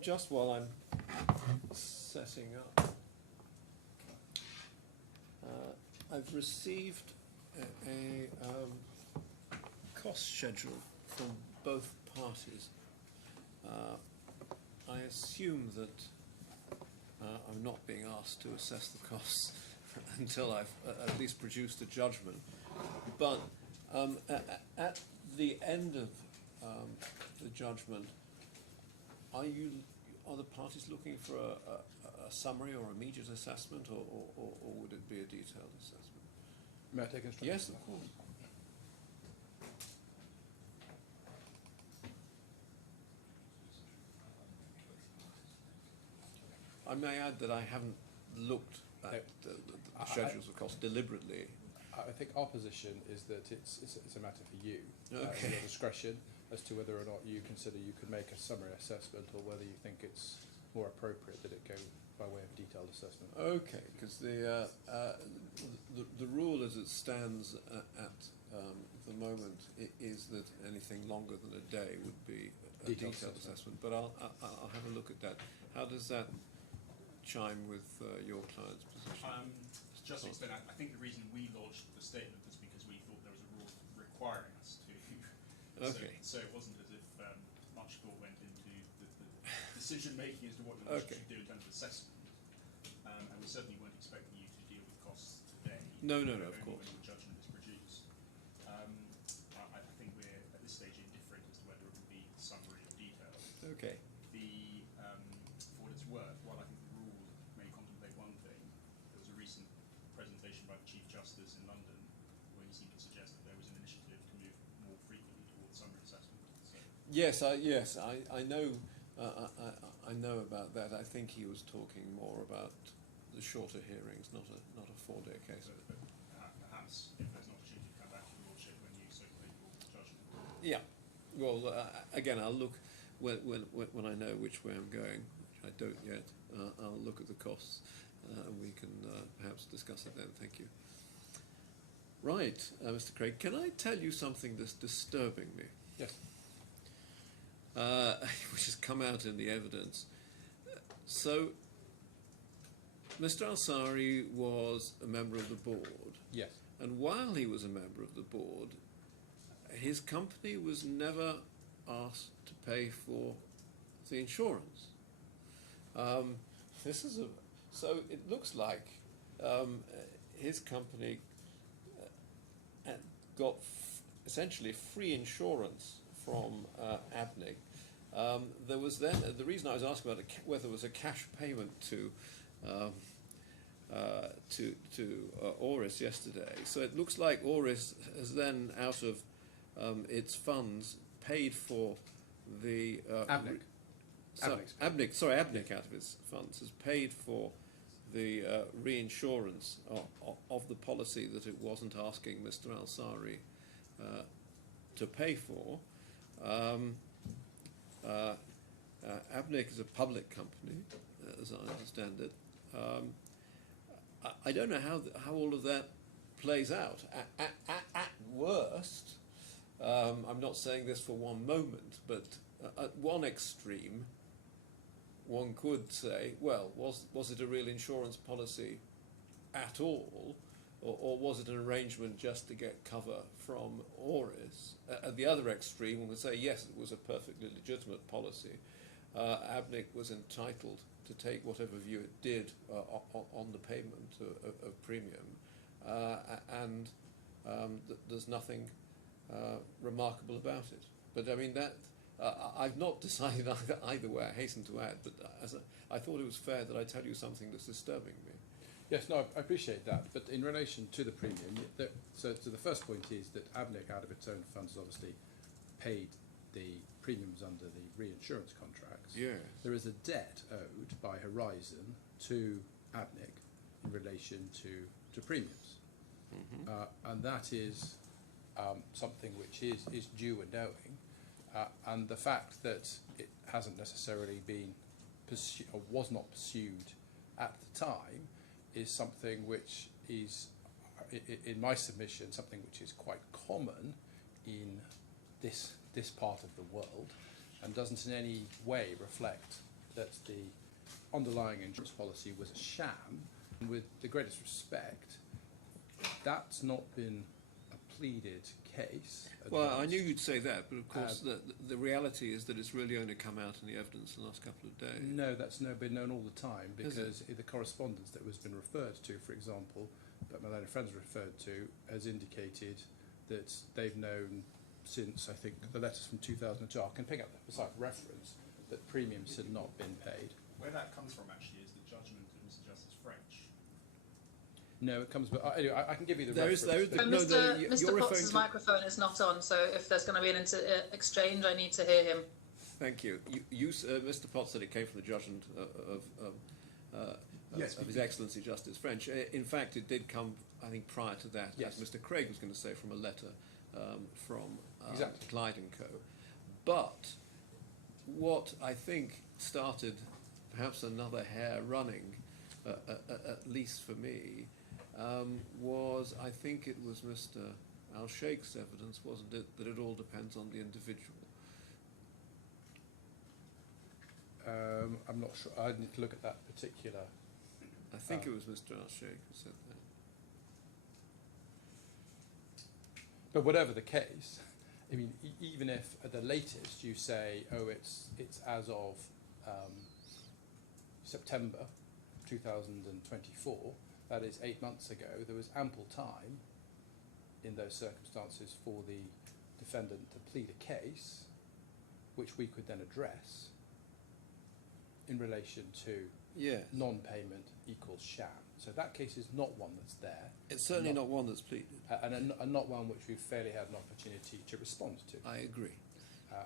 Just while I'm setting up, I've received a cost schedule from both parties. I assume that I'm not being asked to assess the costs until I've at least produced a judgment. But at the end of the judgment, are the parties looking for a summary or immediate assessment, or would it be a detailed assessment? May I take instructions? Yes, of course. I may add that I haven't looked at the schedules of cost deliberately. I think our position is that it's a matter for you, Okay. your discretion, as to whether or not you consider you could make a summary assessment, or whether you think it's more appropriate that it go by way of detailed assessment. Okay, because the rule as it stands at the moment is that anything longer than a day would be a detailed assessment. But I'll have a look at that. How does that chime with your client's position? Just to explain, I think the reason we lodged the statement was because we thought there was a rule requiring us to. Okay. So it wasn't as if much thought went into the decision making as to what we should do in terms of assessment. And we certainly weren't expecting you to deal with costs today. No, of course. When the judgment is produced. I think we're at this stage indifferent as to whether it will be summary or detailed. Okay. For what it's worth, while I think the rule may contemplate one thing, there was a recent presentation by the Chief Justice in London where he seemed to suggest that there was an initiative to move more frequently towards summary assessment. So Yes, I know. I know about that. I think he was talking more about the shorter hearings, not a 4-day case. but perhaps if there's an opportunity to come back to the Lordship when you circulate your judgment. Yeah. Well, again, I'll look when I know which way I'm going, which I don't yet. I'll look at the costs, and we can perhaps discuss it then. Thank you. Right, Mr. Craig, can I tell you something that's disturbing me? Yes. Which has come out in the evidence. So, Mr. Ansari was a member of the board. Yes. And while he was a member of the board, his company was never asked to pay for the insurance. So it looks like his company got essentially free insurance from ABNIC. There was then the reason I was asking about whether there was a cash payment to Auris yesterday. So it looks like Auris has then, out of its funds, paid for the ABNIC. ABNIC out of its funds has paid for the reinsurance of the policy that it wasn't asking Mr. Ansari to pay for. ABNIC is a public company, as I understand it. I don't know how all of that plays out. At worst, I'm not saying this for one moment, but at one extreme, one could say, well, was it a real insurance policy at all, or was it an arrangement just to get cover from Auris? At the other extreme, one would say, yes, it was a perfectly legitimate policy. ABNIC was entitled to take whatever view it did on the payment of premium, and there's nothing remarkable about it. But I mean that. I've not decided either way, I hasten to add, but I thought it was fair that I tell you something that's disturbing me. Yes, no, I appreciate that. But in relation to the premium, so the first point is that ABNIC, out of its own funds, obviously paid the premiums under the reinsurance contracts. Yeah. There is a debt owed by Horizon to ABNIC in relation to premiums. Mm-hmm. And that is something which is due and owing. And the fact that it hasn't necessarily been pursued, or was not pursued at the time, is something which is, in my submission, something which is quite common in this part of the world, and doesn't in any way reflect that the underlying insurance policy was a sham. And with the greatest respect, that's not been a pleaded case. Well, I advanced. knew you'd say that, but of course the reality is that it's really only come out in the evidence in the last couple of days. No, that's been known all the time, because the correspondence that was been referred to, for example, that my learned friends referred to, has indicated that they've known since, I think, the letters from 2002, I can pick up the precise reference, that premiums had not been paid. Where that comes from, actually, is the judgment of Mr. Justice French. No, it comes, but anyway, I can give you the There is- reference. there is- but- No, you're Mr. referring Potts's to- microphone is not on, so if there's going to be an exchange, I need to hear him. Thank you. Mr. Potts said it came from the judgment of His Excellency Justice French. In fact, it did come, I think, prior to that, Yes. as Mr. Craig was going to say, from a letter from Exactly. Clyde and Co. But what I think started perhaps another hair running, at least for me, was, I think it was Mr. Al-Sheikh's evidence, wasn't it, that it all depends on the individual. I'm not sure. I need to look at that particular. I think it was Mr. Al-Sheikh who said that. But whatever the case, I mean, even if at the latest you say, oh, it's as of September 2024, that is 8 months ago, there was ample time in those circumstances for the defendant to plead a case, which we could then address in relation to Yeah. non-payment equals sham. So that case is not one that's there, It's certainly not one that's pleaded. and not one which we've fairly had an opportunity to respond to. I agree.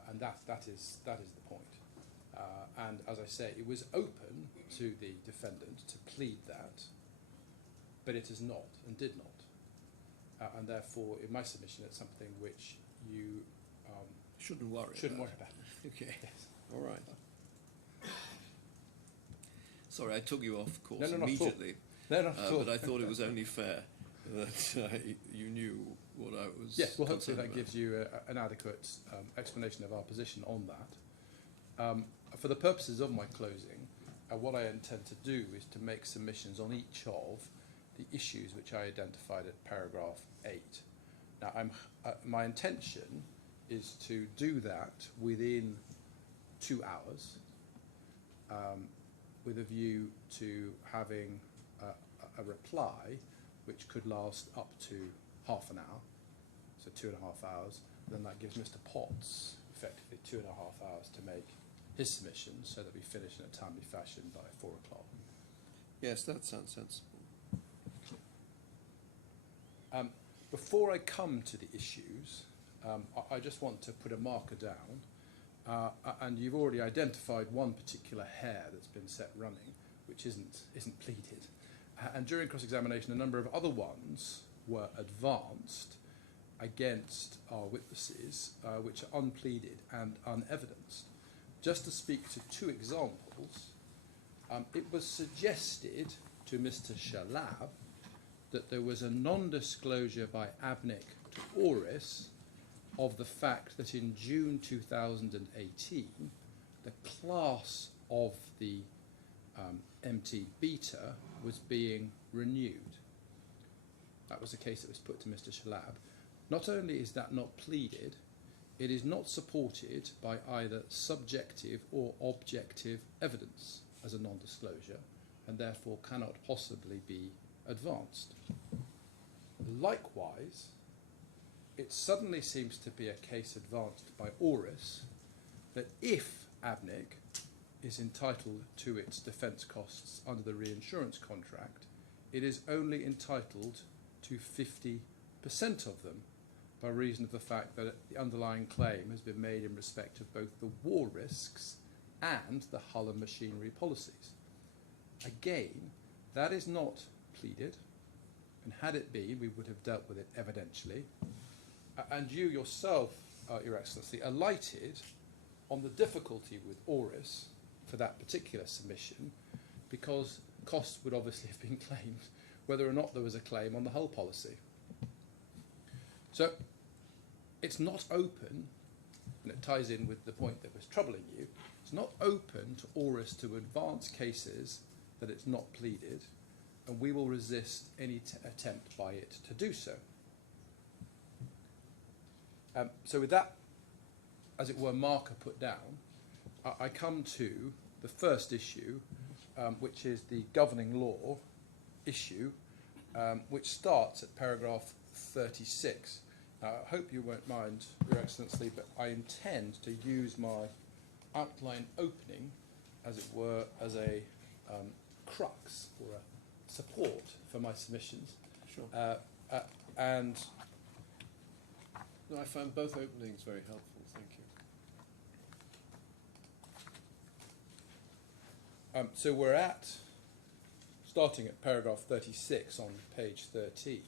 And that is the point. And as I say, it was open to the defendant to plead that, but it is not and did not. And therefore, in my submission, it's something which you Shouldn't worry shouldn't about worry about. Okay. Yes. All right. Sorry, I took you off course No, not at all. immediately. No, not at all. But I thought it was only fair that you knew what I was. Yes, well, hopefully concerned that about. gives you an adequate explanation of our position on that. For the purposes of my closing, what I intend to do is to make submissions on each of the issues which I identified at paragraph 8. Now, my intention is to do that within 2 hours, with a view to having a reply which could last up to half an hour, so 2.5 hours. Then that gives Mr. Potts effectively 2.5 hours to make his submission, so that we finish in a timely fashion by 4 o'clock. Yes, that sounds sensible. Before I come to the issues, I just want to put a marker down, and you've already identified one particular hair that's been set running, which isn't pleaded. And during cross-examination, a number of other ones were advanced against our witnesses, which are unpleaded and unevidenced. Just to speak to 2 examples, it was suggested to Mr. Shalab that there was a non-disclosure by ABNIC to ORIS of the fact that in June 2018, the class of the MT Beta was being renewed. That was a case that was put to Mr. Shalab. Not only is that not pleaded, it is not supported by either subjective or objective evidence as a non-disclosure, and therefore cannot possibly be advanced. Likewise, it suddenly seems to be a case advanced by ORIS that if ABNIC is entitled to its defence costs under the reinsurance contract, it is only entitled to 50% of them, by reason of the fact that the underlying claim has been made in respect of both the war risks and the hull and machinery policies. Again, that is not pleaded, and had it been, we would have dealt with it evidentially. And you yourself, Your Excellency, alighted on the difficulty with ORIS for that particular submission, because costs would obviously have been claimed whether or not there was a claim on the hull policy. So it's not open ties in with the point that was troubling you. It's not open to Auris to advance cases that it's not pleaded, and we will resist any attempt by it to do so. So with that, as it were, marker put down, I come to the first issue, which is the governing law issue, which starts at paragraph 36. I hope you won't mind, Your Excellency, but I intend to use my outline opening, as it were, as a crux or a support for my submissions. Sure. And No, I found both openings very helpful. Thank you. so we're starting at paragraph 36 on page 13.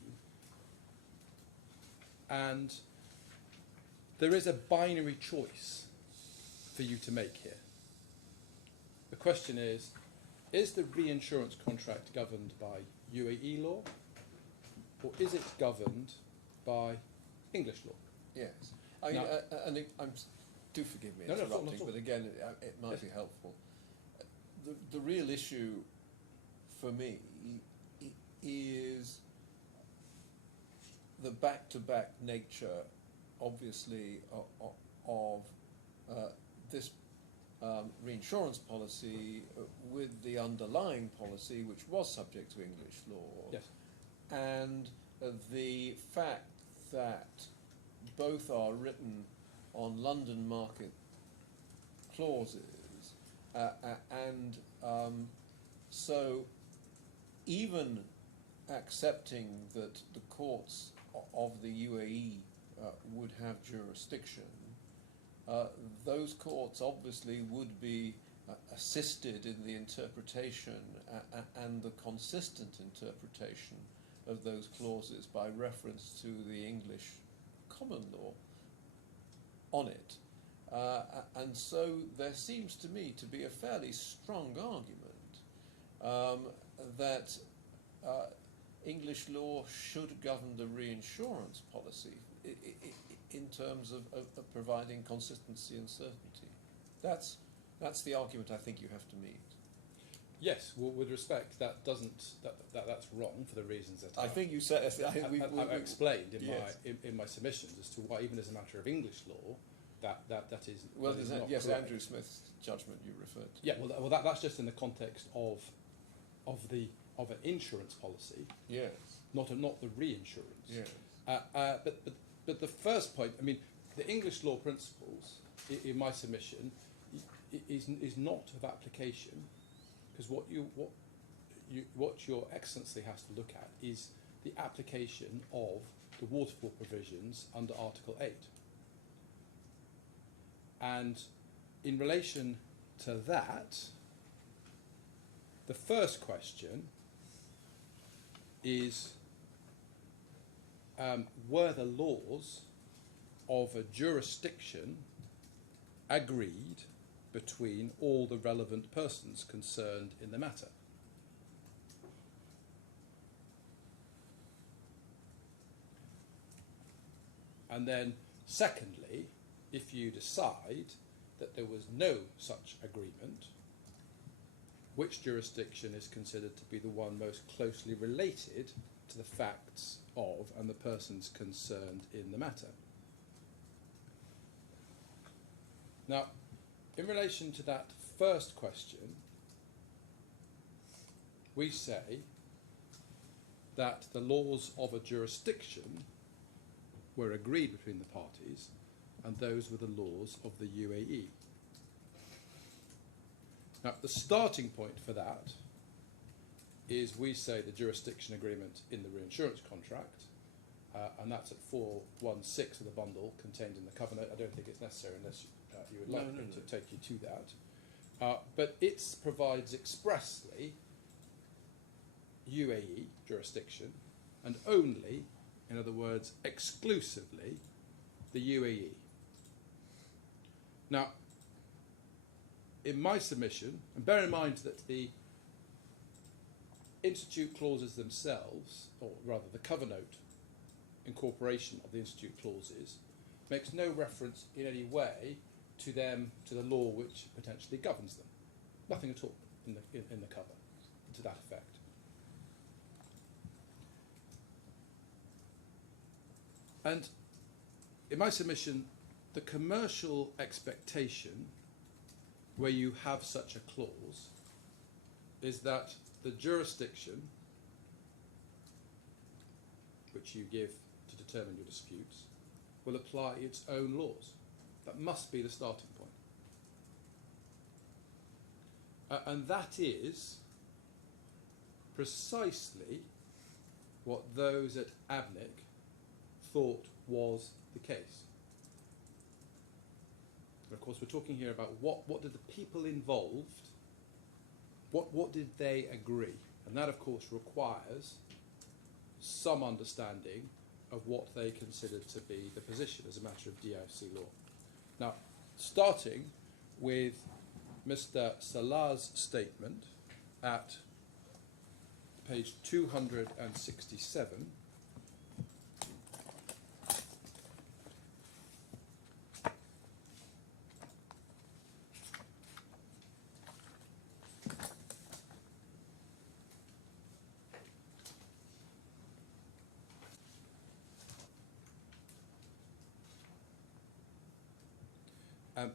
And there is a binary choice for you to make here. The question is the reinsurance contract governed by UAE law, or is it governed by English law? Yes. I mean, Now- do forgive me No, no, interrupting, not at all. but again, it might be helpful. The real issue for me is the back-to-back nature, obviously, of this reinsurance policy with the underlying policy, which was subject to English law, Yes. and the fact that both are written on London market clauses, and so even accepting that the courts of the UAE would have jurisdiction, those courts obviously would be assisted in the interpretation and the consistent interpretation of those clauses by reference to the English common law on it. And so there seems to me to be a fairly strong argument that English law should govern the reinsurance policy in terms of providing consistency and certainty. That's the argument I think you have to meet. Yes, well, with respect, that's wrong for the reasons that I think you said. I've explained yes. in my submissions as to why, even as a matter of English law, that is Well, that is there's not yes, correct. Andrew Smith's judgment you referred to. Yeah, well, that's just in the context of an insurance policy, Yes. not the reinsurance. Yes. But the first point, I mean, the English law principles in my submission is not of application, because what Your Excellency has to look at is the application of the waterfall provisions under Article 8. And in relation to that, the first question is, were the laws of a jurisdiction agreed between all the relevant persons concerned in the matter? And then, secondly, if you decide that there was no such agreement, which jurisdiction is considered to be the one most closely related to the facts of and the persons concerned in the matter? Now, in relation to that first question, we say that the laws of a jurisdiction were agreed between the parties, and those were the laws of the UAE. Now, the starting point for that is, we say, the jurisdiction agreement in the reinsurance contract, and that's at 416 of the bundle contained in the covenant. I don't think it's necessary unless you would like me to take you to that. But it provides expressly UAE jurisdiction, and only, in other words, exclusively, the UAE. Now, in my submission, and bear in mind that the institute clauses themselves, or rather the cover note incorporation of the institute clauses, makes no reference in any way to the law which potentially governs them. Nothing at all in the cover to that effect. And in my submission, the commercial expectation where you have such a clause is that the jurisdiction which you give to determine your disputes will apply its own laws. That must be the starting point. And that is precisely what those at ABNIC thought was the case. And of course, we're talking here about what did the people involved, what did they agree? And that, of course, requires some understanding of what they considered to be the position as a matter of DIFC law. Now, starting with Mr. Salah's statement at page 267,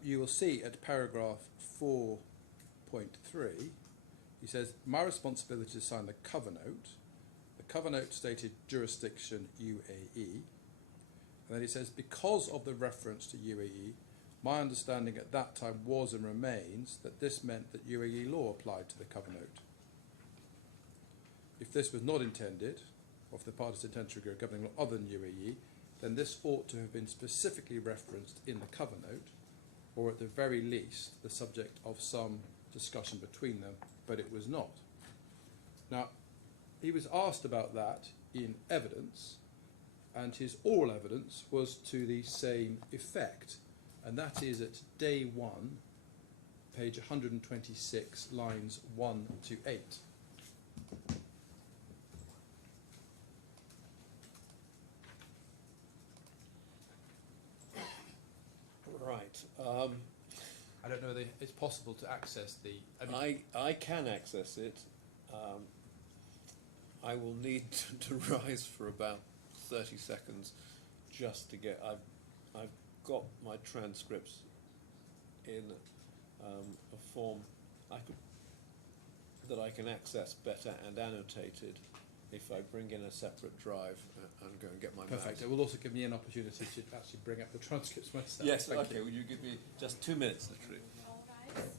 you will see at paragraph 4.3, he says, my responsibility to sign the cover note. The cover note stated jurisdiction UAE. And then he says, because of the reference to UAE, my understanding at that time was and remains that this meant that UAE law applied to the cover note. If this was not intended, or if the parties intend to agree on governing law other than UAE, then this ought to have been specifically referenced in the cover note, or at the very least the subject of some discussion between them, but it was not. Now, he was asked about that in evidence, and his oral evidence was to the same effect, and that is at day 1, page 126, lines 1 to 8. Right. I don't know whether it's possible to access the... I can access it. I will need to rise for about 30 seconds just to get... I've got my transcripts in a form that I can access better and annotated if I bring in a separate drive and go and get my Perfect. mouse. It will also give me an opportunity to actually bring up the transcripts myself. Yes, Thank okay. you. Will you give me just 2 minutes, literally? All rise. All rise.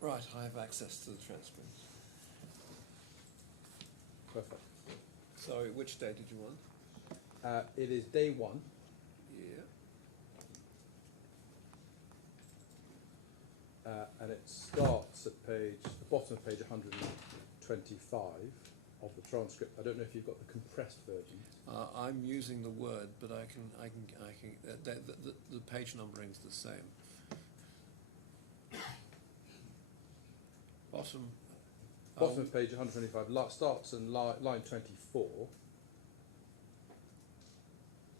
Right, I have access to the transcripts. Perfect. Sorry, which day did you want? It is day 1. Yeah. And it starts at the bottom of page 125 of the transcript. I don't know if you've got the compressed version. I'm using the Word, but I can. The page numbering's the same. Bottom. Bottom of page 125 starts in line 24.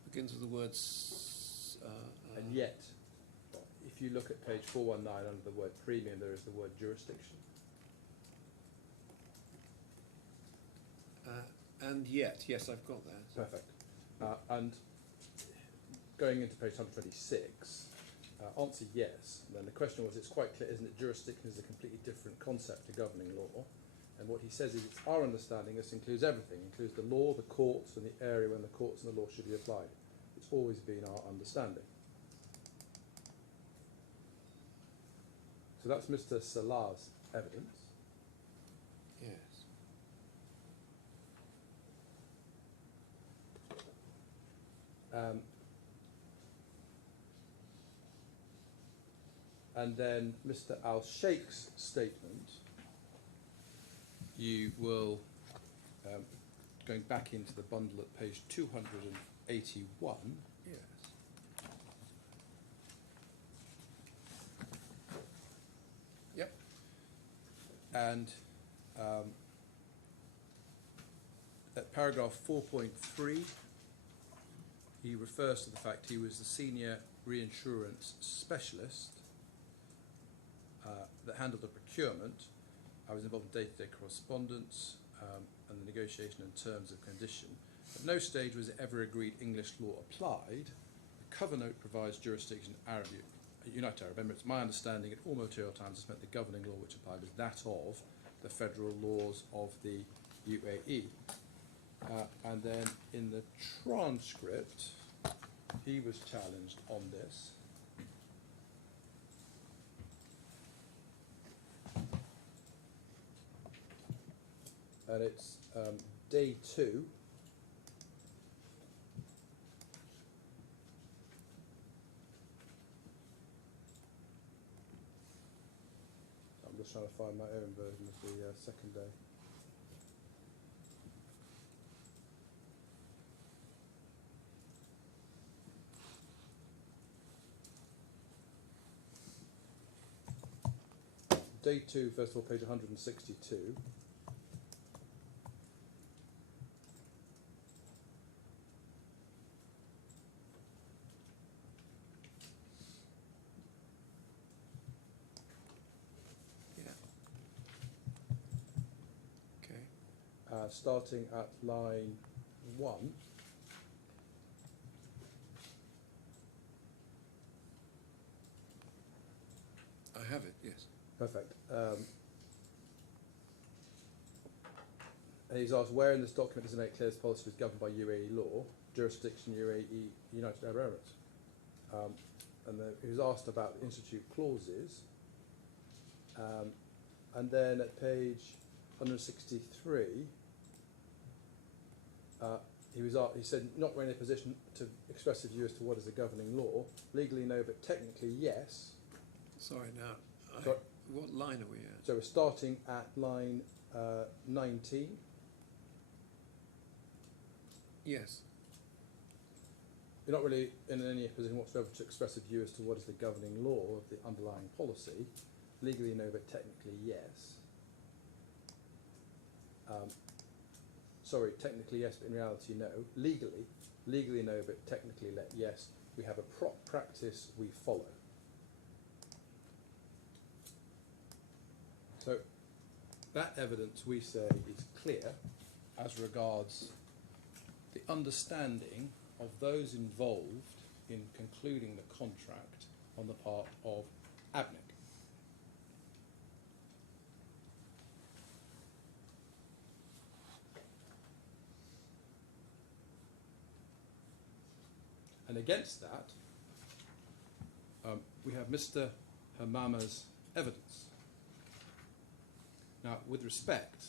Begins with the words. And yet, if you look at page 419 under the word premium, there is the word jurisdiction. And yet, yes, I've got that. Perfect. And going into page 126, answer yes. And then the question was, it's quite clear, isn't it, jurisdiction is a completely different concept to governing law. And what he says is, it's our understanding this includes everything, includes the law, the courts, and the area when the courts and the law should be applied. It's always been our understanding. So that's Mr. Salah's evidence. Yes. And then Mr. Al-Sheikh's statement, you will, going back into the bundle at page 281, Yes. Yep. and at paragraph 4.3, he refers to the fact he was the senior reinsurance specialist that handled the procurement. I was involved in day-to-day correspondence and the negotiation in terms of condition. At no stage was it ever agreed English law applied. The cover note provides jurisdiction United Arab Emirates. My understanding at all material times has meant the governing law which applied was that of the federal laws of the UAE. And then in the transcript, he was challenged on this. And it's day 2. I'm just trying to find my own version of the second day. Day 2, first of all, page 162. Yeah. Okay. Starting at line 1. I have it, yes. Perfect. And he's asked, where in this document does it make clear this policy was governed by UAE law, jurisdiction UAE, United Arab Emirates? And then he was asked about the institute clauses. And then at page 163, he said, not really in a position to express a view as to what is the governing law. Legally, no, but technically, yes. Sorry, now, Sorry? what line are we at? So we're starting at line 19. Yes. You're not really in any position whatsoever to express a view as to what is the governing law of the underlying policy. Legally, no, but technically, yes. Sorry, technically, yes, but in reality, no. Legally, no, but technically, yes. We have a practice we follow. So that evidence, we say, is clear as regards the understanding of those involved in concluding the contract on the part of ABNIC. And against that, we have Mr. Hamama's evidence. Now, with respect,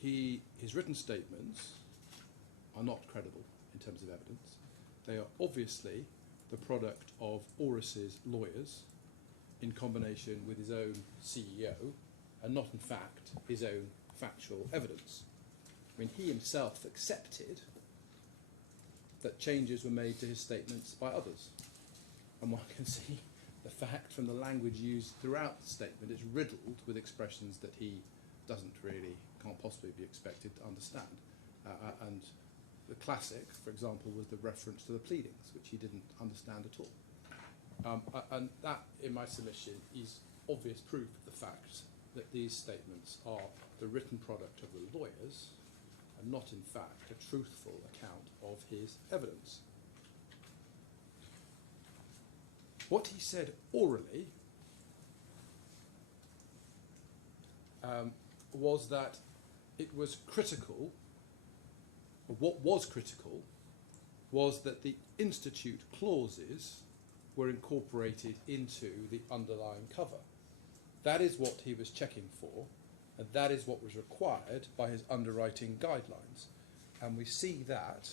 his written statements are not credible in terms of evidence. They are obviously the product of Oris's lawyers in combination with his own CEO, and not in fact his own factual evidence. I mean, he himself accepted that changes were made to his statements by others. And one can see the fact from the language used throughout the statement, it's riddled with expressions that he can't possibly be expected to understand. And the classic, for example, was the reference to the pleadings, which he didn't understand at all. And that, in my submission, is obvious proof of the fact that these statements are the written product of the lawyers and not, in fact, a truthful account of his evidence. What he said orally was that it was critical, or what was critical, was that the institute clauses were incorporated into the underlying cover. That is what he was checking for, and that is what was required by his underwriting guidelines. And we see that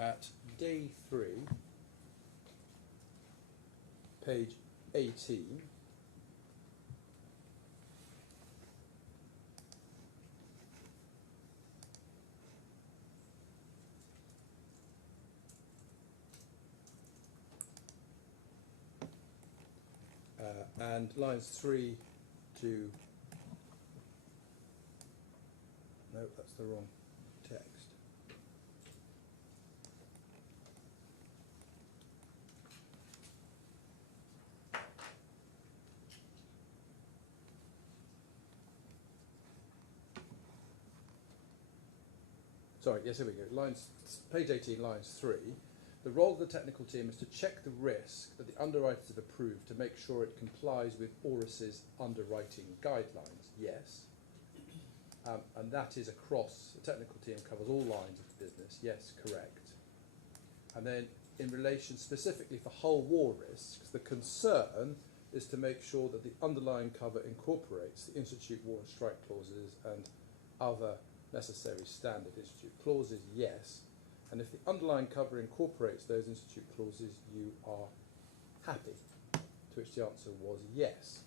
at day 3, page 18. And lines 3 to... No, that's the wrong text. Sorry, yes, here we go. Page 18, lines 3. The role of the technical team is to check the risk that the underwriters have approved to make sure it complies with ORIS's underwriting guidelines. Yes. And that is across, the technical team covers all lines of the business. Yes, correct. And then in relation specifically for hull war risks, the concern is to make sure that the underlying cover incorporates the Institute war and strike clauses and other necessary standard Institute clauses. Yes. And if the underlying cover incorporates those Institute clauses, you are happy, to which the answer was yes.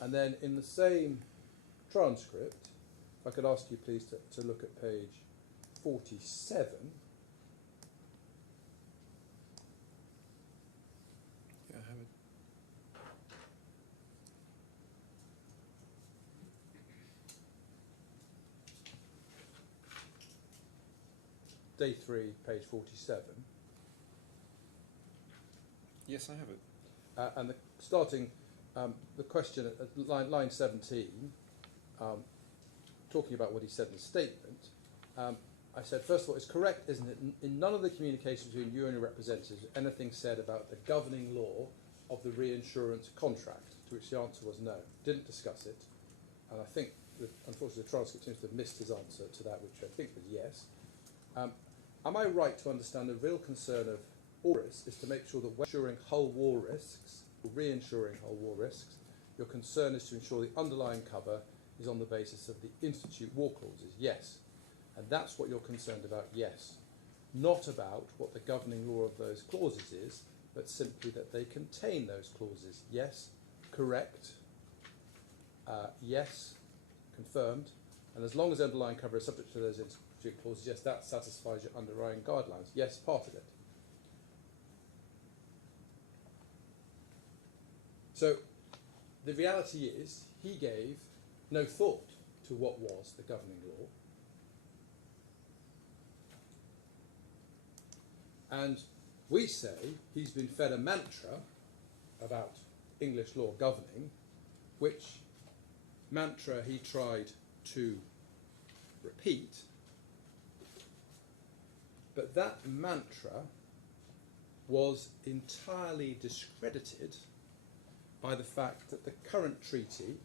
And then in the same transcript, if I could ask you please to look at page 47. Yeah, I have it. Day 3, page 47. Yes, I have it. And starting the question at line 17, talking about what he said in the statement, I said, first of all, it's correct, isn't it, in none of the communications between you and your representatives anything said about the governing law of the reinsurance contract, to which the answer was no. Didn't discuss it. And I think, unfortunately, the transcript seems to have missed his answer to that, which I think was yes. Am I right to understand the real concern of ORIS is to make sure that when insuring hull war risks, or reinsuring hull war risks, your concern is to ensure the underlying cover is on the basis of the Institute war clauses? Yes. And that's what you're concerned about? Yes. Not about what the governing law of those clauses is, but simply that they contain those clauses? Yes. Correct. Yes. Confirmed. And as long as underlying cover is subject to those Institute clauses, yes, that satisfies your underwriting guidelines. Yes, part of it. So the reality is he gave no thought to what was the governing law. And we say he's been fed a mantra about English law governing, which mantra he tried to repeat. But that mantra was entirely discredited by the fact that the current treaty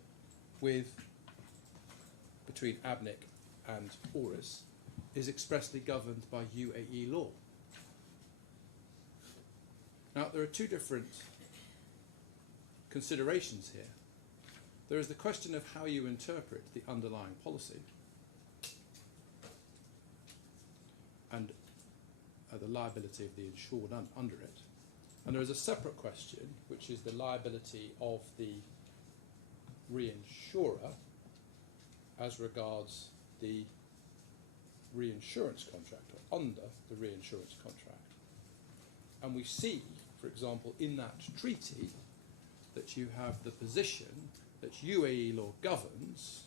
between ABNIC and ORIS is expressly governed by UAE law. Now, there are two different considerations here. There is the question of how you interpret the underlying policy and the liability of the insured under it. And there is a separate question, which is the liability of the reinsurer as regards the reinsurance contract, or under the reinsurance contract. And we see, for example, in that treaty, that you have the position that UAE law governs,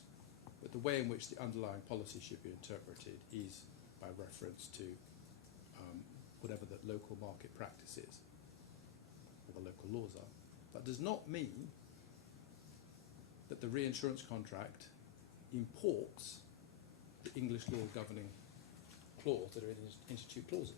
but the way in which the underlying policy should be interpreted is by reference to whatever the local market practice is, or the local laws are. That does not mean that the reinsurance contract imports the English law governing clause that are in Institute clauses.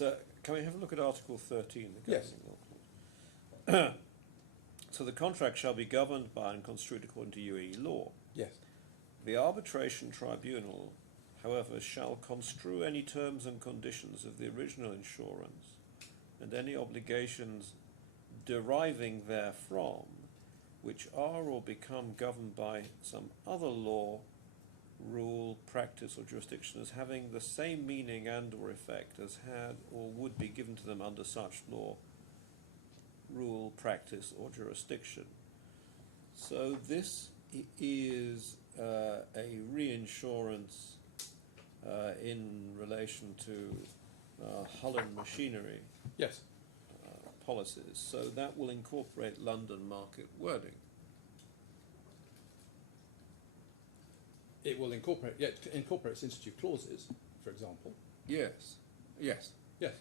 So can we have a look at Article 13, the Yes. governing law clause? So the contract shall be governed by and construed according to UAE law. Yes. The arbitration tribunal, however, shall construe any terms and conditions of the original insurance and any obligations deriving therefrom, which are or become governed by some other law, rule, practice, or jurisdiction as having the same meaning and or effect as had or would be given to them under such law, rule, practice, or jurisdiction. So this is a reinsurance in relation to Holland machinery Yes. policies. So that will incorporate London market wording. It will incorporate, yeah, it incorporates institute clauses, for example. Yes, yes. Yes.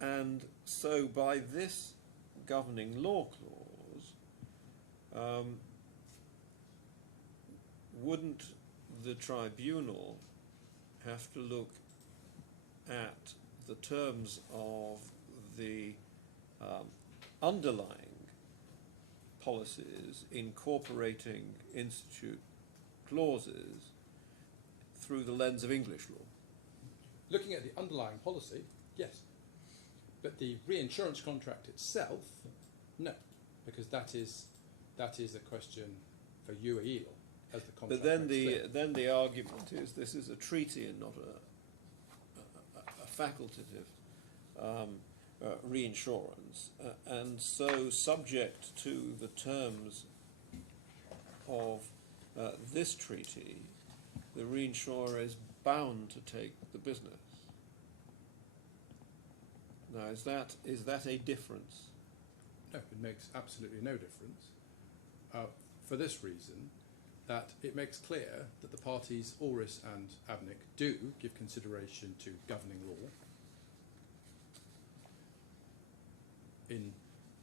And so by this governing law clause, wouldn't the tribunal have to look at the terms of the underlying policies incorporating institute clauses through the lens of English law? Looking at the underlying policy, yes. But the reinsurance contract itself, no, because that is a question for UAE law as the contract. But then makes clear. the argument is this is a treaty and not a facultative reinsurance, and so subject to the terms of this treaty, the reinsurer is bound to take the business. Now, is that a difference? No, it makes absolutely no difference. For this reason, that it makes clear that the parties, Oris and Abnick, do give consideration to governing law in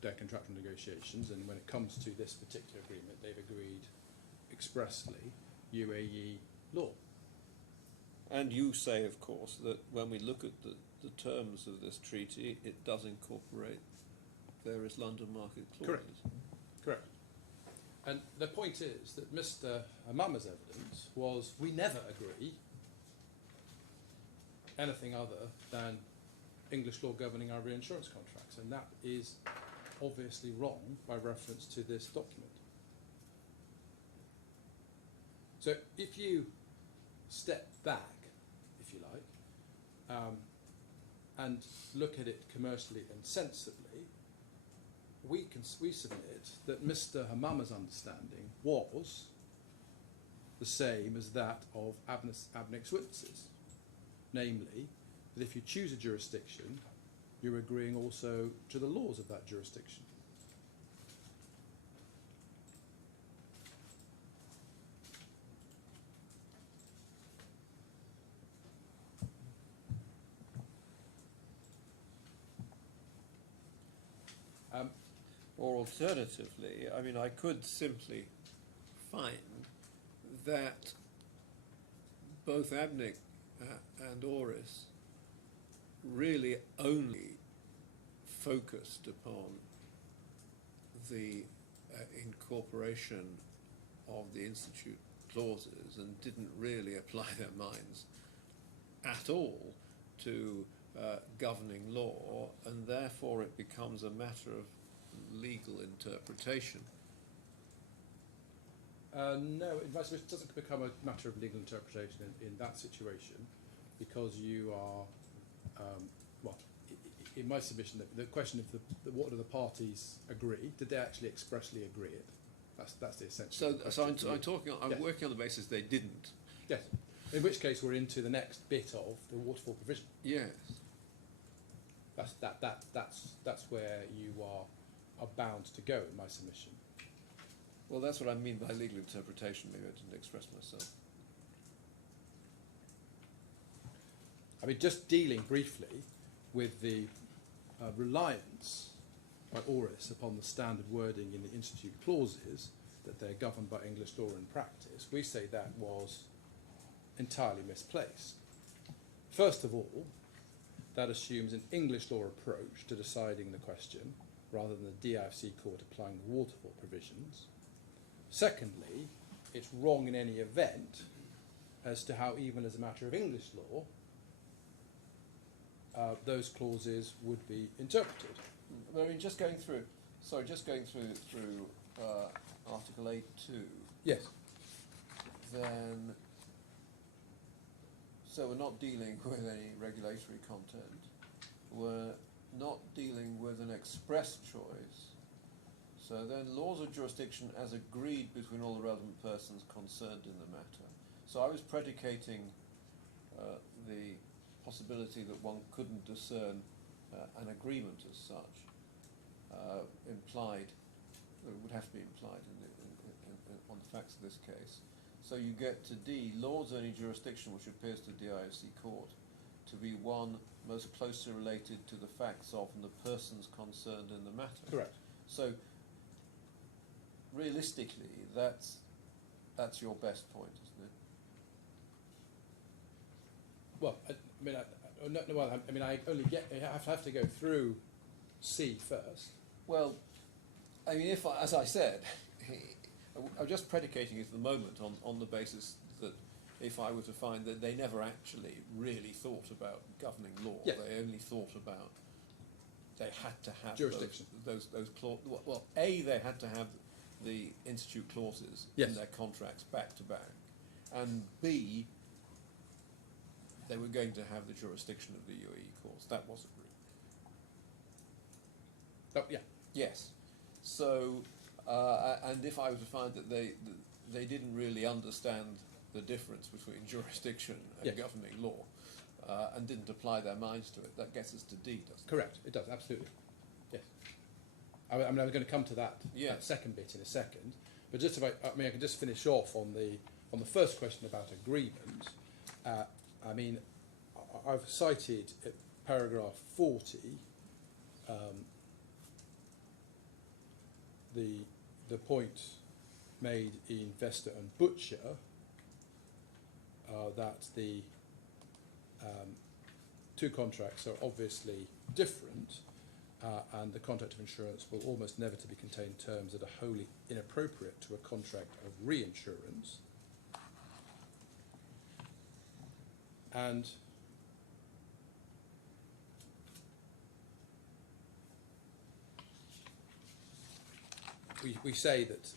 their contractual negotiations, and when it comes to this particular agreement, they've agreed expressly UAE law. And you say, of course, that when we look at the terms of this treaty, it does incorporate various London market clauses. Correct. And the point is that Mr. Amama's evidence was we never agree anything other than English law governing our reinsurance contracts, and that is obviously wrong by reference to this document. So if you step back, if you like, and look at it commercially and sensibly, we submit that Mr. Hamama's understanding was the same as that of Abnick's witnesses, namely that if you choose a jurisdiction, you're agreeing also to the laws of that jurisdiction. Or alternatively, I mean, I could simply find that both Abnick and Oris really only focused upon the incorporation of the Institute clauses and didn't really apply their minds at all to governing law, and therefore it becomes a matter of legal interpretation. No, it doesn't become a matter of legal interpretation in that situation, because you are, in my submission, the question of what do the parties agree? Did they actually expressly agree it? That's the essential question. So I'm Yes. working on the basis they didn't. Yes. In which case, we're into the next bit of the waterfall provision. Yes. That's where you are bound to go in my submission. Well, that's what I mean by legal interpretation. Maybe I didn't express myself. I mean, just dealing briefly with the reliance by Oris upon the standard wording in the Institute clauses, that they're governed by English law in practice, we say that was entirely misplaced. First of all, that assumes an English law approach to deciding the question, rather than the DIFC court applying the waterfall provisions. Secondly, it's wrong in any event as to how, even as a matter of English law, those clauses would be interpreted. But I mean, just going through Article 8.2. Yes. Then, so we're not dealing with any regulatory content. We're not dealing with an express choice. So then, laws of jurisdiction as agreed between all the relevant persons concerned in the matter. So I was predicating the possibility that one couldn't discern an agreement as such, implied, it would have to be implied on the facts of this case. So you get to D, law's only jurisdiction which appears to the DIFC court to be one most closely related to the facts of and the persons concerned in the matter. Correct. So realistically, that's your best point, isn't it? Well, I have to go through C first. Well, I mean, as I said, I'm just predicating it at the moment on the basis that if I were to find that they never actually really thought about governing law, yes. They only thought about, they had to have jurisdiction. Those clauses. Well, A, they had to have the institute clauses yes. in their contracts back to back, and B, they were going to have the jurisdiction of the UAE courts. That was agreed. Oh, yeah. Yes. So, and if I were to find that they didn't really understand the difference between jurisdiction and yes. governing law, and didn't apply their minds to it, that gets us to D, doesn't it? Correct. It does, absolutely. Yes. I was going to come to that, yeah. that second bit in a second, but just I can just finish off on the first question about agreement. I've cited paragraph 40 the point made in Vesta and Butcher that the two contracts are obviously different, and the contract of insurance will almost never to be contain terms that are wholly inappropriate to a contract of reinsurance. And we say that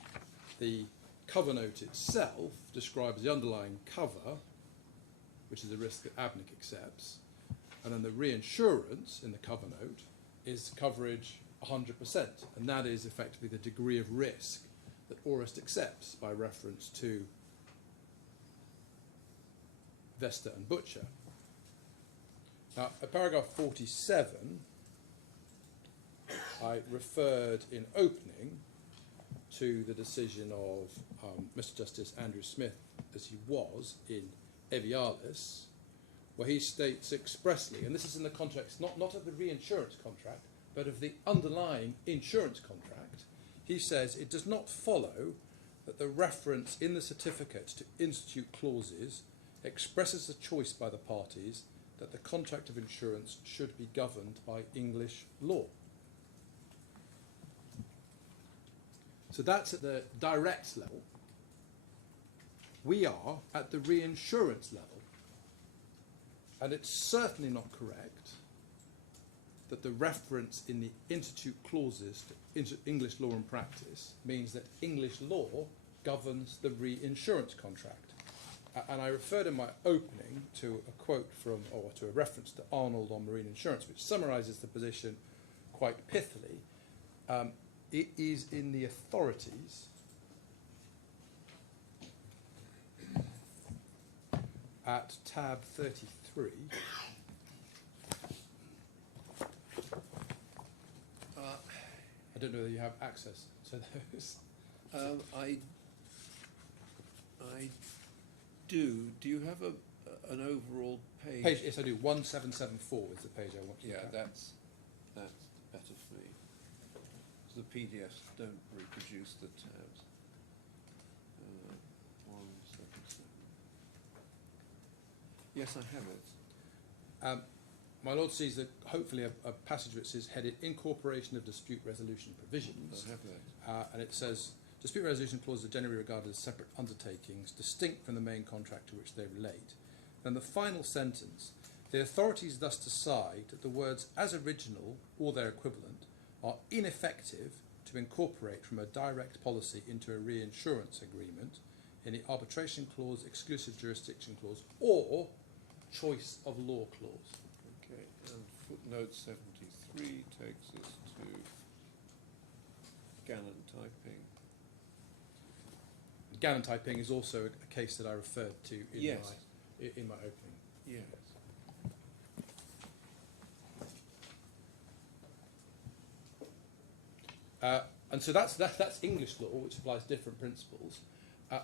the cover note itself describes the underlying cover, which is a risk that ABNIC accepts, and then the reinsurance in the cover note is coverage 100%, and that is effectively the degree of risk that Orist accepts by reference to Vesta and Butcher. Now, at paragraph 47, I referred in opening to the decision of Mr. Justice Andrew Smith, as he was in Evialis, where he states expressly, and this is in the context not of the reinsurance contract, but of the underlying insurance contract, he says it does not follow that the reference in the certificate to institute clauses expresses a choice by the parties that the contract of insurance should be governed by English law. So that's at the direct level. We are at the reinsurance level. And it's certainly not correct that the reference in the institute clauses to English law and practice means that English law governs the reinsurance contract. And I referred in my opening to a quote from, or to a reference to Arnold on marine insurance, which summarises the position quite pithily. It is in the authorities at tab 33. I don't know whether you have access to those. I do. Do you have an overall page? Yes, I do. 1774 is the page I want to look at. that's better for me. The PDFs don't reproduce the tabs. 177. Yes, I have it. my Lord sees that hopefully a passage which is headed Incorporation of Dispute Resolution Provisions. I have that. And it says, dispute resolution clauses are generally regarded as separate undertakings, distinct from the main contract to which they relate. And the final sentence, the authorities thus decide that the words as original or their equivalent are ineffective to incorporate from a direct policy into a reinsurance agreement in the arbitration clause, exclusive jurisdiction clause, or choice of law clause. Okay, and footnote 73 takes us to Gannon typing. Gannon typing is also a case that I referred to in, Yes. in my opening. Yes. And so that's English law, which applies different principles.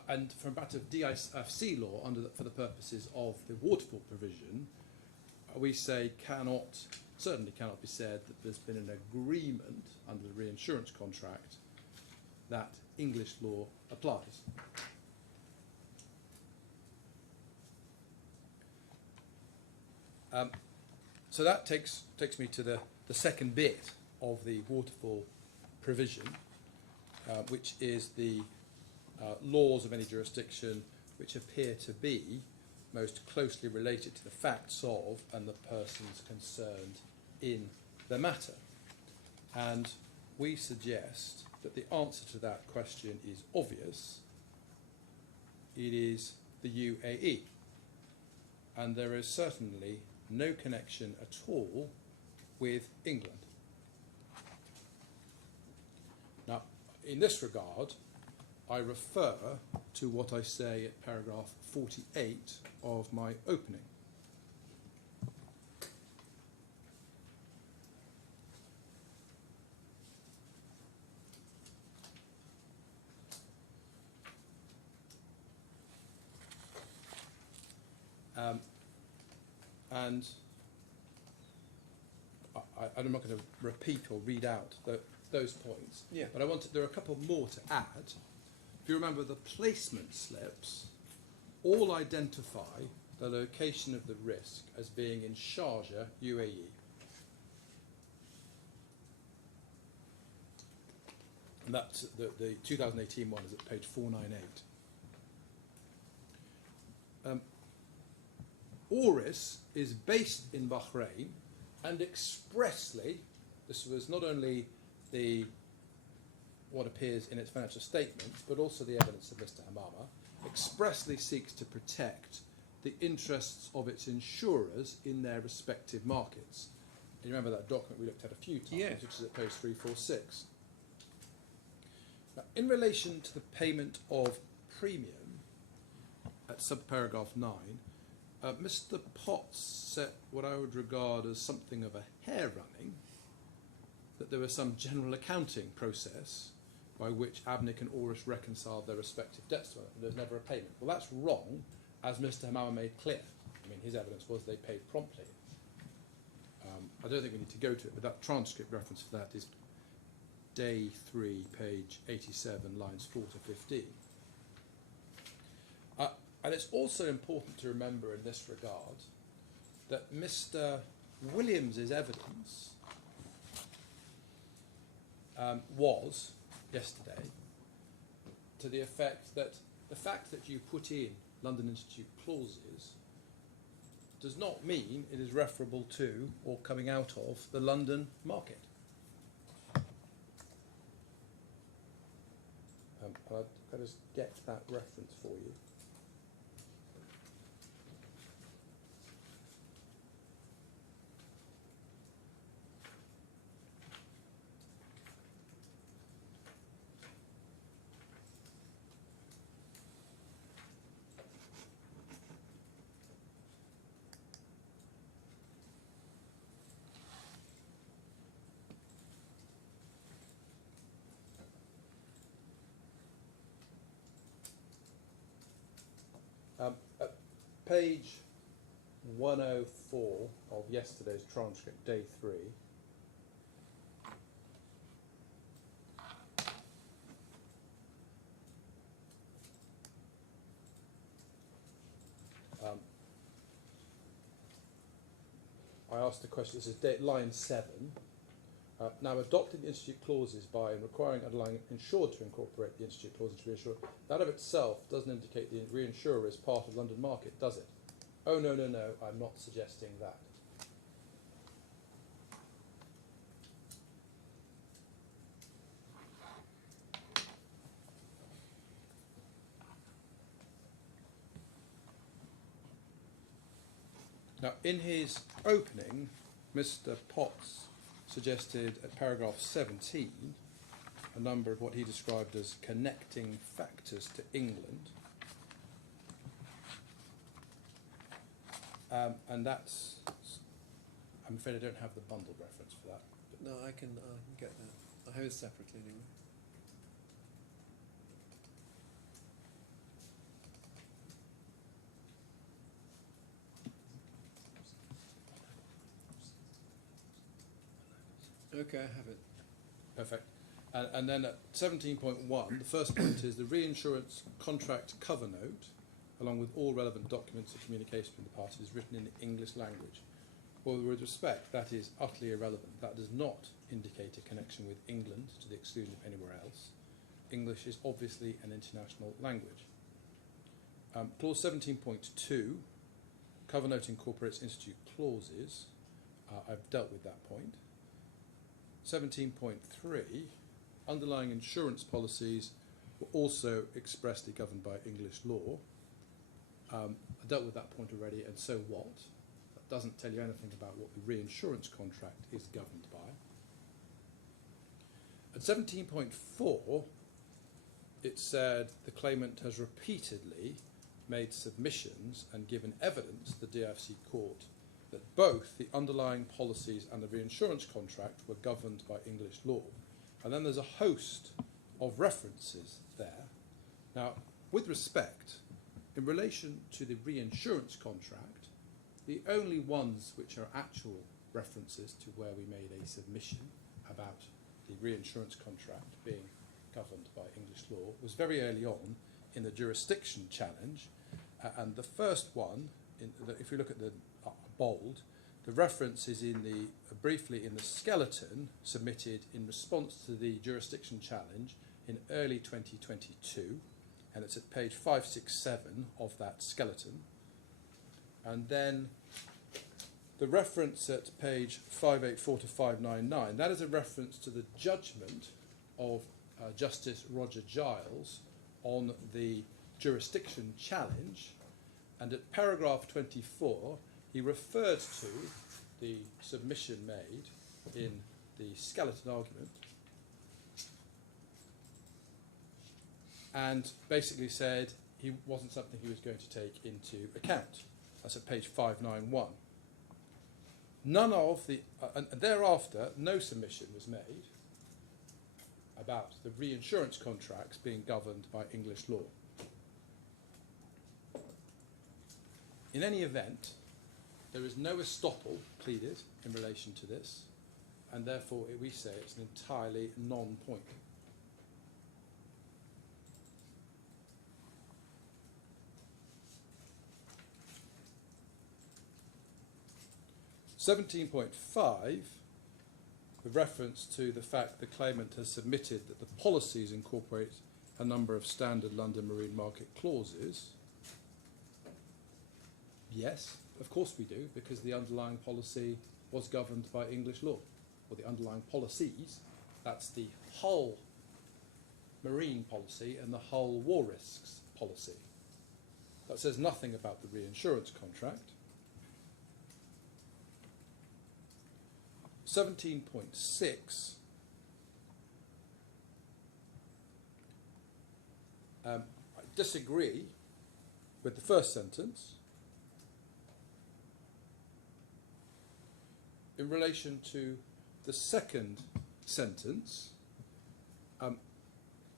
And from a matter of DIC law, for the purposes of the waterfall provision, we say certainly cannot be said that there's been an agreement under the reinsurance contract that English law applies. So that takes me to the second bit of the waterfall provision, which is the laws of any jurisdiction which appear to be most closely related to the facts of and the persons concerned in the matter. And we suggest that the answer to that question is obvious. It is the UAE. And there is certainly no connection at all with England. Now, in this regard, I refer to what I say at paragraph 48 of my opening. And I'm not going to repeat or read out those points, Yeah. but there are a couple more to add. If you remember, the placement slips all identify the location of the risk as being in Sharjah, UAE. And that's the 2018 one is at page 498. Auris is based in Bahrain, and expressly, this was not only what appears in its financial statements, but also the evidence of Mr. Hamama, expressly seeks to protect the interests of its insurers in their respective markets. And you remember that document we looked at a few times, Yes. which is at page 346. Now, in relation to the payment of premium at subparagraph 9, Mr. Potts set what I would regard as something of a hair running, that there was some general accounting process by which Abnick and Auris reconciled their respective debts to one another, and there's never a payment. Well, that's wrong, as Mr. Hamama made clear. I mean, his evidence was they paid promptly. I don't think we need to go to it, but that transcript reference for that is day 3, page 87, lines 4 to 15. And it's also important to remember in this regard that Mr. Williams's evidence was yesterday to the effect that the fact that you put in London Institute clauses does not mean it is referable to or coming out of the London market. I'll just get that reference for you. At page 104 of yesterday's transcript, day 3, I asked the question, this is line 7. Now, adopting the institute clauses by and requiring underlying insured to incorporate the institute clause into reinsured, that of itself doesn't indicate the reinsurer is part of London Market, does it? Oh, no, no, no, I'm not suggesting that. Now, in his opening, Mr. Potts suggested at paragraph 17 a number of what he described as connecting factors to England. And that's, I'm afraid I don't have the bundle reference for that. No, I can get that. I have it separately anyway. Okay, I have it. Perfect. And then at 17.1, the first point is the reinsurance contract cover note, along with all relevant documents and communication from the parties, is written in the English language. Well, with respect, that is utterly irrelevant. That does not indicate a connection with England to the exclusion of anywhere else. English is obviously an international language. Clause 17.2, cover note incorporates institute clauses. I've dealt with that point. 17.3, underlying insurance policies were also expressly governed by English law. I dealt with that point already, and so what? That doesn't tell you anything about what the reinsurance contract is governed by. At 17.4, it said the claimant has repeatedly made submissions and given evidence to the DFC court that both the underlying policies and the reinsurance contract were governed by English law. And then there's a host of references there. Now, with respect, in relation to the reinsurance contract, the only ones which are actual references to where we made a submission about the reinsurance contract being governed by English law was very early on in the jurisdiction challenge. And the first one, if you look at the bold, the reference is in the briefly in the skeleton submitted in response to the jurisdiction challenge in early 2022, and it's at page 567 of that skeleton. And then the reference at page 584 to 599, that is a reference to the judgment of Justice Roger Giles on the jurisdiction challenge, and at paragraph 24 he referred to the submission made in the skeleton argument and basically said he wasn't something he was going to take into account. That's at page 591. None of the, and thereafter, no submission was made about the reinsurance contracts being governed by English law. In any event, there is no estoppel pleaded in relation to this, and therefore we say it's an entirely non-point. (17.5), the reference to the fact the claimant has submitted that the policies incorporate a number of standard London marine market clauses. Yes, of course we do, because the underlying policy was governed by English law, or the underlying policies. That's the hull marine policy and the hull war risks policy. That says nothing about the reinsurance contract. 17.6, I disagree with the first sentence. In relation to the second sentence,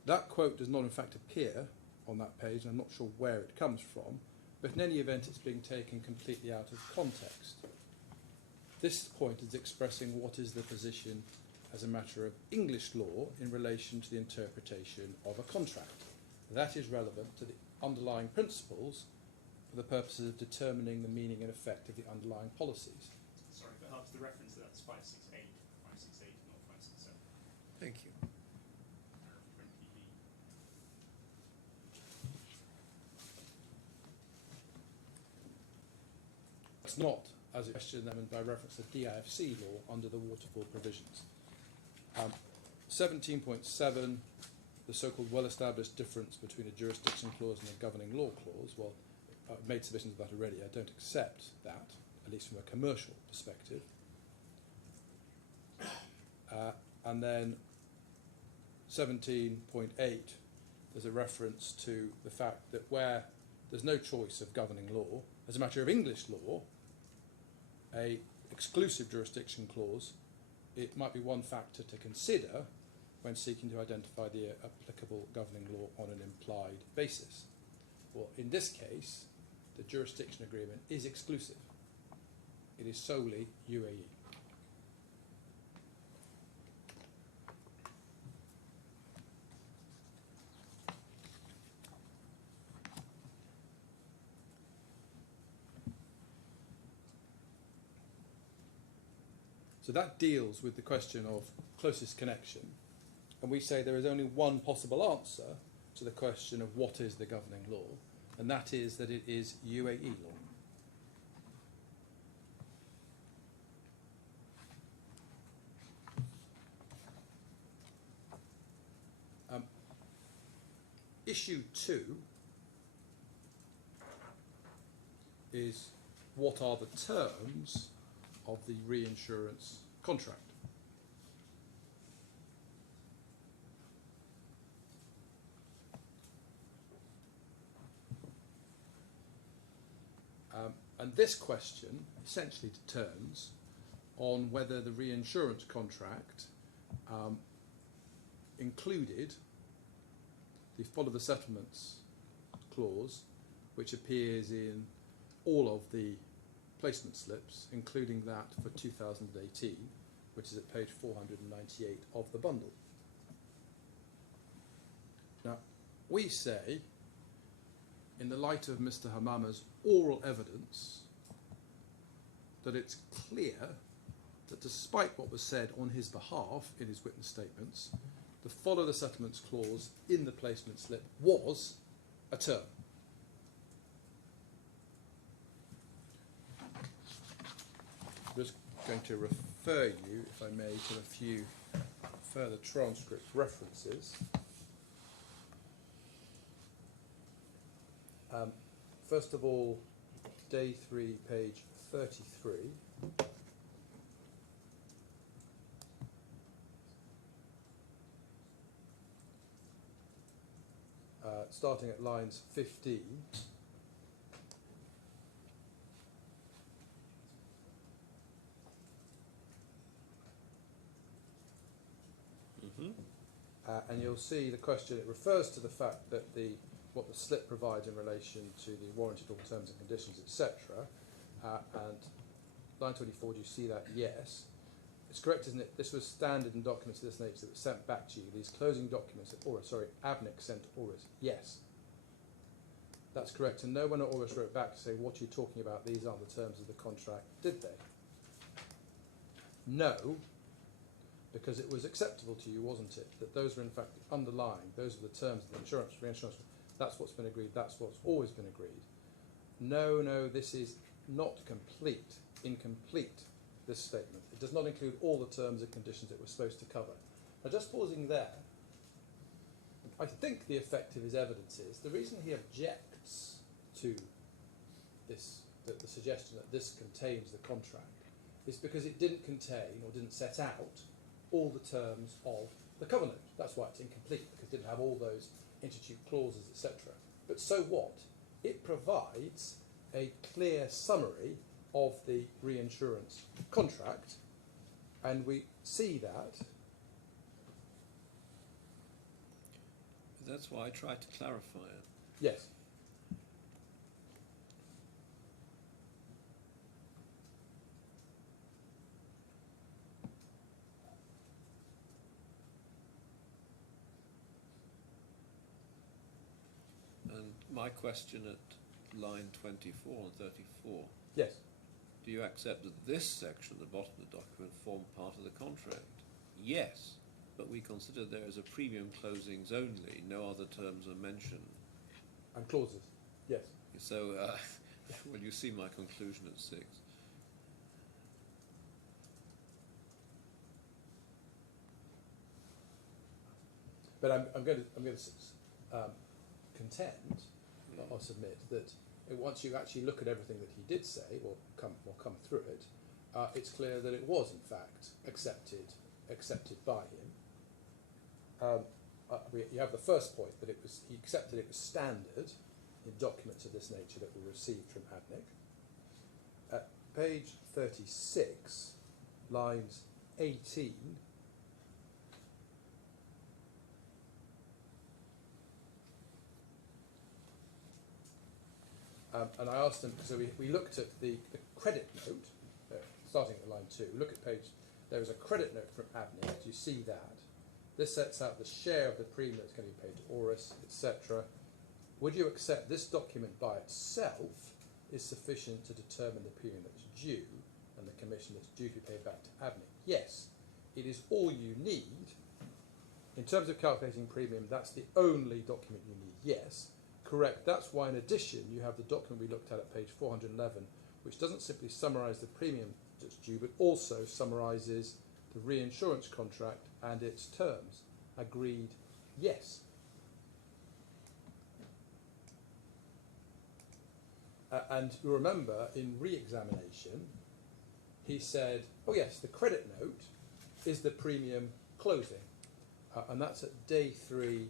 that quote does not in fact appear on that page. I'm not sure where it comes from, but in any event it's being taken completely out of context. This point is expressing what is the position as a matter of English law in relation to the interpretation of a contract. That is relevant to the underlying principles for the purposes of determining the meaning and effect of the underlying policies. Sorry, but the reference, that's 568, 568, not 567. Thank you. Paragraph 20B. It's not, as a question by reference to DIFC law under the waterfall provisions. 17.7, the so-called well-established difference between a jurisdiction clause and a governing law clause. Well, I've made submissions about it already. I don't accept that, at least from a commercial perspective. And then 17.8, there's a reference to the fact that where there's no choice of governing law, as a matter of English law, a exclusive jurisdiction clause, it might be one factor to consider when seeking to identify the applicable governing law on an implied basis. Well, in this case, the jurisdiction agreement is exclusive. It is solely UAE. So that deals with the question of closest connection, and we say there is only one possible answer to the question of what is the governing law, and that is that it is UAE law. Issue 2 is what are the terms of the reinsurance contract. And this question essentially turns on whether the reinsurance contract included the follow the settlements clause, which appears in all of the placement slips, including that for 2018, which is at page 498 of the bundle. Now, we say, in the light of Mr. Hamama's oral evidence, that it's clear that despite what was said on his behalf in his witness statements, the follow the settlements clause in the placement slip was a term. I'm just going to refer you, if I may, to a few further transcript references. First of all, day 3, page 33. Starting at lines 15. And you'll see the question, it refers to the fact that what the slip provides in relation to the warranted all terms and conditions, etc. And line 24, do you see that? Yes. It's correct, isn't it? This was standard in documents of this nature that were sent back to you. These closing documents that ABNIC sent to Oris. Yes. That's correct. And no one at Oris wrote back to say, what are you talking about? These aren't the terms of the contract. Did they? No. Because it was acceptable to you, wasn't it, that those were in fact underlying, those are the terms of the reinsurance, that's what's been agreed, that's what's always been agreed. No, this is not complete, incomplete, this statement. It does not include all the terms and conditions it was supposed to cover. Now just pausing there, I think the effect of his evidence is, the reason he objects to this, the suggestion that this contains the contract, is because it didn't contain or didn't set out all the terms of the covenant. That's why it's incomplete, because it didn't have all those institute clauses, etc. But so what? It provides a clear summary of the reinsurance contract, and we see that. That's why I tried to clarify it. Yes. And my question at line 24 and 34, Yes. do you accept that this section at the bottom of the document formed part of the contract? Yes, but we consider there as a premium closings only, no other terms are mentioned. And clauses, yes. So, well, you see my conclusion at 6. But I'm going to contend or submit that once you actually look at everything that he did say, or come through it, it's clear that it was in fact accepted by him. You have the first point that he accepted it was standard in documents of this nature that were received from ADNIC. At page 36, lines 18. And I asked them, so we looked at the credit note, starting at line 2. Look at page, there is a credit note from ADNIC, you see that. This sets out the share of the premium that's going to be paid to ORIS, etc. Would you accept this document by itself is sufficient to determine the premium that's due and the commission that's due to be paid back to ADNIC? Yes, it is all you need. In terms of calculating premium, that's the only document you need, yes. Correct. That's why, in addition, you have the document we looked at page 411, which doesn't simply summarise the premium that's due, but also summarises the reinsurance contract and its terms. Agreed? Yes. And you remember, in re-examination, he said, oh yes, the credit note is the premium closing. And that's at day 3.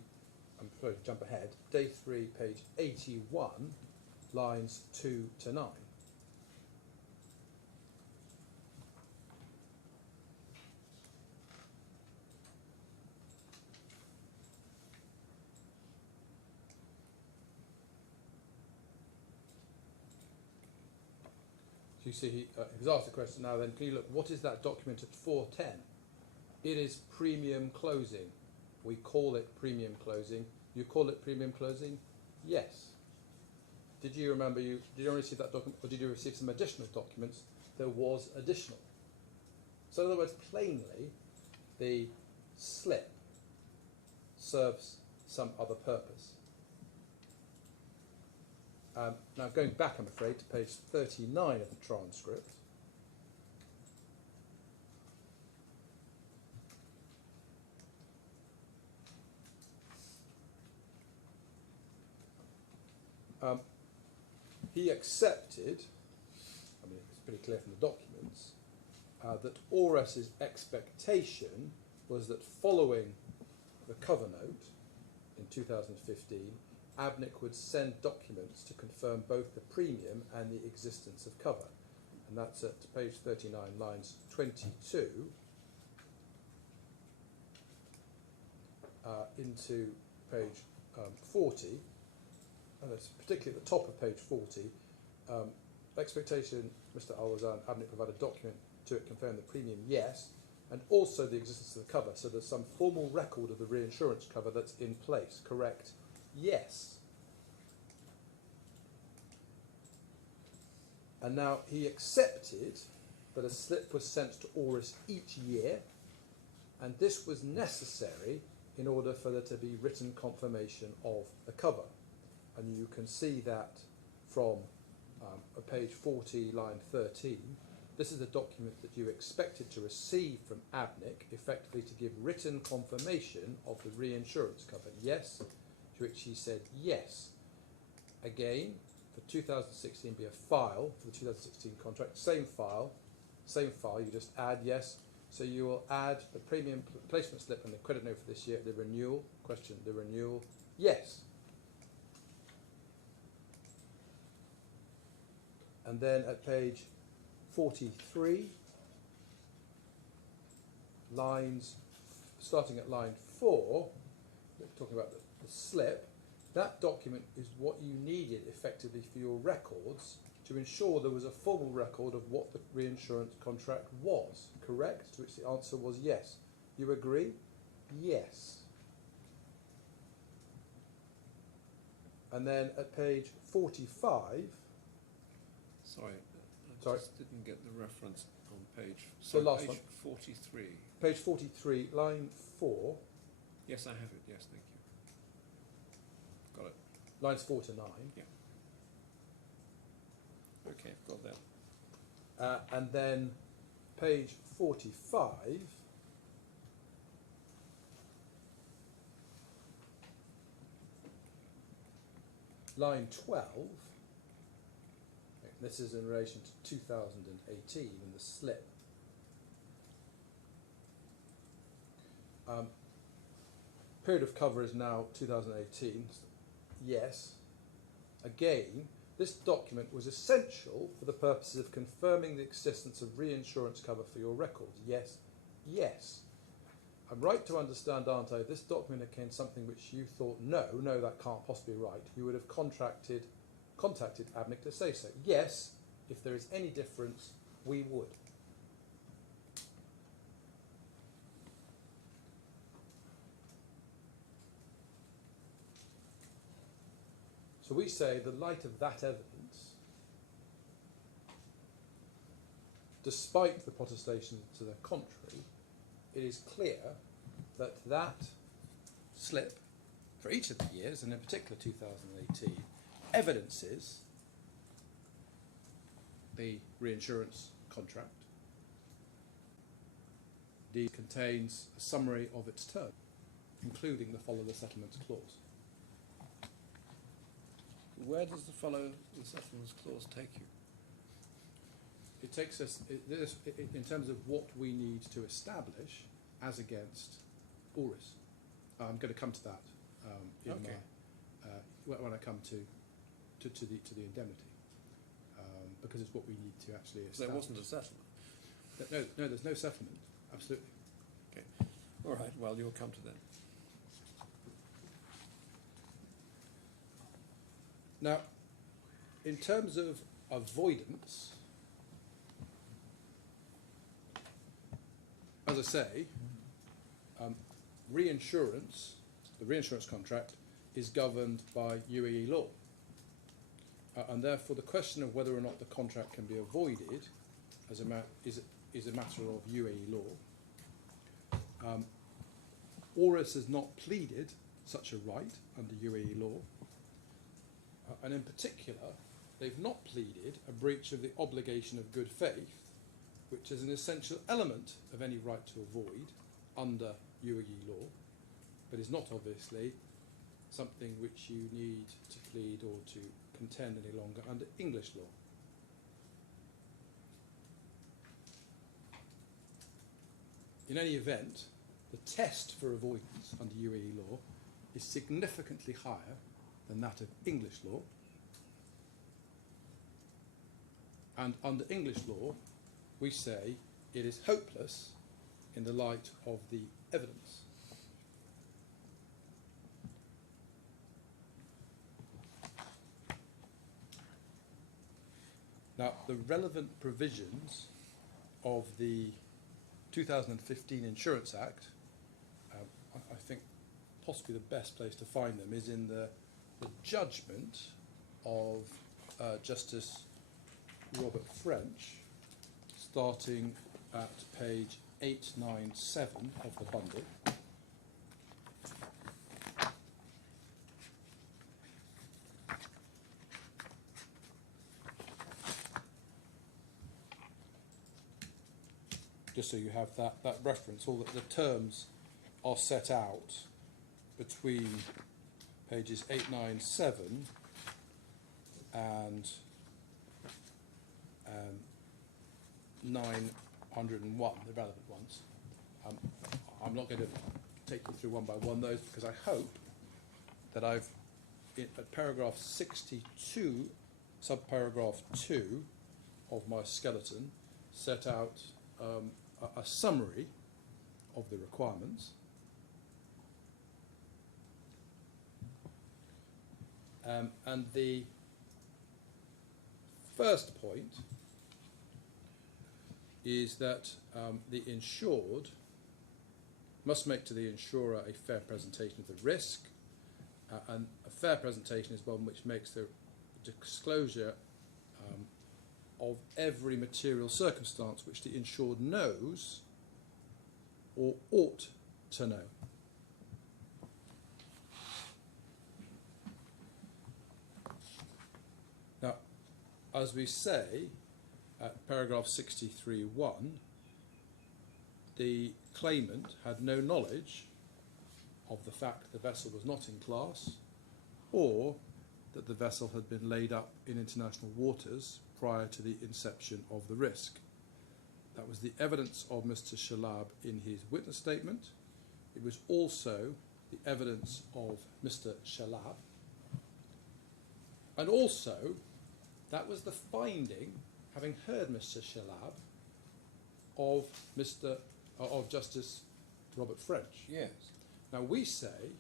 I'm sorry to jump ahead, day 3, page 81, lines 2 to 9. So you see, he was asked the question, now then, can you look, what is that document at 410? It is premium closing. We call it premium closing. You call it premium closing? Yes. Did you remember, did you only receive that document, or did you receive some additional documents? There was additional. So in other words, plainly, the slip serves some other purpose. Now going back, I'm afraid, to page 39 of the transcript. He accepted, I mean it's pretty clear from the documents, that ORES's expectation was that following the cover note in 2015, ADNIC would send documents to confirm both the premium and the existence of cover. And that's at page 39, lines 22 into page 40. And that's particularly at the top of page 40, expectation, Mr. Al-Wazan, ADNIC provided a document to confirm the premium, yes, and also the existence of the cover. So there's some formal record of the reinsurance cover that's in place, correct? Yes. And now he accepted that a slip was sent to ORIS each year, and this was necessary in order for there to be written confirmation of the cover. And you can see that from page 40, line 13. This is a document that you expected to receive from ADNIC, effectively to give written confirmation of the reinsurance cover. Yes, to which he said yes. Again, for 2016, be a file for the 2016 contract. Same file, you just add yes. So you will add the premium placement slip and the credit note for this year, the renewal. Question, the renewal, yes. And then at page 43, starting at line 4, talking about the slip, that document is what you needed effectively for your records to ensure there was a formal record of what the reinsurance contract was, correct? To which the answer was yes. You agree? Yes. And then at page 45, Sorry, Sorry. just didn't get the reference on page. The last page one. 43. Page 43, line 4, Yes, I have it. Yes, thank you. Got it. lines 4 to 9. Okay, I've got that. And then page 45, line 12, this is in relation to 2018 and the slip. Period of cover is now 2018. Yes. Again, this document was essential for the purposes of confirming the existence of reinsurance cover for your records. Yes. Yes. I'm right to understand, aren't I? This document contains something which you thought, no, that can't possibly be right. You would have contacted ABNIC to say so. Yes, if there is any difference, we would. So we say, the light of that evidence, despite the protestation to the contrary, it is clear that that slip, for each of the years, and in particular 2018, evidences the reinsurance contract. Indeed, contains a summary of its terms, including the follow the settlements clause. Where does the follow the settlements clause take you? It takes us, in terms of what we need to establish as against URIS. I'm going to come to that Okay. when I come to the indemnity, because it's what we need to actually establish. There wasn't a settlement. No, there's no settlement. Absolutely. Okay. All right. Well, you'll come to that. Now, in terms of avoidance, as I say, reinsurance, the reinsurance contract, is governed by UAE law. And therefore the question of whether or not the contract can be avoided is a matter of UAE law. ORIS has not pleaded such a right under UAE law. And in particular, they've not pleaded a breach of the obligation of good faith, which is an essential element of any right to avoid under UAE law, but is not obviously something which you need to plead or to contend any longer under English law. In any event, the test for avoidance under UAE law is significantly higher than that of English law. And under English law, we say it is hopeless in the light of the evidence. Now, the relevant provisions of the 2015 Insurance Act, I think possibly the best place to find them is in the judgment of Justice Robert French, starting at page 897 of the bundle. Just so you have that reference, all the terms are set out between pages 897 and 901, the relevant ones. I'm not going to take you through one by one those, because I hope that I've, at paragraph 62, subparagraph 2 of my skeleton, set out a summary of the requirements. And the first point is that the insured must make to the insurer a fair presentation of the risk, and a fair presentation is one which makes the disclosure of every material circumstance which the insured knows or ought to know. Now, as we say at paragraph 63.1, the claimant had no knowledge of the fact the vessel was not in class, or that the vessel had been laid up in international waters prior to the inception of the risk. That was the evidence of Mr. Shalab in his witness statement. It was also the evidence of Mr. Shalab. And also, that was the finding, having heard Mr. Shalab, of Justice Robert French. Yes. Now, we say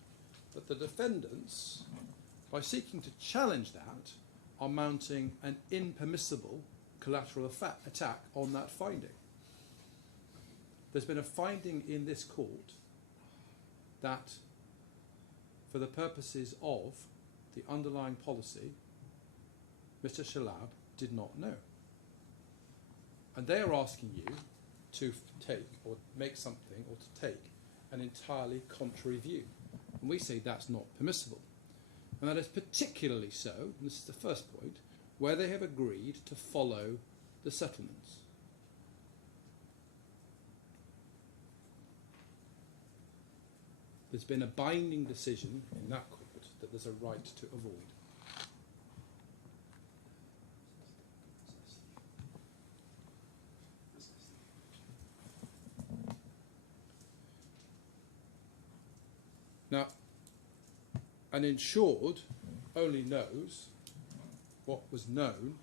that the defendants, by seeking to challenge that, are mounting an impermissible collateral attack on that finding. There's been a finding in this court that, for the purposes of the underlying policy, Mr. Shalab did not know. And they are asking you to take or make something or to take an entirely contrary view. And we say that's not permissible. And that is particularly so, and this is the first point, where they have agreed to follow the settlements. There's been a binding decision in that court that there's a right to avoid. Now, an insured only knows what was known.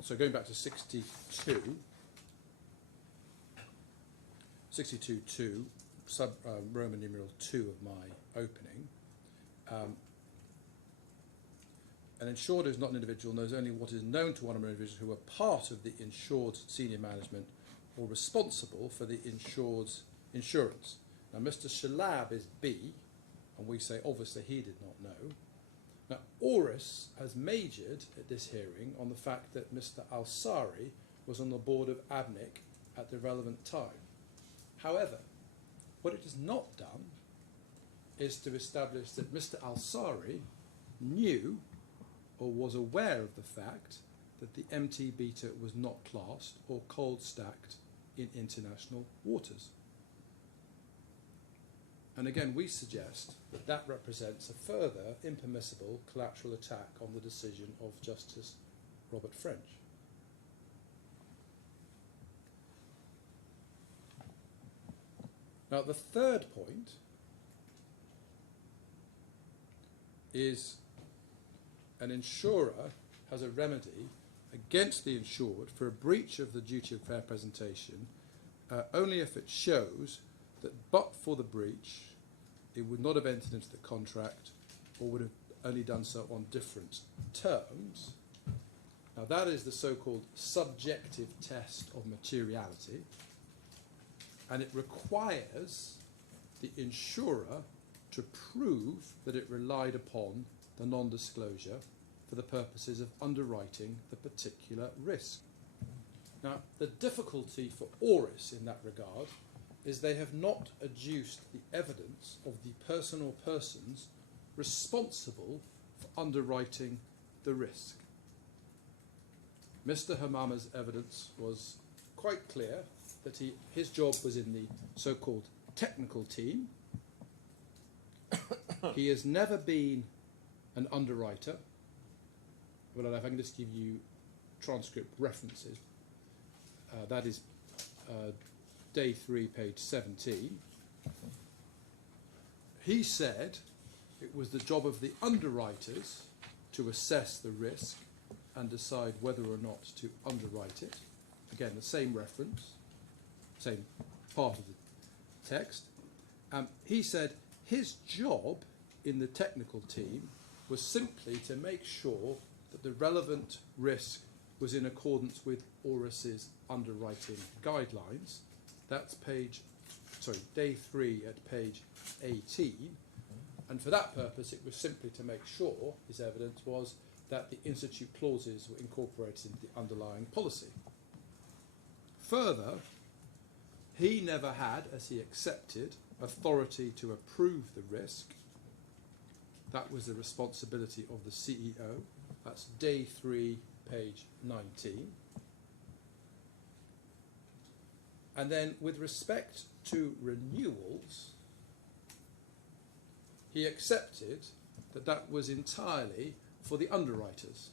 So going back to 62.2, Roman numeral 2 of my opening. An insured who is not an individual knows only what is known to one or more individuals who are part of the insured senior management or responsible for the insured's insurance. Now, Mr. Shalab is B, and we say obviously he did not know. Now, Oris has majored at this hearing on the fact that Mr. Al-Sari was on the board of ABNIC at the relevant time. However, what it has not done is to establish that Mr. Al-Sari knew or was aware of the fact that the MT Beta was not classed or cold stacked in international waters. And again, we suggest that that represents a further impermissible collateral attack on the decision of Justice Robert French. Now, the third point is an insurer has a remedy against the insured for a breach of the duty of fair presentation only if it shows that but for the breach, it would not have entered into the contract or would have only done so on different terms. Now, that is the so-called subjective test of materiality, and it requires the insurer to prove that it relied upon the non-disclosure for the purposes of underwriting the particular risk. Now, the difficulty for Oris in that regard is they have not adduced the evidence of the person or persons responsible for underwriting the risk. Mr. Hamama's evidence was quite clear that his job was in the so-called technical team. He has never been an underwriter. Well, if I can just give you transcript references. That is day 3, page 17. He said it was the job of the underwriters to assess the risk and decide whether or not to underwrite it. Again, the same reference, same part of the text. He said his job in the technical team was simply to make sure that the relevant risk was in accordance with Oris's underwriting guidelines. That's day 3 at page 18. And for that purpose, it was simply to make sure, his evidence was, that the institute clauses were incorporated into the underlying policy. Further, he never had, as he accepted, authority to approve the risk. That was the responsibility of the CEO. That's day 3, page 19. And then with respect to renewals, he accepted that that was entirely for the underwriters.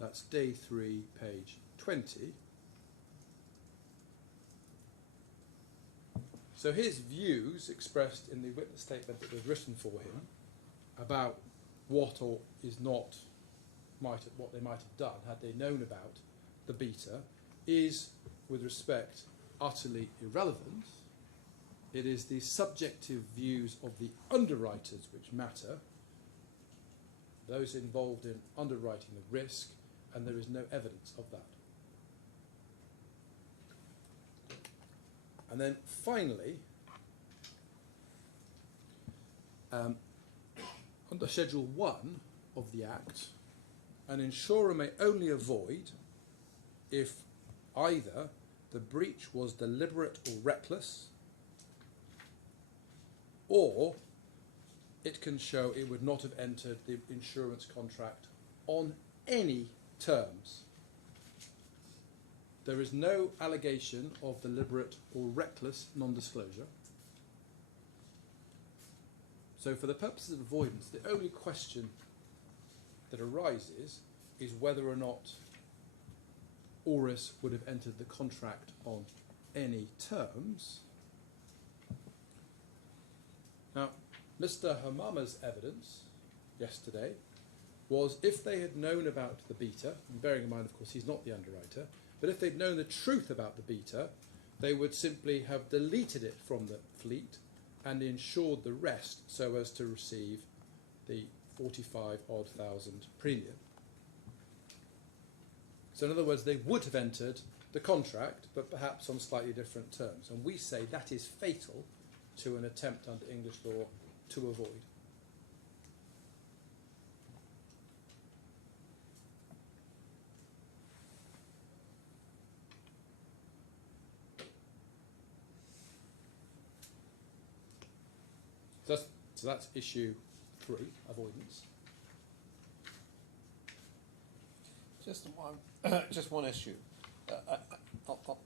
That's day 3, page 20. So his views expressed in the witness statement that was written for him about what or is not what they might have done had they known about the beta is, with respect, utterly irrelevant. It is the subjective views of the underwriters which matter, those involved in underwriting the risk, and there is no evidence of that. And then finally, under Schedule 1 of the Act, an insurer may only avoid if either the breach was deliberate or reckless, or it can show it would not have entered the insurance contract on any terms. There is no allegation of deliberate or reckless non-disclosure. So for the purposes of avoidance, the only question that arises is whether or not Auris would have entered the contract on any terms. Now, Mr. Hamama's evidence yesterday was if they had known about the beta, and bearing in mind, of course, he's not the underwriter, but if they'd known the truth about the beta, they would simply have deleted it from the fleet and insured the rest so as to receive the 45-odd thousand premium. So in other words, they would have entered the contract, but perhaps on slightly different terms. And we say that is fatal to an attempt under English law to avoid. So that's issue 3, avoidance. Just one issue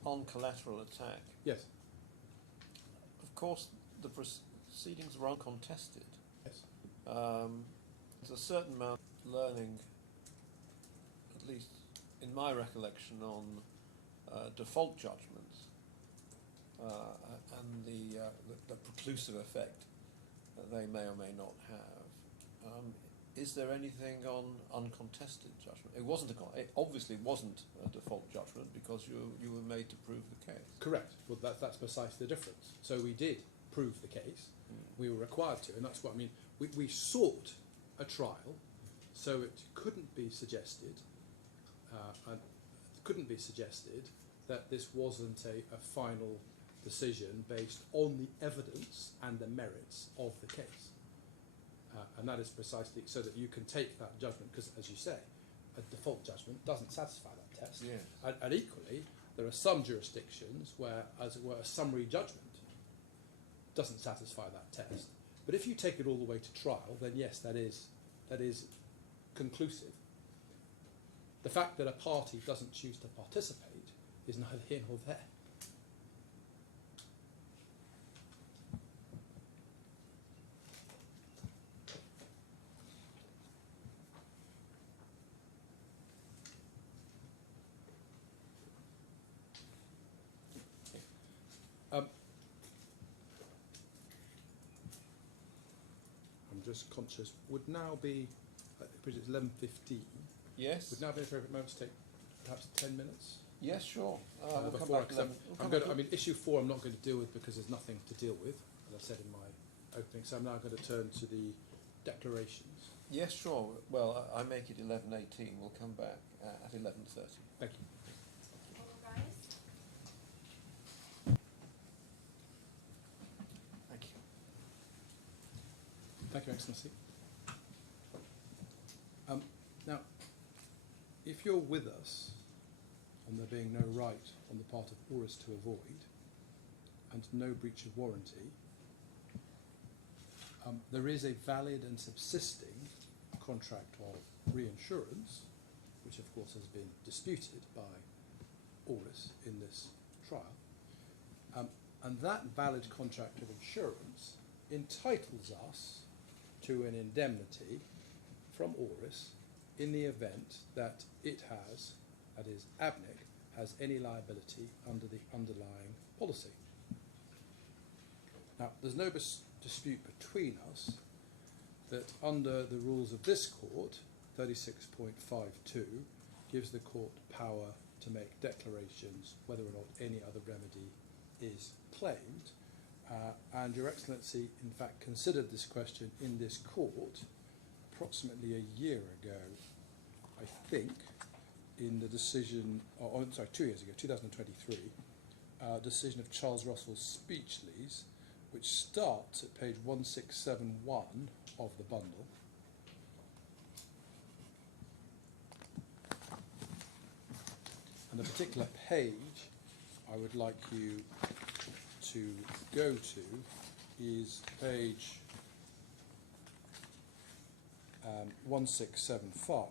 on collateral attack. Yes. Of course, the proceedings were uncontested. Yes. There's a certain amount of learning, at least in my recollection, on default judgments and the preclusive effect that they may or may not have. Is there anything on uncontested judgment? It obviously wasn't a default judgment because you were made to prove the case. Correct. Well, that's precisely the difference. So we did prove the case. We were required to, and that's what I mean. We sought a trial, so it couldn't be suggested, that this wasn't a final decision based on the evidence and the merits of the case. And that is precisely so that you can take that judgment, because, as you say, a default judgment doesn't satisfy that test. Yes. And equally, there are some jurisdictions where, as it were, a summary judgment doesn't satisfy that test. But if you take it all the way to trial, then yes, that is conclusive. The fact that a party doesn't choose to participate is neither here nor there. I'm just conscious, would now be, it's 11:15. Yes. Would now be an appropriate moment to take perhaps 10 minutes? Yes, sure. We'll come Before, back issue 4 I'm not going to deal with because there's nothing to deal with, as I said in my opening, so I'm now going to turn to the declarations. Yes, sure. Well, I make it 11:18. We'll come back at 11:30. Thank you. Thank you. Thank you, Excellency. Now, if you're with us on there being no right on the part of Oris to avoid and no breach of warranty, there is a valid and subsisting contract of reinsurance, which of course has been disputed by Oris in this trial. And that valid contract of insurance entitles us to an indemnity from Oris in the event that it has, that is, ABNIC, has any liability under the underlying policy. Now, there's no dispute between us that under the rules of this court, 36.52 gives the court power to make declarations whether or not any other remedy is claimed. And Your Excellency, in fact, considered this question in this court approximately a year ago, I think, in the decision, 2 years ago, 2023, decision of Charles Russell Speechley's, which starts at page 1671 of the bundle. And the particular page I would like you to go to is page 1675.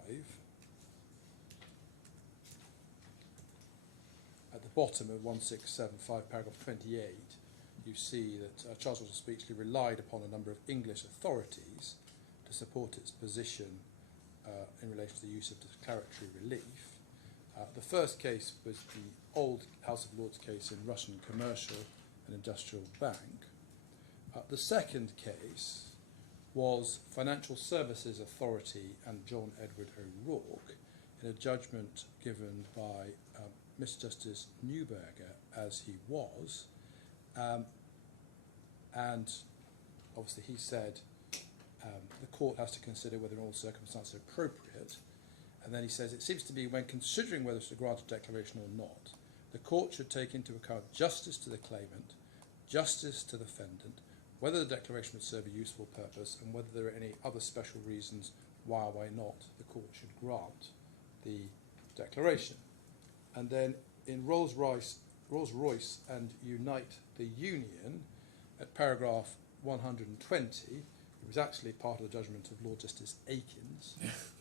At the bottom of 1675, paragraph 28, you see that Charles Russell Speechley relied upon a number of English authorities to support its position in relation to the use of declaratory relief. The first case was the old House of Lords case in Russian Commercial and Industrial Bank. The second case was Financial Services Authority and John Edward O'Rourke in a judgment given by Mr. Justice Neuberger, as he was, and obviously he said the court has to consider whether in all circumstances appropriate. And then he says, it seems to me when considering whether to grant a declaration or not, the court should take into account justice to the claimant, justice to the defendant, whether the declaration would serve a useful purpose, and whether there are any other special reasons why or why not the court should grant the declaration. And then in Rolls-Royce and Unite the Union, at paragraph 120, it was actually part of the judgment of Lord Justice Aikins.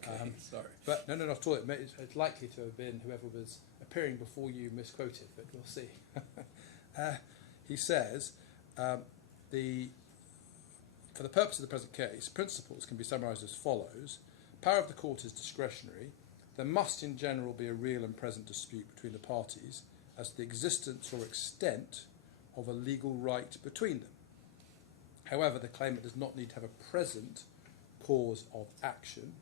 Okay, sorry. But no, not at all. It's likely to have been whoever was appearing before you misquoted, but we'll see. He says, for the purpose of the present case, principles can be summarised as follows. Power of the court is discretionary. There must in general be a real and present dispute between the parties as to the existence or extent of a legal right between them. However, the claimant does not need to have a present cause of action.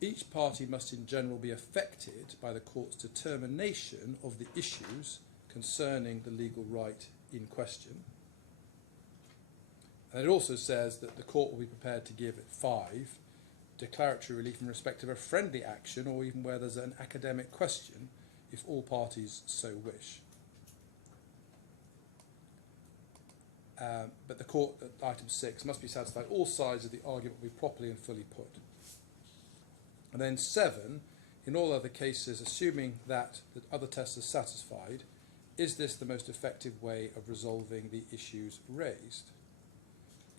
Each party must in general be affected by the court's determination of the issues concerning the legal right in question. And it also says that the court will be prepared to give, at 5, declaratory relief in respect of a friendly action or even where there's an academic question, if all parties so wish. But the court, at item 6, must be satisfied all sides of the argument will be properly and fully put. And then 7, in all other cases, assuming that the other tests are satisfied, is this the most effective way of resolving the issues raised?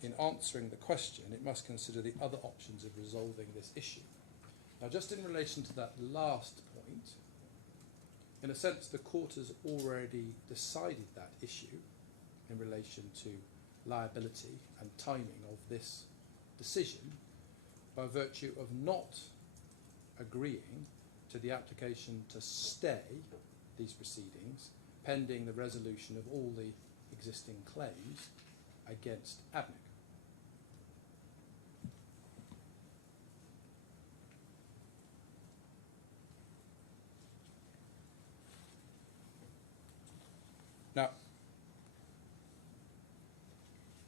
In answering the question, it must consider the other options of resolving this issue. Now, just in relation to that last point, in a sense, the court has already decided that issue in relation to liability and timing of this decision by virtue of not agreeing to the application to stay these proceedings pending the resolution of all the existing claims against ABNIC. Now,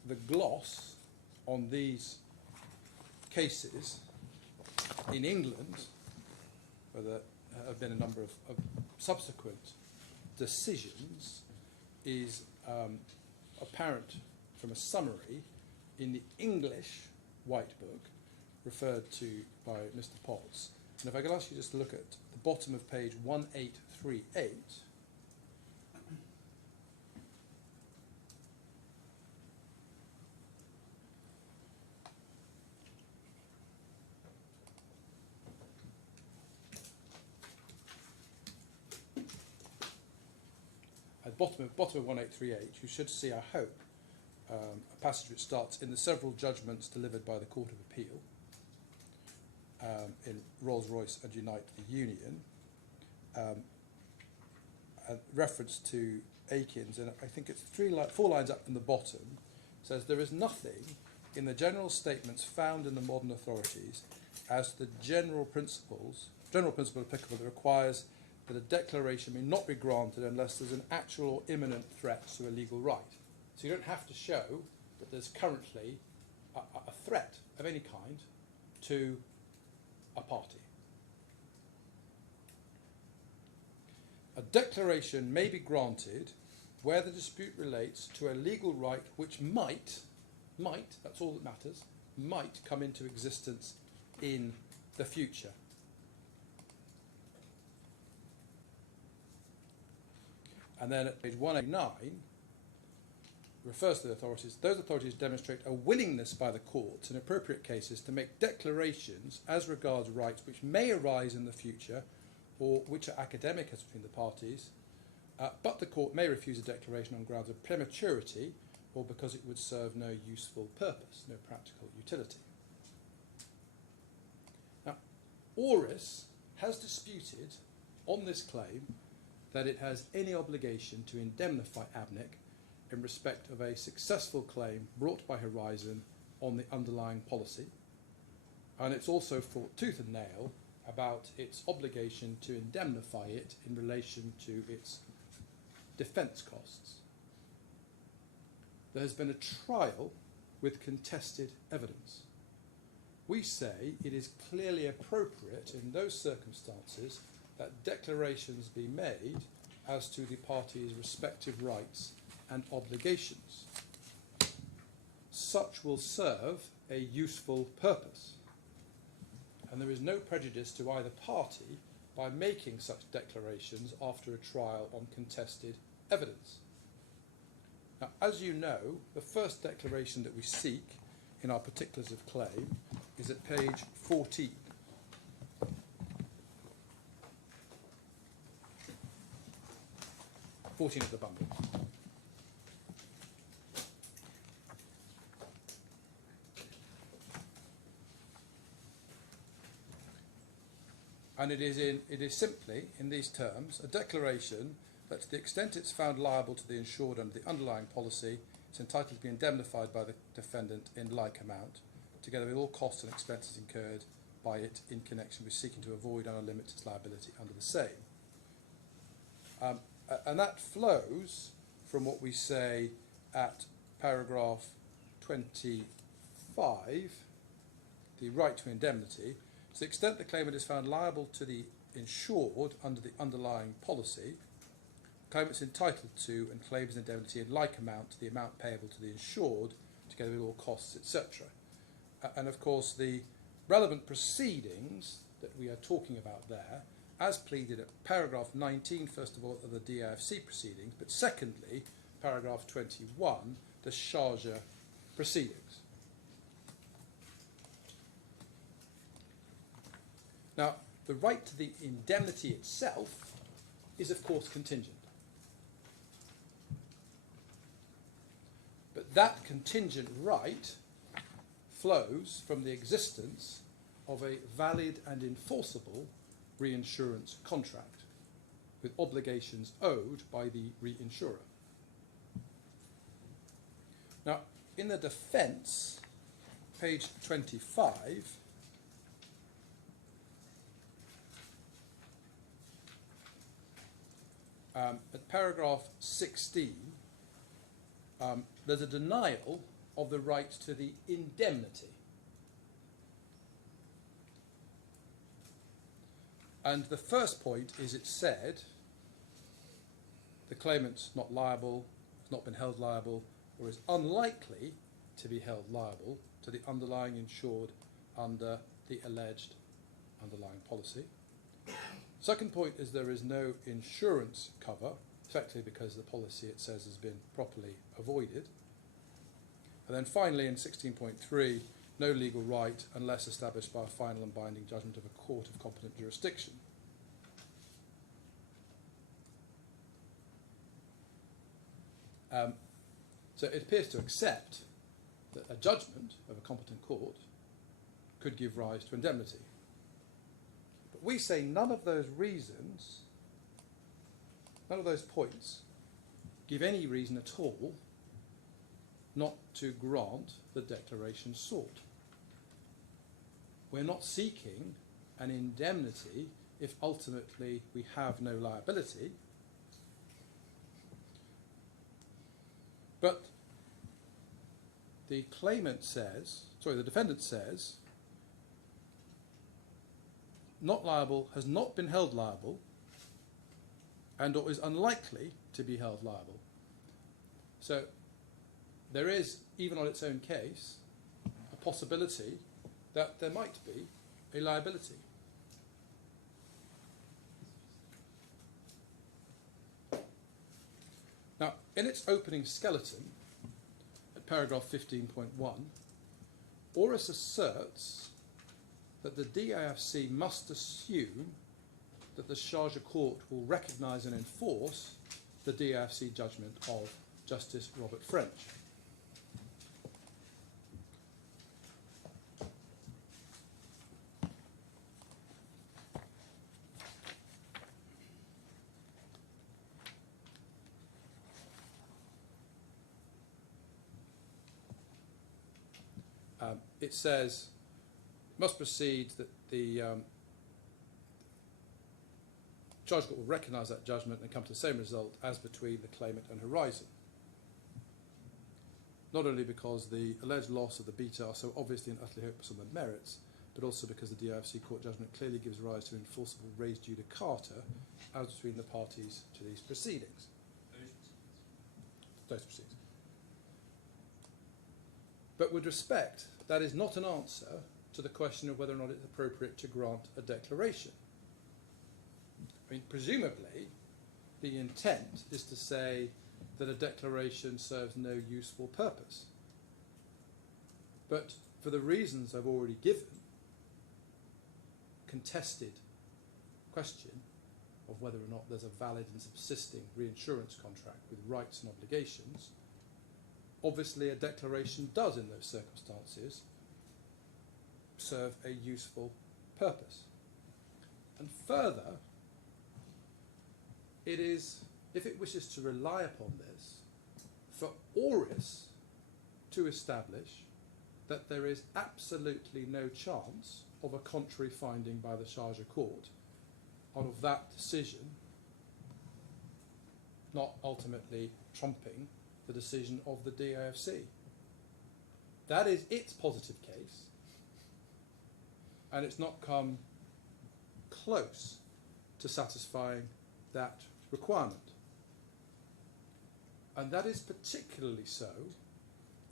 the gloss on these cases in England, where there have been a number of subsequent decisions, is apparent from a summary in the English White Book referred to by Mr. Potts And if I could ask you just to look at the bottom of page 1838, at the bottom of 1838, you should see, I hope, a passage which starts, in the several judgments delivered by the Court of Appeal in Rolls-Royce and Unite the Union, a reference to Aikins, and I think it's 4 lines up from the bottom, says, there is nothing in the general statements found in the modern authorities as to the general principle applicable that requires that a declaration may not be granted unless there's an actual or imminent threat to a legal right. So you don't have to show that there's currently a threat of any kind to a party. A declaration may be granted where the dispute relates to a legal right which might, that's all that matters, might come into existence in the future. And then at page 189, refers to the authorities. Those authorities demonstrate a willingness by the courts in appropriate cases to make declarations as regards rights which may arise in the future or which are academic as between the parties, but the court may refuse a declaration on grounds of prematurity or because it would serve no useful purpose, no practical utility. Now, Oris has disputed on this claim that it has any obligation to indemnify ABNIC in respect of a successful claim brought by Horizon on the underlying policy, and it's also fought tooth and nail about its obligation to indemnify it in relation to its defence costs. There has been a trial with contested evidence. We say it is clearly appropriate in those circumstances that declarations be made as to the parties' respective rights and obligations. Such will serve a useful purpose, and there is no prejudice to either party by making such declarations after a trial on contested evidence. Now, as you know, the first declaration that we seek in our particulars of claim is at page 14. Of the bundle. And it is simply, in these terms, a declaration that to the extent it's found liable to the insured under the underlying policy, it's entitled to be indemnified by the defendant in like amount, together with all costs and expenses incurred by it in connection with seeking to avoid and limit its liability under the same. And that flows from what we say at paragraph 25, the right to indemnity. To the extent the claimant is found liable to the insured under the underlying policy, the claimant is entitled to and claims indemnity in like amount to the amount payable to the insured, together with all costs, etc. And of course, the relevant proceedings that we are talking about there, as pleaded at paragraph 19, first of all, of the DIFC proceedings, but secondly, paragraph 21, the Sharjah proceedings. Now, the right to the indemnity itself is, of course, contingent. But that contingent right flows from the existence of a valid and enforceable reinsurance contract with obligations owed by the reinsurer. Now, in the defence, page 25, at paragraph 16, there's a denial of the right to the indemnity. And the first point is it said the claimant's not liable, has not been held liable, or is unlikely to be held liable to the underlying insured under the alleged underlying policy. Second point is there is no insurance cover, effectively because the policy, it says, has been properly avoided. And then finally, in 16.3, no legal right unless established by a final and binding judgment of a court of competent jurisdiction. So it appears to accept that a judgment of a competent court could give rise to indemnity. But we say none of those reasons, none of those points, give any reason at all not to grant the declaration sought. We're not seeking an indemnity if ultimately we have no liability, but the defendant says, not liable, has not been held liable, and or is unlikely to be held liable. So there is, even on its own case, a possibility that there might be a liability. Now, in its opening skeleton, at paragraph 15.1, Auris asserts that the DIFC must assume that the Sharjah court will recognise and enforce the DIFC judgment of Justice Robert French. It says, must proceed that the Charge Court will recognise that judgment and come to the same result as between the claimant and Horizon. Not only because the alleged loss of the beta are so obviously and utterly hopeless on the merits, but also because the DIFC court judgment clearly gives rise to an enforceable res judicata as between the parties to these proceedings. Those proceedings. But with respect, that is not an answer to the question of whether or not it's appropriate to grant a declaration. I mean, presumably, the intent is to say that a declaration serves no useful purpose. But for the reasons I've already given, contested question of whether or not there's a valid and subsisting reinsurance contract with rights and obligations, obviously a declaration does in those circumstances serve a useful purpose. And further, it is, if it wishes to rely upon this, for Auris to establish that there is absolutely no chance of a contrary finding by the Sharjah court out of that decision not ultimately trumping the decision of the DIFC. That is its positive case, and it's not come close to satisfying that requirement. And that is particularly so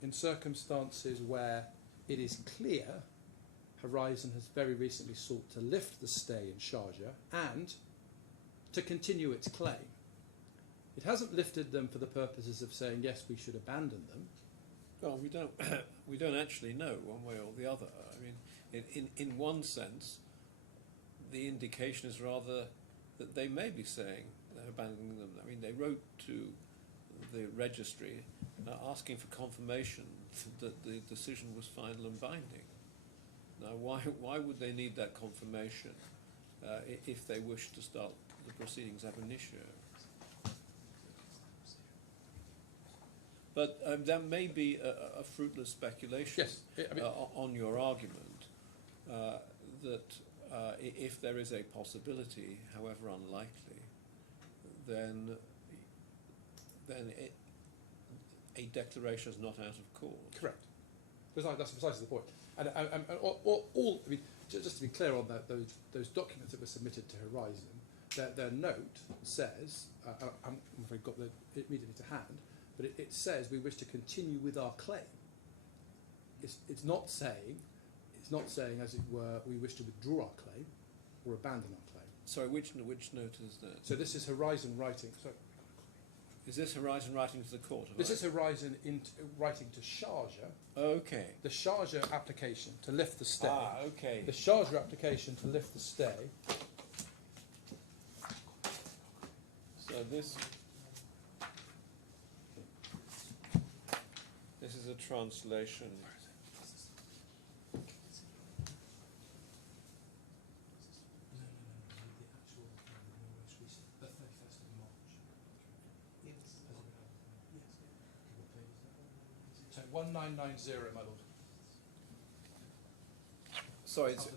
in circumstances where it is clear Horizon has very recently sought to lift the stay in Sharjah and to continue its claim. It hasn't lifted them for the purposes of saying, yes, we should abandon them. Well, we don't actually know one way or the other. I mean, in one sense, the indication is rather that they may be saying they're abandoning them. I mean, they wrote to the registry asking for confirmation that the decision was final and binding. Now, why would they need that confirmation if they wish to start the proceedings ab initio? But that may be a fruitless speculation. Yes, I mean, on your argument that if there is a possibility, however unlikely, then a declaration is not out of court. Correct. That's precisely the point. And all, I mean, just to be clear on that, those documents that were submitted to Horizon, their note says, I'm afraid got it immediately to hand, but it says we wish to continue with our claim. It's not saying, It's not saying, as it were, we wish to withdraw our claim or abandon our claim. Sorry, which note is that? So this is Horizon writing. Sorry. Is this Horizon writing to the court? This is Horizon writing to Sharjah. Okay. The Sharjah application to lift the stay. Ah, okay. The Sharjah application to lift the stay. So this is a translation. So 1990, my lord. Sorry, It's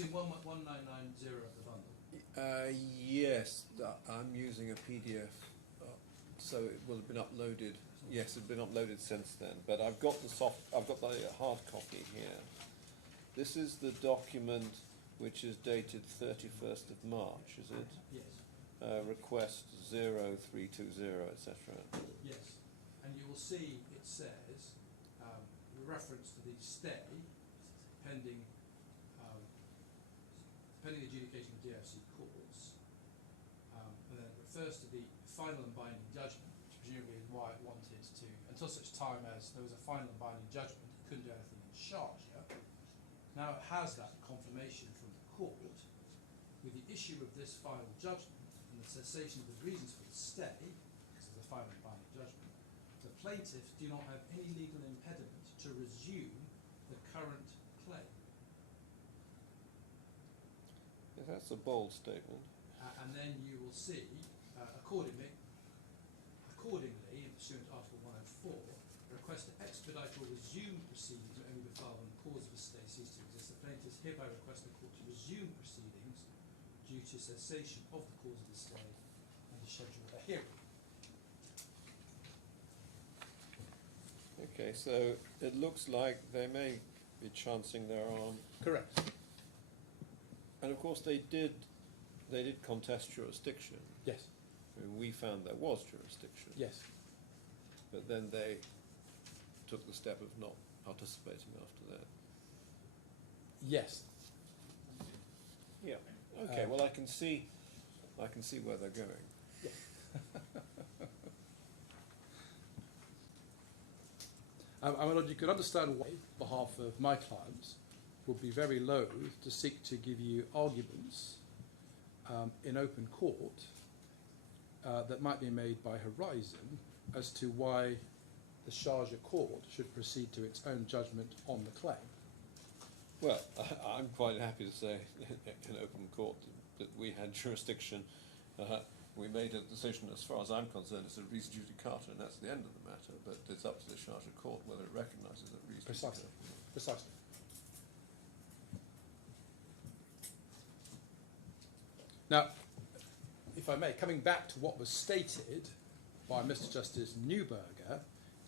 in 1990 of the bundle. yes, I'm using a PDF, so it will have been uploaded. Yes, it's been uploaded since then. But I've got the hard copy here. This is the document which is dated 31st of March, is it? Yes. Request 0320, etc. Yes. And you will see it says, reference to the stay pending adjudication of DFC courts, and then it refers to the final and binding judgment, which presumably is why it wanted to, until such time as there was a final and binding judgment, it couldn't do anything in Sharjah. Now it has that confirmation from the court with the issue of this final judgment and the cessation of the reasons for the stay, because of the final and binding judgment. The plaintiffs do not have any legal impediment to resume the current claim. Yeah, that's a bold statement. And then you will see, accordingly, in pursuant to Article 104, a request to expedite or resume proceedings may only be filed when the cause of the stay ceases to exist. The plaintiffs hereby request the court to resume proceedings due to cessation of the cause of the stay and to schedule a hearing. Okay, so it looks like they may be chancing their arm. Correct. And of course they did contest jurisdiction. Yes. I mean, we found there was jurisdiction. Yes. But then they took the step of not participating after that. Yes. Yeah. Okay, well I can see where they're going. Yeah. I mean, you can understand why, on behalf of my clients, would be very loath to seek to give you arguments in open court that might be made by Horizon as to why the Sharjah court should proceed to its own judgment on the claim. Well, I'm quite happy to say in open court that we had jurisdiction. We made a decision, as far as I'm concerned, it's a res judicata, and that's the end of the matter. But it's up to the Sharjah court whether it recognises that res Precisely. judicata. Precisely. Now, if I may, coming back to what was stated by Mr. Justice Neuberger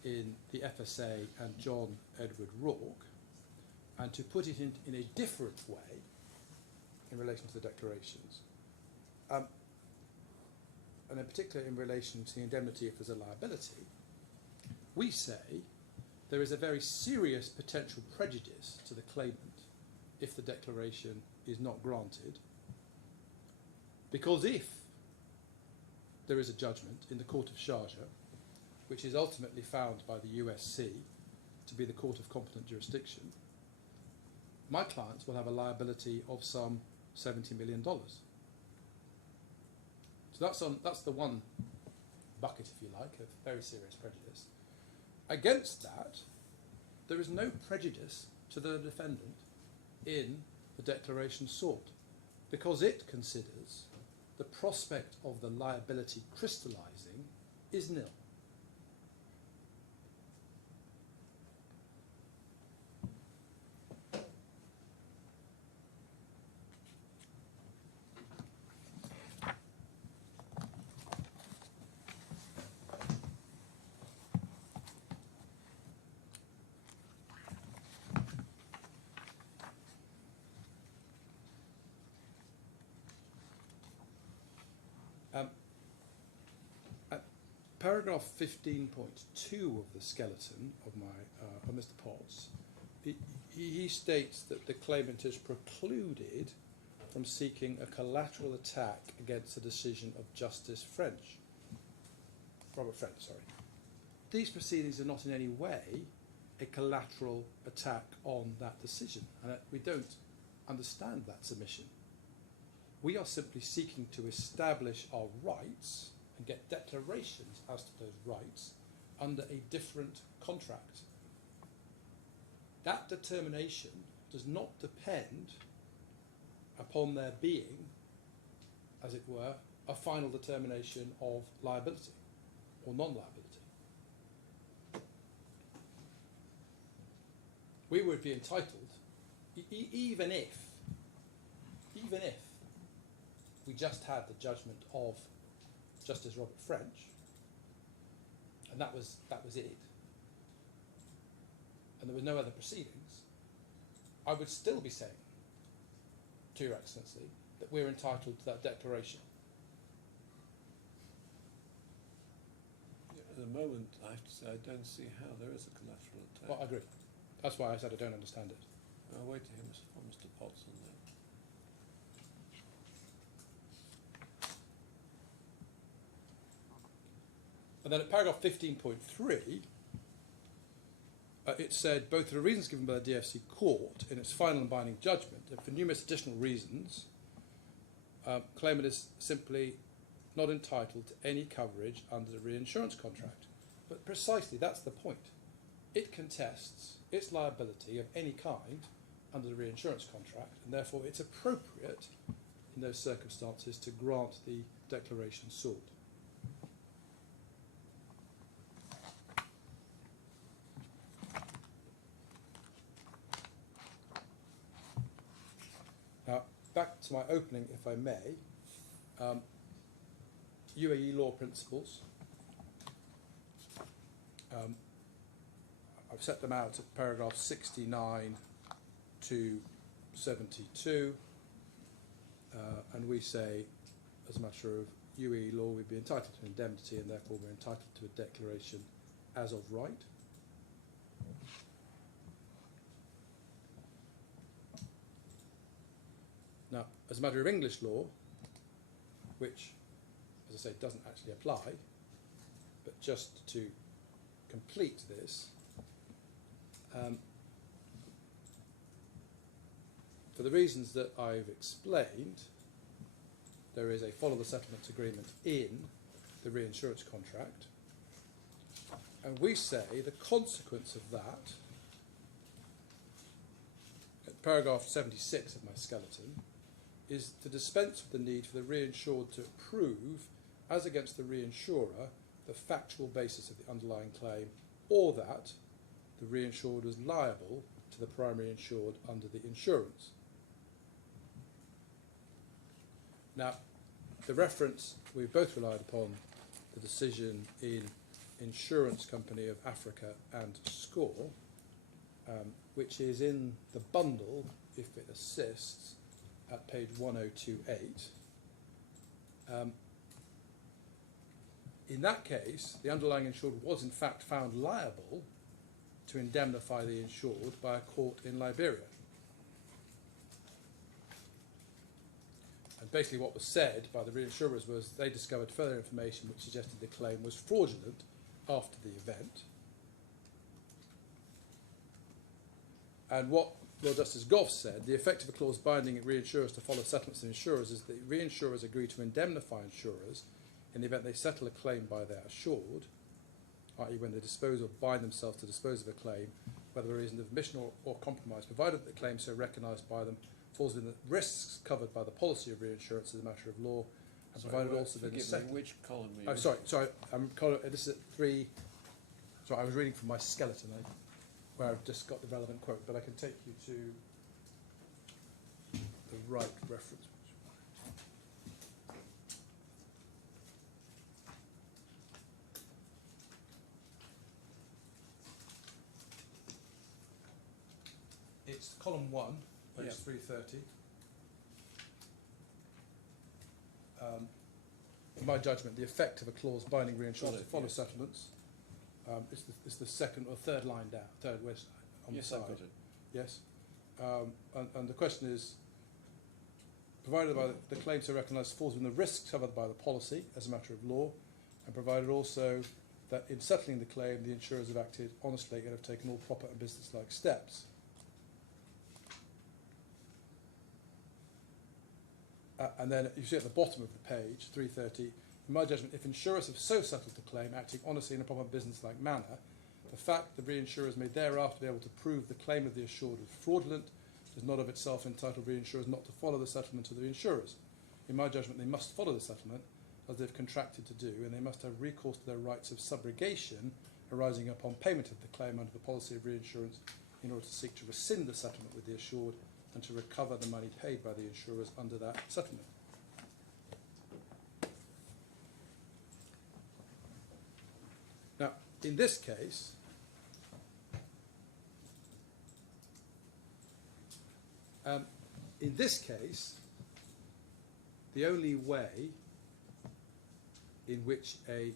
in the FSA and John Edward Rourke, and to put it in a different way in relation to the declarations, and in particular in relation to the indemnity if there's a liability, we say there is a very serious potential prejudice to the claimant if the declaration is not granted, because if there is a judgment in the Court of Sharjah, which is ultimately found by the USC to be the court of competent jurisdiction, my clients will have a liability of some $70 million. So that's the one bucket, if you like, of very serious prejudice. Against that, there is no prejudice to the defendant in the declaration sought, because it considers the prospect of the liability crystallising is nil. Paragraph 15.2 of the skeleton of my of Mr. Potts, he states that the claimant is precluded from seeking a collateral attack against the decision of Justice Robert French, sorry. These proceedings are not in any way a collateral attack on that decision, and we don't understand that submission. We are simply seeking to establish our rights and get declarations as to those rights under a different contract. That determination does not depend upon there being, as it were, a final determination of liability or non-liability. We would be entitled, even if we just had the judgment of Justice Robert French, and that was it, and there were no other proceedings, I would still be saying to Your Excellency that we're entitled to that declaration. At the moment, I have to say, I don't see how there is a collateral attack. Well, I agree. That's why I said I don't understand it. I'll wait to hear from Mr. Potts on that. And then at paragraph 15.3, it said, both the reasons given by the DFC court in its final and binding judgment, and for numerous additional reasons, claimant is simply not entitled to any coverage under the reinsurance contract. But precisely that's the point. It contests its liability of any kind under the reinsurance contract, and therefore it's appropriate in those circumstances to grant the declaration sought. Now, back to my opening, if I may. UAE law principles. I've set them out at paragraph 69 to 72, and we say, as a matter of UAE law, we'd be entitled to indemnity, and therefore we're entitled to a declaration as of right. Now, as a matter of English law, which, as I say, doesn't actually apply, but just to complete this, for the reasons that I've explained, there is a follow the settlement agreement in the reinsurance contract, and we say the consequence of that, at paragraph 76 of my skeleton, is to dispense with the need for the reinsured to prove, as against the reinsurer, the factual basis of the underlying claim, or that the reinsured was liable to the primary insured under the insurance. Now, the reference, we've both relied upon the decision in Insurance Company of Africa and SCORE, which is in the bundle, if it assists, at page 1028. In that case, the underlying insured was in fact found liable to indemnify the insured by a court in Liberia. And basically what was said by the reinsurers was they discovered further information which suggested the claim was fraudulent after the event. And what Lord Justice Gough said, the effect of a clause binding reinsurers to follow settlements of insurers is that reinsurers agree to indemnify insurers in the event they settle a claim by their assured, i.e. when they dispose or bind themselves to dispose of a claim, whether by reason of omission or compromise, provided that the claim so recognised by them falls within the risks covered by the policy of reinsurance as a matter of law, and provided also that the settlement... Which column were you sorry, this is at 3... Sorry, I was reading from my skeleton, where I've just got the relevant quote, but I can take you to the right reference. It's column 1, page 330. In my judgment, the effect of a clause binding reinsurers to follow settlements. It's the second or third line down, third west on the side. Yes. And the question is, provided by the claim to recognise falls within the risks covered by the policy as a matter of law, and provided also that in settling the claim the insurers have acted honestly and have taken all proper and business-like steps. And then you see at the bottom of the page, 330, in my judgment, if insurers have so settled the claim, acting honestly in a proper business-like manner, the fact that reinsurers may thereafter be able to prove the claim of the assured was fraudulent does not of itself entitle reinsurers not to follow the settlement of the insurers. In my judgment, they must follow the settlement as they've contracted to do, and they must have recourse to their rights of subrogation arising upon payment of the claim under the policy of reinsurance in order to seek to rescind the settlement with the assured and to recover the money paid by the insurers under that settlement. Now, in this case, the only way in which a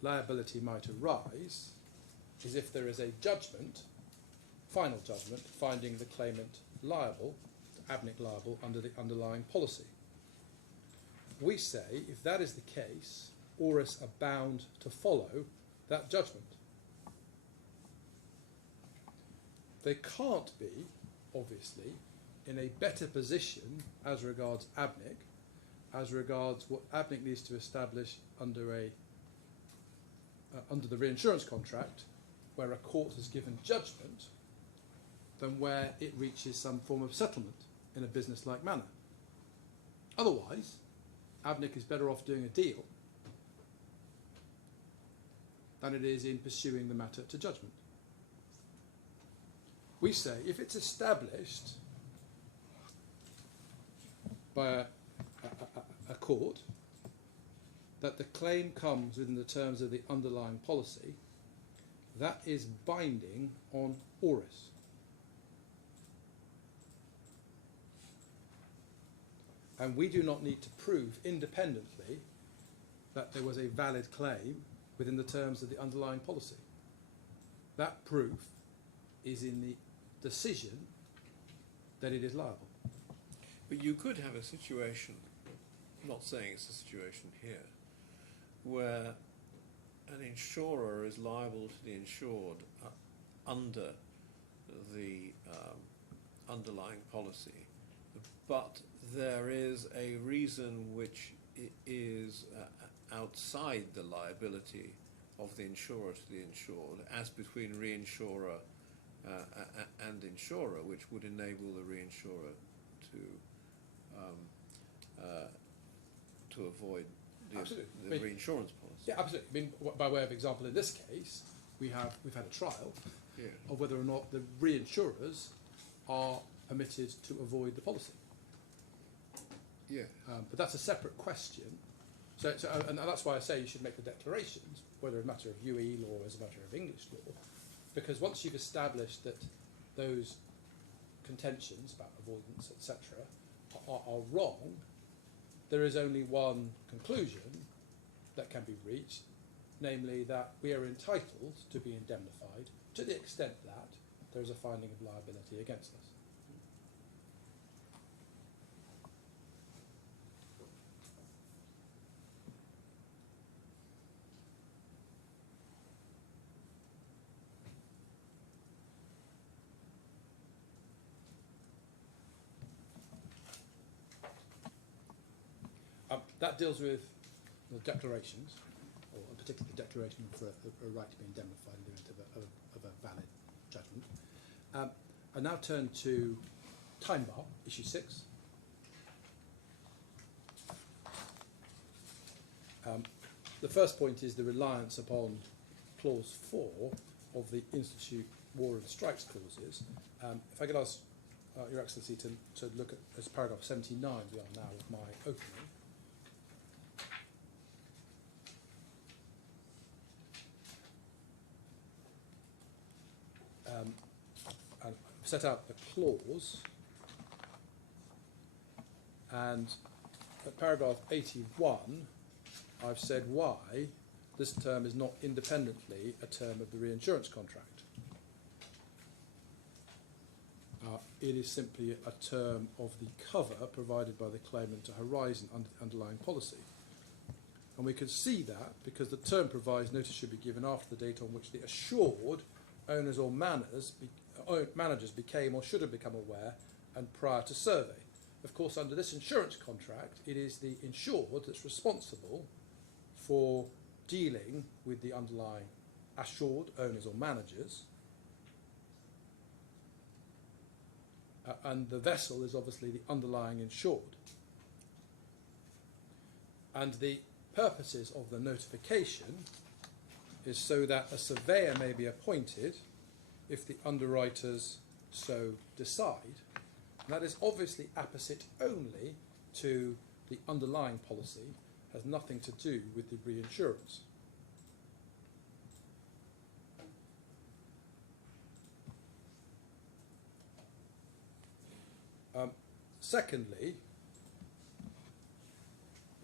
liability might arise is if there is a judgment, final judgment, finding the claimant liable, ABNIC liable, under the underlying policy. We say, if that is the case, ORIS are bound to follow that judgment. They can't be, obviously, in a better position as regards ABNIC, as regards what ABNIC needs to establish under the reinsurance contract, where a court has given judgment, than where it reaches some form of settlement in a business-like manner. Otherwise, ABNIC is better off doing a deal than it is in pursuing the matter to judgment. We say, if it's established by a court that the claim comes within the terms of the underlying policy, that is binding on ORIS. And we do not need to prove independently that there was a valid claim within the terms of the underlying policy. That proof is in the decision that it is liable. But you could have a situation, I'm not saying it's a situation here, where an insurer is liable to the insured under the underlying policy, but there is a reason which is outside the liability of the insurer to the insured, as between reinsurer and insurer, which would enable the reinsurer to avoid the reinsurance policy. Yeah, absolutely. I mean, by way of example, in this case, we've had a trial of whether or not the reinsurers are permitted to avoid the policy. Yeah. But that's a separate question. So, and that's why I say you should make the declarations, whether as a matter of UE law or as a matter of English law, because once you've established that those contentions about avoidance, etc., are wrong, there is only one conclusion that can be reached, namely that we are entitled to be indemnified to the extent that there is a finding of liability against us. That deals with the declarations, or in particular the declaration for a right to be indemnified in the event of a valid judgment. I now turn to time bar, issue 6. The first point is the reliance upon clause 4 of the Institute War and Strikes clauses. If I could ask Your Excellency to look at as paragraph 79 we are now with my opening. And set out the clause, and at paragraph 81 I've said why this term is not independently a term of the reinsurance contract. it is simply a term of the cover provided by the claimant to Horizon under the underlying policy. And we can see that because the term provides notice should be given after the date on which the assured owners or managers became or should have become aware and prior to survey. Of course, under this insurance contract, it is the insured that's responsible for dealing with the underlying assured owners or managers. And the vessel is obviously the underlying insured. And the purposes of the notification is so that a surveyor may be appointed if the underwriters so decide. And that is obviously apposite only to the underlying policy, has nothing to do with the reinsurance. Secondly,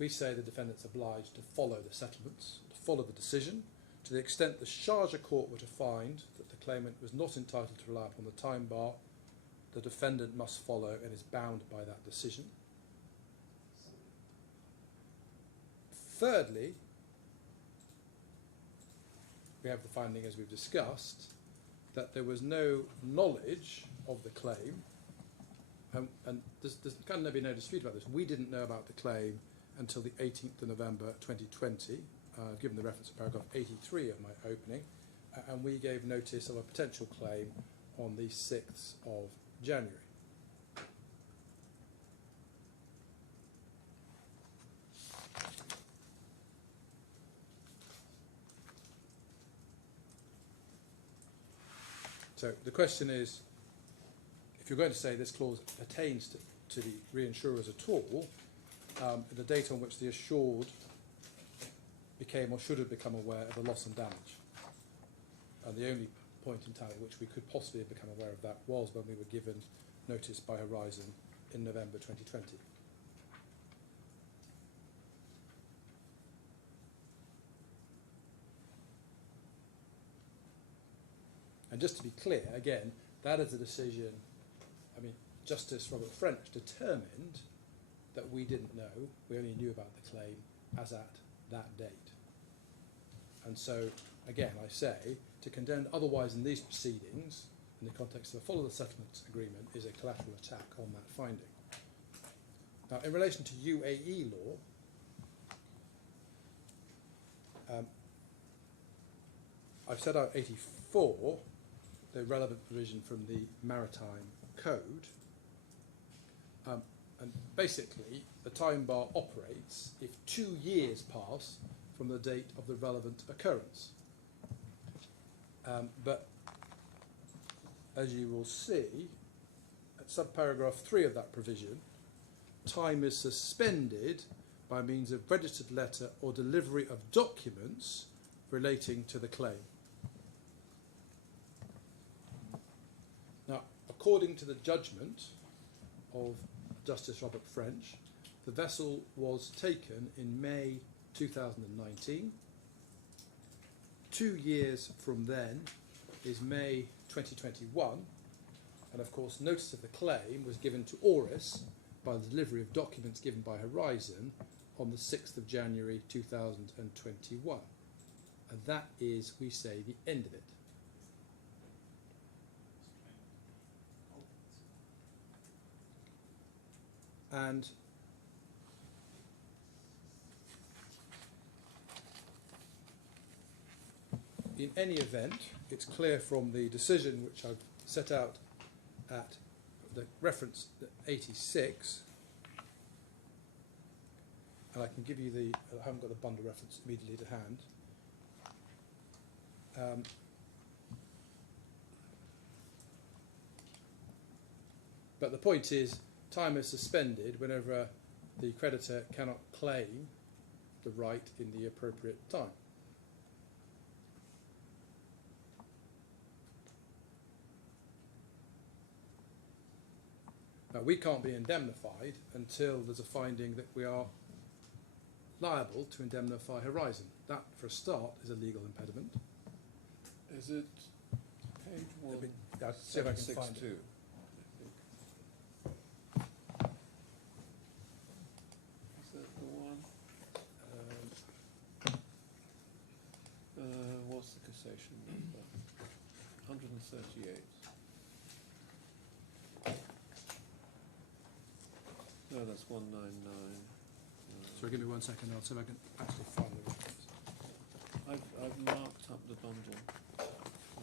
we say the defendant's obliged to follow the settlements, to follow the decision. To the extent the Sharjah court were to find that the claimant was not entitled to rely upon the time bar, the defendant must follow and is bound by that decision. Thirdly, we have the finding, as we've discussed, that there was no knowledge of the claim, and there's kind of be no dispute about this. We didn't know about the claim until the 18th of November 2020, given the reference to paragraph 83 of my opening, and we gave notice of a potential claim on the 6th of January. So the question is, if you're going to say this clause pertains to the reinsurers at all, the date on which the assured became or should have become aware of the loss and damage. And the only point in time at which we could possibly have become aware of that was when we were given notice by Horizon in November 2020. And just to be clear, again, that is a decision, I mean, Justice Robert French determined that we didn't know, we only knew about the claim as at that date. And so, again, I say, to contend otherwise in these proceedings, in the context of a follow the settlement agreement, is a collateral attack on that finding. Now, in relation to UAE law, I've set out 84, the relevant provision from the Maritime Code. And basically, the time bar operates if 2 years pass from the date of the relevant occurrence. But as you will see, at subparagraph 3 of that provision, time is suspended by means of registered letter or delivery of documents relating to the claim. Now, according to the judgment of Justice Robert French, the vessel was taken in May 2019. 2 years from then is May 2021, and of course notice of the claim was given to Oris by the delivery of documents given by Horizon on the 6th of January 2021. And that is, we say, the end of it. And in any event, it's clear from the decision which I've set out at the reference 86, and I can give you the, I haven't got the bundle reference immediately to hand. But the point is, time is suspended whenever the creditor cannot claim the right in the appropriate time. Now, we can't be indemnified until there's a finding that we are liable to indemnify Horizon. That, for a start, is a legal impediment. Is it page 1? I'll see if I can find it. 38. No, that's 199. Sorry, give me 1 second. I'll see if I can actually find the reference. I've marked up the bundle.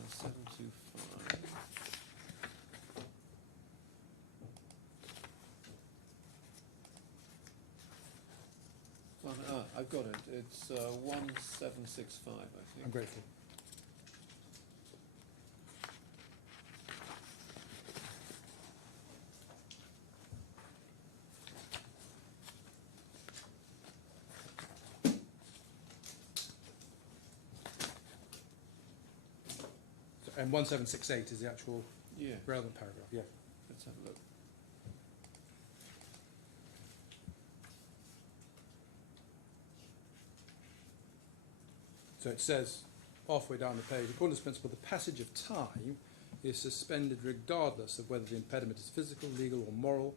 725. I've got it. It's 1765, I think. I'm grateful. And 1768 is the actual Yeah. relevant paragraph, yeah. Let's have a look. So it says, halfway down the page, according to this principle, the passage of time is suspended regardless of whether the impediment is physical, legal or moral,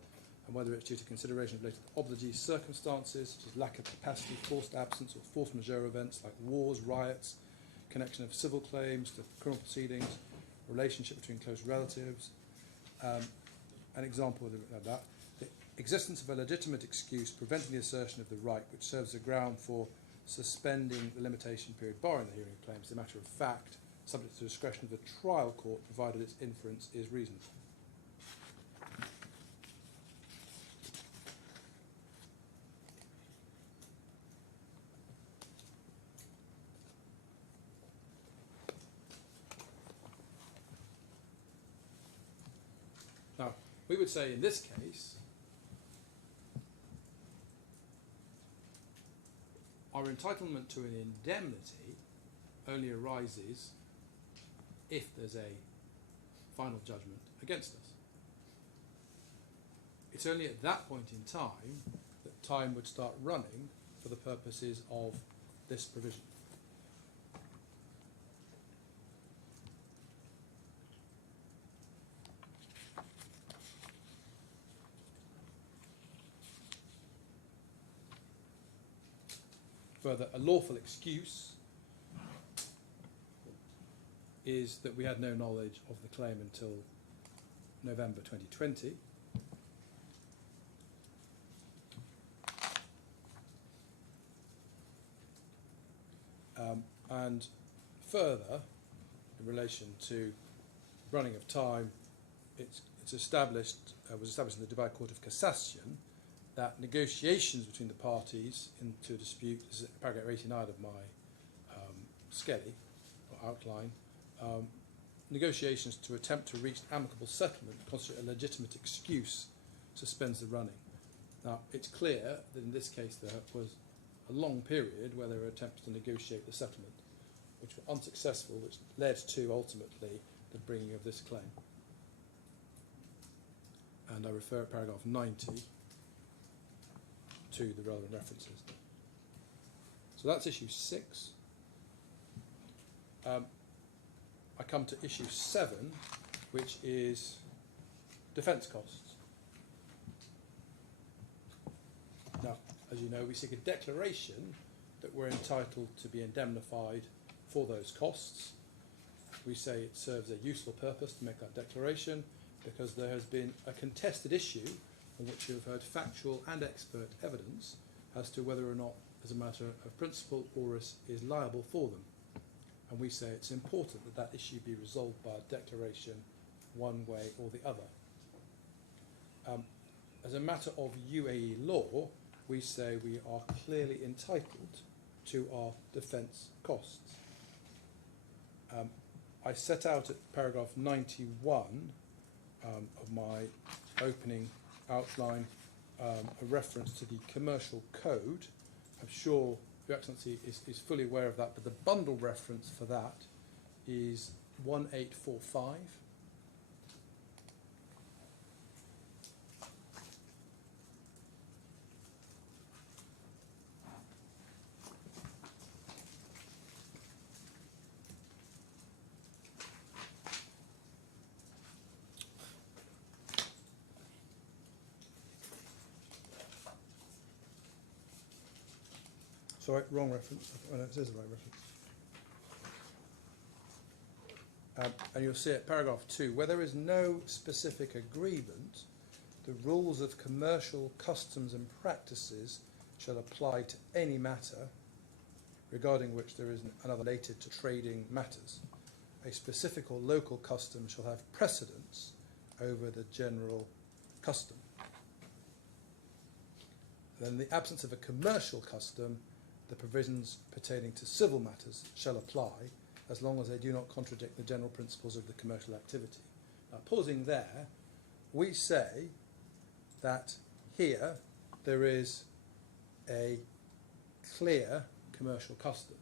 and whether it's due to consideration related to obligee circumstances, such as lack of capacity, forced absence, or force majeure events like wars, riots, connection of civil claims to criminal proceedings, relationship between close relatives. An example of that, the existence of a legitimate excuse preventing the assertion of the right which serves as a ground for suspending the limitation period barring the hearing of claims is a matter of fact, subject to the discretion of the trial court, provided its inference is reasonable. Now, we would say in this case, our entitlement to an indemnity only arises if there's a final judgment against us. It's only at that point in time that time would start running for the purposes of this provision. Further, a lawful excuse is that we had no knowledge of the claim until November 2020. And further, in relation to running of time, it's established, was established in the Dubai Court of Cassation that negotiations between the parties into a dispute, this is paragraph 89 of my skelly, or outline, negotiations to attempt to reach amicable settlement constitute a legitimate excuse, suspends the running. Now, it's clear that in this case there was a long period where there were attempts to negotiate the settlement, which were unsuccessful, which led to ultimately the bringing of this claim. And I refer at paragraph 90 to the relevant references. So that's issue 6. I come to issue 7, which is defence costs. Now, as you know, we seek a declaration that we're entitled to be indemnified for those costs. We say it serves a useful purpose to make that declaration because there has been a contested issue on which you have heard factual and expert evidence as to whether or not, as a matter of principle, ORIS is liable for them. And we say it's important that that issue be resolved by a declaration one way or the other. As a matter of UAE law, we say we are clearly entitled to our defence costs. I set out at paragraph 91 of my opening outline a reference to the commercial code. I'm sure Your Excellency is fully aware of that, but the bundle reference for that is 1845. Sorry, wrong reference. Oh, no, it is the right reference. and you'll see at paragraph 2, where there is no specific agreement, the rules of commercial customs and practices shall apply to any matter regarding which there is another related to trading matters. A specific or local custom shall have precedence over the general custom. Then, in the absence of a commercial custom, the provisions pertaining to civil matters shall apply, as long as they do not contradict the general principles of the commercial activity. Now, pausing there, we say that here there is a clear commercial custom.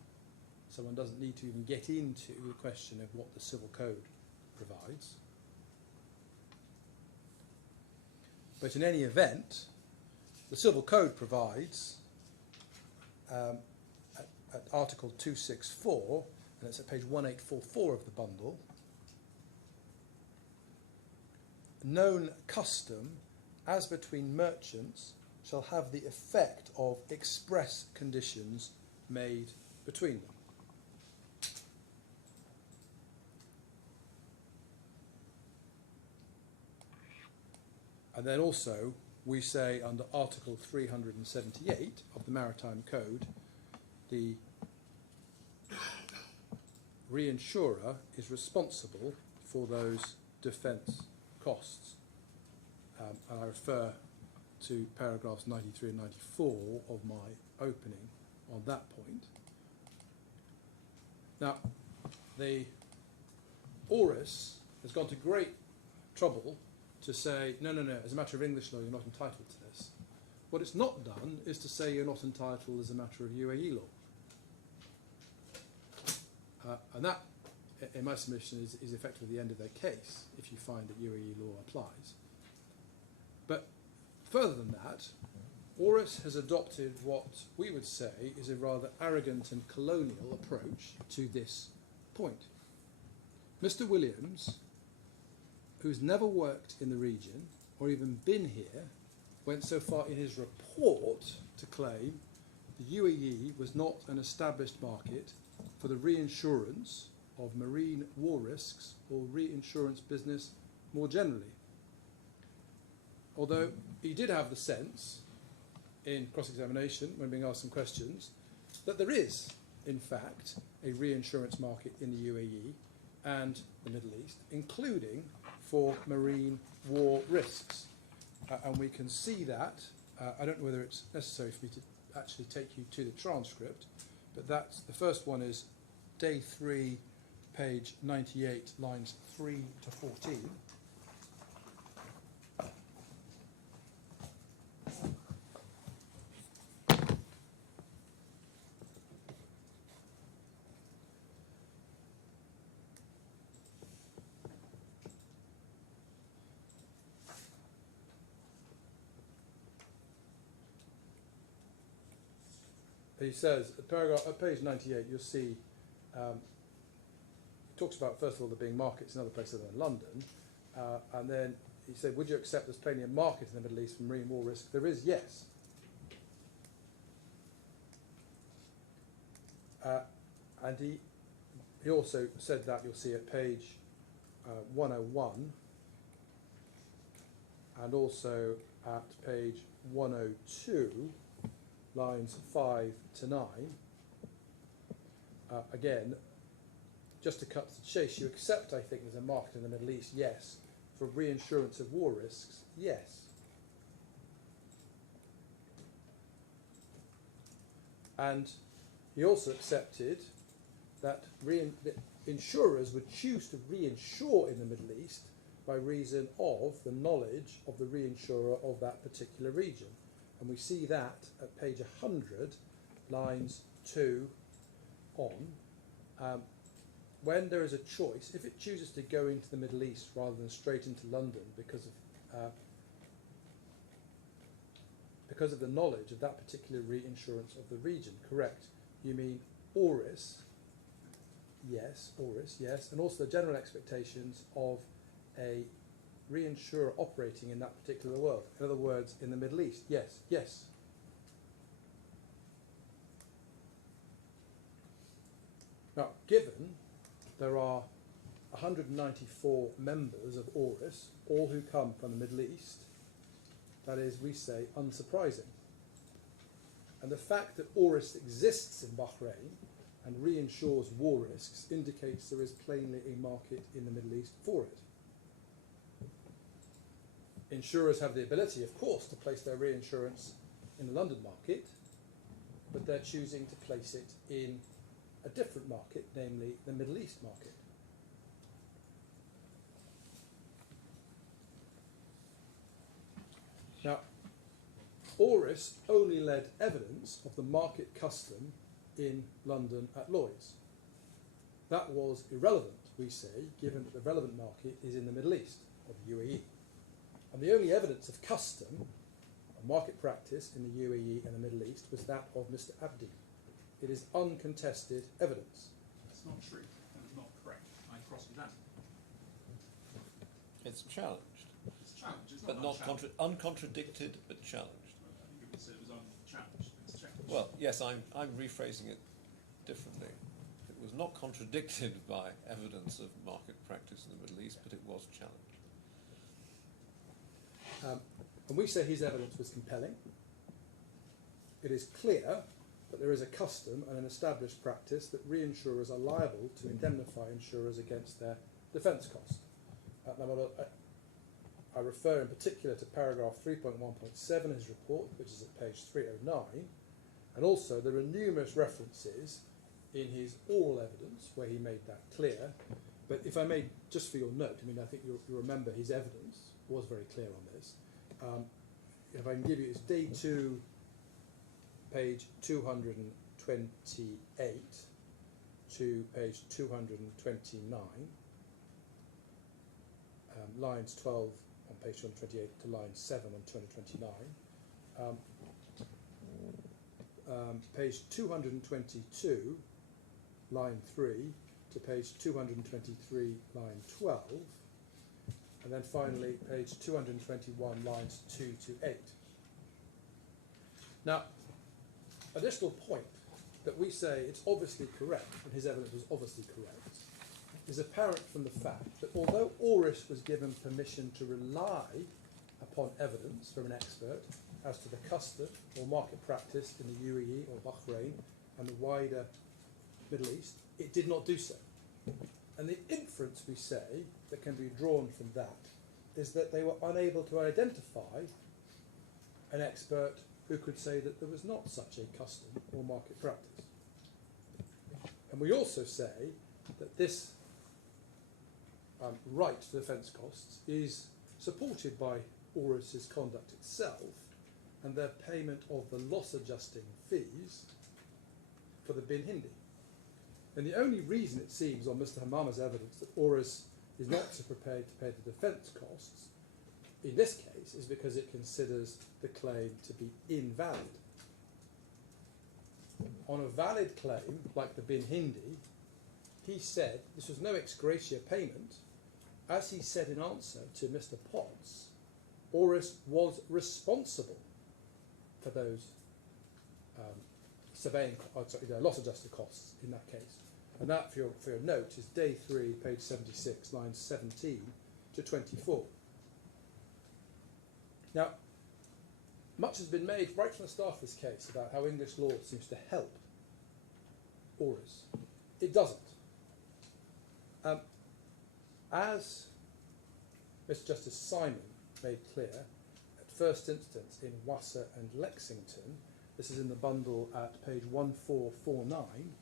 So one doesn't need to even get into the question of what the civil code provides. But in any event, the civil code provides at Article 264, and it's at page 1844 of the bundle, known custom as between merchants shall have the effect of express conditions made between them. And then also we say under Article 378 of the Maritime Code, the reinsurer is responsible for those defence costs. And I refer to paragraphs 93 and 94 of my opening on that point. Now, the ORIS has gone to great trouble to say, no, as a matter of English law, you're not entitled to this. What it's not done is to say you're not entitled as a matter of UAE law. And that, in my submission, is effectively the end of their case, if you find that UAE law applies. But further than that, ORIS has adopted what we would say is a rather arrogant and colonial approach to this point. Mr. Williams, who's never worked in the region or even been here, went so far in his report to claim the UAE was not an established market for the reinsurance of marine war risks or reinsurance business more generally. Although he did have the sense in cross-examination when being asked some questions that there is, in fact, a reinsurance market in the UAE and the Middle East, including for marine war risks. And we can see that. I don't know whether it's necessary for me to actually take you to the transcript, but that's the first one is day 3, page 98, lines 3 to 14. He says, at page 98, you'll see, he talks about, first of all, there being markets in other places other than London, and then he said, would you accept there's plenty of market in the Middle East for marine war risk? There is, yes. And he also said that, you'll see at page 101, and also at page 102, lines 5 to 9. Again, just to cut to the chase, you accept, I think, there's a market in the Middle East, yes. For reinsurance of war risks, yes. And he also accepted that insurers would choose to reinsure in the Middle East by reason of the knowledge of the reinsurer of that particular region. And we see that at page 100, lines 2 on. When there is a choice, if it chooses to go into the Middle East rather than straight into London because of the knowledge of that particular reinsurance of the region, correct? You mean ORIS? Yes, ORIS, yes. And also the general expectations of a reinsurer operating in that particular world. In other words, in the Middle East. Yes, yes. Now, given there are 194 members of ORIS, all who come from the Middle East, that is, we say, unsurprising. And the fact that ORIS exists in Bahrain and reinsures war risks indicates there is plainly a market in the Middle East for it. Insurers have the ability, of course, to place their reinsurance in the London market, but they're choosing to place it in a different market, namely the Middle East market. Now, ORIS only led evidence of the market custom in London at Lloyd's. That was irrelevant, we say, given that the relevant market is in the Middle East, or the UAE. And the only evidence of custom, or market practice in the UAE and the Middle East, was that of Mr. Abdi. It is uncontested evidence. That's not true. That is not correct. I cross-examined. It's challenged. It's challenged. It's But not uncontradicted, but challenged. I think it was unchallenged. It's challenged. Well, yes, I'm rephrasing it differently. It was not contradicted by evidence of market practice in the Middle East, but it was challenged. And we say his evidence was compelling. It is clear that there is a custom and an established practice that reinsurers are liable to indemnify insurers against their defence costs. I refer in particular to paragraph 3.1.7 of his report, which is at page 309, and also there are numerous references in his oral evidence where he made that clear. But if I may, just for your note, I mean, I think you'll remember his evidence was very clear on this. If I can give you, it's day 2, page 228 to page 229, lines 12 on page 228 to line 7 on 229, page 222, line 3 to page 223, line 12, and then finally page 221, lines 2 to 8. Now, additional point that we say it's obviously correct, and his evidence was obviously correct, is apparent from the fact that although ORIS was given permission to rely upon evidence from an expert as to the custom or market practice in the UAE or Bahrain and the wider Middle East, it did not do so. And the inference, we say, that can be drawn from that is that they were unable to identify an expert who could say that there was not such a custom or market practice. And we also say that this right to defence costs is supported by ORIS's conduct itself and their payment of the loss adjusting fees for the bin hindi. And the only reason it seems on Mr. Hamama's evidence that ORIS is not so prepared to pay the defence costs in this case is because it considers the claim to be invalid. On a valid claim, like the bin hindi, he said this was no ex gratia payment. As he said in answer to Mr. Potts, ORIS was responsible for those loss adjuster costs in that case. And that, for your note, is day 3, page 76, lines 17 to 24. Now, much has been made right from the start of this case about how English law seems to help ORIS. It doesn't. As Mr. Justice Simon made clear, at first instance in Wasser and Lexington, this is in the bundle at page 1449,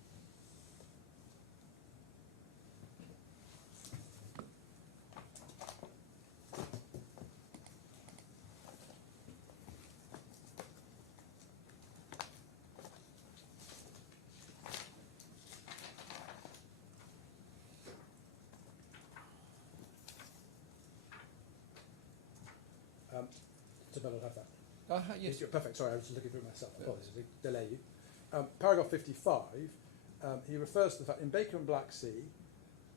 I'll have that. Yes. Perfect. Sorry, I was just looking through it myself. Apologies to delay you. Paragraph 55, he refers to the fact in Baker and Black Sea,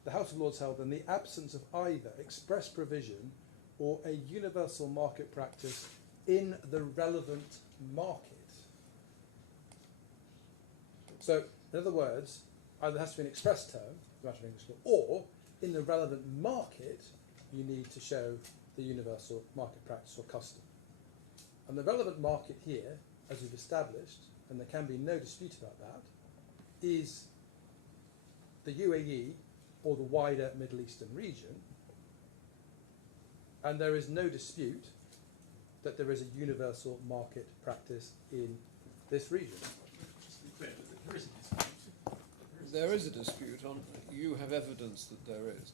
the House of Lords held in the absence of either express provision or a universal market practice in the relevant market. So, in other words, either there has to be an express term, as a matter of English law, or in the relevant market, you need to show the universal market practice or custom. And the relevant market here, as we've established, and there can be no dispute about that, is the UAE or the wider Middle Eastern region. And there is no dispute that there is a universal market practice in this region. Just to be clear, there is a dispute. There is a dispute on. You have evidence that there is.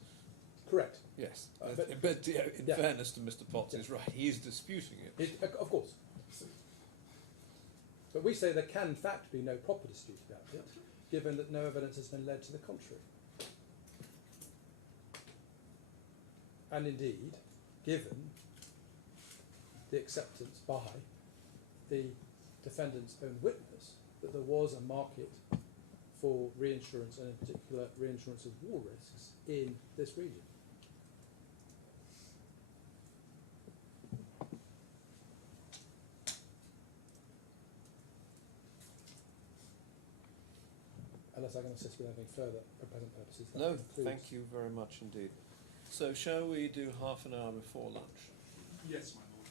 Correct. Yes, But- but in yeah. fairness to Mr. Potts, is right. He is disputing it. Of course. But we say there can in fact be no proper dispute about it, given that no evidence has been led to the contrary. And indeed, given the acceptance by the defendant's own witness that there was a market for reinsurance, and in particular reinsurance of war risks, in this region. Unless I can assist with anything further for present purposes. that No, concludes. thank you very much indeed. So, shall we do half an hour before lunch? Yes, my lord.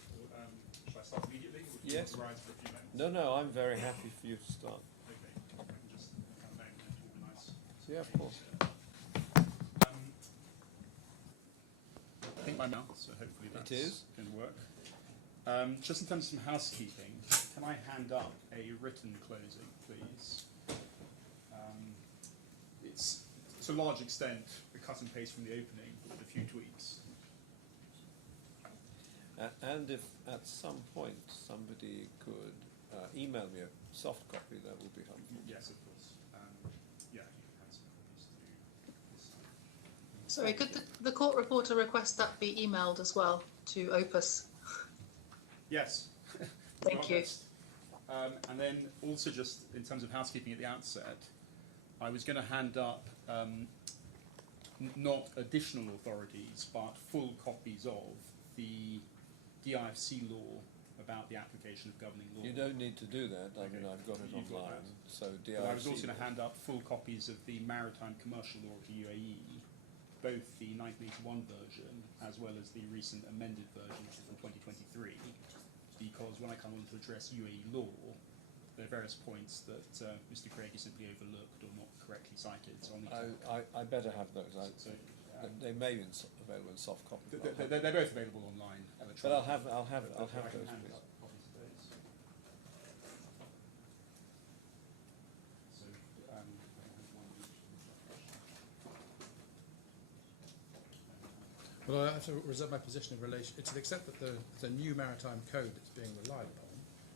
Shall I start immediately? Or do you Yes. want to rise for a few minutes? No, I'm very happy for you to start. Okay, I can just come back and organise. Yeah, of course. I think my mouth, so hopefully that's is. going to work. Just in terms of some housekeeping, can I hand up a written closing, please? It's to a large extent a cut and paste from the opening with a few tweaks. And if at some point somebody could email me a soft copy, that would be helpful. Yes, of course. Yeah, if you can hand some copies to this side. Sorry, could the court reporter request that be emailed as well to Opus? Yes. Thank you. And then also just in terms of housekeeping at the outset, I was going to hand up not additional authorities, but full copies of the DIFC law about the application of governing law. You don't need to do that. I mean, Okay. I've got it You've got online. that. So, But I was DIFC. also going to hand up full copies of the maritime commercial law of the UAE, both the 1981 version as well as the recent amended version, which is from 2023, because when I come on to address UAE law, there are various points that Mr. Craig has simply overlooked or not correctly cited. So I'll need to I better have those. So, They may be available in soft copy. they're both available online But electronically. I'll have But I can those, hand please. up copies of those. So, I can have one each. Well, I have to reserve my position in relation to the extent that there's a new maritime code that's being relied upon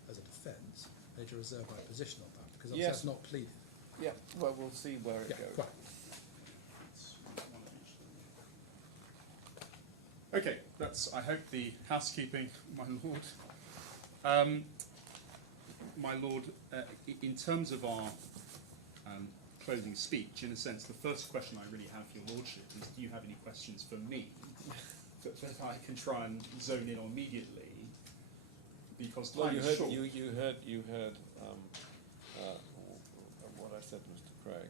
as a defence. I need to reserve my position on that because obviously Yes. that's not pleaded. Yeah, well, we'll see where it Yeah, goes. quite. It's one of each. Okay, that's, I hope, the housekeeping, my lord. My lord, in terms of our closing speech, in a sense, the first question I really have for your lordship is, do you have any questions for me that I can try and zone in on immediately? Because time Well, you is heard, short. you heard what I said to Mr. Craig.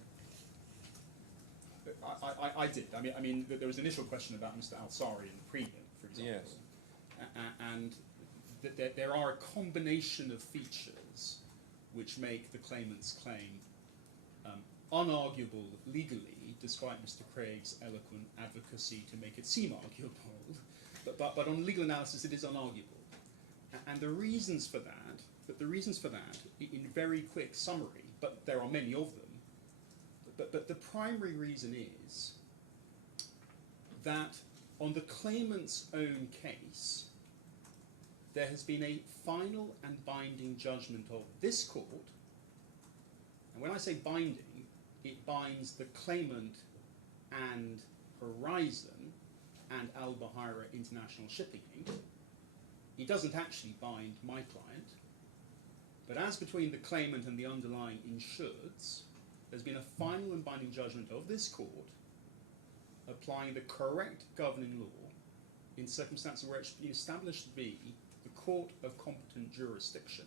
I did. I mean, there was an initial question about Mr. Al-Sari and the premium, for example. Yes. And there are a combination of features which make the claimant's claim unarguable legally, despite Mr. Craig's eloquent advocacy to make it seem arguable. But on legal analysis, it is unarguable. And the reasons for that, in very quick summary, but there are many of them, but the primary reason is that on the claimant's own case, there has been a final and binding judgment of this court, and when I say binding, it binds the claimant and Horizon and Al Buhaira International Shipping Inc. It doesn't actually bind my client, but as between the claimant and the underlying insureds, there's been a final and binding judgment of this court applying the correct governing law in circumstances where it's been established to be the court of competent jurisdiction,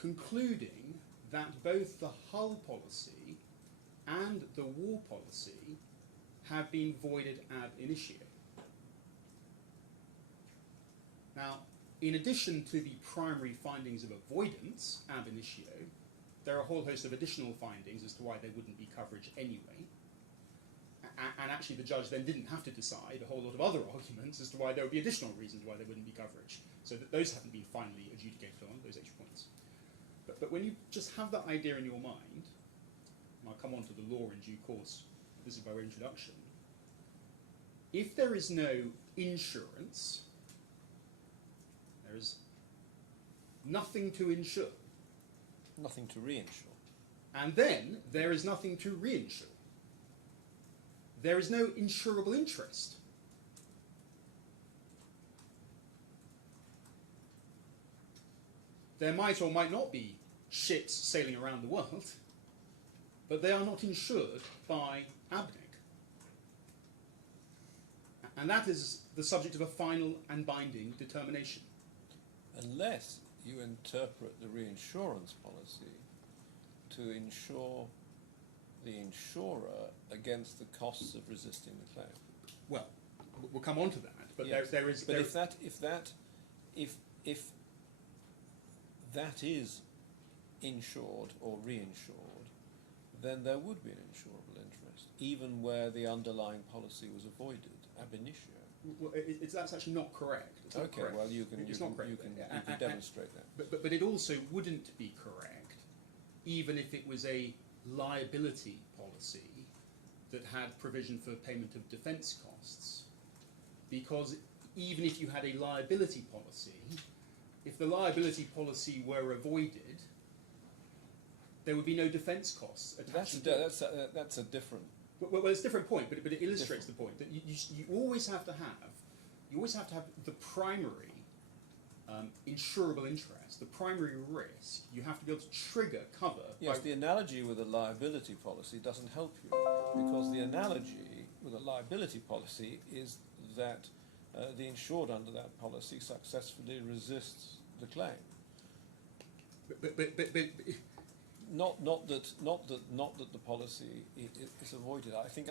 concluding that both the hull policy and the war policy have been voided ab initio. Now, in addition to the primary findings of avoidance ab initio, there are a whole host of additional findings as to why there wouldn't be coverage anyway. And actually the judge then didn't have to decide a whole lot of other arguments as to why there would be additional reasons why there wouldn't be coverage. So that those haven't been finally adjudicated on, those extra points. But when you just have that idea in your mind, and I'll come on to the law in due course, this is by way of introduction, if there is no insurance, there is nothing to insure. Nothing to reinsure. And then there is nothing to reinsure. There is no insurable interest. There might or might not be ships sailing around the world, but they are not insured by ABNIC. And that is the subject of a final and binding determination. Unless you interpret the reinsurance policy to insure the insurer against the costs of resisting the claim. Well, we'll come on to that, but Yes. there is... But there if that is insured or reinsured, then there would be an insurable interest, even where the underlying policy was avoided ab initio. Well, that's actually not correct. It's not Okay, correct. well you can demonstrate that. But it also wouldn't be correct, even if it was a liability policy that had provision for payment of defence costs, because even if you had a liability policy, if the liability policy were avoided, there would be no defence costs attached. That's a different. Well, it's a different point, but it illustrates the point that you always have to have the primary insurable interest, the primary risk. You have to be able to trigger cover. Yes, the analogy with a liability policy doesn't help you, because the analogy with a liability policy is that the insured under that policy successfully resists the claim. But Not that the policy is avoided. I think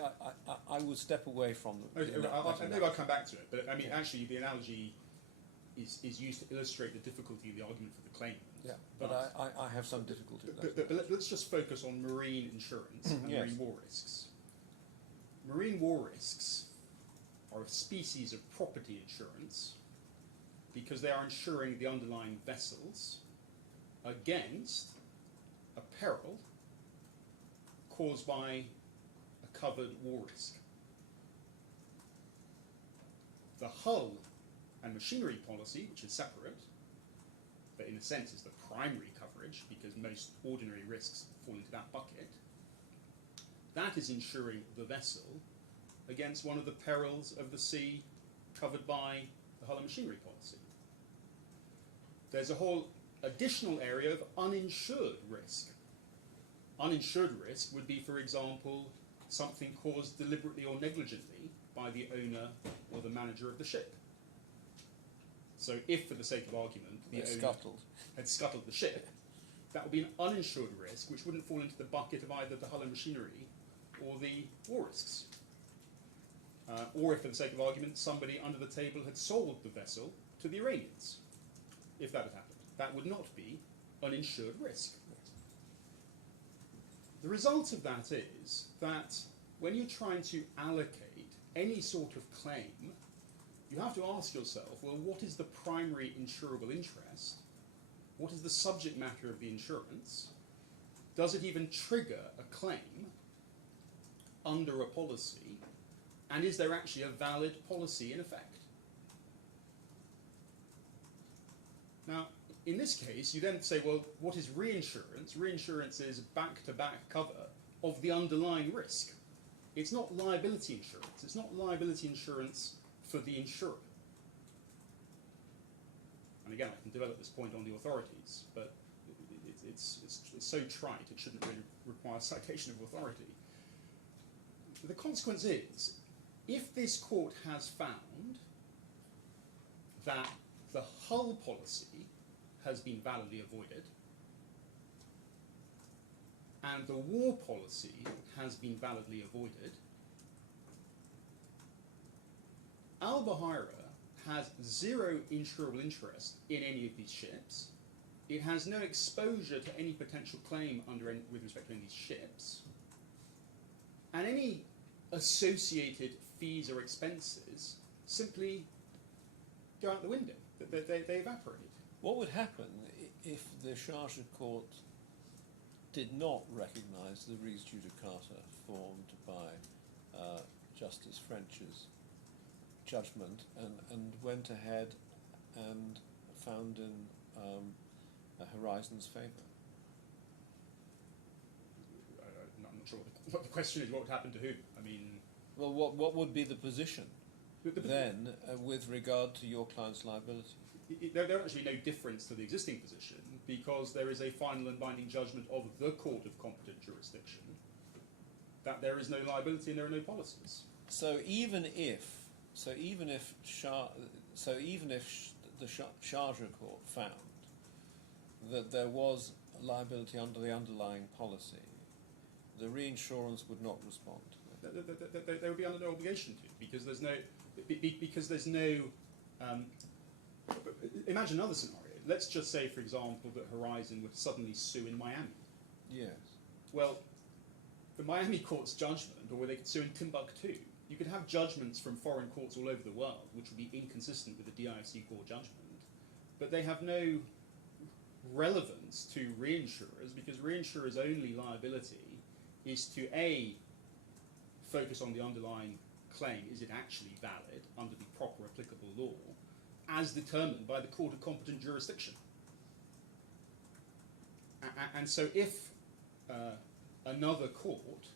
I would step away from the. maybe I'll come back to it. But I mean, actually, the analogy is used to illustrate the difficulty of the argument for the claimant. Yeah, but I have some difficulty with that. But let's just focus on marine insurance and Yes. marine war risks. Marine war risks are a species of property insurance because they are insuring the underlying vessels against a peril caused by a covered war risk. The hull and machinery policy, which is separate, but in a sense is the primary coverage because most ordinary risks fall into that bucket, that is insuring the vessel against one of the perils of the sea covered by the hull and machinery policy. There's a whole additional area of uninsured risk. Uninsured risk would be, for example, something caused deliberately or negligently by the owner or the manager of the ship. So if, for the sake of argument, the owner had scuttled the ship, that would be an uninsured risk which wouldn't fall into the bucket of either the hull and machinery or the war risks. Or if, for the sake of argument, somebody under the table had sold the vessel to the Iranians, if that had happened. That would not be an insured risk. The result of that is that when you're trying to allocate any sort of claim, you have to ask yourself, well, what is the primary insurable interest? What is the subject matter of the insurance? Does it even trigger a claim under a policy? And is there actually a valid policy in effect? Now, in this case, you then say, well, what is reinsurance? Reinsurance is back-to-back cover of the underlying risk. It's not liability insurance. It's not liability insurance for the insurer. And again, I can develop this point on the authorities, but it's so trite, it shouldn't really require citation of authority. The consequence is, if this court has found that the hull policy has been validly avoided and the war policy has been validly avoided, Al Buhaira has zero insurable interest in any of these ships. It has no exposure to any potential claim with respect to any of these ships. And any associated fees or expenses simply go out the window. They evaporate. What would happen if the Sharjah court did not recognise the res judicata formed by Justice French's judgment and went ahead and found in Horizon's favour? I'm not sure what the question is. What would happen to who? I mean... Well, what would be the position then with regard to your client's liability? There actually no difference to the existing position because there is a final and binding judgment of the court of competent jurisdiction that there is no liability and there are no policies. So even if the Sharjah court found that there was liability under the underlying policy, the reinsurance would not respond. They would be under no obligation to because there's no. Imagine another scenario. Let's just say, for example, that Horizon would suddenly sue in Miami. Yes. Well, the Miami court's judgment, or where they could sue in Timbuktu, you could have judgments from foreign courts all over the world, which would be inconsistent with the DIFC court judgment, but they have no relevance to reinsurers because reinsurers' only liability is to A, focus on the underlying claim, is it actually valid under the proper applicable law, as determined by the court of competent jurisdiction. And so if another court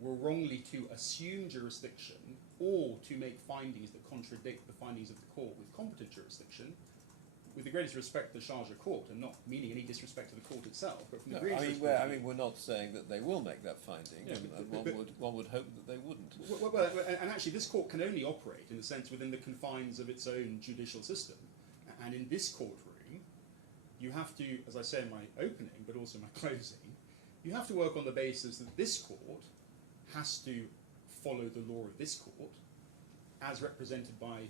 were wrongly to assume jurisdiction or to make findings that contradict the findings of the court with competent jurisdiction, with the greatest respect to the Sharjah court, and not meaning any disrespect to the court itself, but from the greatest we're not saying that they will make that finding, yeah, and one would hope that they wouldn't. Well, and actually this court can only operate, in a sense, within the confines of its own judicial system. And in this courtroom, you have to, as I say in my opening, but also my closing, you have to work on the basis that this court has to follow the law of this court, as represented by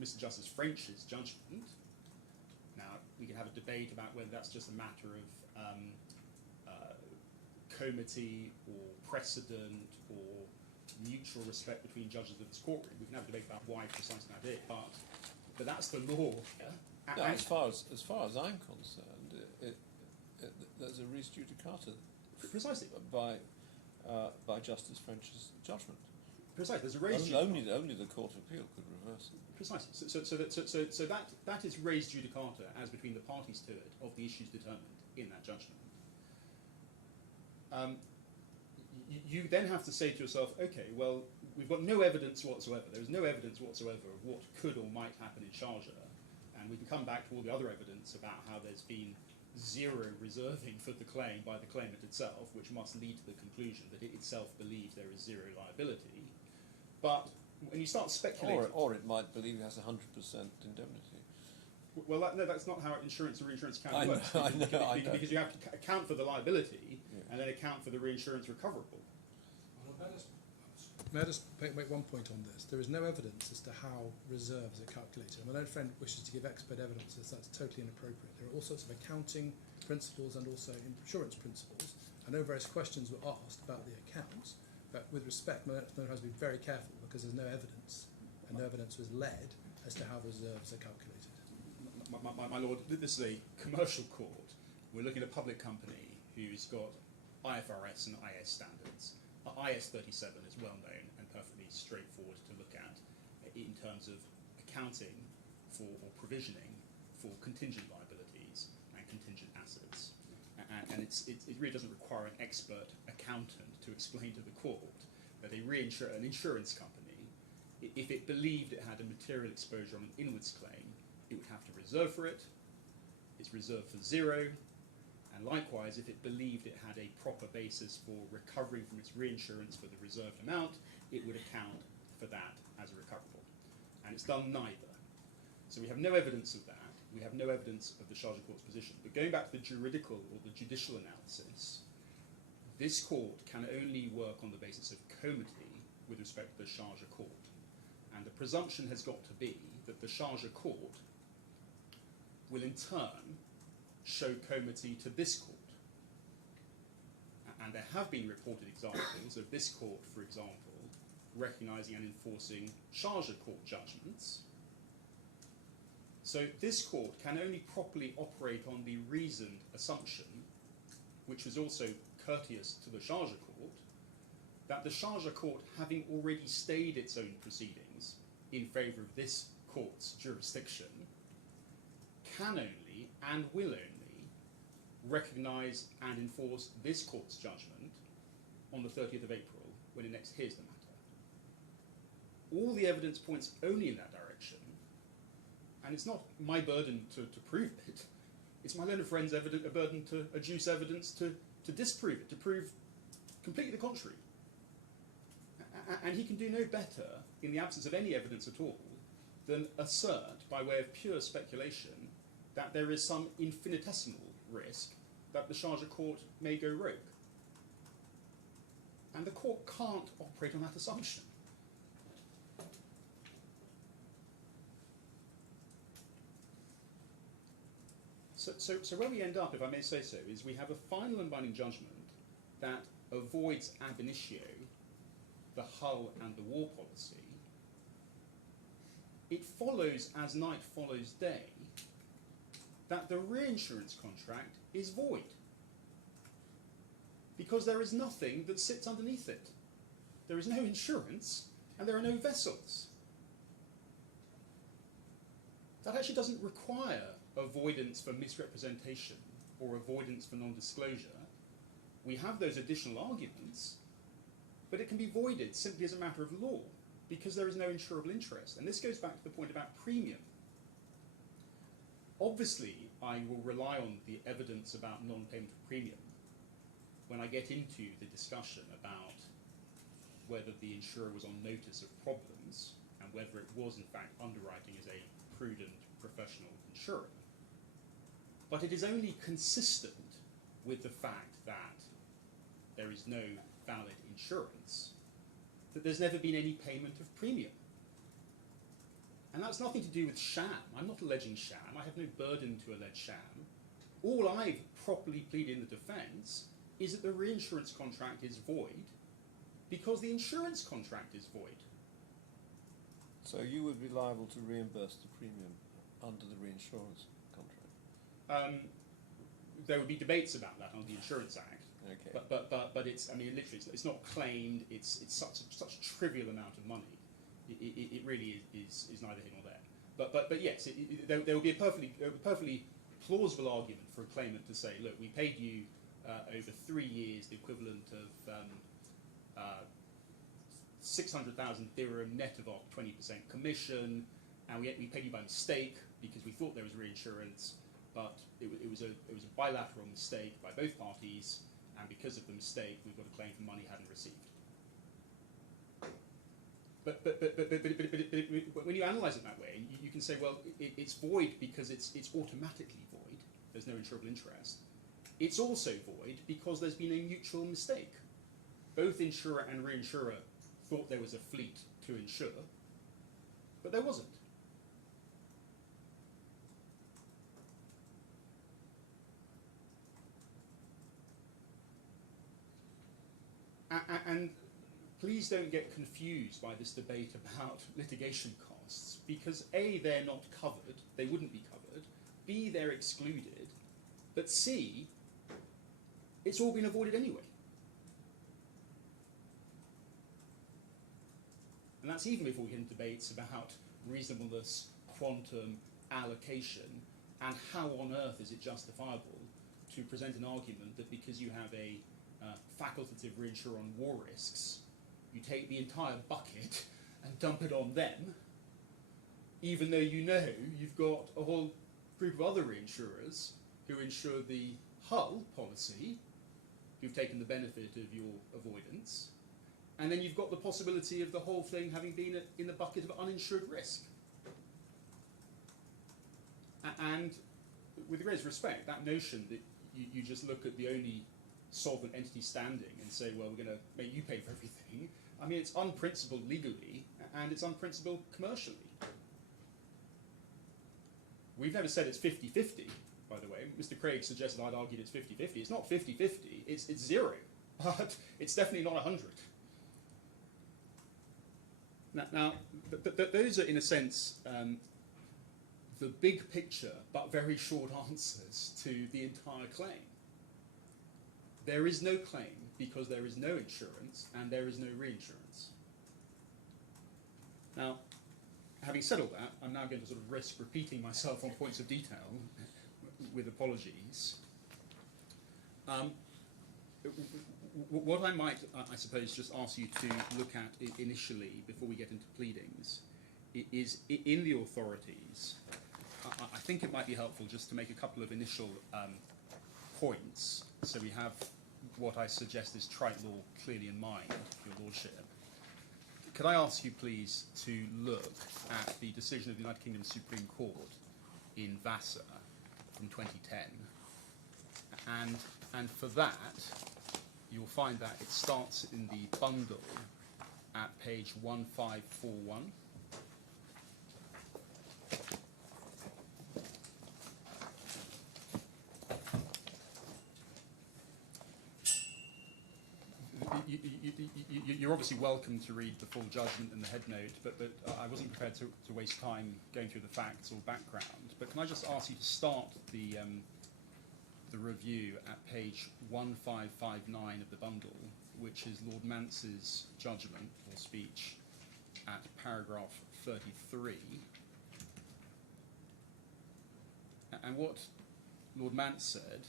Mr. Justice French's judgment. Now, we can have a debate about whether that's just a matter of comity or precedent or mutual respect between judges of this courtroom. We can have a debate about why precisely that is, but that's the law. Yeah? No, as far as I'm concerned, there's a res judicata precisely by Justice French's judgment. Precisely, there's a res judicata. Only the Court of Appeal could reverse it. Precisely. So that is res judicata as between the parties to it of the issues determined in that judgment. You then have to say to yourself, okay, well, we've got no evidence whatsoever. There is no evidence whatsoever of what could or might happen in Sharjah, and we can come back to all the other evidence about how there's been zero reserving for the claim by the claimant itself, which must lead to the conclusion that it itself believes there is zero liability. But when you start speculating... Or it might believe it has 100% indemnity. Well, that's not how insurance or reinsurance accounting works. I know. Because you have to account for the liability and then account for the reinsurance recoverable. May I just make one point on this? There is no evidence as to how reserves are calculated. My own friend wishes to give expert evidence that that's totally inappropriate. There are all sorts of accounting principles and also insurance principles. I know various questions were asked about the accounts, but with respect, my own has to be very careful because there's no evidence, and no evidence was led as to how reserves are calculated. My lord, this is a commercial court. We're looking at a public company who's got IFRS and IS standards. IS 37 is well known and perfectly straightforward to look at in terms of accounting for or provisioning for contingent liabilities and contingent assets. And it really doesn't require an expert accountant to explain to the court that an insurance company, if it believed it had a material exposure on an inwards claim, it would have to reserve for it. It's reserved for zero. And likewise, if it believed it had a proper basis for recovering from its reinsurance for the reserved amount, it would account for that as a recoverable. And it's done neither. So we have no evidence of that. We have no evidence of the Sharjah court's position. But going back to the juridical or the judicial analysis, this court can only work on the basis of comity with respect to the Sharjah court. And the presumption has got to be that the Sharjah court will in turn show comity to this court. And there have been reported examples of this court, for example, recognising and enforcing Sharjah court judgments. So this court can only properly operate on the reasoned assumption, which was also courteous to the Sharjah court, that the Sharjah court, having already stayed its own proceedings in favour of this court's jurisdiction, can only and will only recognise and enforce this court's judgment on the 30th of April when it next hears the matter. All the evidence points only in that direction, and it's not my burden to prove it, it's my learned friend's burden to adduce evidence to disprove it, to prove completely the contrary. And he can do no better, in the absence of any evidence at all, than assert, by way of pure speculation, that there is some infinitesimal risk that the Sharjah court may go rogue. And the court can't operate on that assumption. So where we end up, if I may say so, is we have a final and binding judgment that avoids ab initio the hull and the war policy. It follows, as night follows day, that the reinsurance contract is void, because there is nothing that sits underneath it. There is no insurance, and there are no vessels. That actually doesn't require avoidance for misrepresentation or avoidance for non-disclosure. We have those additional arguments, but it can be voided simply as a matter of law, because there is no insurable interest. And this goes back to the point about premium. Obviously, I will rely on the evidence about non-payment of premium when I get into the discussion about whether the insurer was on notice of problems and whether it was in fact underwriting as a prudent professional insurer. But it is only consistent with the fact that there is no valid insurance that there's never been any payment of premium. And that's nothing to do with sham. I'm not alleging sham. I have no burden to allege sham. All I've properly pleaded in the defence is that the reinsurance contract is void because the insurance contract is void. So you would be liable to reimburse the premium under the reinsurance contract? There would be debates about that under the Insurance Act. Okay. But it's, I mean, literally, it's not claimed. It's such a trivial amount of money. It really is neither here nor there. But yes, there will be a perfectly plausible argument for a claimant to say, look, we paid you over 3 years the equivalent of 600,000 dirham net of our 20% commission, and we paid you by mistake because we thought there was reinsurance, but it was a bilateral mistake by both parties, and because of the mistake, we've got a claim for money hadn't received. But when you analyse it that way, you can say, well, it's void because it's automatically void. There's no insurable interest. It's also void because there's been a mutual mistake. Both insurer and reinsurer thought there was a fleet to insure, but there wasn't. And please don't get confused by this debate about litigation costs, because A, they're not covered, they wouldn't be covered, B, they're excluded, but C, it's all been avoided anyway. And that's even before we get into debates about reasonableness, quantum, allocation, and how on earth is it justifiable to present an argument that because you have a facultative reinsurer on war risks, you take the entire bucket and dump it on them, even though you know you've got a whole group of other reinsurers who insure the hull policy, who've taken the benefit of your avoidance, and then you've got the possibility of the whole thing having been in the bucket of uninsured risk. And with the greatest respect, that notion that you just look at the only solvent entity standing and say, well, we're going to make you pay for everything, I mean, it's unprincipled legally, and it's unprincipled commercially. We've never said it's 50-50, by the way. Mr. Craig suggested I'd argued it's 50-50. It's not 50-50, it's zero, but it's definitely not 100. Now those are, in a sense, the big picture, but very short answers to the entire claim. There is no claim because there is no insurance and there is no reinsurance. Now, having said all that, I'm now going to sort of risk repeating myself on points of detail, with apologies. What I might, I suppose, just ask you to look at initially, before we get into pleadings, is in the authorities, I think it might be helpful just to make a couple of initial points, so we have what I suggest is trite law clearly in mind, Your Lordship. Could I ask you, please, to look at the decision of the United Kingdom Supreme Court in Vassar from 2010, and for that, you'll find that it starts in the bundle at page 1541. You're obviously welcome to read the full judgment and the head note, but I wasn't prepared to waste time going through the facts or background. But can I just ask you to start the review at page 1559 of the bundle, which is Lord Mance's judgment or speech at paragraph 33. And what Lord Mance said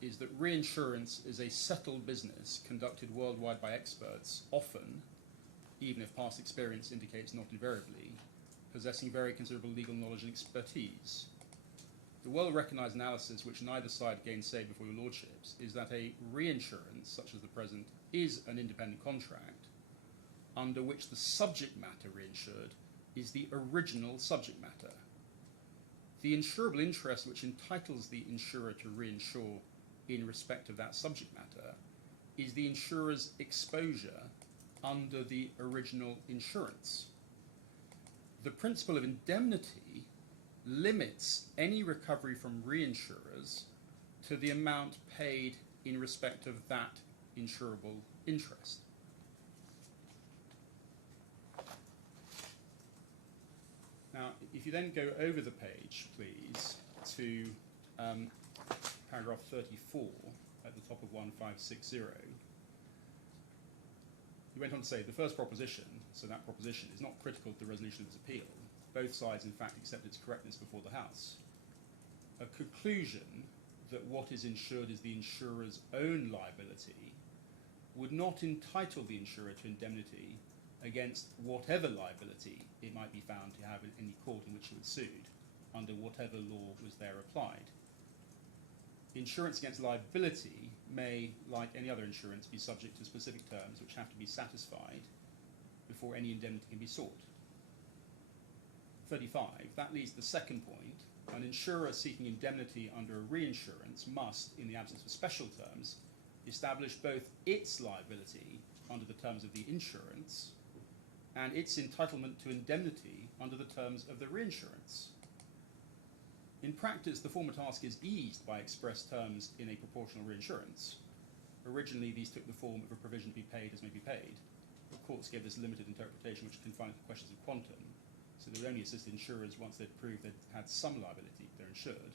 is that reinsurance is a settled business conducted worldwide by experts, often, even if past experience indicates not invariably, possessing very considerable legal knowledge and expertise. The well-recognised analysis which neither side gainsay before your lordships is that a reinsurance, such as the present, is an independent contract under which the subject matter reinsured is the original subject matter. The insurable interest which entitles the insurer to reinsure in respect of that subject matter is the insurer's exposure under the original insurance. The principle of indemnity limits any recovery from reinsurers to the amount paid in respect of that insurable interest. Now, if you then go over the page, please, to paragraph 34 at the top of 1560, he went on to say the first proposition, so that proposition is not critical to the resolution of this appeal. Both sides, in fact, accept its correctness before the House. A conclusion that what is insured is the insurer's own liability would not entitle the insurer to indemnity against whatever liability it might be found to have in any court in which it was sued, under whatever law was there applied. Insurance against liability may, like any other insurance, be subject to specific terms which have to be satisfied before any indemnity can be sought. 35. That leads to the second point. An insurer seeking indemnity under a reinsurance must, in the absence of special terms, establish both its liability under the terms of the insurance and its entitlement to indemnity under the terms of the reinsurance. In practice, the former task is eased by express terms in a proportional reinsurance. Originally, these took the form of a provision to be paid as may be paid. The courts gave this limited interpretation which confined to questions of quantum, so they would only assist insurers once they'd proved they'd had some liability if they're insured,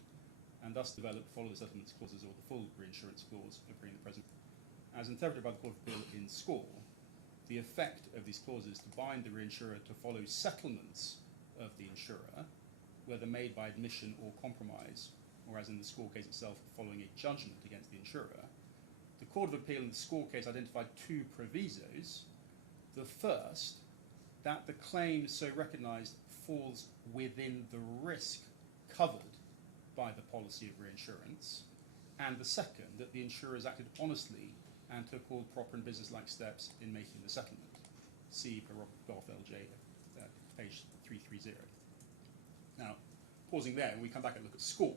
and thus developed follow the settlements clauses or the full reinsurance clause appearing in the present. As interpreted by the Court of Appeal in SCORE, the effect of these clauses to bind the reinsurer to follow settlements of the insurer, whether made by admission or compromise, or as in the SCORE case itself, following a judgment against the insurer. The Court of Appeal in the SCORE case identified two provisos. The first, that the claim so recognised falls within the risk covered by the policy of reinsurance, and the second, that the insurers acted honestly and took all proper and business-like steps in making the settlement. See paragraph LJ, page 330. Now, pausing there, when we come back and look at SCORE,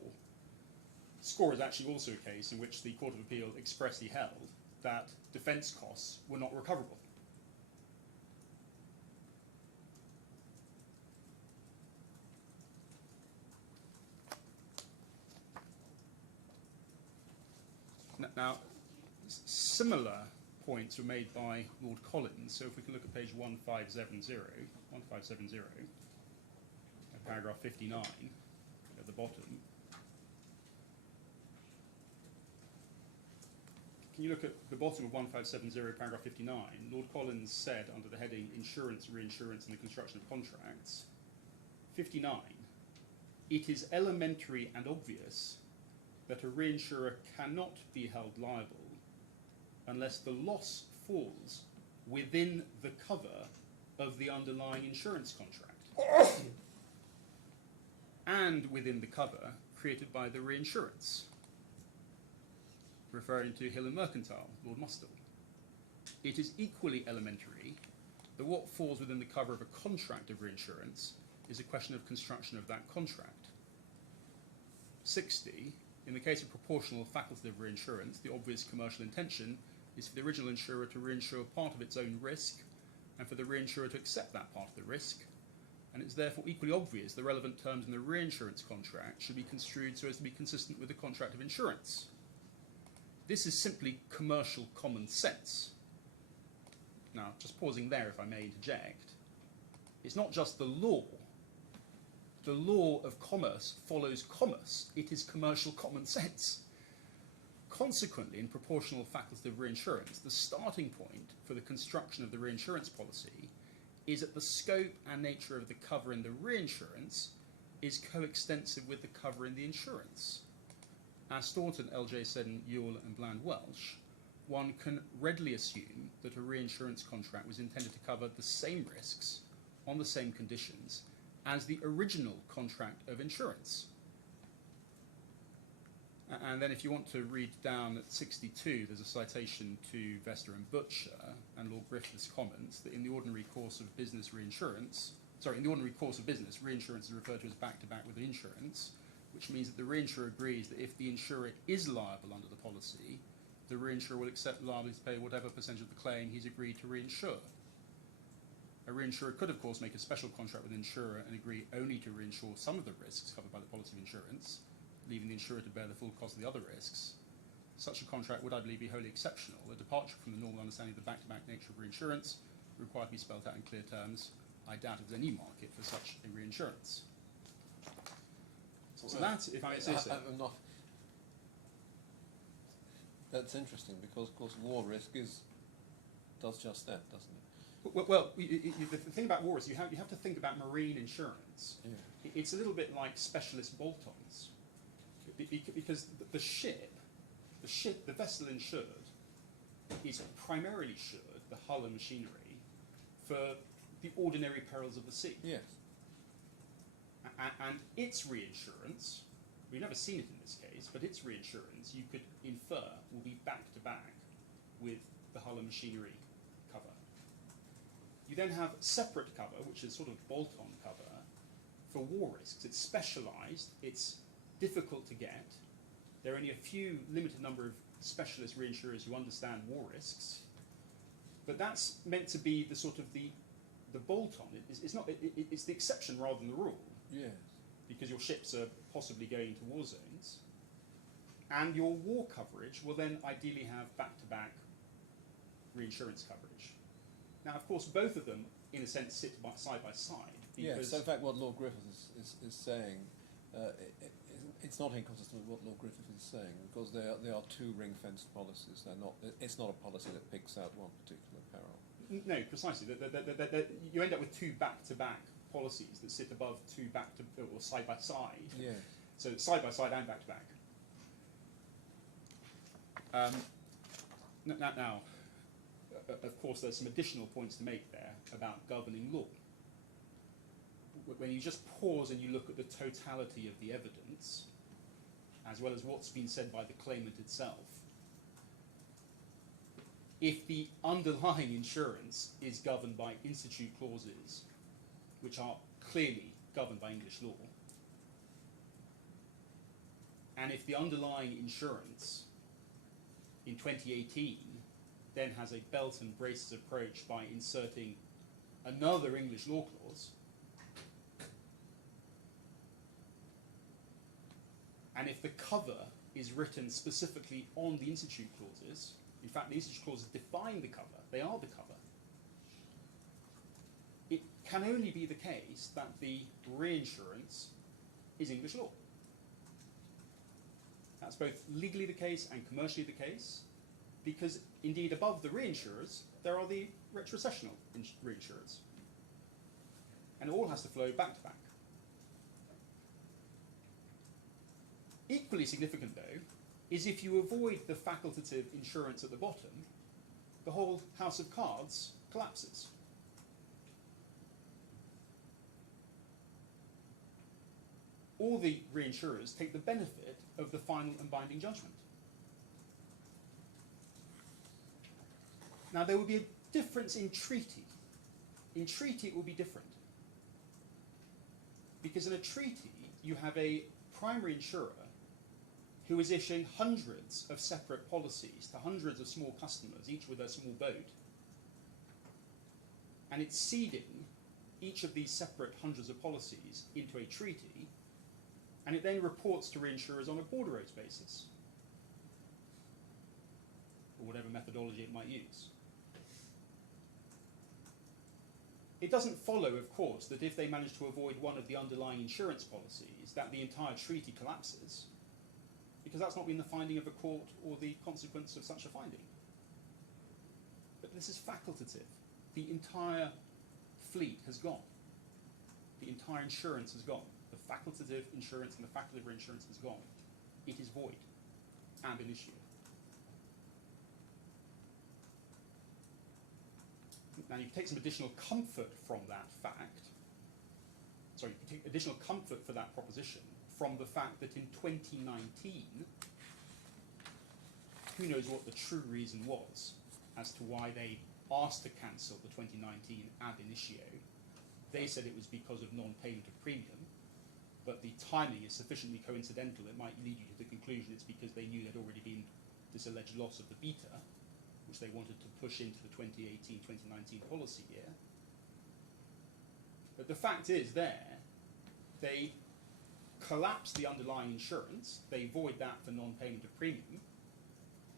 SCORE is actually also a case in which the Court of Appeal expressly held that defence costs were not recoverable. Now, similar points were made by Lord Collins. So if we can look at page 1570, paragraph 59 at the bottom. Can you look at the bottom of 1570, paragraph 59? Lord Collins said, under the heading Insurance, Reinsurance and the Construction of Contracts, 59, it is elementary and obvious that a reinsurer cannot be held liable unless the loss falls within the cover of the underlying insurance contract and within the cover created by the reinsurance, referring to Hill and Mercantile, Lord Mustall. It is equally elementary that what falls within the cover of a contract of reinsurance is a question of construction of that contract. 60, in the case of proportional facultative reinsurance, the obvious commercial intention is for the original insurer to reinsure part of its own risk and for the reinsurer to accept that part of the risk, and it's therefore equally obvious the relevant terms in the reinsurance contract should be construed so as to be consistent with the contract of insurance. This is simply commercial common sense. Now, just pausing there, if I may interject, it's not just the law. The law of commerce follows commerce. It is commercial common sense. Consequently, in proportional facultative reinsurance, the starting point for the construction of the reinsurance policy is that the scope and nature of the cover in the reinsurance is coextensive with the cover in the insurance. As Staunton, LJ Seddon, Ewell and Bland Welsh, one can readily assume that a reinsurance contract was intended to cover the same risks on the same conditions as the original contract of insurance. And then if you want to read down at 62, there's a citation to Vester and Butcher and Lord Griffith's comments that in the ordinary course of business reinsurance, reinsurance is referred to as back-to-back with insurance, which means that the reinsurer agrees that if the insurer is liable under the policy, the reinsurer will accept liability to pay whatever percentage of the claim he's agreed to reinsure. A reinsurer could, of course, make a special contract with the insurer and agree only to reinsure some of the risks covered by the policy of insurance, leaving the insurer to bear the full cost of the other risks. Such a contract would, I believe, be wholly exceptional. A departure from the normal understanding of the back-to-back nature of reinsurance required to be spelled out in clear terms. I doubt if there's any market for such a reinsurance. So that, if I may say so. That's interesting because, of course, war risk does just that, doesn't it? Well, the thing about war is you have to think about marine insurance. Yeah. It's a little bit like specialist bolt-ons, because the vessel insured is primarily insured, the hull and machinery, for the ordinary perils of the sea. Yes. And its reinsurance, we've never seen it in this case, but its reinsurance you could infer will be back-to-back with the hull and machinery cover. You then have separate cover, which is sort of bolt-on cover, for war risks. It's specialised, it's difficult to get. There are only a few limited number of specialist reinsurers who understand war risks, but that's meant to be the sort of the bolt-on. It's the exception rather than the rule. Yes. Because your ships are possibly going to war zones, and your war coverage will then ideally have back-to-back reinsurance coverage. Now, of course, both of them, in a sense, sit side by side. Yes, so in fact what Lord Griffith is saying, it's not inconsistent with what Lord Griffith is saying, because they are two ring-fenced policies. It's not a policy that picks out one particular peril. No, precisely. You end up with two back-to-back policies that sit above two or side by side. Yeah. So it's side by side and back to back. Now, of course, there's some additional points to make there about governing law. When you just pause and you look at the totality of the evidence, as well as what's been said by the claimant itself, if the underlying insurance is governed by institute clauses, which are clearly governed by English law, and if the underlying insurance in 2018 then has a belt and braces approach by inserting another English law clause, and if the cover is written specifically on the institute clauses. In fact, the institute clauses define the cover. They are the cover. It can only be the case that the reinsurance is English law. That's both legally the case and commercially the case, because indeed above the reinsurers, there are the retrocessional reinsurers. And it all has to flow back to back. Equally significant, though, is if you avoid the facultative insurance at the bottom, the whole house of cards collapses. All the reinsurers take the benefit of the final and binding judgment. Now, there will be a difference in treaty. In treaty, it will be different. Because in a treaty, you have a primary insurer who is issuing hundreds of separate policies to hundreds of small customers, each with a small boat. And it's seeding each of these separate hundreds of policies into a treaty, and it then reports to reinsurers on a bordereaux basis, or whatever methodology it might use. It doesn't follow, of course, that if they manage to avoid one of the underlying insurance policies, that the entire treaty collapses, because that's not been the finding of a court or the consequence of such a finding. But this is facultative. The entire fleet has gone. The entire insurance has gone. The facultative insurance and the facultative reinsurance has gone. It is void ab initio. Now you can take some additional comfort from that fact. Sorry, you can take additional comfort for that proposition from the fact that in 2019, who knows what the true reason was as to why they asked to cancel the 2019 ab initio. They said it was because of non-payment of premium, but the timing is sufficiently coincidental it might lead you to the conclusion it's because they knew there'd already been this alleged loss of the beta, which they wanted to push into the 2018-2019 policy year. But the fact is they collapse the underlying insurance, they void that for non-payment of premium,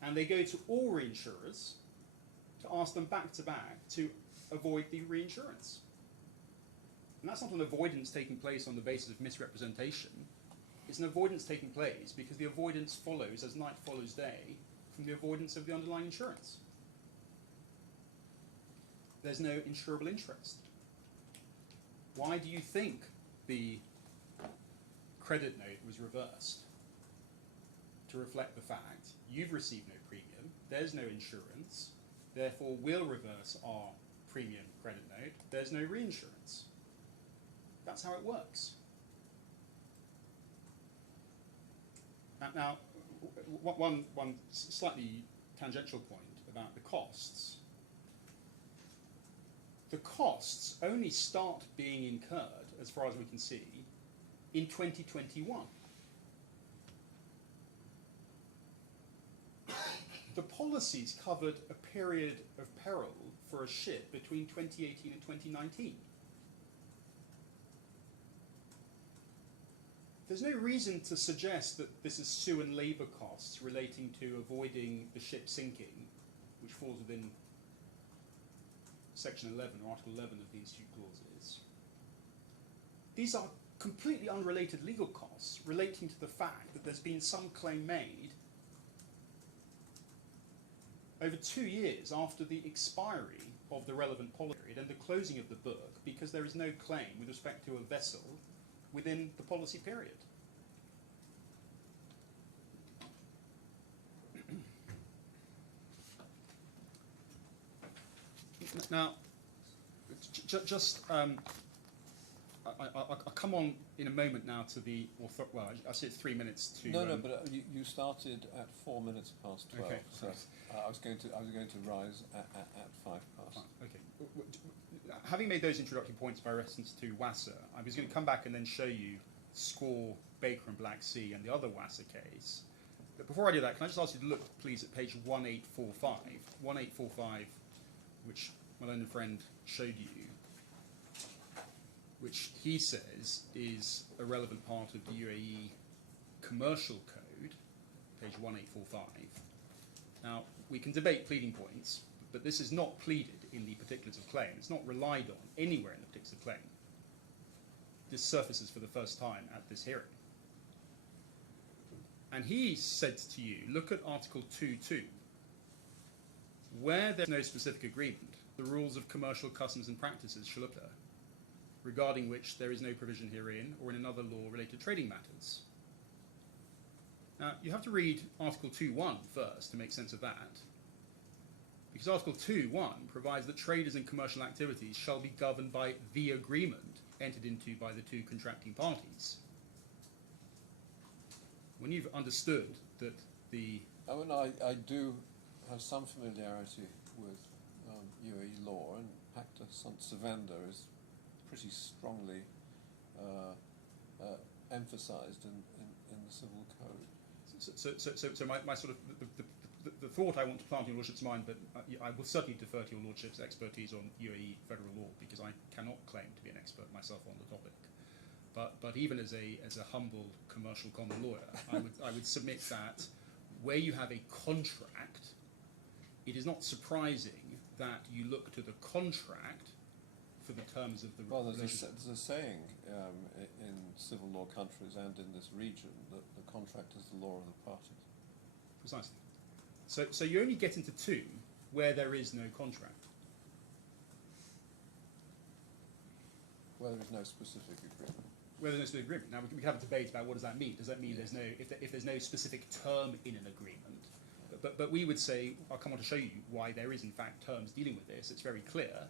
and they go to all reinsurers to ask them back to back to avoid the reinsurance. And that's not an avoidance taking place on the basis of misrepresentation. It's an avoidance taking place because the avoidance follows as night follows day from the avoidance of the underlying insurance. There's no insurable interest. Why do you think the credit note was reversed? To reflect the fact you've received no premium, there's no insurance, therefore we'll reverse our premium credit note, there's no reinsurance. That's how it works. Now, one slightly tangential point about the costs. The costs only start being incurred, as far as we can see, in 2021. The policies covered a period of peril for a ship between 2018 and 2019. There's no reason to suggest that this is sue and labour costs relating to avoiding the ship sinking, which falls within Section 11 or Article 11 of the Institute Clauses. These are completely unrelated legal costs relating to the fact that there's been some claim made over 2 years after the expiry of the relevant policy period and the closing of the book, because there is no claim with respect to a vessel within the policy period. Now, I'll come on in a moment now to the, well, I said 3 minutes to... No, but you started at 4 minutes past 12, okay, so I was going to rise at 5 past. Fine, okay. Having made those introductory points by reference to WASA, I was going to come back and then show you Score, Baker and Black Sea and the other WASA case. But before I do that, can I just ask you to look, please, at page 1845. 1845, which my learned friend showed you, which he says is a relevant part of the UAE commercial code, page 1845. Now, we can debate pleading points, but this is not pleaded in the particulars of claim. It's not relied on anywhere in the particulars of claim. This surfaces for the first time at this hearing. And he said to you, look at Article 2.2. Where there is no specific agreement, the rules of commercial customs and practices shall occur, regarding which there is no provision herein or in another law related to trading matters. Now, you have to read Article 2.1 first to make sense of that, because Article 2.1 provides that traders and commercial activities shall be governed by the agreement entered into by the two contracting parties. When you've understood that the... I do have some familiarity with UAE law, and Pacta sunt servanda is pretty strongly emphasised in the civil code. So my sort of the thought I want to plant in your lordship's mind, but I will certainly defer to your lordship's expertise on UAE federal law, because I cannot claim to be an expert myself on the topic. But even as a humble commercial common lawyer, I would submit that where you have a contract, it is not surprising that you look to the contract for the terms of the relationship. There's a saying in civil law countries and in this region that the contract is the law of the parties. Precisely. So you only get into two where there is no contract. Where there is no specific agreement. Where there's no specific agreement. Now we have a debate about what does that mean. Does that mean there's no if there's no specific term in an agreement? But we would say, I'll come on to show you why there is in fact terms dealing with this. It's very clear.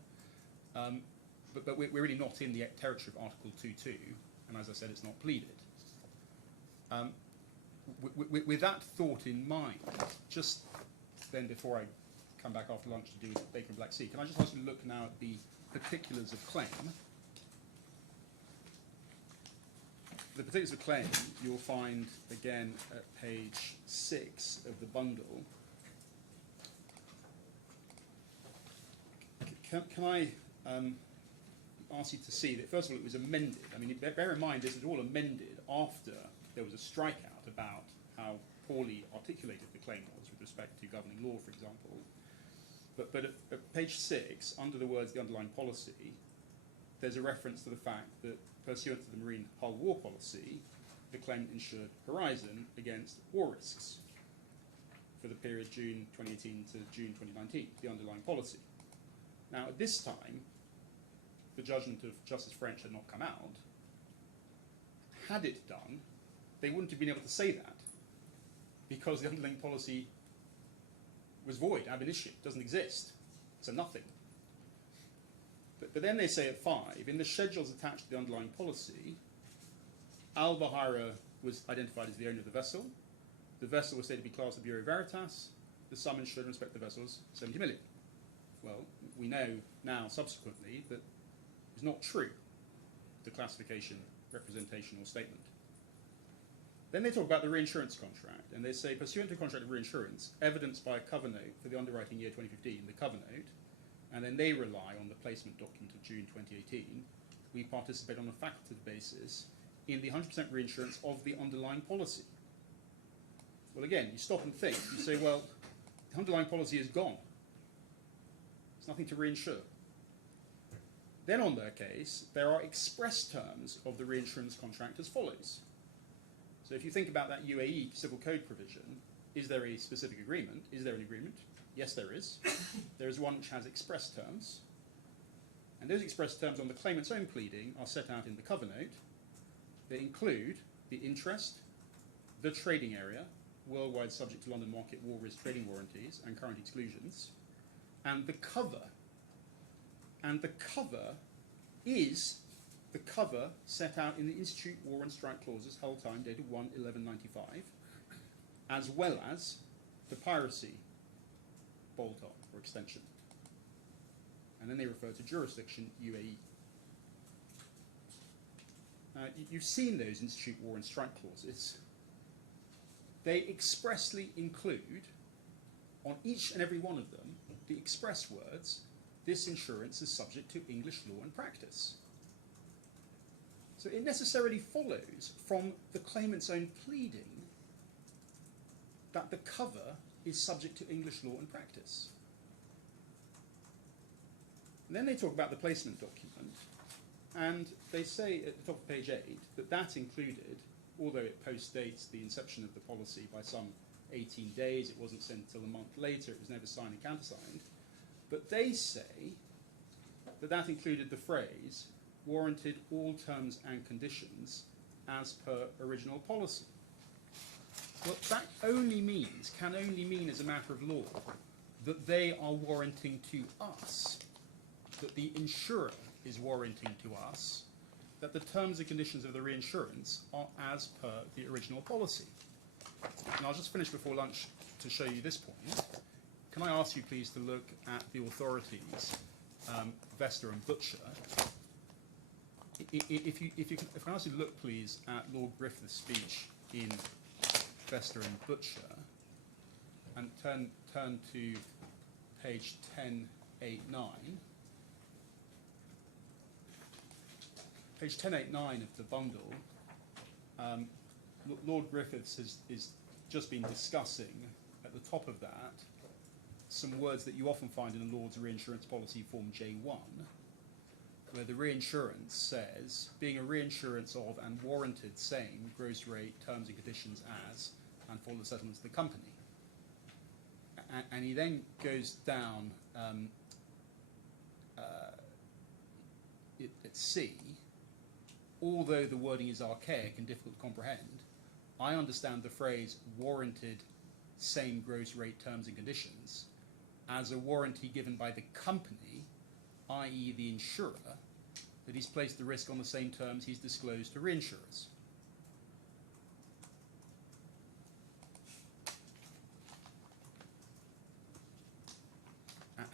But we're really not in the territory of Article 2.2, and as I said, it's not pleaded. With that thought in mind, just then before I come back after lunch to do with Bacon Black Sea, can I just ask you to look now at the particulars of claim? The particulars of claim you'll find again at page 6 of the bundle. Can I ask you to see that, first of all, it was amended. I mean, bear in mind, this was all amended after there was a strikeout about how poorly articulated the claim was with respect to governing law, for example. But at page 6, under the words the underlying policy, there's a reference to the fact that pursuant to the Marine Hull War Policy, the claimant insured Horizon against war risks for the period June 2018 to June 2019, the underlying policy. Now, at this time, the judgment of Justice French had not come out. Had it done, they wouldn't have been able to say that, because the underlying policy was void, ab initio, doesn't exist. It's a nothing. But then they say at 5, in the schedules attached to the underlying policy, Buhaira was identified as the owner of the vessel was stated to be classed as Bureau Veritas, the sum insured in respect to the vessel was 70 million. Well, we know now subsequently that it's not true, the classification, representation or statement. Then they talk about the reinsurance contract, and they say, pursuant to contract of reinsurance, evidenced by a cover note for the underwriting year 2015, the cover note, and then they rely on the placement document of June 2018, we participate on a facultative basis in the 100% reinsurance of the underlying policy. Well, again, you stop and think. You say, well, the underlying policy is gone. There's nothing to reinsure. Then on their case, there are express terms of the reinsurance contract as follows. So if you think about that UAE civil code provision, is there a specific agreement? Is there an agreement? Yes, there is. There is one which has express terms. And those express terms on the claimant's own pleading are set out in the cover note. They include the interest, the trading area, worldwide subject to London market war risk trading warranties and current exclusions, and the cover. And the cover is the cover set out in the Institute War and Strike Clauses, Hull time dated 1/11/95, as well as the piracy bolt-on or extension. And then they refer to jurisdiction UAE. You've seen those Institute War and Strike Clauses. They expressly include, on each and every one of them, the express words, this insurance is subject to English law and practice. So it necessarily follows from the claimant's own pleading that the cover is subject to English law and practice. And then they talk about the placement document, and they say at the top of page 8 that that included, although it postdates the inception of the policy by some 18 days, it wasn't sent until a month later, it was never signed and countersigned, but they say that that included the phrase, warranted all terms and conditions as per original policy. Well, that only means, can only mean as a matter of law, that they are warranting to us, that the insurer is warranting to us, that the terms and conditions of the reinsurance are as per the original policy. And I'll just finish before lunch to show you this point. Can I ask you please to look at the authorities, Vester and Butcher. If I ask you to look please at Lord Griffith's speech in Vester and Butcher, and turn to page 1089. Page 1089 of the bundle, Lord Griffiths is just been discussing at the top of that some words that you often find in a Lord's reinsurance policy form J1, where the reinsurance says, being a reinsurance of and warranted same gross rate, terms and conditions as, and for the settlements of the company. And he then goes down at C, although the wording is archaic and difficult to comprehend, I understand the phrase warranted same gross rate, terms and conditions as a warranty given by the company, i.e. the insurer, that he's placed the risk on the same terms he's disclosed to reinsurers.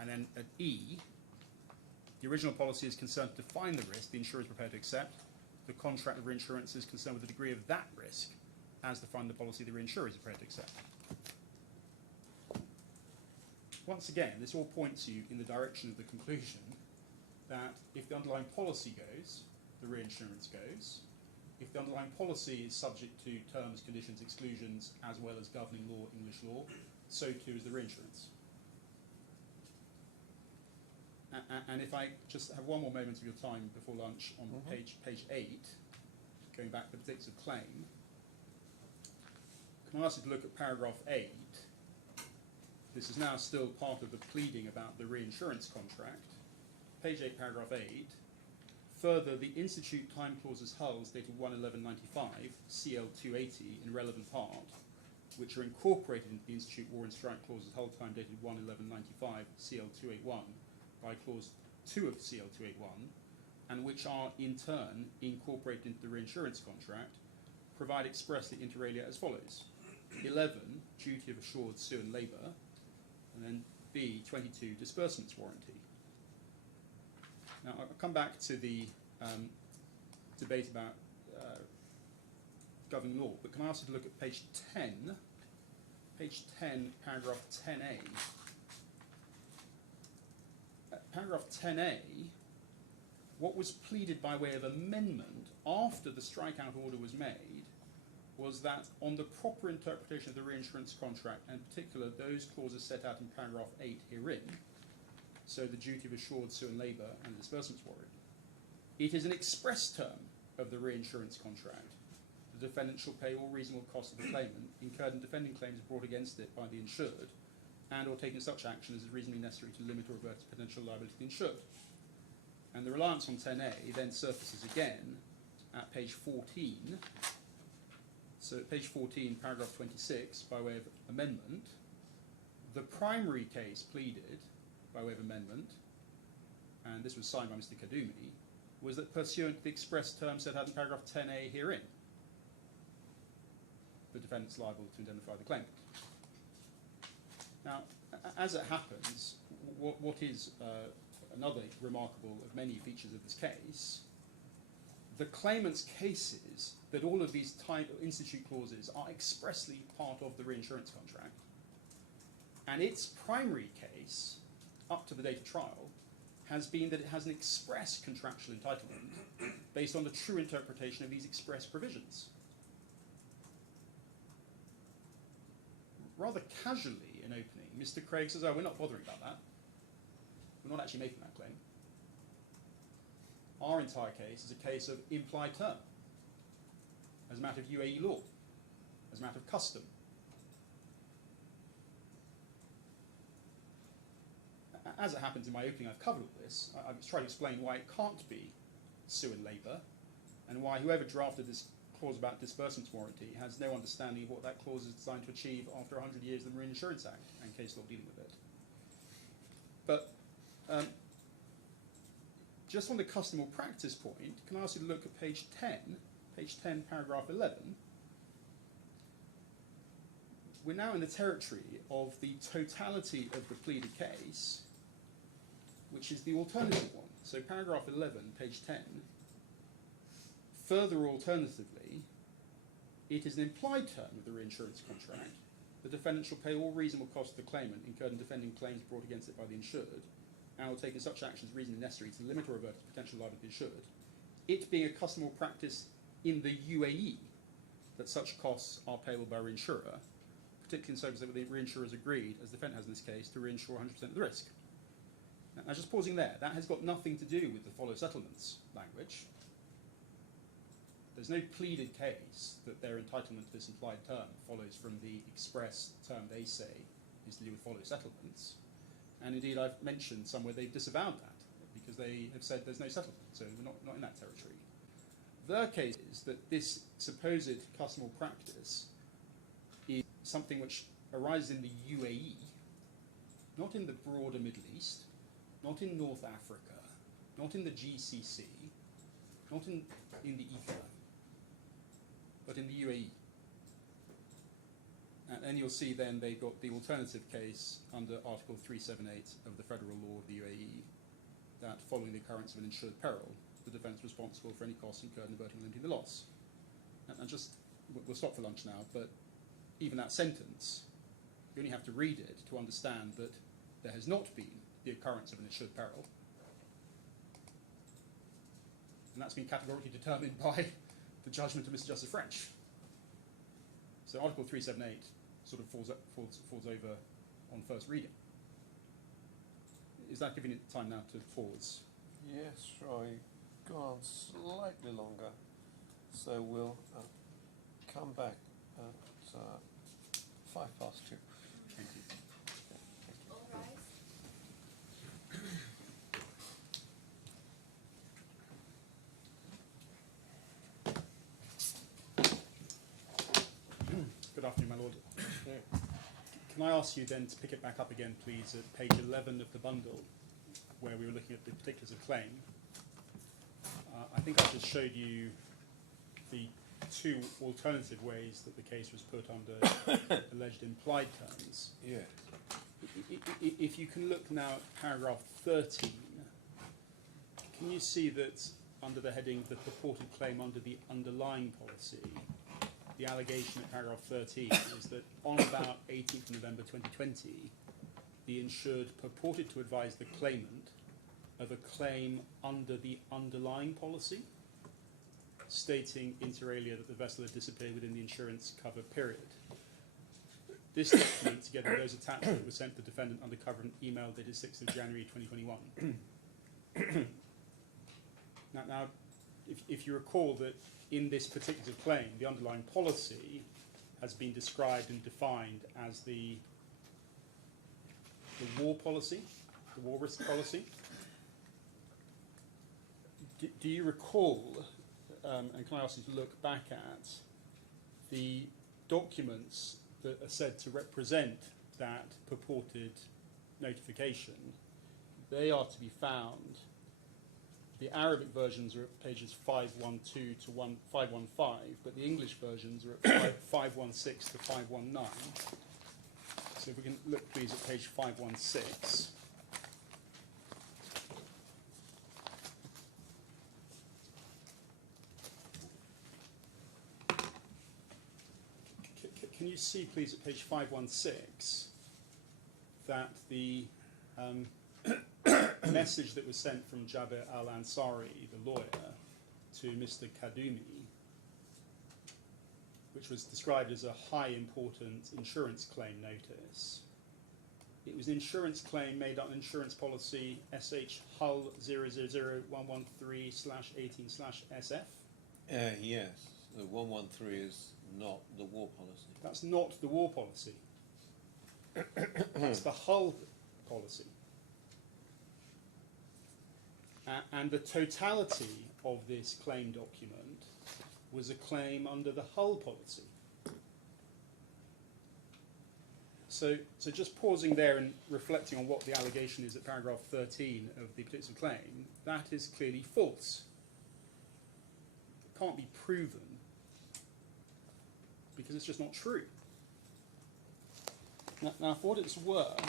And then at E, the original policy is concerned to define the risk the insurer is prepared to accept. The contract of reinsurance is concerned with the degree of that risk as defined in the policy the reinsurer is prepared to accept. Once again, this all points you in the direction of the conclusion that if the underlying policy goes, the reinsurance goes. If the underlying policy is subject to terms, conditions, exclusions, as well as governing law, English law, so too is the reinsurance. And if I just have one more moment of your time before lunch on page 8, going back to the particulars of claim, can I ask you to look at paragraph 8? This is now still part of the pleading about the reinsurance contract. Page 8, paragraph 8. Further, the Institute time clauses hulls dated 1/11/95, CL 280 in relevant part, which are incorporated into the Institute war and strike clauses hull time dated 1/11/95, CL 281, by clause 2 of CL 281, and which are in turn incorporated into the reinsurance contract, provide expressly inter alia as follows. 11, duty of assured sue and labour, and then B, 22, disbursements warranty. Now, I'll come back to the debate about governing law, but can I ask you to look at page 10, paragraph 10A. Paragraph 10A, what was pleaded by way of amendment after the strikeout order was made was that on the proper interpretation of the reinsurance contract, and in particular those clauses set out in paragraph 8 herein, so the duty of assured sue and labour and the disbursements warranty, it is an express term of the reinsurance contract. The defendant shall pay all reasonable costs of the claimant incurred in defending claims brought against it by the insured, and or taking such action as is reasonably necessary to limit or avert potential liability to the insured. And the reliance on 10A then surfaces again at page 14. So at page 14, paragraph 26, by way of amendment, the primary case pleaded by way of amendment, and this was signed by Mr. Kadumi, was that pursuant to the express term set out in paragraph 10A herein, the defendant's liable to indemnify the claimant. Now, as it happens, what is another remarkable of many features of this case, the claimant's case is that all of these type of institute clauses are expressly part of the reinsurance contract, and its primary case, up to the date of trial, has been that it has an express contractual entitlement based on the true interpretation of these express provisions. rather casually in opening, Mr. Craig says, oh, we're not bothering about that. We're not actually making that claim. Our entire case is a case of implied term, as a matter of UAE law, as a matter of custom. As it happens in my opening, I've covered all this. I've tried to explain why it can't be sue and labour, and why whoever drafted this clause about disbursement warranty has no understanding of what that clause is designed to achieve after 100 years of the Marine Insurance Act and case law dealing with it. But just on the custom or practice point, can I ask you to look at page 10, paragraph 11. We're now in the territory of the totality of the pleaded case, which is the alternative one. So paragraph 11, page 10, further alternatively, it is an implied term of the reinsurance contract. The defendant shall pay all reasonable costs of the claimant incurred in defending claims brought against it by the insured, and will take in such actions reasonably necessary to limit or avert the potential liability of the insured. It being a custom or practice in the UAE that such costs are payable by a reinsurer, particularly in circumstances where the reinsurer has agreed, as the defendant has in this case, to reinsure 100% of the risk. Now, just pausing there, that has got nothing to do with the follow settlements language. There's no pleaded case that their entitlement to this implied term follows from the express term they say is to do with follow settlements. And indeed, I've mentioned somewhere they've disavowed that because they have said there's no settlement, so we're not in that territory. Their case is that this supposed custom or practice is something which arises in the UAE, not in the broader Middle East, not in North Africa, not in the GCC, not in the ether, but in the UAE. And then you'll see then they've got the alternative case under Article 378 of the Federal Law of the UAE, that following the occurrence of an insured peril, the defendant is responsible for any costs incurred in averting or limiting the loss. And just, we'll stop for lunch now, but even that sentence, you only have to read it to understand that there has not been the occurrence of an insured peril. And that's been categorically determined by the judgment of Mr. Justice French. So Article 378 sort of falls over on first reading. Is that giving it time now to pause? Yes, Roy. Go on slightly longer. So we'll come back at 2:05. Thank you. All rise. Good afternoon, my lord. Yeah. Can I ask you then to pick it back up again, please, at page 11 of the bundle, where we were looking at the particulars of claim. I think I just showed you the two alternative ways that the case was put under alleged implied terms. Yeah. If you can look now at paragraph 13, can you see that under the heading, the purported claim under the underlying policy, the allegation at paragraph 13 is that on about 18th November 2020, the insured purported to advise the claimant of a claim under the underlying policy, stating inter alia that the vessel had disappeared within the insurance cover period. This document, together with those attachments, was sent to the defendant under cover of an email dated 6th of January 2021. Now, if you recall that in this particular claim, the underlying policy has been described and defined as the war policy, the war risk policy. Do you recall, and can I ask you to look back at the documents that are said to represent that purported notification? They are to be found. The Arabic versions are at pages 512 to 515, but the English versions are at 516 to 519. So if we can look, please, at page 516. Can you see, please, at page 516, that the message that was sent from Jabir al-Ansari, the lawyer, to Mr. Kadumi, which was described as a high important insurance claim notice. It was an insurance claim made on insurance policy SH Hull 000113/18/SF. Yes, the 113 is not the war policy. That's not the war policy. That's the Hull policy. And the totality of this claim document was a claim under the Hull policy. So just pausing there and reflecting on what the allegation is at paragraph 13 of the particular claim, that is clearly false. It can't be proven because it's just not true. Now, for what it's worth,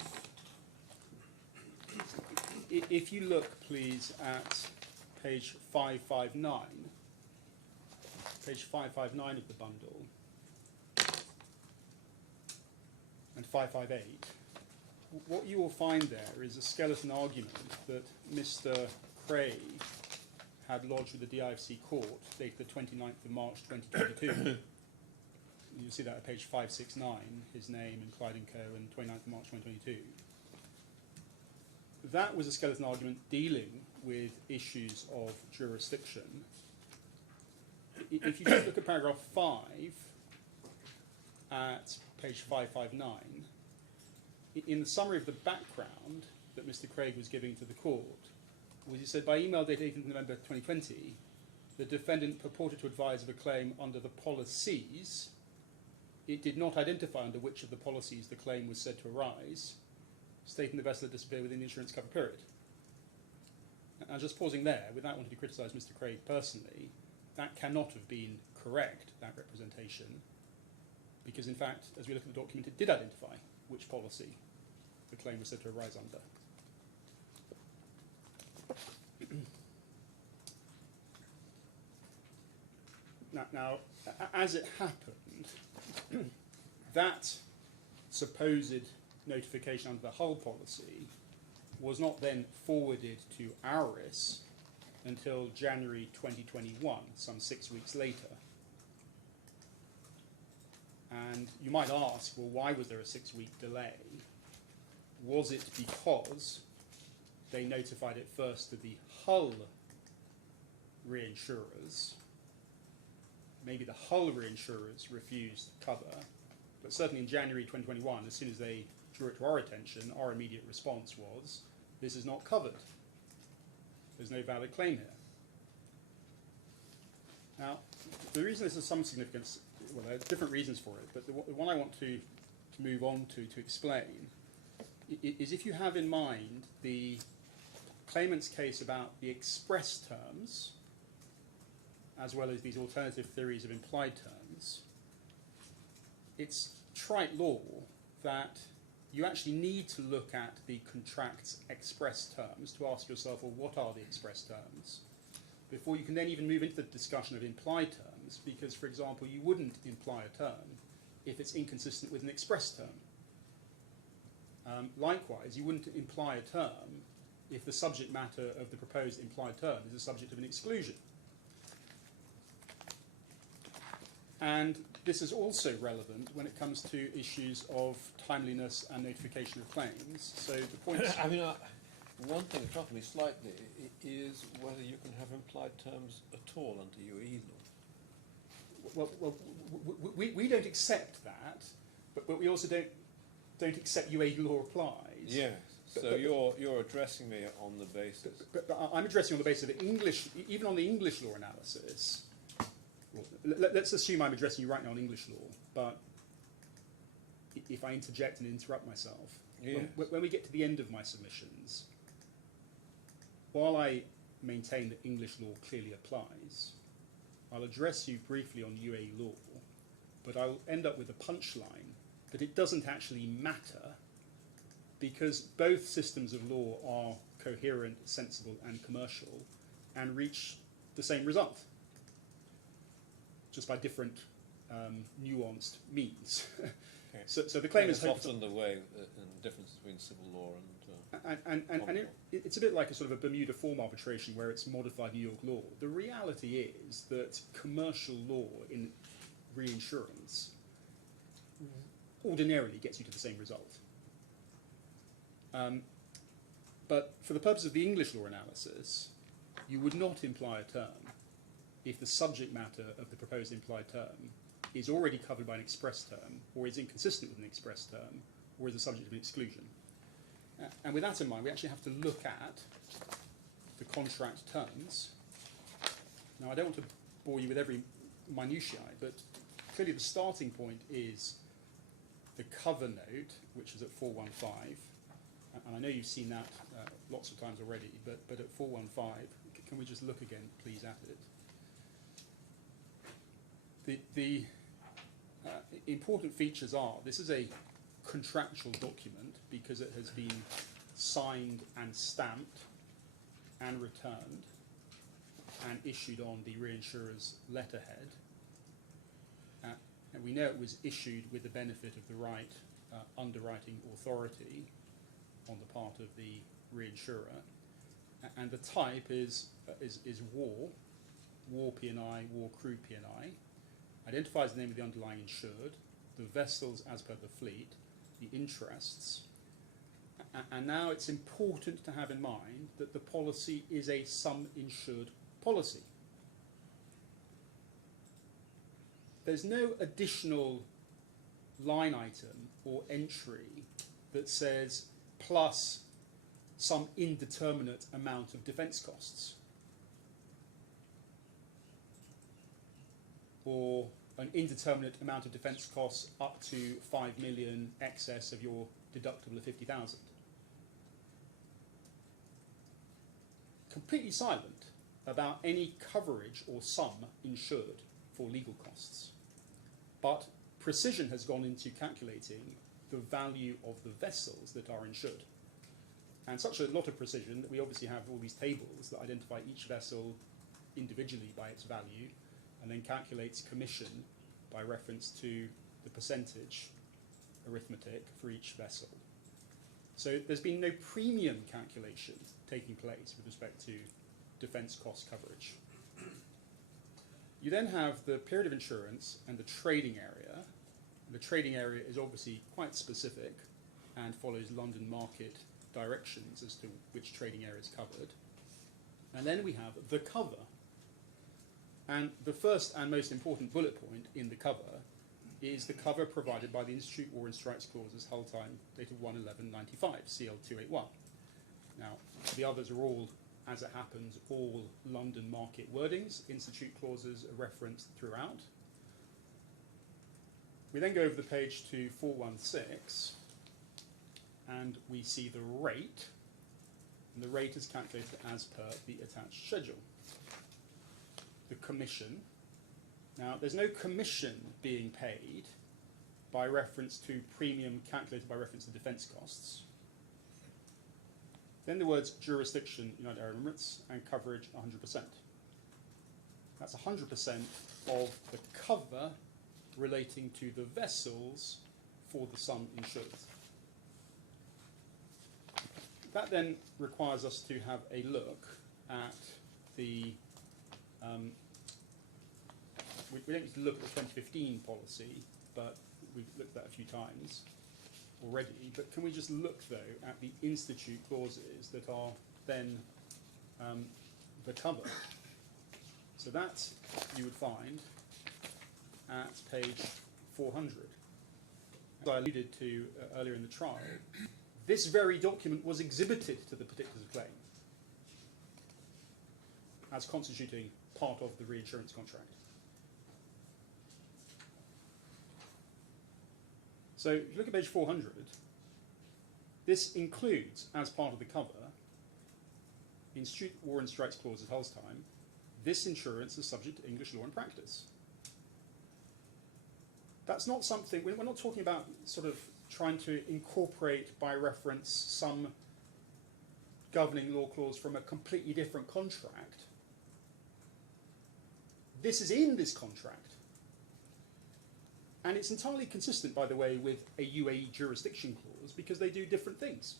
if you look, please, at page 559 of the bundle, and 558, what you will find there is a skeleton argument that Mr. Craig had lodged with the DIFC court dated the 29th of March 2022. You'll see that at page 569, his name and Clyde & Co. and 29th of March 2022. That was a skeleton argument dealing with issues of jurisdiction. If you just look at paragraph 5 at page 559, in the summary of the background that Mr. Craig was giving to the court, was he said, by email dated 18th November 2020, the defendant purported to advise of a claim under the policies. It did not identify under which of the policies the claim was said to arise, stating the vessel had disappeared within the insurance cover period. And just pausing there, without wanting to criticise Mr. Craig personally, that cannot have been correct, that representation, because in fact, as we look at the document, it did identify which policy the claim was said to arise under. Now, as it happened, that supposed notification under the Hull policy was not then forwarded to ARIS until January 2021, some 6 weeks later. And you might ask, well, why was there a 6-week delay? Was it because they notified it first to the Hull reinsurers? Maybe the Hull reinsurers refused cover, but certainly in January 2021, as soon as they drew it to our attention, our immediate response was, this is not covered. There's no valid claim here. Now, the reason this has some significance, well, there are different reasons for it, but the one I want to move on to explain is if you have in mind the claimant's case about the express terms, as well as these alternative theories of implied terms, it's trite law that you actually need to look at the contract's express terms to ask yourself, well, what are the express terms? Before you can then even move into the discussion of implied terms, because, for example, you wouldn't imply a term if it's inconsistent with an express term. Likewise, you wouldn't imply a term if the subject matter of the proposed implied term is the subject of an exclusion. And this is also relevant when it comes to issues of timeliness and notification of claims. So the point is... I mean, one thing that troubles me slightly is whether you can have implied terms at all under UAE law. Well, we don't accept that, but we also don't accept UAE law applies. Yes. So you're addressing me on the basis. But I'm addressing on the basis of English, even on the English law analysis. Well, let's assume I'm addressing you right now on English law, but if I interject and interrupt myself, yes. when we get to the end of my submissions, while I maintain that English law clearly applies, I'll address you briefly on UAE law, but I'll end up with a punchline that it doesn't actually matter because both systems of law are coherent, sensible, and commercial and reach the same result, just by different nuanced means. Okay. So the claim is often the way in the difference between civil law and it's a bit like a sort of a Bermuda form arbitration where it's modified New York law. The reality is that commercial law in reinsurance ordinarily gets you to the same result. But for the purpose of the English law analysis, you would not imply a term if the subject matter of the proposed implied term is already covered by an express term, or is inconsistent with an express term, or is the subject of an exclusion. And with that in mind, we actually have to look at the contract terms. Now, I don't want to bore you with every minutiae, but clearly the starting point is the cover note, which is at 415. And I know you've seen that lots of times already, but at 415, can we just look again, please, at it? The important features are, this is a contractual document because it has been signed and stamped and returned and issued on the reinsurer's letterhead. And we know it was issued with the benefit of the right underwriting authority on the part of the reinsurer. And the type is war P&I, war crew P&I, identifies the name of the underlying insured, the vessels as per the fleet, the interests. And now it's important to have in mind that the policy is a sum insured policy. There's no additional line item or entry that says plus some indeterminate amount of defence costs, or an indeterminate amount of defence costs up to 5 million excess of your deductible of 50,000. Completely silent about any coverage or sum insured for legal costs. But precision has gone into calculating the value of the vessels that are insured. And such a lot of precision that we obviously have all these tables that identify each vessel individually by its value, and then calculates commission by reference to the percentage arithmetic for each vessel. So there's been no premium calculation taking place with respect to defence cost coverage. You then have the period of insurance and the trading area. The trading area is obviously quite specific and follows London market directions as to which trading area is covered. And then we have the cover. And the first and most important bullet point in the cover is the cover provided by the Institute War and Strikes Clauses, hull time dated 1/11/95, CL281. Now, the others are all, as it happens, all London market wordings. Institute clauses are referenced throughout. We then go over the page to 416, and we see the rate, and the rate is calculated as per the attached schedule. The commission. Now, there's no commission being paid by reference to premium calculated by reference to defence costs. Then the words jurisdiction, United Arab Emirates, and coverage 100%. That's 100% of the cover relating to the vessels for the sum insured. That then requires us to have a look at the we don't need to look at the 2015 policy, but we've looked at that a few times already. But can we just look, though, at the institute clauses that are then the cover? So that you would find at page 400. As I alluded to earlier in the trial, this very document was exhibited to the particulars of claim as constituting part of the reinsurance contract. So if you look at page 400, this includes, as part of the cover, Institute War and Strikes Clause at Hull's time, this insurance is subject to English law and practice. That's not something, we're not talking about sort of trying to incorporate by reference some governing law clause from a completely different contract. This is in this contract. And it's entirely consistent, by the way, with a UAE jurisdiction clause because they do different things.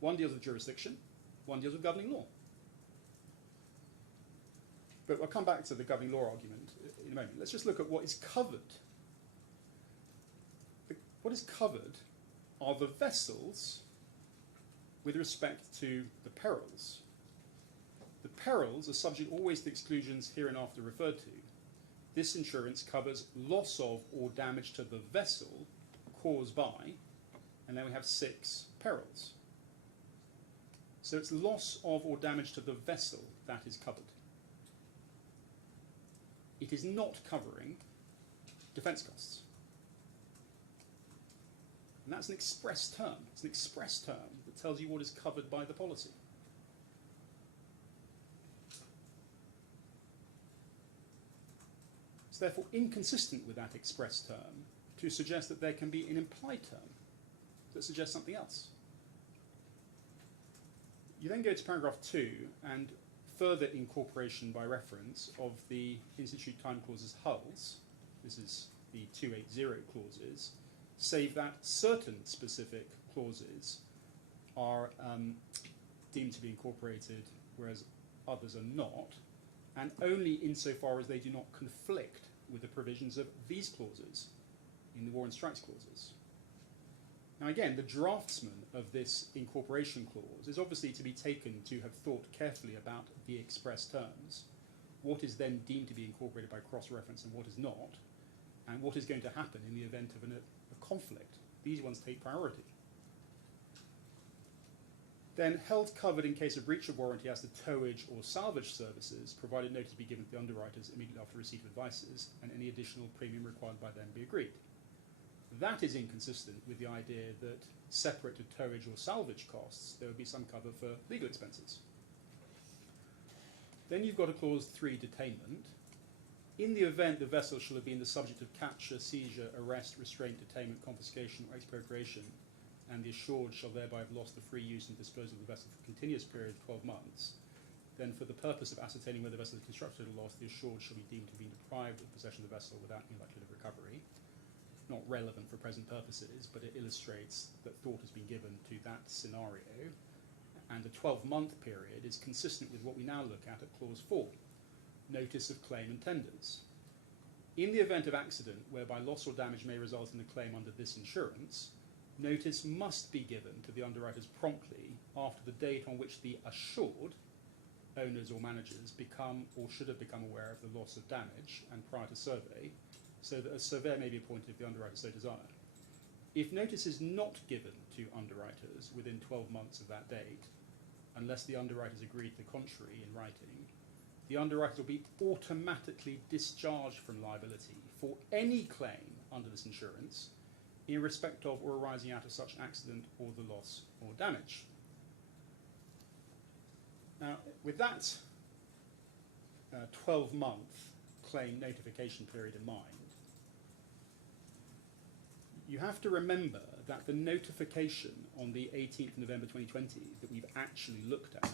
One deals with jurisdiction, one deals with governing law. But I'll come back to the governing law argument in a moment. Let's just look at what is covered. What is covered are the vessels with respect to the perils. The perils are subject always to exclusions hereinafter referred to. This insurance covers loss of or damage to the vessel caused by, and then we have 6 perils. So it's loss of or damage to the vessel that is covered. It is not covering defence costs. And that's an express term. It's an express term that tells you what is covered by the policy. It's therefore inconsistent with that express term to suggest that there can be an implied term that suggests something else. You then go to paragraph 2 and further incorporation by reference of the Institute Time Clauses hulls, this is the 280 clauses, save that certain specific clauses are deemed to be incorporated, whereas others are not, and only insofar as they do not conflict with the provisions of these clauses in the War and Strikes clauses. Now again, the draftsman of this incorporation clause is obviously to be taken to have thought carefully about the express terms, what is then deemed to be incorporated by cross-reference and what is not, and what is going to happen in the event of a conflict. These ones take priority. Then held covered in case of breach of warranty as to towage or salvage services, provided notice be given to the underwriters immediately after receipt of advices, and any additional premium required by them be agreed. That is inconsistent with the idea that separate to towage or salvage costs, there would be some cover for legal expenses. Then you've got a clause 3, detainment. In the event the vessel shall have been the subject of capture, seizure, arrest, restraint, detainment, confiscation, or expropriation, and the assured shall thereby have lost the free use and disposal of the vessel for a continuous period of 12 months, then for the purpose of ascertaining whether the vessel is constructed or lost, the assured shall be deemed to be deprived of possession of the vessel without any likelihood of recovery. Not relevant for present purposes, but it illustrates that thought has been given to that scenario, and a 12-month period is consistent with what we now look at clause 4, notice of claim and tenders. In the event of accident whereby loss or damage may result in a claim under this insurance, notice must be given to the underwriters promptly after the date on which the assured, owners or managers, become or should have become aware of the loss of damage and prior to survey, so that a surveyor may be appointed if the underwriters so desire. If notice is not given to underwriters within 12 months of that date, unless the underwriters agree to the contrary in writing, the underwriters will be automatically discharged from liability for any claim under this insurance in respect of or arising out of such accident or the loss or damage. Now, with that 12-month claim notification period in mind, you have to remember that the notification on the 18th of November 2020 that we've actually looked at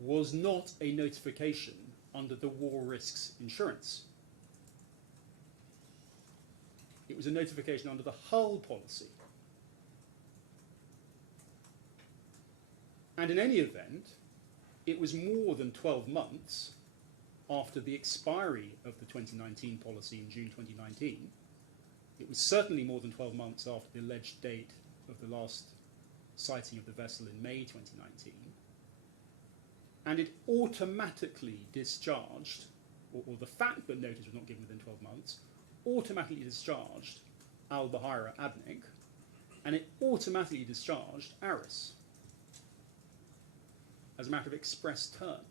was not a notification under the war risks insurance. It was a notification under the hull policy. And in any event, it was more than 12 months after the expiry of the 2019 policy in June 2019. It was certainly more than 12 months after the alleged date of the last sighting of the vessel in May 2019. And it automatically discharged, or the fact that notice was not given within 12 months, automatically discharged Buhaira Abnick, and it automatically discharged Aris as a matter of express term.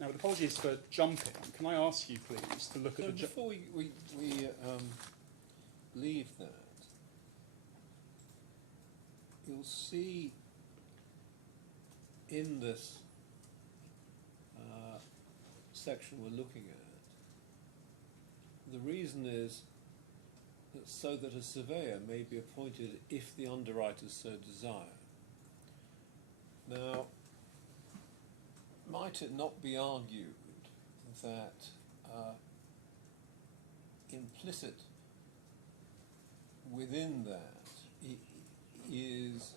Now, with apologies for jumping, can I ask you, please, to look at So the... before we leave that, you'll see in this section we're looking at, the reason is that so that a surveyor may be appointed if the underwriters so desire. Now, might it not be argued that implicit within that is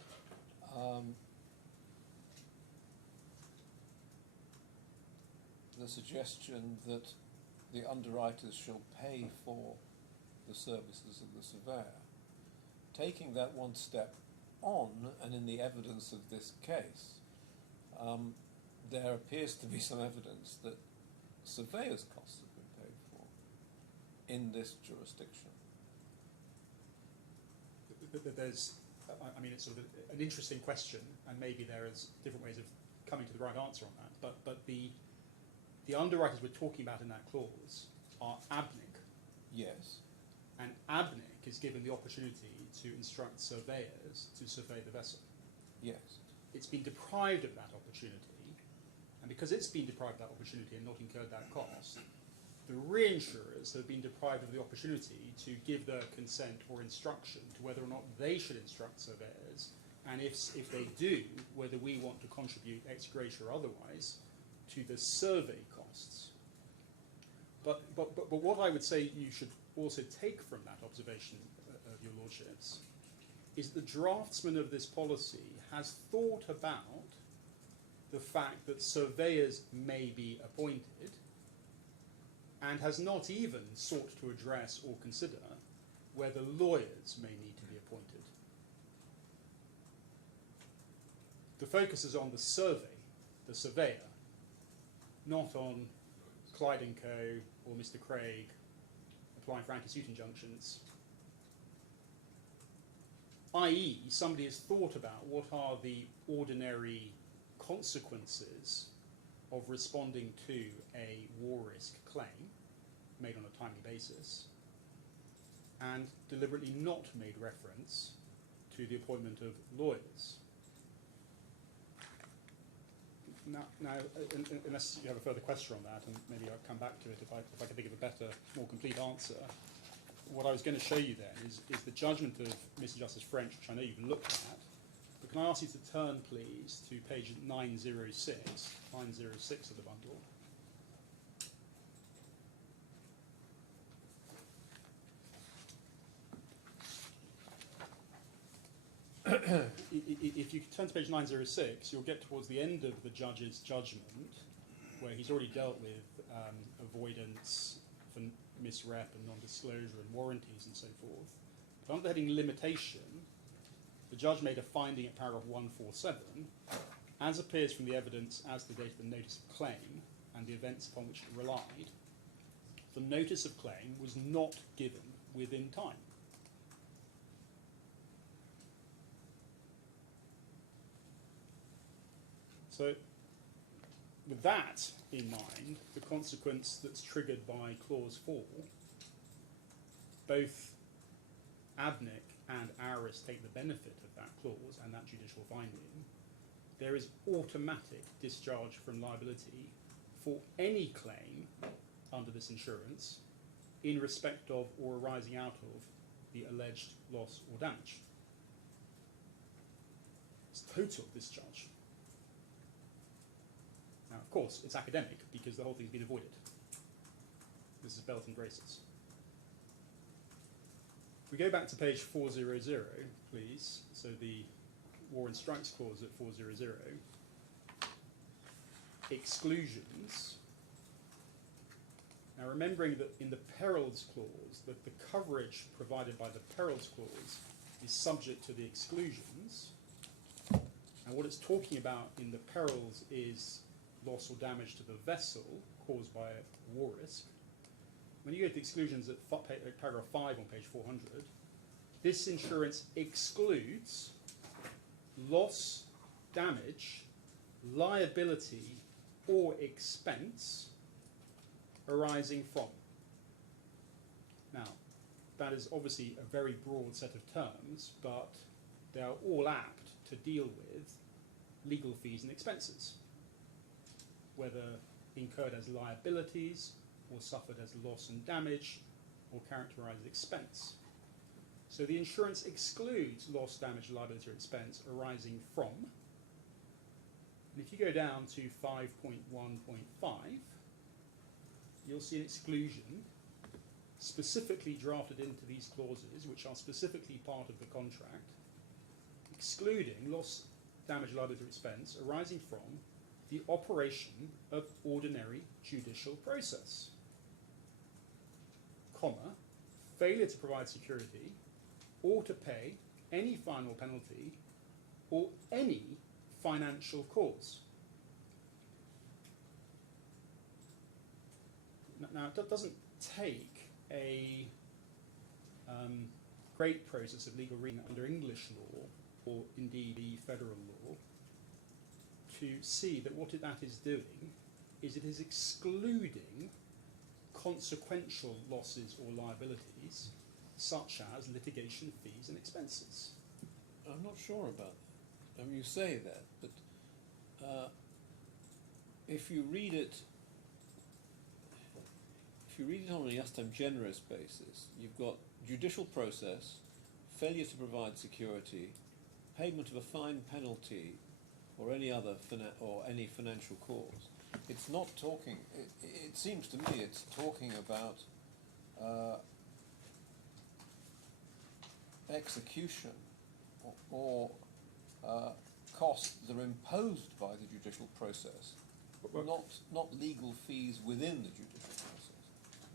the suggestion that the underwriters shall pay for the services of the surveyor. Taking that one step on, and in the evidence of this case, there appears to be some evidence that surveyors' costs have been paid for in this jurisdiction. There's, I mean, it's sort of an interesting question, and maybe there is different ways of coming to the right answer on that. But the underwriters we're talking about in that clause are ABNIC, Yes. and ABNIC is given the opportunity to instruct surveyors to survey the vessel. Yes. It's been deprived of that opportunity, and because it's been deprived of that opportunity and not incurred that cost, the reinsurers have been deprived of the opportunity to give their consent or instruction to whether or not they should instruct surveyors, and if they do, whether we want to contribute ex gratia or otherwise to the survey costs. But what I would say you should also take from that observation of your lordships is the draftsman of this policy has thought about the fact that surveyors may be appointed, and has not even sought to address or consider whether lawyers may need to be appointed. The focus is on the surveyor, not on Clyde & Co. or Mr. Craig applying for anti-suit injunctions, i.e. somebody has thought about what are the ordinary consequences of responding to a war risk claim made on a timely basis, and deliberately not made reference to the appointment of lawyers. Now, unless you have a further question on that, and maybe I'll come back to it if I can think of a better, more complete answer, what I was going to show you then is the judgment of Mr. Justice French, which I know you've looked at. But can I ask you to turn, please, to page 906 of the bundle. If you turn to page 906, you'll get towards the end of the judge's judgment, where he's already dealt with avoidance for misrep and non-disclosure and warranties and so forth. But under the heading limitation, the judge made a finding at paragraph 147, as appears from the evidence as to the date of the notice of claim and the events upon which it relied, the notice of claim was not given within time. So, with that in mind, the consequence that's triggered by clause 4, both ABNIC and ARIS take the benefit of that clause and that judicial finding. There is automatic discharge from liability for any claim under this insurance in respect of or arising out of the alleged loss or damage. It's total discharge. Now, of course, it's academic because the whole thing's been avoided. This is belt and braces. If we go back to page 400, please, so the War and Strikes clause at 400, exclusions. Now, remembering that in the perils clause, that the coverage provided by the perils clause is subject to the exclusions, and what it's talking about in the perils is loss or damage to the vessel caused by a war risk. When you go to the exclusions at paragraph 5 on page 400, this insurance excludes loss, damage, liability, or expense arising from. Now, that is obviously a very broad set of terms, but they are all apt to deal with legal fees and expenses, whether incurred as liabilities or suffered as loss and damage or characterized as expense. So the insurance excludes loss, damage, liability, or expense arising from. And if you go down to 5.1.5, you'll see an exclusion specifically drafted into these clauses, which are specifically part of the contract, excluding loss, damage, liability, or expense arising from the operation of ordinary judicial process, comma, failure to provide security or to pay any final penalty or any financial cause. Now, it doesn't take a great process of legal reading under English law, or indeed the federal law, to see that what that is doing is it is excluding consequential losses or liabilities, such as litigation fees and expenses. I'm not sure about that. I mean, you say that, but if you read it on a justem generis basis, you've got judicial process, failure to provide security, payment of a fine, penalty, or any other any financial cause. It's not talking. It seems to me it's talking about execution or costs that are imposed by the judicial process, not legal fees within the judicial process.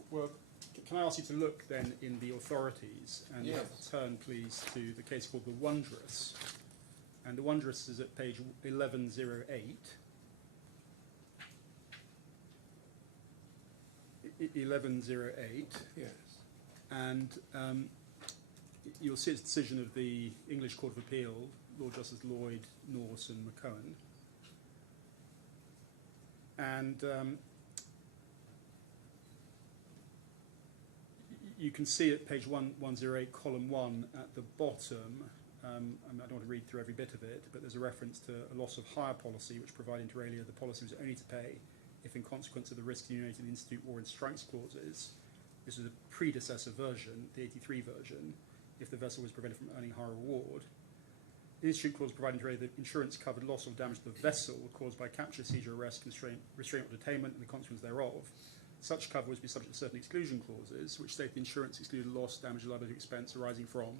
Well, can I ask you to look then in the authorities and Yes. turn, please, to the case called the Wondrous. And the Wondrous is at page 1108. 1108. Yes. And you'll see it's a decision of the English Court of Appeal, Lord Justice Lloyd, Norse and McCohen. And you can see at page 108, column 1, at the bottom, I don't want to read through every bit of it, but there's a reference to a loss of hire policy, which provided inter alia the policy was only to pay if in consequence of the risks enumerated in the Institute or in strikes clauses. This was a predecessor version, the 83 version, if the vessel was prevented from earning a higher reward. The Institute clause provided inter alia that insurance covered loss or damage to the vessel caused by capture, seizure, arrest, restraint or detainment and the consequence thereof. Such cover was to be subject to certain exclusion clauses, which state the insurance excluded loss, damage, or liability expense arising from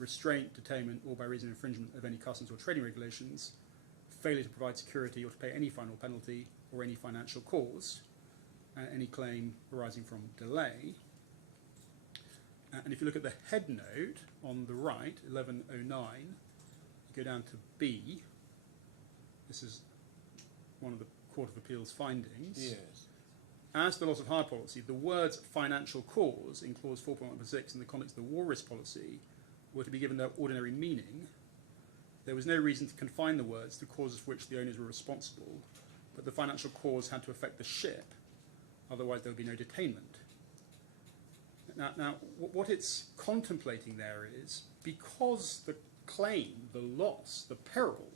restraint, detainment, or by reason of infringement of any customs or trading regulations, failure to provide security or to pay any final penalty or any financial cause, any claim arising from delay. And if you look at the head note on the right, 1109, you go down to B. This is one of the Court of Appeal's findings. Yes. As to the loss of hire policy, the words financial cause in clause 4.1.6 in the context of the war risk policy were to be given their ordinary meaning. There was no reason to confine the words to causes for which the owners were responsible, but the financial cause had to affect the ship, otherwise there would be no detainment. Now, what it's contemplating there is, because the claim, the loss, the peril,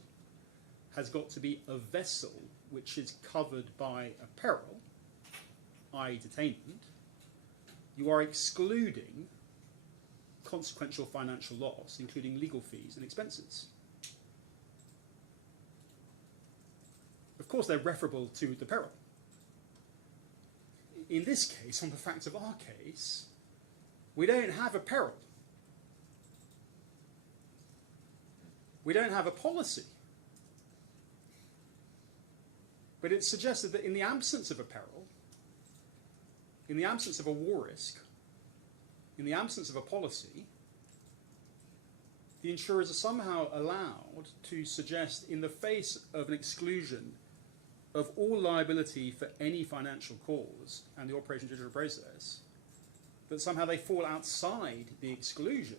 has got to be a vessel which is covered by a peril, i.e. detainment, you are excluding consequential financial loss, including legal fees and expenses. Of course, they're referable to the peril. In this case, on the facts of our case, we don't have a peril. We don't have a policy. But it's suggested that in the absence of a peril, in the absence of a war risk, in the absence of a policy, the insurers are somehow allowed to suggest, in the face of an exclusion of all liability for any financial cause and the operation of the judicial process, that somehow they fall outside the exclusion.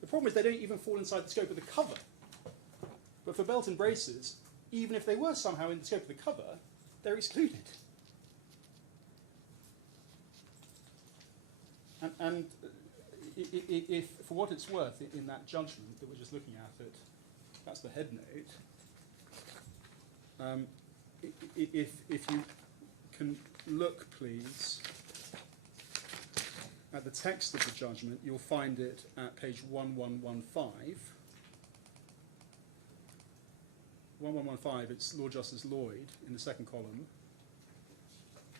The problem is they don't even fall inside the scope of the cover. But for belt and braces, even if they were somehow in the scope of the cover, they're excluded. And if, for what it's worth, in that judgment that we're just looking at it, that's the head note. If you can look, please, at the text of the judgment, you'll find it at page 1115. 1115, it's Lord Justice Lloyd in the second column.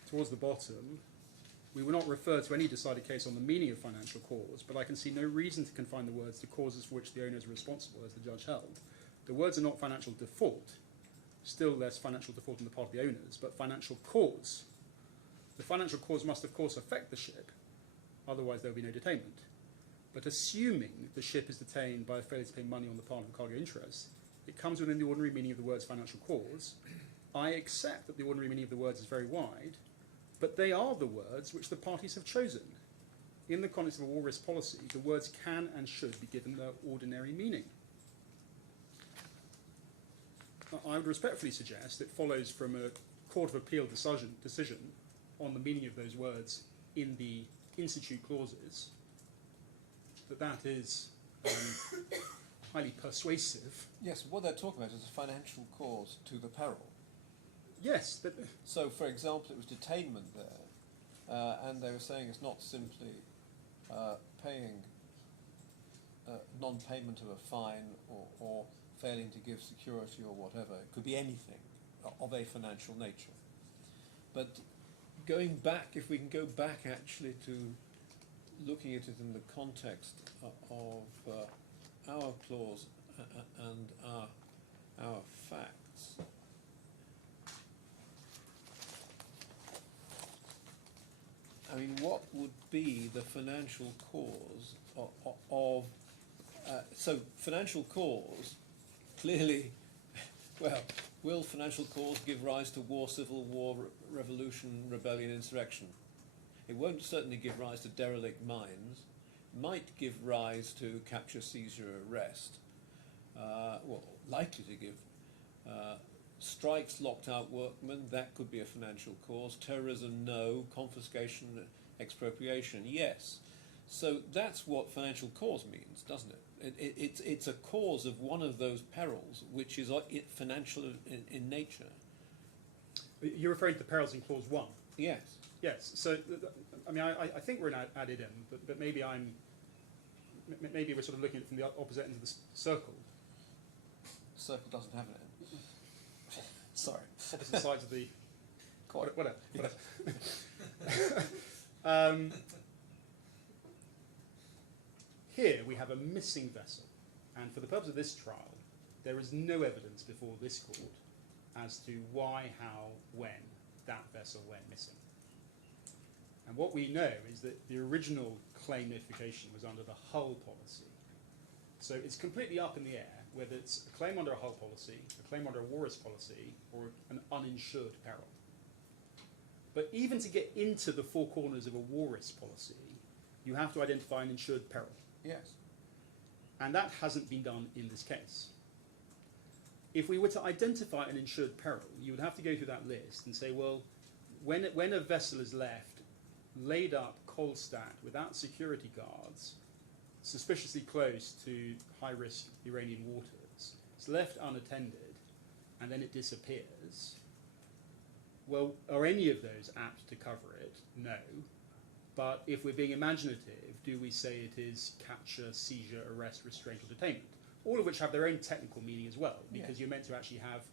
Towards the bottom, we will not refer to any decided case on the meaning of financial cause, but I can see no reason to confine the words to causes for which the owner is responsible, as the judge held. The words are not financial default, still less financial default on the part of the owners, but financial cause. The financial cause must, of course, affect the ship, otherwise there will be no detainment. But assuming the ship is detained by a failure to pay money on the part of the cargo interest, it comes within the ordinary meaning of the words financial cause. I accept that the ordinary meaning of the words is very wide, but they are the words which the parties have chosen. In the context of a war risk policy, the words can and should be given their ordinary meaning. I would respectfully suggest it follows from a Court of Appeal decision on the meaning of those words in the institute clauses that is highly persuasive. Yes, what they're talking about is a financial cause to the peril. Yes. So, for example, it was detainment there, and they were saying it's not simply paying non-payment of a fine or failing to give security or whatever. It could be anything of a financial nature. But going back, if we can go back actually to looking at it in the context of our clause and our facts, I mean, what would be the financial cause of so financial cause, clearly, well, will financial cause give rise to war, civil war, revolution, rebellion, insurrection? It won't certainly give rise to derelict mines. Might give rise to capture, seizure, arrest. Well, likely to give strikes, locked out workmen, that could be a financial cause. Terrorism, no. Confiscation, expropriation, yes. So that's what financial cause means, doesn't it? It's a cause of one of those perils, which is financial in nature. You're referring to the perils in clause 1? Yes. Yes. So, I mean, I think we're an added in, but maybe maybe we're sort of looking at it from the opposite end of the circle. The circle doesn't have an end. Sorry. Opposite sides of the... Quite. Whatever. Here we have a missing vessel, and for the purpose of this trial, there is no evidence before this court as to why, how, when that vessel went missing. And what we know is that the original claim notification was under the hull policy. So it's completely up in the air whether it's a claim under a hull policy, a claim under a war risk policy, or an uninsured peril. But even to get into the four corners of a war risk policy, you have to identify an insured peril. Yes. And that hasn't been done in this case. If we were to identify an insured peril, you would have to go through that list and say, well, when a vessel is left laid up, cold stacked, without security guards, suspiciously close to high-risk Iranian waters, it's left unattended, and then it disappears, well, are any of those apt to cover it? No. But if we're being imaginative, do we say it is capture, seizure, arrest, restraint, or detainment? All of which have their own technical meaning as well, because you're meant to actually have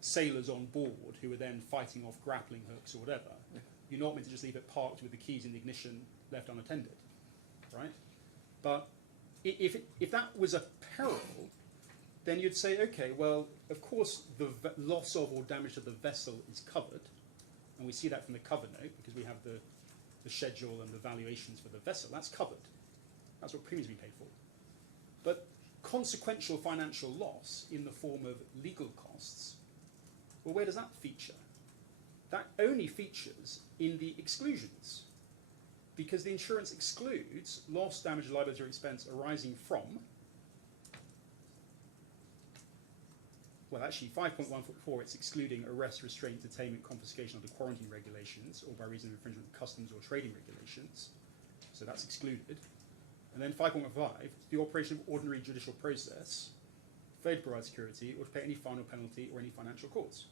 sailors on board who are then fighting off grappling hooks or whatever. Yeah. You're not meant to just leave it parked with the keys in the ignition left unattended, right? But if that was a peril, then you'd say, okay, well, of course the loss of or damage to the vessel is covered, and we see that from the cover note because we have the schedule and the valuations for the vessel. That's covered. That's what premiums been paid for. But consequential financial loss in the form of legal costs, well, where does that feature? That only features in the exclusions, because the insurance excludes loss, damage, liability, or expense arising from, well, actually, 5.1.4, it's excluding arrest, restraint, detainment, confiscation under quarantine regulations, or by reason of infringement of customs or trading regulations. So that's excluded. And then 5.5, the operation of ordinary judicial process, failure to provide security, or to pay any fine or penalty or any financial cause.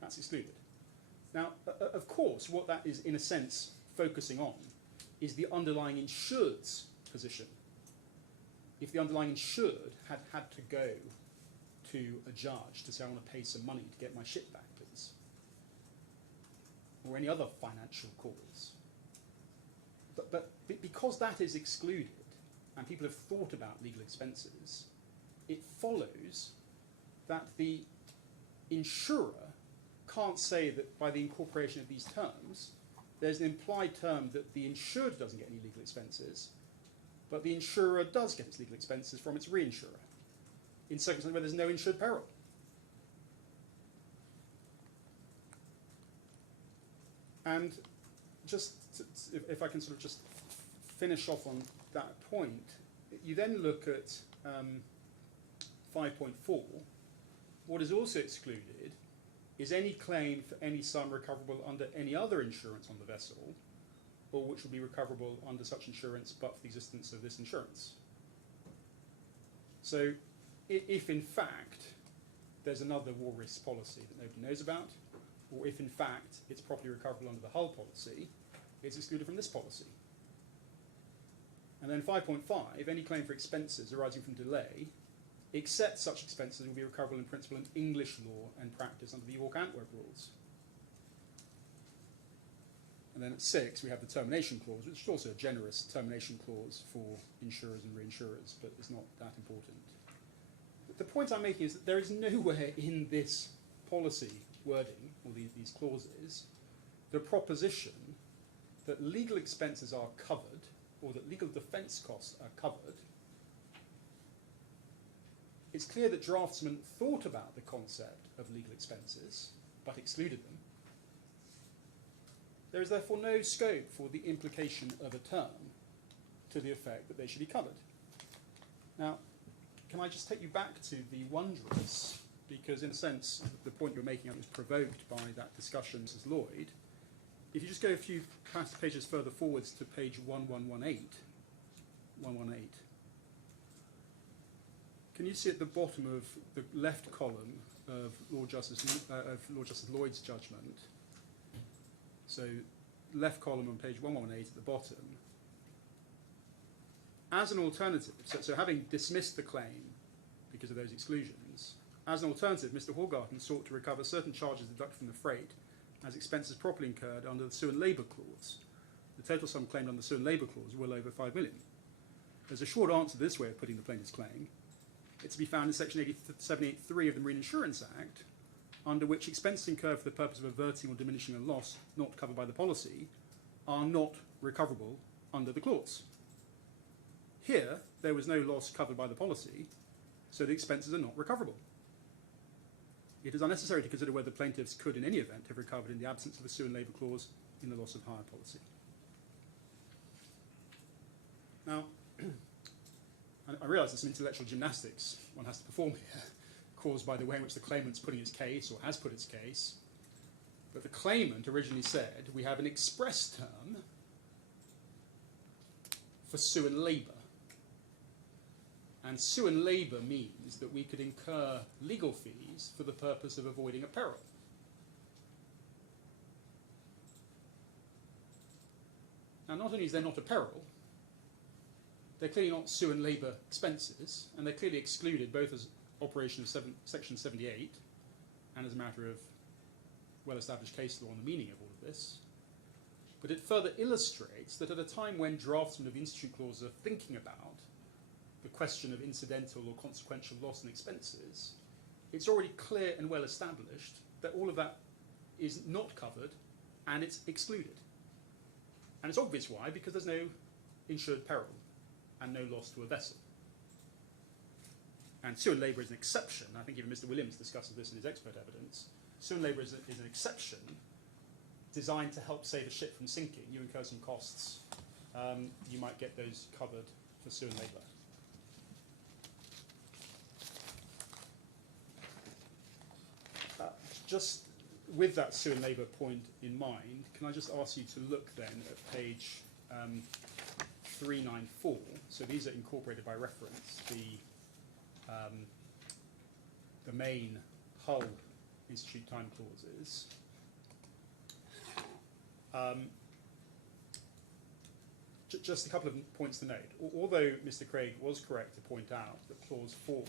That's excluded. Now, of course, what that is, in a sense, focusing on is the underlying insured's position. If the underlying insured had to go to a judge to say, I want to pay some money to get my ship back, please, or any other financial cause. But because that is excluded, and people have thought about legal expenses, it follows that the insurer can't say that by the incorporation of these terms, there's an implied term that the insured doesn't get any legal expenses, but the insurer does get its legal expenses from its reinsurer, in circumstances where there's no insured peril. And just, if I can sort of just finish off on that point, you then look at 5.4. What is also excluded is any claim for any sum recoverable under any other insurance on the vessel, or which will be recoverable under such insurance but for the existence of this insurance. So if in fact there's another war risk policy that nobody knows about, or if in fact it's properly recoverable under the hull policy, it's excluded from this policy. And then 5.5, any claim for expenses arising from delay, except such expenses will be recoverable in principle in English law and practice under the York-Antwerp rules. And then at 6, we have the termination clause, which is also a generous termination clause for insurers and reinsurers, but it's not that important. But the point I'm making is that there is nowhere in this policy wording, or these clauses, the proposition that legal expenses are covered, or that legal defence costs are covered. It's clear that draftsmen thought about the concept of legal expenses, but excluded them. There is therefore no scope for the implication of a term to the effect that they should be covered. Now, can I just take you back to the wondrous, because in a sense the point you're making was provoked by that discussion, Mrs. Lloyd. If you just go a few pages further forwards to page 1118, can you see at the bottom of the left column of Lord Justice Lloyd's judgment? So left column on page 1118 at the bottom. As an alternative, so having dismissed the claim because of those exclusions, as an alternative, Mr. Horgarten sought to recover certain charges deducted from the freight as expenses properly incurred under the Sue and Labour clause. The total sum claimed under the Sue and Labour clause were well over 5 million. There's a short answer to this way of putting the plaintiff's claim. It's to be found in section 783 of the Marine Insurance Act, under which expenses incurred for the purpose of averting or diminishing a loss not covered by the policy are not recoverable under the clause. Here, there was no loss covered by the policy, so the expenses are not recoverable. It is unnecessary to consider whether plaintiffs could, in any event, have recovered in the absence of the Sue and Labour clause in the loss of hire policy. Now, I realise there's some intellectual gymnastics one has to perform here, caused by the way in which the claimant's putting its case, or has put its case. But the claimant originally said, we have an express term for Sue and Labour. And Sue and Labour means that we could incur legal fees for the purpose of avoiding a peril. Now, not only is there not a peril, they're clearly not Sue and Labour expenses, and they're clearly excluded both as operation of Section 78 and as a matter of well-established case law on the meaning of all of this. But it further illustrates that at a time when draftsmen of the Institute Clause are thinking about the question of incidental or consequential loss and expenses, it's already clear and well established that all of that is not covered and it's excluded. And it's obvious why, because there's no insured peril and no loss to a vessel. And Sue and Labour is an exception. I think even Mr. Williams discusses this in his expert evidence. Sue and Labour is an exception designed to help save a ship from sinking. You incur some costs. You might get those covered for Sue and Labour. Just with that Sue and Labour point in mind, can I just ask you to look then at page 394. So these are incorporated by reference, the main Hull Institute time clauses. Just a couple of points to note. Although Mr. Craig was correct to point out that clause 4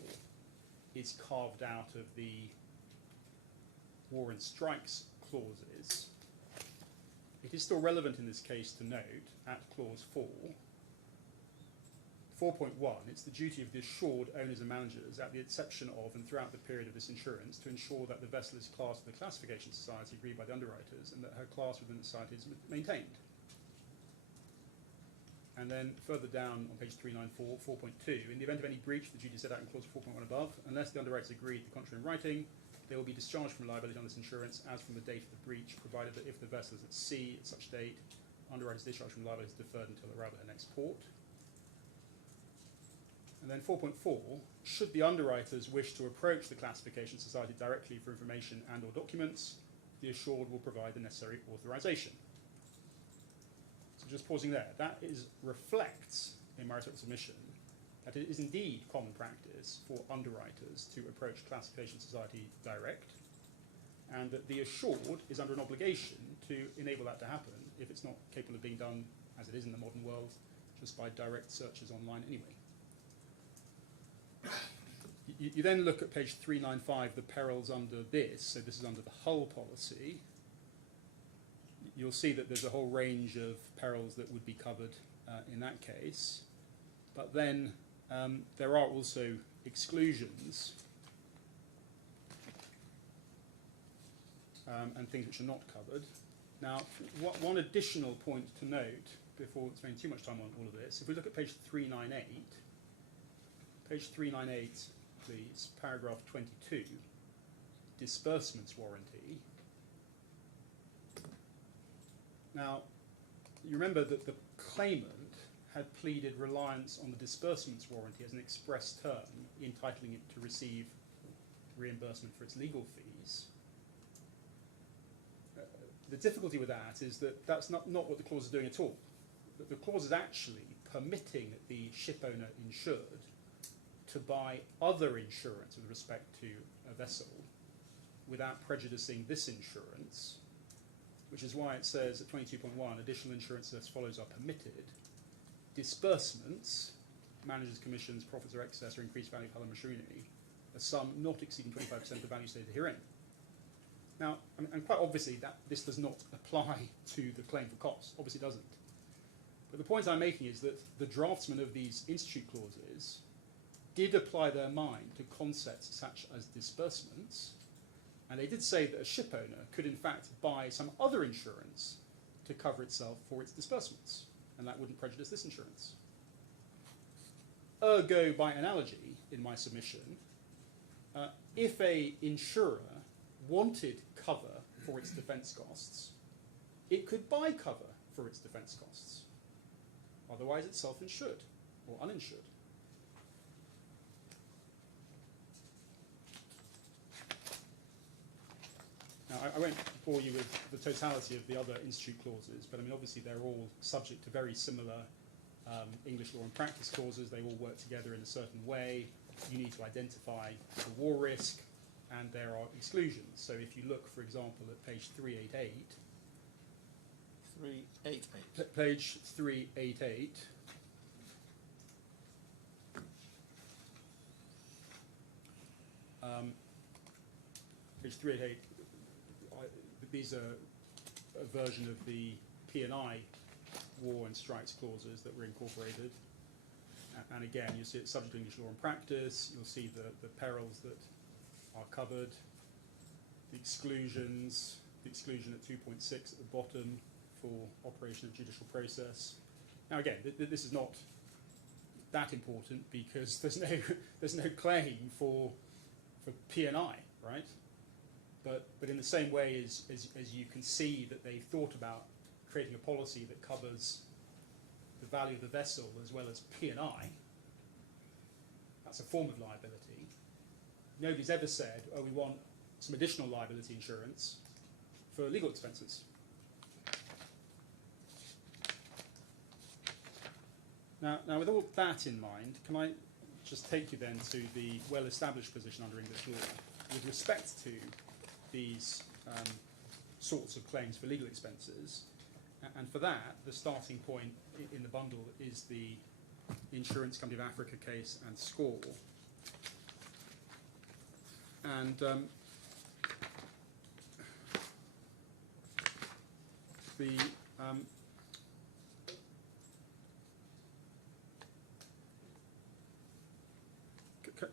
is carved out of the war and strikes clauses, it is still relevant in this case to note at clause 4 4.1, it's the duty of the assured owners and managers at the inception of and throughout the period of this insurance to ensure that the vessel is classed with the classification society agreed by the underwriters and that her class within the society is maintained. And then further down on page 394, 4.2, in the event of any breach of the duty set out in clause 4.1 above, unless the underwriters agree to the contrary in writing, they will be discharged from liability on this insurance as from the date of the breach, provided that if the vessel is at sea at such date, underwriters' discharge from liability is deferred until arrival at her next port. And then 4.4, should the underwriters wish to approach the classification society directly for information and or documents, the assured will provide the necessary authorization. So just pausing there, that reflects in my submission that it is indeed common practice for underwriters to approach classification society direct, and that the assured is under an obligation to enable that to happen if it's not capable of being done, as it is in the modern world, just by direct searches online anyway. You then look at page 395, the perils under this, so this is under the hull policy. You'll see that there's a whole range of perils that would be covered in that case. But then there are also exclusions and things which are not covered. Now, one additional point to note before spending too much time on all of this, if we look at page 398, please, paragraph 22, disbursements warranty. Now, you remember that the claimant had pleaded reliance on the disbursements warranty as an express term, entitling it to receive reimbursement for its legal fees. The difficulty with that is that that's not what the clause is doing at all. The clause is actually permitting the ship owner insured to buy other insurance with respect to a vessel without prejudicing this insurance, which is why it says at 22.1, additional insurance as follows are permitted. Disbursements, managers' commissions, profits or excess or increased value of hull and machinery, a sum not exceeding 25% of the value stated herein. Now, and quite obviously that this does not apply to the claim for costs, obviously doesn't. But the point I'm making is that the draftsmen of these institute clauses did apply their mind to concepts such as disbursements, and they did say that a ship owner could in fact buy some other insurance to cover itself for its disbursements, and that wouldn't prejudice this insurance. Ergo, by analogy, in my submission, if a insurer wanted cover for its defence costs, it could buy cover for its defence costs. Otherwise, it's self-insured or uninsured. Now, I won't bore you with the totality of the other institute clauses, but I mean, obviously they're all subject to very similar English law and practice clauses. They all work together in a certain way. You need to identify the war risk, and there are exclusions. So if you look, for example, at page 388. 388. Page 388. Page 388. These are a version of the P&I war and strikes clauses that were incorporated. And again, you'll see it's subject to English law and practice. You'll see the perils that are covered, the exclusions, the exclusion at 2.6 at the bottom for operation of judicial process. Now again, this is not that important because there's no claim for P&I, right? But in the same way as you can see that they thought about creating a policy that covers the value of the vessel as well as P&I, that's a form of liability. Nobody's ever said, oh, we want some additional liability insurance for legal expenses. Now with all that in mind, can I just take you then to the well-established position under English law with respect to these sorts of claims for legal expenses. And for that, the starting point in the bundle is the Insurance Company of Africa case and score. And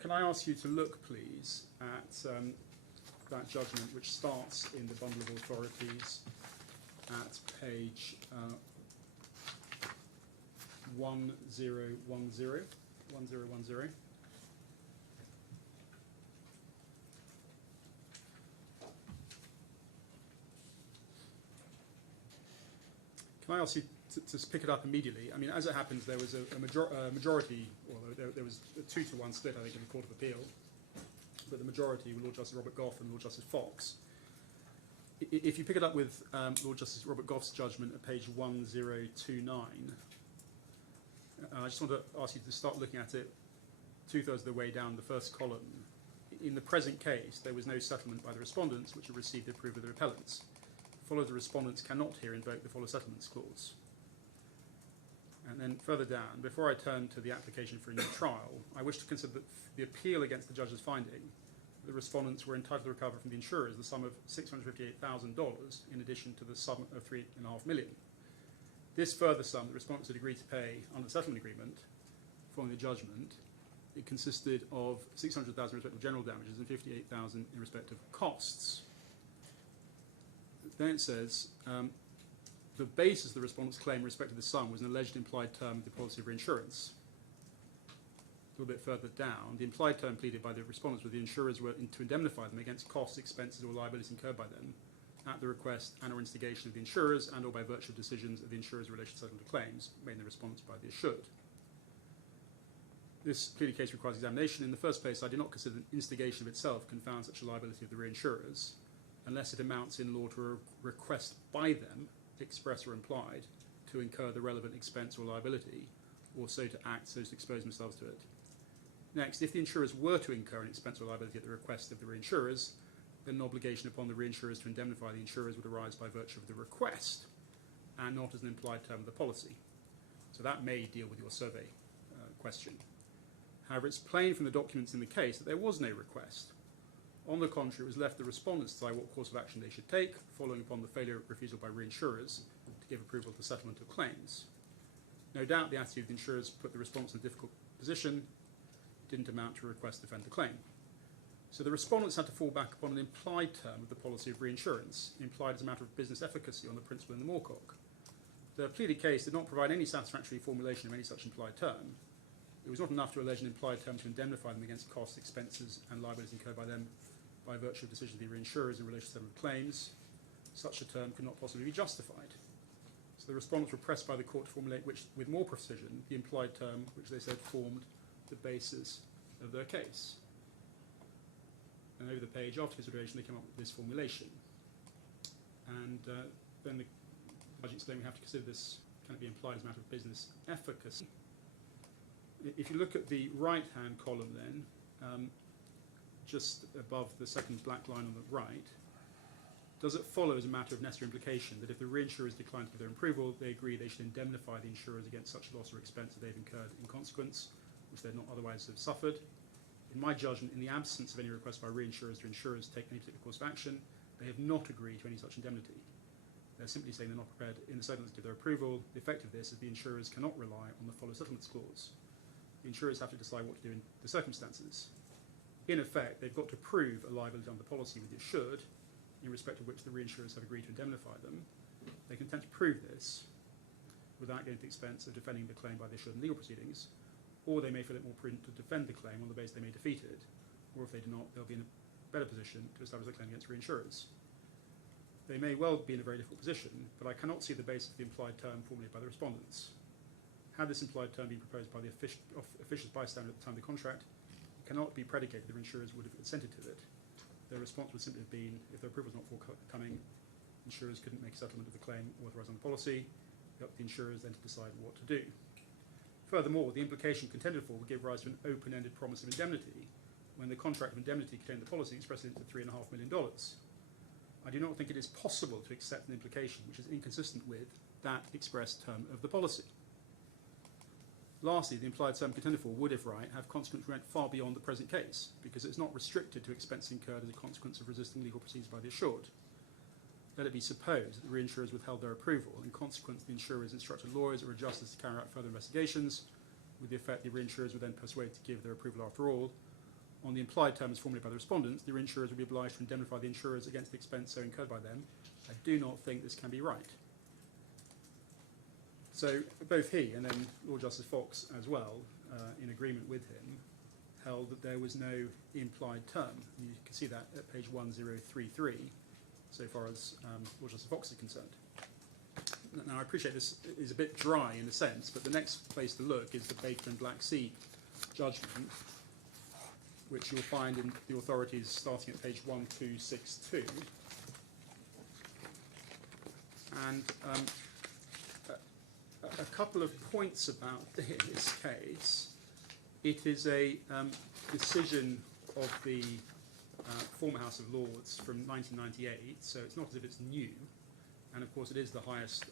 can I ask you to look, please, at that judgment which starts in the bundle of authorities at page 1010. Can I ask you to pick it up immediately? I mean, as it happens, there was a majority, or there was a 2-to-1 split, I think, in the Court of Appeal. But the majority were Lord Justice Robert Gough and Lord Justice Fox. If you pick it up with Lord Justice Robert Gough's judgment at page 1029, I just want to ask you to start looking at it 2/3 of the way down the first column. In the present case, there was no settlement by the respondents which had received the approval of the repellents. Follow the respondents cannot here invoke the follow settlements clause. And then further down, before I turn to the application for a new trial, I wish to consider the appeal against the judge's finding that the respondents were entitled to recover from the insurers the sum of $658,000 in addition to the sum of $3.5 million. This further sum the respondents had agreed to pay under the settlement agreement following the judgment. It consisted of $600,000 in respect of general damages and $58,000 in respect of costs. Then it says, the basis of the respondent's claim in respect to the sum was an alleged implied term of the policy of reinsurance. A little bit further down, the implied term pleaded by the respondents with the insurers were to indemnify them against costs, expenses, or liabilities incurred by them at the request and or instigation of the insurers and or by virtue of decisions of the insurers in relation to settlement of claims made in the response by the assured. This pleading case requires examination. In the first place, I do not consider that instigation of itself confounds such a liability of the reinsurers unless it amounts in law to a request by them, express or implied, to incur the relevant expense or liability, or so to act so as to expose themselves to it. Next, if the insurers were to incur an expense or liability at the request of the reinsurers, then an obligation upon the reinsurers to indemnify the insurers would arise by virtue of the request, and not as an implied term of the policy. So that may deal with your survey question. However, it's plain from the documents in the case that there was no request. On the contrary, it was left to the respondents to decide what course of action they should take, following upon the failure of refusal by reinsurers to give approval to settlement of claims. No doubt the attitude of the insurers put the respondents in a difficult position. It didn't amount to a request to defend the claim. So the respondents had to fall back upon an implied term of the policy of reinsurance, implied as a matter of business efficacy on the principle in the Moorcock. The pleaded case did not provide any satisfactory formulation of any such implied term. It was not enough to allege an implied term to indemnify them against costs, expenses, and liabilities incurred by them by virtue of decisions of the reinsurers in relation to settlement of claims. Such a term could not possibly be justified. So the respondents were pressed by the court to formulate with more precision the implied term which they said formed the basis of their case. And over the page after consideration they came up with this formulation. And then the judge explained we have to consider this can it be implied as a matter of business efficacy. If you look at the right-hand column then, just above the second black line on the right, does it follow as a matter of necessary implication that if the reinsurers decline to give their approval, they agree they should indemnify the insurers against such loss or expense that they've incurred in consequence, which they'd not otherwise have suffered? In my judgment, in the absence of any request by reinsurers to insurers to take any particular course of action, they have not agreed to any such indemnity. They're simply saying they're not prepared in the settlement to give their approval. The effect of this is the insurers cannot rely on the follow settlements clause. The insurers have to decide what to do in the circumstances. In effect, they've got to prove a liability under the policy with the assured, in respect of which the reinsurers have agreed to indemnify them. They can attempt to prove this without going to the expense of defending the claim by the assured in legal proceedings, or they may feel it more prudent to defend the claim on the basis they may defeat it, or if they do not, they'll be in a better position to establish a claim against reinsurers. They may well be in a very difficult position, but I cannot see the basis of the implied term formulated by the respondents. Had this implied term been proposed by the officious bystander at the time of the contract, it cannot be predicated that the insurers would have consented to it. Their response would simply have been, if their approval was not forthcoming, insurers couldn't make a settlement of the claim authorised on the policy. It's up to the insurers then to decide what to do. Furthermore, the implication contended for would give rise to an open-ended promise of indemnity when the contract of indemnity contained the policy expressed into $3.5 million. I do not think it is possible to accept an implication which is inconsistent with that expressed term of the policy. Lastly, the implied term contended for would, if right, have consequences went far beyond the present case, because it's not restricted to expense incurred as a consequence of resisting legal proceedings by the assured. Let it be supposed that the reinsurers withheld their approval, and in consequence the insurers instructed lawyers or adjusters to carry out further investigations, with the effect the reinsurers were then persuaded to give their approval after all, on the implied terms formulated by the respondents, the reinsurers will be obliged to indemnify the insurers against the expense so incurred by them. I do not think this can be right. So both he and then Lord Justice Fox as well, in agreement with him, held that there was no implied term. And you can see that at page 1033, so far as Lord Justice Fox is concerned. Now, I appreciate this is a bit dry in a sense, but the next place to look is the Baker and Black Sea judgment, which you'll find in the authorities starting at page 1262. And a couple of points about this case. It is a decision of the former House of Lords from 1998, so it's not as if it's new. And of course it is the highest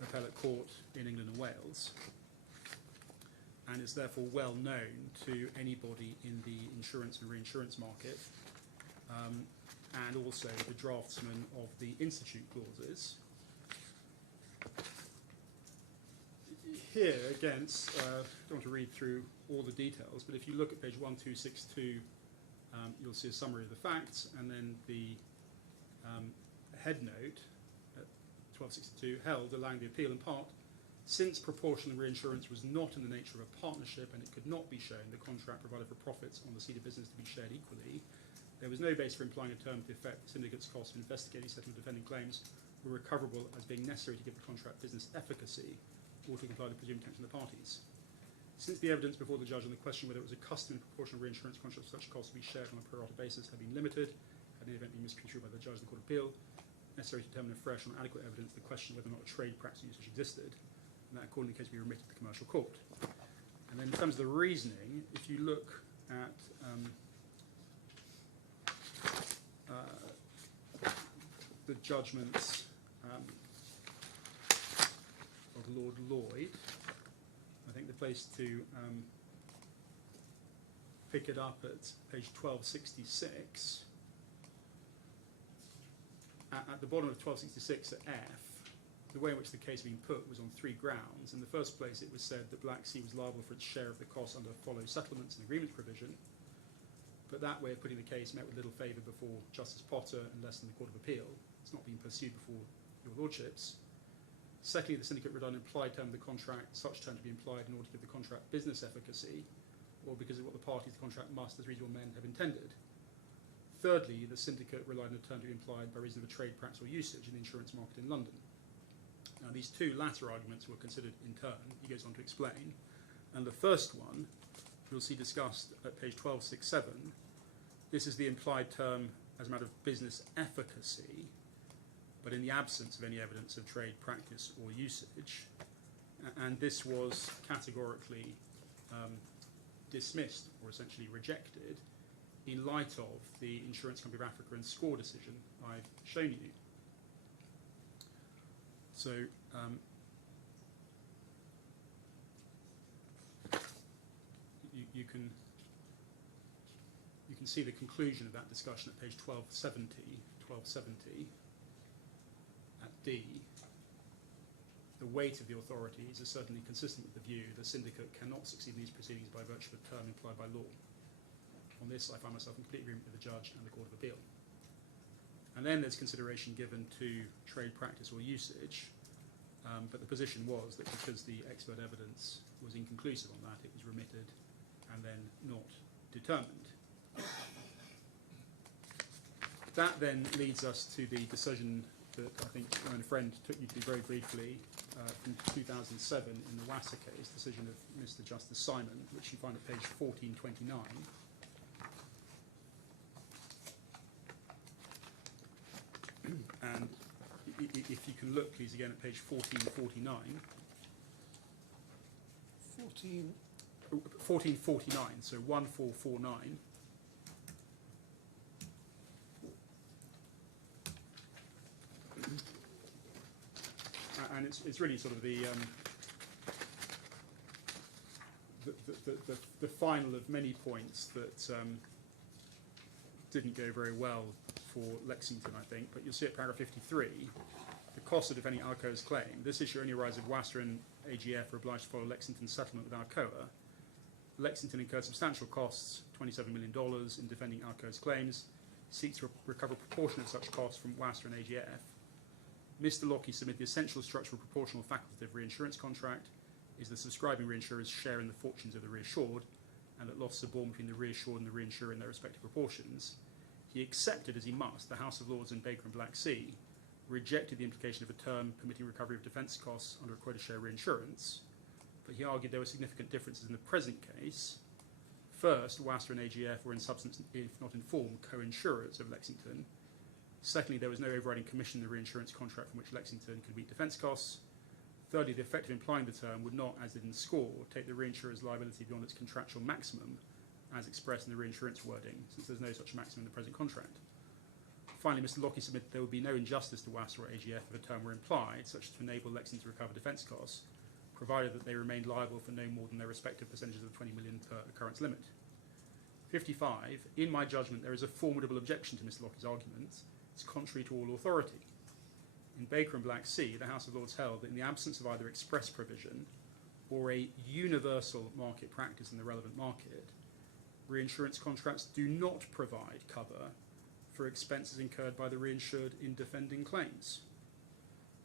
appellate court in England and Wales, and is therefore well known to anybody in the insurance and reinsurance market, and also the draftsman of the institute clauses. Here, again, I don't want to read through all the details, but if you look at page 1262, you'll see a summary of the facts, and then the head note at 1262 held, allowing the appeal in part, since proportional reinsurance was not in the nature of a partnership and it could not be shown the contract provided for profits on the seat of business to be shared equally, there was no basis for implying a term to the effect the syndicate's costs of investigating, settling, defending claims were recoverable as being necessary to give the contract business efficacy or to comply with the presumed intention of the parties. Since the evidence before the judge on the question whether it was a custom and proportional reinsurance contract for such costs to be shared on a pro rata basis had been limited, had in the event been misconstrued by the judge in the Court of Appeal, necessary to determine afresh on adequate evidence the question whether or not a trade practice usage existed, and that according to the case be remitted to the commercial court. And then in terms of the reasoning, if you look at the judgments of Lord Lloyd, I think the place to pick it up at page 1266. At the bottom of 1266 at F, the way in which the case had been put was on three grounds. In the first place, it was said that Black Sea was liable for its share of the costs under follow settlements and agreements provision, but that way of putting the case met with little favour before Justice Potter and less than the Court of Appeal. It's not been pursued before your lordships. Secondly, the syndicate relied on an implied term of the contract, such term to be implied in order to give the contract business efficacy, or because of what the parties to the contract must, as reasonable men, have intended. Thirdly, the syndicate relied on a term to be implied by reason of a trade practice or usage in the insurance market in London. Now, these two latter arguments were considered in turn. He goes on to explain. And the first one, you'll see discussed at page 1267. This is the implied term as a matter of business efficacy, but in the absence of any evidence of trade practice or usage. And this was categorically dismissed, or essentially rejected, in light of the Insurance Company of Africa and SCORE decision I've shown you. So you can see the conclusion of that discussion at page 1270 at D. The weight of the authorities is certainly consistent with the view the syndicate cannot succeed in these proceedings by virtue of a term implied by law. On this, I find myself in complete agreement with the judge and the Court of Appeal. And then there's consideration given to trade practice or usage, but the position was that because the expert evidence was inconclusive on that, it was remitted and then not determined. That then leads us to the decision that I think my friend took you to very briefly from 2007 in the Wasser case, decision of Mr. Justice Simon, which you find at page 1429. And if you can look, please, again at page 1449. 1449, so 1449. And it's really sort of the final of many points that didn't go very well for Lexington, I think. But you'll see at paragraph 53, the cost of defending Alcoa's claim. This issue only arises if Wasser and AGF are obliged to follow Lexington's settlement with Alcoa. Lexington incurred substantial costs, $27 million, in defending Alco's claims, seeks to recover a proportion of such costs from WASTA and AGF. Mr. Lockie submitted the essential structural proportional facultative reinsurance contract is the subscribing reinsurers share in the fortunes of the reassured, and that losses are borne between the reassured and the reinsurer in their respective proportions. He accepted, as he must, the House of Lords in Baker and Black Sea, rejected the implication of a term permitting recovery of defence costs under a quota share reinsurance, but he argued there were significant differences in the present case. First, WASTA and AGF were in substance, if not in form, co-insurers of Lexington. Secondly, there was no overriding commission in the reinsurance contract from which Lexington could meet defence costs. Thirdly, the effect of implying the term would not, as did in SCORE, take the reinsurer's liability beyond its contractual maximum, as expressed in the reinsurance wording, since there's no such maximum in the present contract. Finally, Mr. Lockie submitted there would be no injustice to WASTA or AGF if a term were implied, such as to enable Lexington to recover defence costs, provided that they remained liable for no more than their respective percentages of the 20 million per occurrence limit. 55. In my judgment, there is a formidable objection to Mr. Lockie's argument. It's contrary to all authority. In Baker and Black Sea, the House of Lords held that in the absence of either express provision or a universal market practice in the relevant market, reinsurance contracts do not provide cover for expenses incurred by the reinsured in defending claims.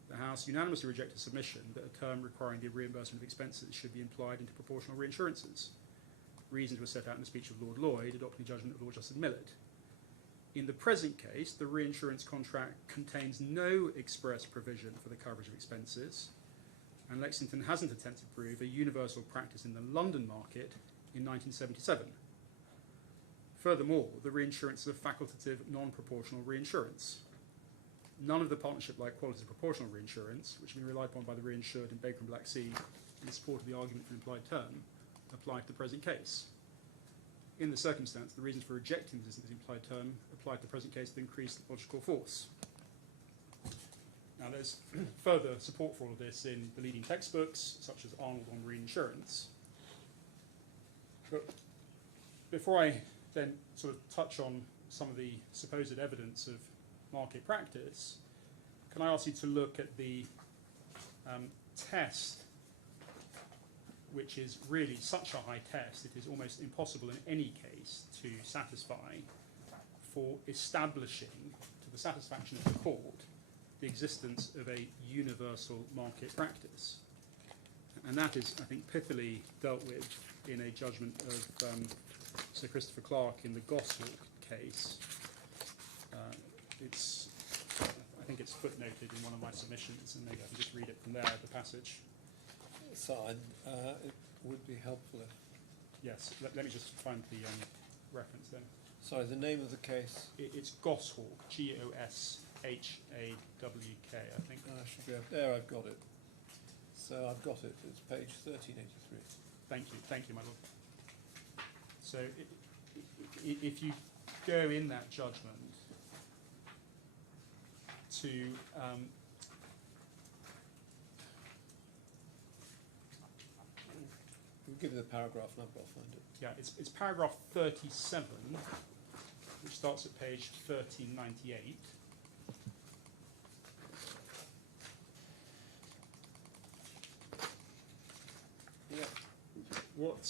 The House unanimously rejected submission that a term requiring the reimbursement of expenses should be implied into proportional reinsurances. Reasons were set out in the speech of Lord Lloyd, adopting the judgment of Lord Justice Millett. In the present case, the reinsurance contract contains no express provision for the coverage of expenses, and Lexington hasn't attempted to prove a universal practice in the London market in 1977. Furthermore, the reinsurance is a facultative, non-proportional reinsurance. None of the partnership-like qualities of proportional reinsurance, which have been relied upon by the reinsured in Baker and Black Sea in support of the argument for an implied term, apply to the present case. In the circumstance, the reasons for rejecting the existence of the implied term apply to the present case with increased logical force. Now, there's further support for all of this in the leading textbooks, such as Arnold on reinsurance. But before I then sort of touch on some of the supposed evidence of market practice, can I ask you to look at the test, which is really such a high test, it is almost impossible in any case to satisfy, for establishing to the satisfaction of the court the existence of a universal market practice. And that is, I think, pithily dealt with in a judgment of Sir Christopher Clark in the Goshawk case. I think it's footnoted in one of my submissions, and maybe I can just read it from there, the passage. So it would be helpful if... Yes, let me just find the reference then. Sorry, the name of the case? It's Goshawk, Goshawk, I think. I should be able... There, I've got it. So I've got it. It's page 1383. Thank you, my lord. So if you go in that judgment to We'll give you the paragraph number, I'll find it. yeah, it's paragraph 37, which starts at page 1398. Yeah. What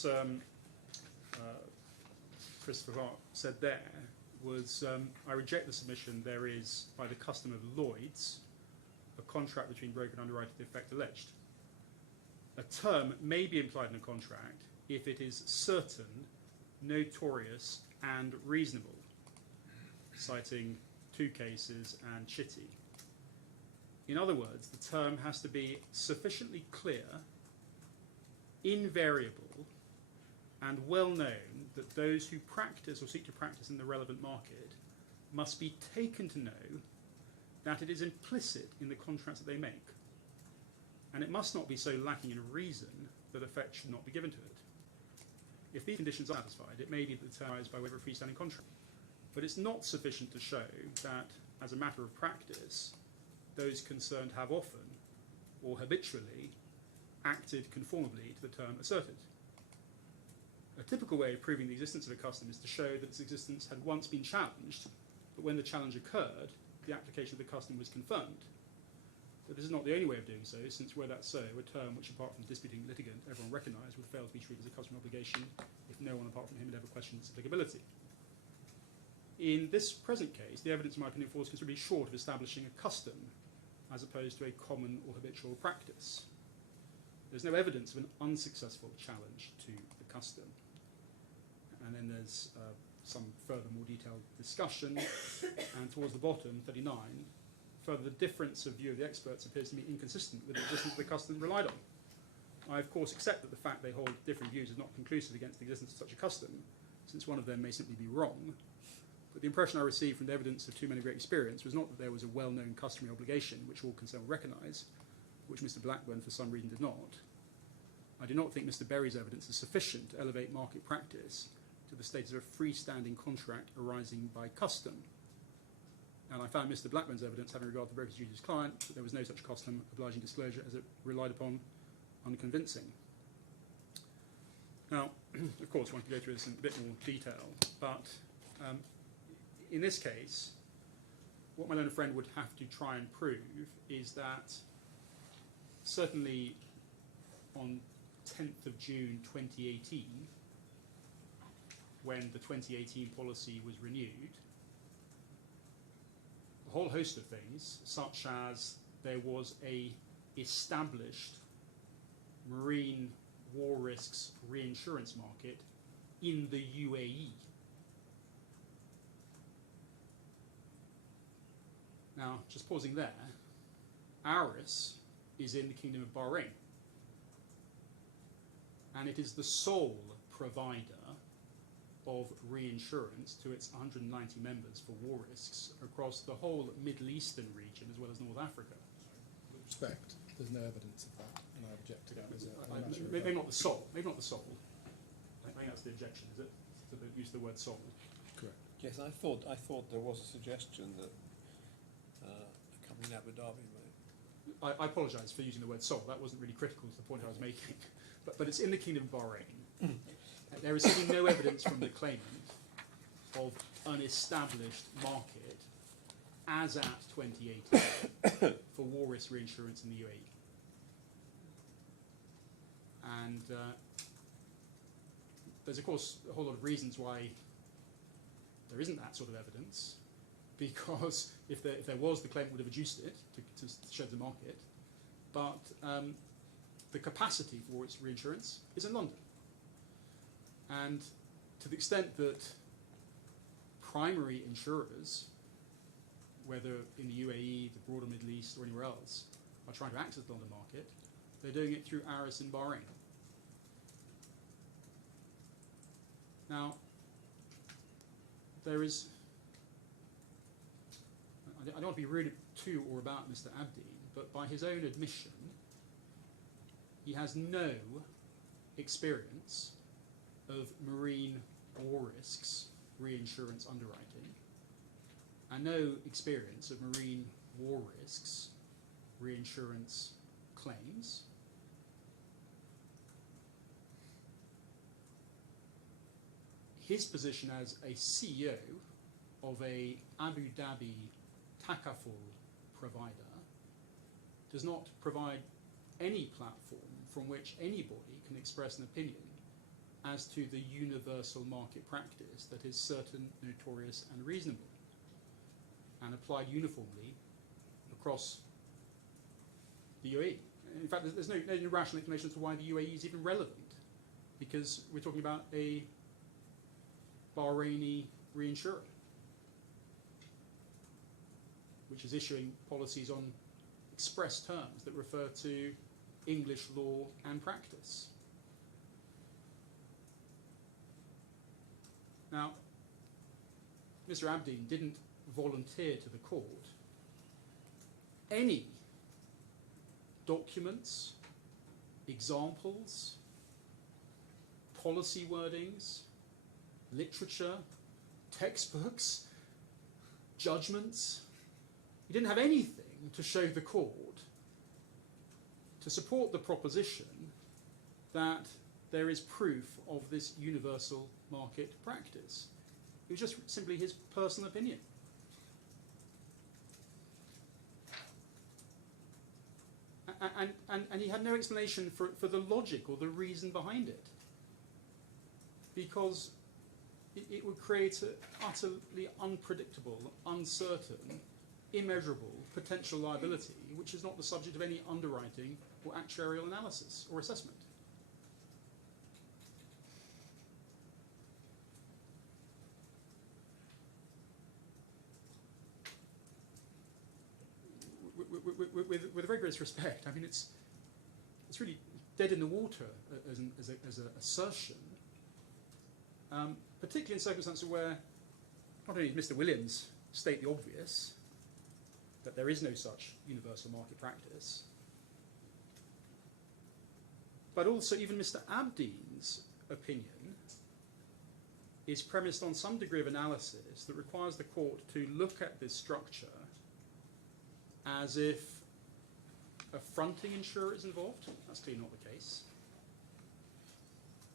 Christopher Clark said there was, I reject the submission there is, by the custom of Lloyd's, a contract between broker and underwriter to the effect alleged. A term may be implied in a contract if it is certain, notorious, and reasonable, citing two cases and Chitty. In other words, the term has to be sufficiently clear, invariable, and well known that those who practice or seek to practice in the relevant market must be taken to know that it is implicit in the contracts that they make. And it must not be so lacking in reason that effect should not be given to it. If these conditions are satisfied, it may be that the term is by way of a freestanding contract. But it's not sufficient to show that, as a matter of practice, those concerned have often, or habitually, acted conformably to the term asserted. A typical way of proving the existence of a custom is to show that its existence had once been challenged, but when the challenge occurred, the application of the custom was confirmed. But this is not the only way of doing so, since were that so, a term which, apart from the disputing litigant, everyone recognised would fail to be treated as a customary obligation if no one apart from him had ever questioned its applicability. In this present case, the evidence, in my opinion, falls considerably short of establishing a custom as opposed to a common or habitual practice. There's no evidence of an unsuccessful challenge to the custom. And then there's some further more detailed discussion, and towards the bottom, 39, further, the difference of view of the experts appears to me inconsistent with the existence of the custom relied on. I, of course, accept that the fact they hold different views is not conclusive against the existence of such a custom, since one of them may simply be wrong. But the impression I received from the evidence of two men of great experience was not that there was a well-known customary obligation, which all concerned will recognise, which Mr. Blackburn, for some reason, did not. I do not think Mr. Berry's evidence is sufficient to elevate market practice to the status of a freestanding contract arising by custom. And I found Mr. Blackburn's evidence, having regard to the broker's duty to his client, that there was no such custom obliging disclosure as it relied upon, unconvincing. Now, of course, one can go through this in a bit more detail, but in this case, what my learned friend would have to try and prove is that certainly on 10th of June 2018, when the 2018 policy was renewed, a whole host of things, such as there was a established marine war risks reinsurance market in the UAE. Now, just pausing there, Aris is in the Kingdom of Bahrain, and it is the sole provider of reinsurance to its 190 members for war risks across the whole Middle Eastern region as well as North Africa. With respect, there's no evidence of that, and I object to that as a matter of Maybe not the sole. Maybe not the sole. I think that's the objection, is it? To the use of the word sole. correct. Yes, I thought there was a suggestion that a company in Abu Dhabi made. I apologise for using the word sole. That wasn't really critical to the point I was making. But it's in the Kingdom of Bahrain. There is simply no evidence from the claimant of an established market as at 2018 for war risk reinsurance in the UAE. And there's, of course, a whole lot of reasons why there isn't that sort of evidence, because if there was, the claimant would have adduced it to show the market. But the capacity for its reinsurance is in London. And to the extent that primary insurers, whether in the UAE, the broader Middle East, or anywhere else, are trying to access the London market, they're doing it through Aris in Bahrain. Now, there is, I don't want to be rude to or about Mr. Abdeen, but by his own admission, he has no experience of marine war risks reinsurance underwriting, and no experience of marine war risks reinsurance claims. His position as a CEO of a Abu Dhabi takaful provider does not provide any platform from which anybody can express an opinion as to the universal market practice that is certain, notorious, and reasonable, and applied uniformly across the UAE. In fact, there's no rational explanation as to why the UAE is even relevant, because we're talking about a Bahraini reinsurer, which is issuing policies on express terms that refer to English law and practice. Now, Mr. Abdeen didn't volunteer to the court any documents, examples, policy wordings, literature, textbooks, judgments. He didn't have anything to show the court to support the proposition that there is proof of this universal market practice. It was just simply his personal opinion. And he had no explanation for the logic or the reason behind it. Because it would create an utterly unpredictable, uncertain, immeasurable potential liability, which is not the subject of any underwriting or actuarial analysis or assessment. With very great respect, I mean, it's really dead in the water as an assertion, particularly in circumstances where not only does Mr. Williams state the obvious, that there is no such universal market practice, but also even Mr. Abdeen's opinion is premised on some degree of analysis that requires the court to look at this structure as if a fronting insurer is involved. That's clearly not the case.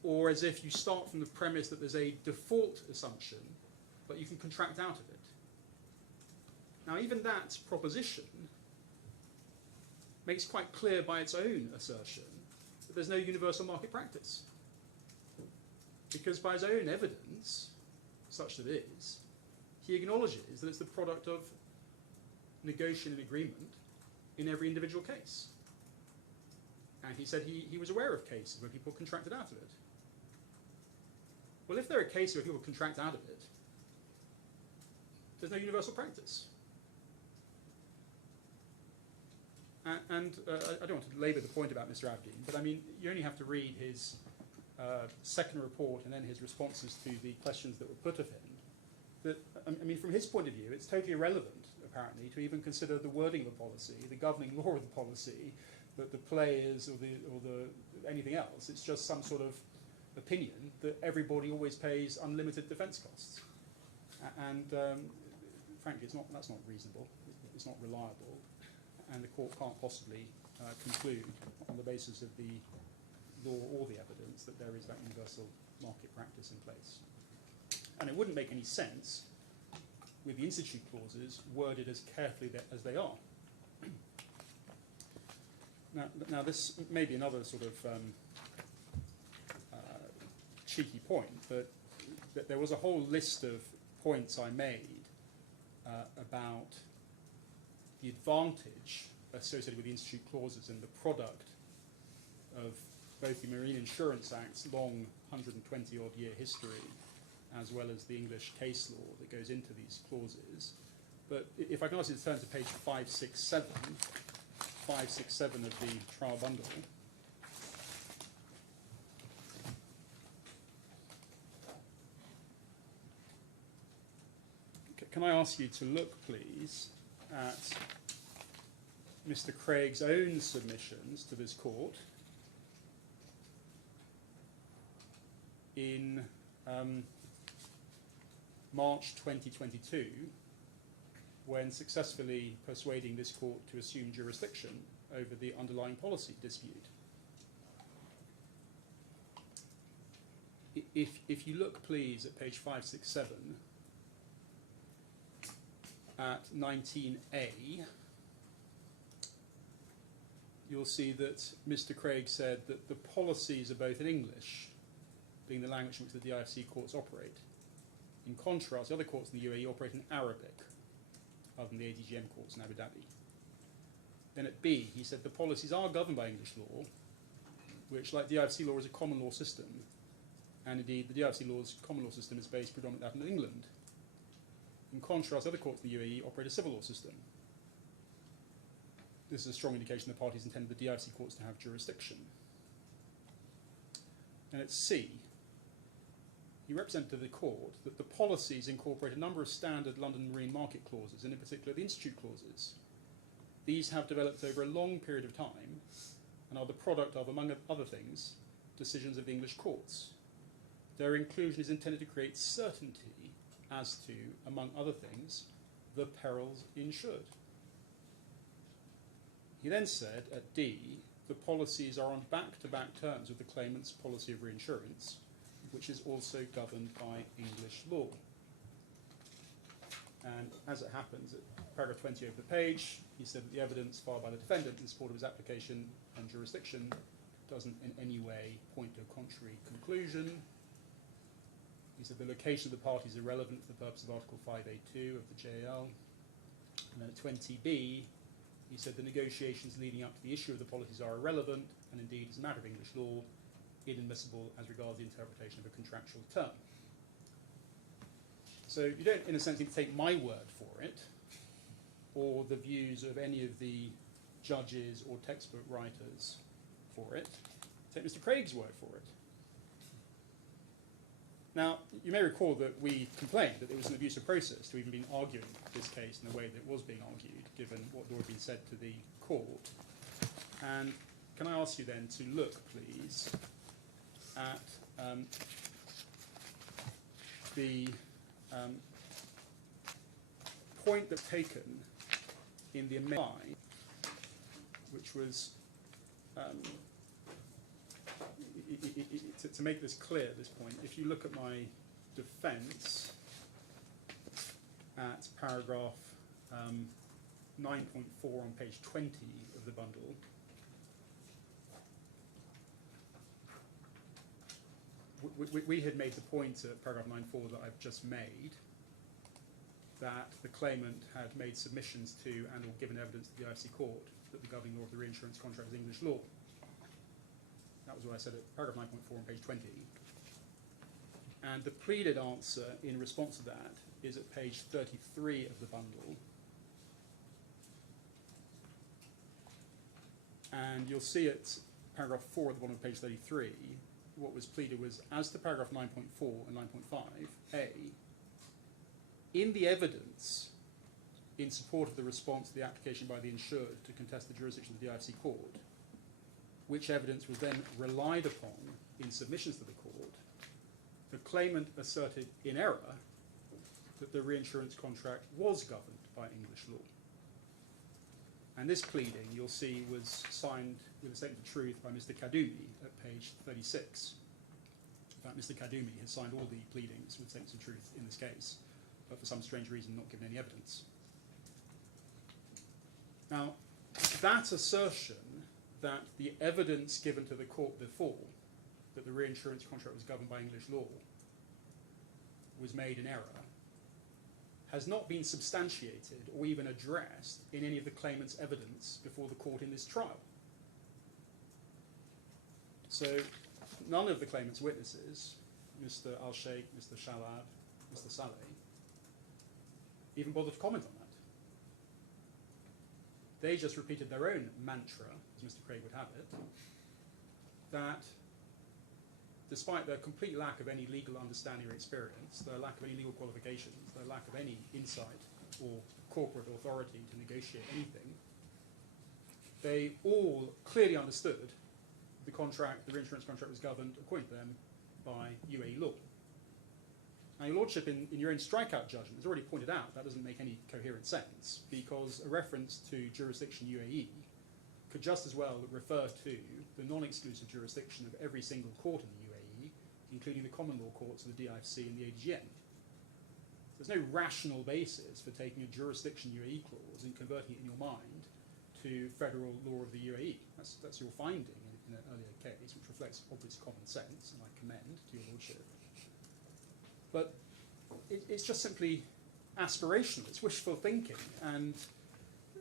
Or as if you start from the premise that there's a default assumption, but you can contract out of it. Now, even that proposition makes quite clear by its own assertion that there's no universal market practice. Because by his own evidence, such that it is, he acknowledges that it's the product of negotiation and agreement in every individual case. And he said he was aware of cases where people contracted out of it. Well, if there are cases where people contract out of it, there's no universal practice. And I don't want to labour the point about Mr. Abdeen, but I mean, you only have to read his second report and then his responses to the questions that were put of him. That, I mean, from his point of view, it's totally irrelevant, apparently, to even consider the wording of the policy, the governing law of the policy, that the players or the anything else. It's just some sort of opinion that everybody always pays unlimited defence costs. And frankly, that's not reasonable. It's not reliable. And the court can't possibly conclude on the basis of the law or the evidence that there is that universal market practice in place. And it wouldn't make any sense with the institute clauses worded as carefully as they are. Now this may be another sort of cheeky point, but there was a whole list of points I made about the advantage associated with the institute clauses and the product of both the Marine Insurance Act's long 120-odd year history, as well as the English case law that goes into these clauses. But if I can ask you to turn to page 567 of the trial bundle. Can I ask you to look, please, at Mr. Craig's own submissions to this court in March 2022, when successfully persuading this court to assume jurisdiction over the underlying policy dispute. If you look, please, at page 567, at 19A, you'll see that Mr. Craig said that the policies are both in English, being the language in which the DIFC courts operate. In contrast, the other courts in the UAE operate in Arabic, other than the ADGM courts in Abu Dhabi. Then at B, he said the policies are governed by English law, which, like DIFC law, is a common law system. And indeed, the DIFC law's common law system is based predominantly out in England. In contrast, other courts in the UAE operate a civil law system. This is a strong indication the parties intended the DIFC courts to have jurisdiction. And at C, he represented to the court that the policies incorporate a number of standard London marine market clauses, and in particular the institute clauses. These have developed over a long period of time and are the product of, among other things, decisions of the English courts. Their inclusion is intended to create certainty as to, among other things, the perils insured. He then said, at D, the policies are on back-to-back terms with the claimant's policy of reinsurance, which is also governed by English law. And as it happens, at paragraph 20 over the page, he said that the evidence filed by the defendant in support of his application and jurisdiction doesn't in any way point to a contrary conclusion. He said the location of the parties is irrelevant for the purpose of Article 5A2 of the JL. And then at 20B, he said the negotiations leading up to the issue of the policies are irrelevant and indeed, as a matter of English law, inadmissible as regards the interpretation of a contractual term. So you don't, in a sense, need to take my word for it, or the views of any of the judges or textbook writers for it. Take Mr. Craig's word for it. Now, you may recall that we complained that it was an abusive process to even been arguing this case in the way that it was being argued, given what had already been said to the court. And can I ask you then to look, please, at the point that's taken in the amendment, which was, to make this clear at this point, if you look at my defence at paragraph 9.4 on page 20 of the bundle, we had made the point at paragraph 9.4 that I've just made, that the claimant had made submissions to and or given evidence to the IFC court that the governing law of the reinsurance contract was English law. That was what I said at paragraph 9.4 on page 20. And the pleaded answer in response to that is at page 33 of the bundle. And you'll see at paragraph 4 at the bottom of page 33, what was pleaded was, as to paragraph 9.4 and 9.5, in the evidence in support of the response to the application by the insured to contest the jurisdiction of the IFC court, which evidence was then relied upon in submissions to the court, the claimant asserted in error that the reinsurance contract was governed by English law. And this pleading, you'll see, was signed with a statement of truth by Mr. Kadumi at page 36. In fact, Mr. Kadumi has signed all the pleadings with statements of truth in this case, but for some strange reason not given any evidence. Now, that assertion that the evidence given to the court before that the reinsurance contract was governed by English law was made in error has not been substantiated or even addressed in any of the claimant's evidence before the court in this trial. So none of the claimant's witnesses, Mr. Al-Sheikh, Mr. Shalab, Mr. Saleh, even bothered to comment on that. They just repeated their own mantra, as Mr. Craig would have it, that despite their complete lack of any legal understanding or experience, their lack of any legal qualifications, their lack of any insight or corporate authority to negotiate anything, they all clearly understood the contract, the reinsurance contract was governed, according to them, by UAE law. Now, Your Lordship, in your own strikeout judgment, has already pointed out that doesn't make any coherent sense, because a reference to jurisdiction UAE could just as well refer to the non-exclusive jurisdiction of every single court in the UAE, including the common law courts of the DIFC and the ADGN. There's no rational basis for taking a jurisdiction UAE clause and converting it in your mind to federal law of the UAE. That's your finding in an earlier case, which reflects obvious common sense, and I commend to Your Lordship. But it's just simply aspirational, it's wishful thinking, and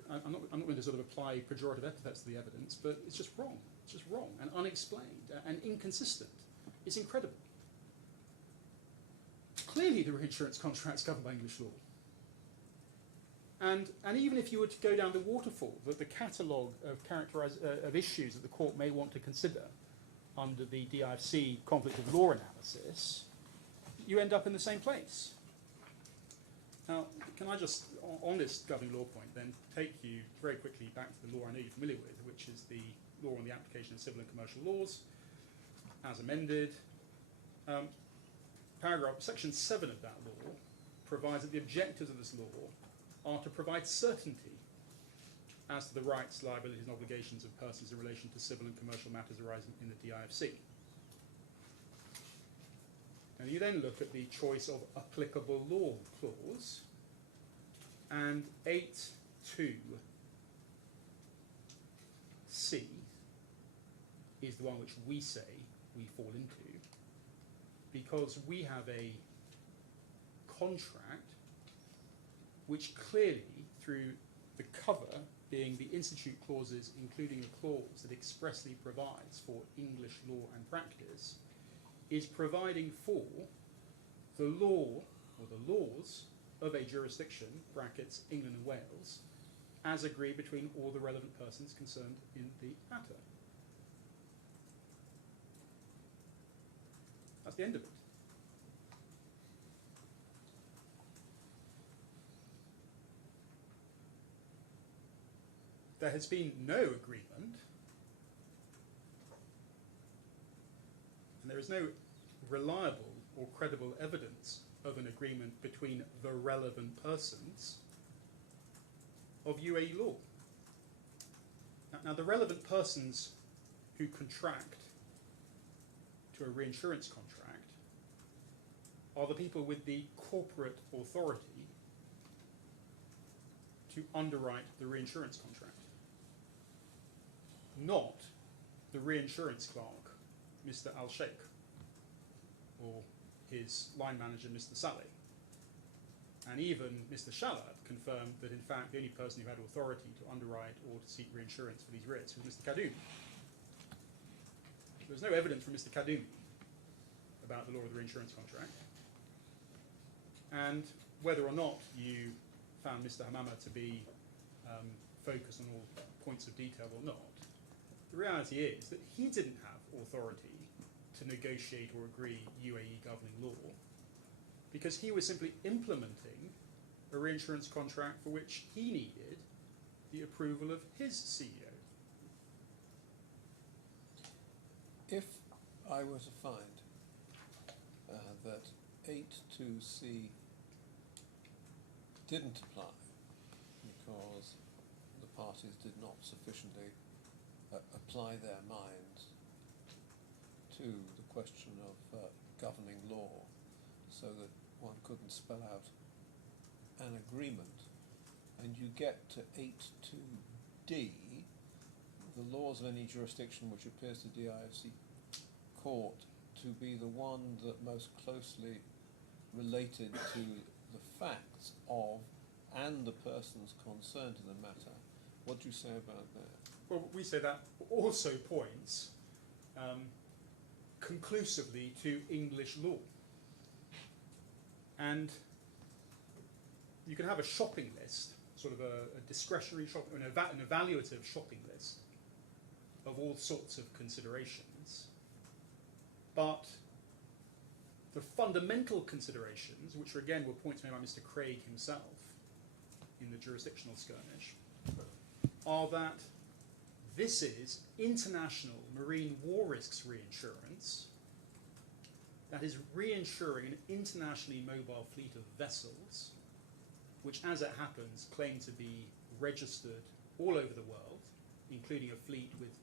I'm not going to sort of apply pejorative epithets to the evidence, but it's just wrong. It's just wrong and unexplained and inconsistent. It's incredible. Clearly the reinsurance contract's governed by English law. And even if you were to go down the waterfall, the catalogue of issues that the court may want to consider under the DIFC conflict of law analysis, you end up in the same place. Now, can I just, on this governing law point, then take you very quickly back to the law I know you're familiar with, which is the law on the application of civil and commercial laws, as amended. Section 7 of that law provides that the objectives of this law are to provide certainty as to the rights, liabilities, and obligations of persons in relation to civil and commercial matters arising in the DIFC. And you then look at the choice of applicable law clause, And 8.2c is the one which we say we fall into, because we have a contract which clearly, through the cover being the institute clauses, including a clause that expressly provides for English law and practice, is providing for the law or the laws of a jurisdiction, brackets England and Wales, as agreed between all the relevant persons concerned in the matter. That's the end of it. There has been no agreement, and there is no reliable or credible evidence of an agreement between the relevant persons of UAE law. Now, the relevant persons who contract to a reinsurance contract are the people with the corporate authority to underwrite the reinsurance contract, not the reinsurance clerk, Mr. Al-Sheikh, or his line manager, Mr. Saleh. And even Mr. Shalab confirmed that, in fact, the only person who had authority to underwrite or to seek reinsurance for these risks was Mr. Kadumi. There's no evidence from Mr. Kadumi about the law of the reinsurance contract. And whether or not you found Mr. Hamama to be focused on all points of detail or not, the reality is that he didn't have authority to negotiate or agree UAE governing law, because he was simply implementing a reinsurance contract for which he needed the approval of his CEO. If I were to find that 8.2c didn't apply because the parties did not sufficiently apply their minds to the question of governing law, so that one couldn't spell out an agreement, and you get to 8.2d, the laws of any jurisdiction which appears to DIFC court to be the one that most closely related to the facts of and the persons concerned in the matter. What do you say about that? Well, we say that also points conclusively to English law. And you can have a shopping list, sort of a discretionary shopping, an evaluative shopping list of all sorts of considerations. But the fundamental considerations, which again were points made by Mr. Craig himself in the jurisdictional skirmish, are that this is international marine war risks reinsurance that is reinsuring an internationally mobile fleet of vessels, which, as it happens, claim to be registered all over the world, including a fleet with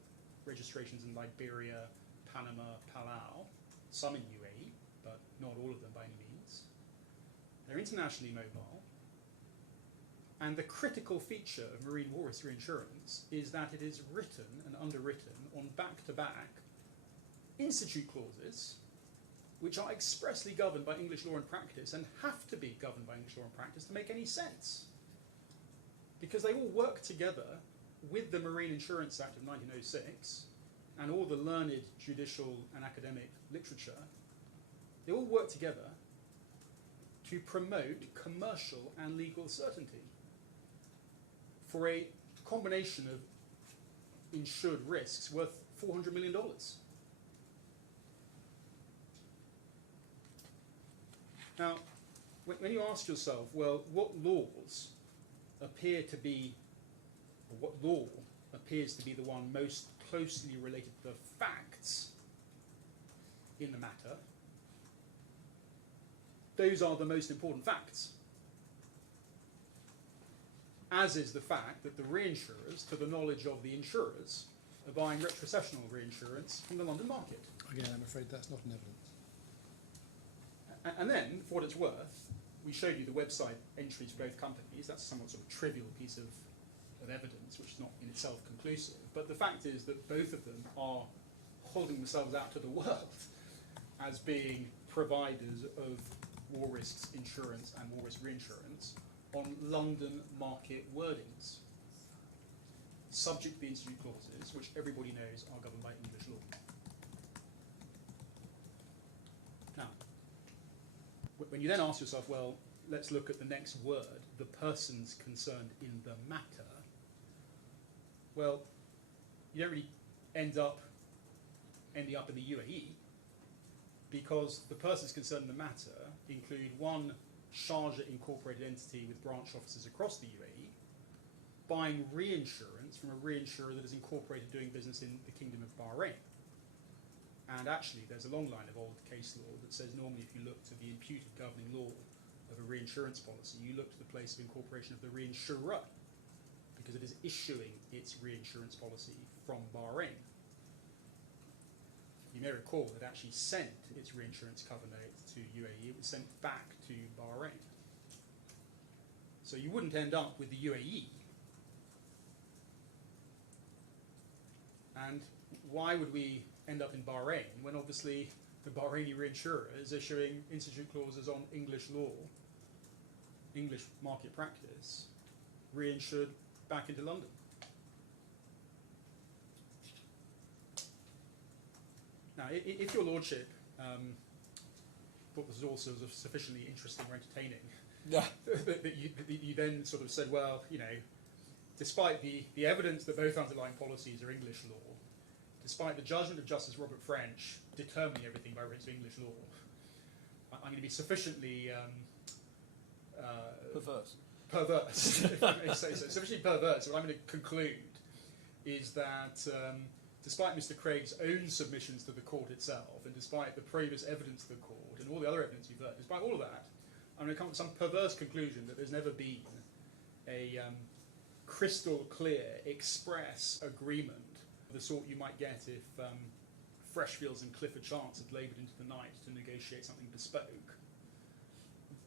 registrations in Liberia, Panama, Palau, some in UAE, but not all of them by any means. They're internationally mobile. And the critical feature of marine war risk reinsurance is that it is written and underwritten on back-to-back institute clauses, which are expressly governed by English law and practice and have to be governed by English law and practice to make any sense. Because they all work together with the Marine Insurance Act of 1906 and all the learned judicial and academic literature. They all work together to promote commercial and legal certainty for a combination of insured risks worth $400 million. Now, when you ask yourself, well, what laws appear to be, or what law appears to be the one most closely related to the facts in the matter, those are the most important facts. As is the fact that the reinsurers, to the knowledge of the insurers, are buying retrocessional reinsurance from the London market. Again, I'm afraid that's not an evidence. And then, for what it's worth, we showed you the website entries for both companies. That's a somewhat sort of trivial piece of evidence, which is not in itself conclusive. But the fact is that both of them are holding themselves out to the world as being providers of war risks insurance and war risk reinsurance on London market wordings, subject to the institute clauses, which everybody knows are governed by English law. Now, when you then ask yourself, well, let's look at the next word, the persons concerned in the matter, well, you don't really ending up in the UAE, because the persons concerned in the matter include one Sharjah incorporated entity with branch offices across the UAE, buying reinsurance from a reinsurer that is incorporated doing business in the Kingdom of Bahrain. And actually, there's a long line of old case law that says normally if you look to the imputed governing law of a reinsurance policy, you look to the place of incorporation of the reinsurer, because it is issuing its reinsurance policy from Bahrain. You may recall it actually sent its reinsurance cover note to UAE. It was sent back to Bahrain. So you wouldn't end up with the UAE. And why would we end up in Bahrain when obviously the Bahraini reinsurer is issuing institute clauses on English law, English market practice, reinsured back into London? Now, if your lordship thought this was also sufficiently interesting or entertaining, that you then sort of said, well, you know, despite the evidence that both underlying policies are English law, despite the judgment of Justice Robert French determining everything by reference to English law, I'm going to be sufficiently perverse, if I may say so. Sufficiently perverse. What I'm going to conclude is that despite Mr. Craig's own submissions to the court itself, and despite the previous evidence to the court, and all the other evidence you've heard, despite all of that, I'm going to come to some perverse conclusion that there's never been a crystal clear, express agreement of the sort you might get if Freshfields and Clifford Chance had laboured into the night to negotiate something bespoke.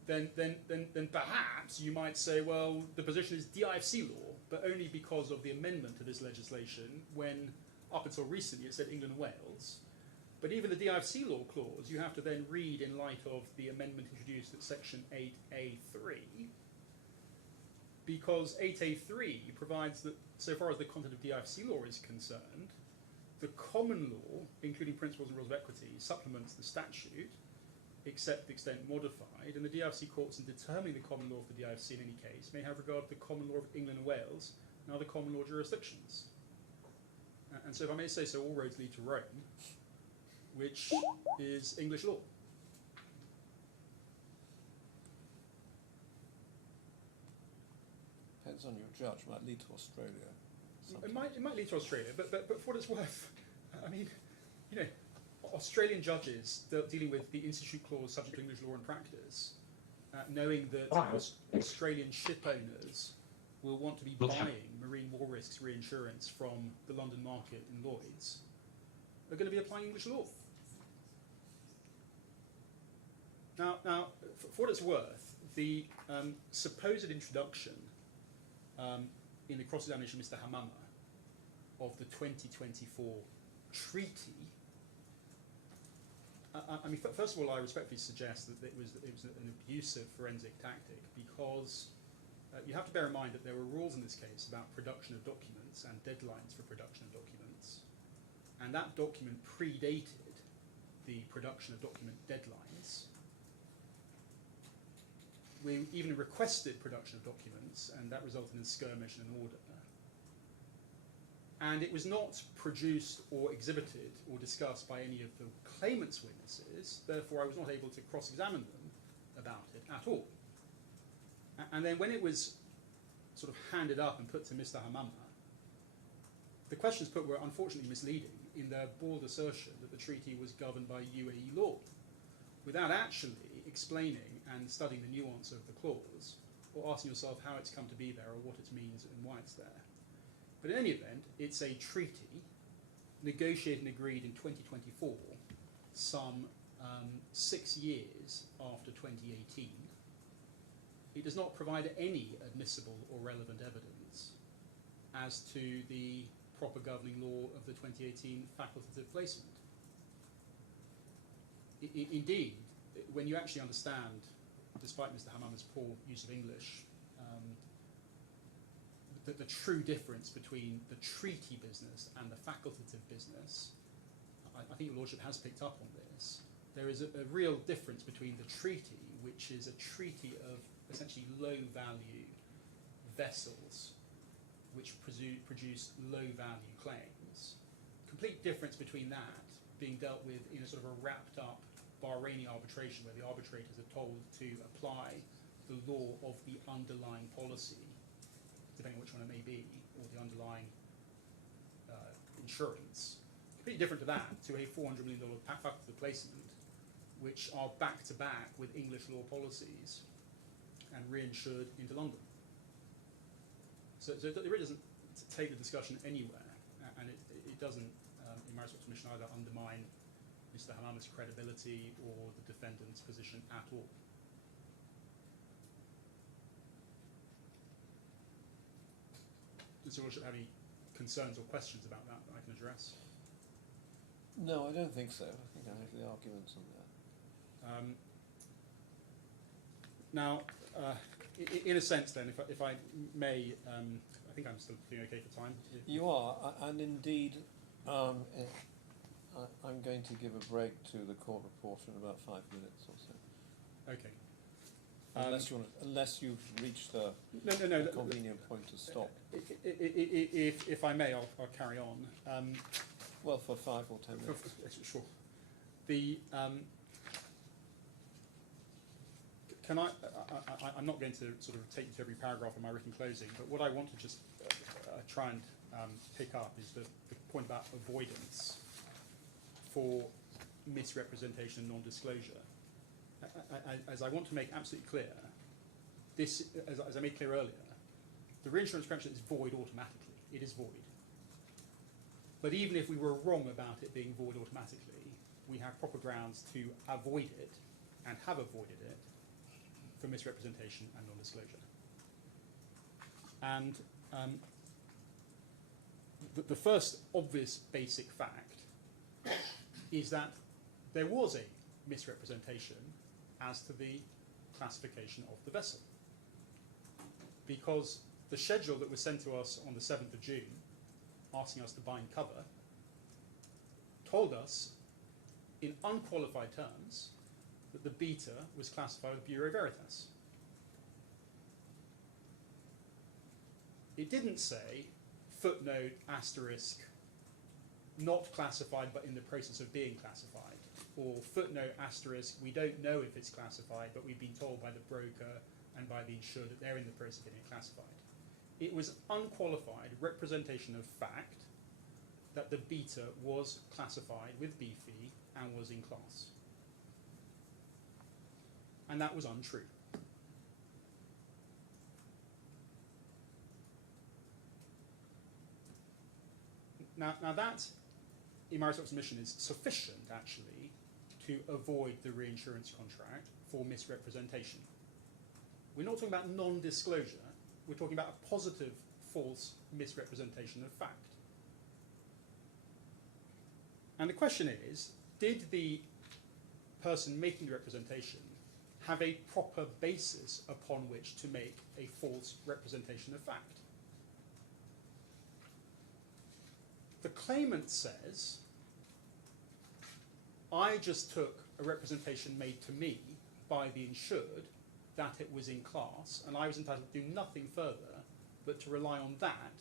Then perhaps you might say, well, the position is DIFC law, but only because of the amendment to this legislation when, up until recently, it said England and Wales. But even the DIFC law clause, you have to then read in light of the amendment introduced at section 8A3, because 8A3 provides that, so far as the content of DIFC law is concerned, the common law, including principles and rules of equity, supplements the statute, except to the extent modified, and the DIFC courts, in determining the common law of the DIFC in any case, may have regard to the common law of England and Wales and other common law jurisdictions. And so, if I may say so, all roads lead to Rome, which is English law. Depends on your judge. Might lead to Australia. It might lead to Australia, but for what it's worth, I mean, you know, Australian judges dealing with the institute clause subject to English law and practice, knowing that Australian ship owners will want to be buying marine war risks reinsurance from the London market in Lloyd's, are going to be applying English law. Now, for what it's worth, the supposed introduction in the cross-examination of Mr. Hamama of the 2024 treaty, I mean, first of all, I respectfully suggest that it was an abusive forensic tactic, because you have to bear in mind that there were rules in this case about production of documents and deadlines for production of documents, and that document predated the production of document deadlines. We even requested production of documents, and that resulted in a skirmish and an order. And it was not produced or exhibited or discussed by any of the claimant's witnesses, therefore I was not able to cross-examine them about it at all. And then when it was sort of handed up and put to Mr. Hamama, the questions put were unfortunately misleading in their bald assertion that the treaty was governed by UAE law, without actually explaining and studying the nuance of the clause, or asking yourself how it's come to be there or what it means and why it's there. But in any event, it's a treaty negotiated and agreed in 2024, some 6 years after 2018, it does not provide any admissible or relevant evidence as to the proper governing law of the 2018 facultative placement. Indeed, when you actually understand, despite Mr. Hammam's poor use of English, the true difference between the treaty business and the facultative business, I think your Lordship has picked up on this. There is a real difference between the treaty, which is a treaty of essentially low-value vessels which produce low-value claims. Complete difference between that being dealt with in a sort of a wrapped-up Bahraini arbitration where the arbitrators are told to apply the law of the underlying policy, depending on which one it may be, or the underlying insurance. Completely different to that, to a $400 million facultative placement, which are back-to-back with English law policies and reinsured into London. So it really doesn't take the discussion anywhere, and it doesn't, in my submission, either undermine Mr. Hammam's credibility or the defendant's position at all. Does your Lordship have any concerns or questions about that I can address? No, I don't think so. I think I have the arguments on that. Now, in a sense then, if I may, I think I'm still doing okay for time. You are, and indeed, I'm going to give a break to the court reporter in about 5 minutes or so. Okay. Unless you've reached the convenient point to stop. If I may, I'll carry on. Well, for 5 or 10 minutes. Sure. The I'm not going to sort of take you to every paragraph in my written closing, but what I want to just try and pick up is the point about avoidance for misrepresentation and non-disclosure. As I want to make absolutely clear, this, as I made clear earlier, the reinsurance contract is void automatically. It is void. But even if we were wrong about it being void automatically, we have proper grounds to avoid it, and have avoided it, for misrepresentation and non-disclosure. And the first obvious basic fact is that there was a misrepresentation as to the classification of the vessel. Because the schedule that was sent to us on the 7th of June, asking us to bind cover, told us in unqualified terms that the beta was classified with Bureau Veritas. It didn't say footnote asterisk not classified but in the process of being classified, or footnote asterisk we don't know if it's classified but we've been told by the broker and by the insured that they're in the process of getting it classified. It was unqualified representation of fact that the beta was classified with BFE and was in class. And that was untrue. Now that, in my submission, is sufficient, actually, to avoid the reinsurance contract for misrepresentation. We're not talking about non-disclosure. We're talking about a positive, false misrepresentation of fact. And the question is, did the person making the representation have a proper basis upon which to make a false representation of fact? The claimant says, I just took a representation made to me by the insured that it was in class, and I was entitled to do nothing further but to rely on that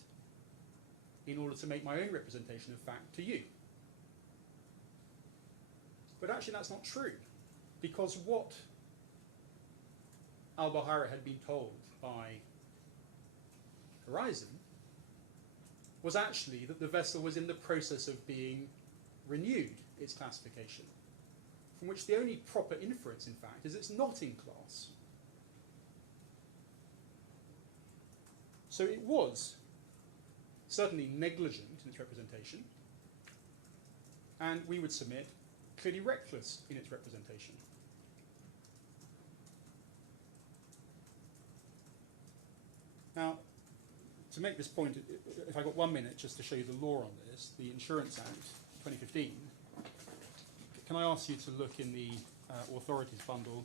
in order to make my own representation of fact to you. But actually that's not true, because what Al-Buhaira had been told by Horizon was actually that the vessel was in the process of being renewed, its classification, from which the only proper inference, in fact, is it's not in class. So it was certainly negligent in its representation, and we would submit clearly reckless in its representation. Now, to make this point, if I got 1 minute just to show you the law on this, the Insurance Act 2015, can I ask you to look in the authorities bundle?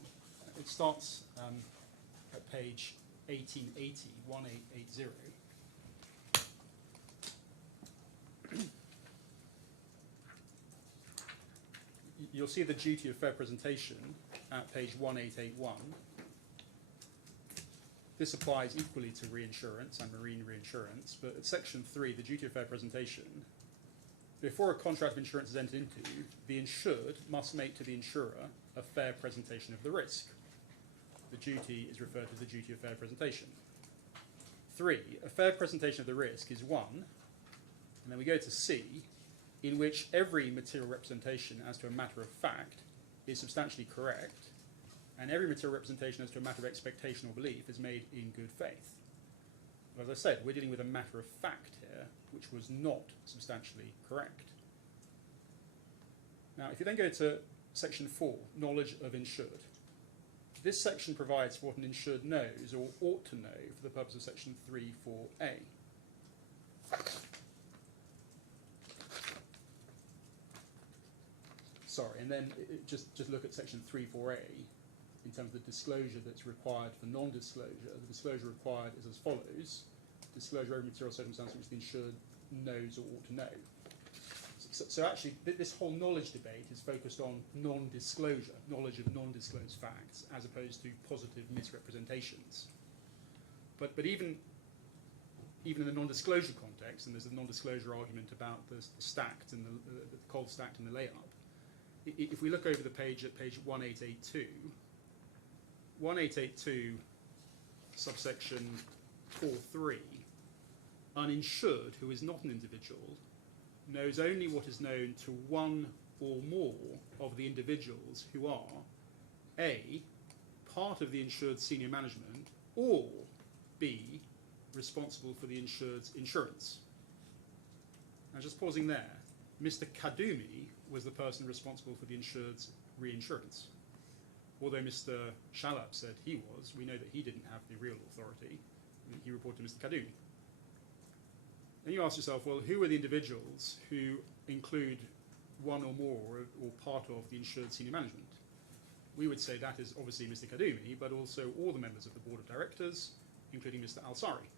It starts at page 1880, 1880. You'll see the duty of fair presentation at page 1881. This applies equally to reinsurance and marine reinsurance, but at section 3, the duty of fair presentation, before a contract of insurance is entered into, the insured must make to the insurer a fair presentation of the risk. The duty is referred to as the duty of fair presentation. 3, a fair presentation of the risk is 1, and then we go to C, in which every material representation as to a matter of fact is substantially correct, and every material representation as to a matter of expectation or belief is made in good faith. But as I said, we're dealing with a matter of fact here, which was not substantially correct. Now, if you then go to section 4, knowledge of insured, this section provides for what an insured knows or ought to know for the purpose of section 3.4a. Sorry, and then just look at section 3.4a in terms of the disclosure that's required for non-disclosure. The disclosure required is as follows: disclosure of material circumstance which the insured knows or ought to know. So actually, this whole knowledge debate is focused on non-disclosure, knowledge of non-disclosed facts, as opposed to positive misrepresentations. But even in the non-disclosure context, and there's a non-disclosure argument about the stacked and the cold stacked and the layup, if we look over the page at page 1882, subsection 4.3, uninsured who is not an individual knows only what is known to one or more of the individuals who are A, part of the insured's senior management, or B, responsible for the insured's insurance. Now just pausing there, Mr. Kadumi was the person responsible for the insured's reinsurance. Although Mr. Shalap said he was, we know that he didn't have the real authority. He reported to Mr. Kadumi. Then you ask yourself, well, who are the individuals who include one or more or part of the insured senior management? We would say that is obviously Mr. Kadumi, but also all the members of the board of directors, including Mr. Al-Sari.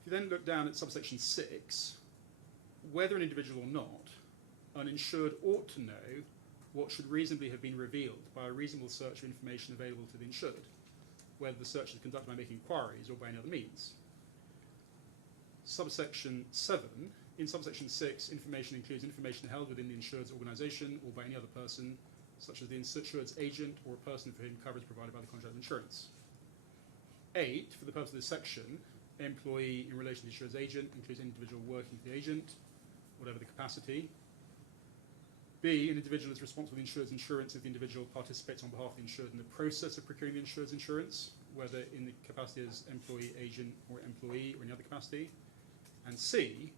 If you then look down at subsection 6, whether an individual or not, an insured ought to know what should reasonably have been revealed by a reasonable search of information available to the insured, whether the search is conducted by making inquiries or by any other means. Subsection 7, in subsection 6, information includes information held within the insured's organisation or by any other person, such as the insured's agent or a person for whom coverage is provided by the contract of insurance. 8, for the purpose of this section, employee in relation to the insured's agent includes an individual working for the agent, whatever the capacity. B, an individual is responsible for the insured's insurance if the individual participates on behalf of the insured in the process of procuring the insured's insurance, whether in the capacity as employee, agent, or employee, or any other capacity. And C,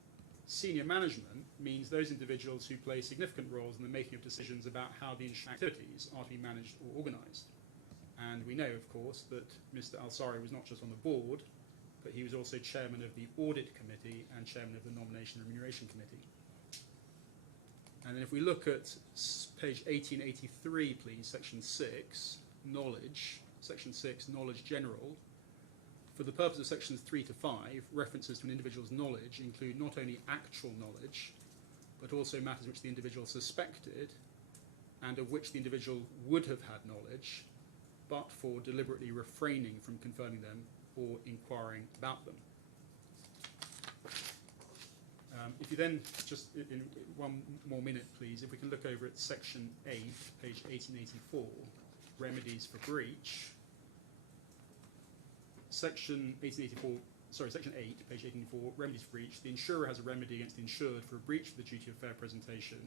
senior management means those individuals who play significant roles in the making of decisions about how the insurance activities are to be managed or organised. And we know, of course, that Mr. Al-Sari was not just on the board, but he was also chairman of the audit committee and chairman of the nomination and remuneration committee. And then if we look at page 1883, please, section 6, knowledge, section 6, knowledge general. For the purpose of sections 3 to 5, references to an individual's knowledge include not only actual knowledge, but also matters which the individual suspected and of which the individual would have had knowledge, but for deliberately refraining from confirming them or inquiring about them. If you then, just in 1 more minute please, if we can look over at section 8, page 1884, remedies for breach. Section 1884, sorry, section 8, page 1884, remedies for breach. The insurer has a remedy against the insured for a breach of the duty of fair presentation,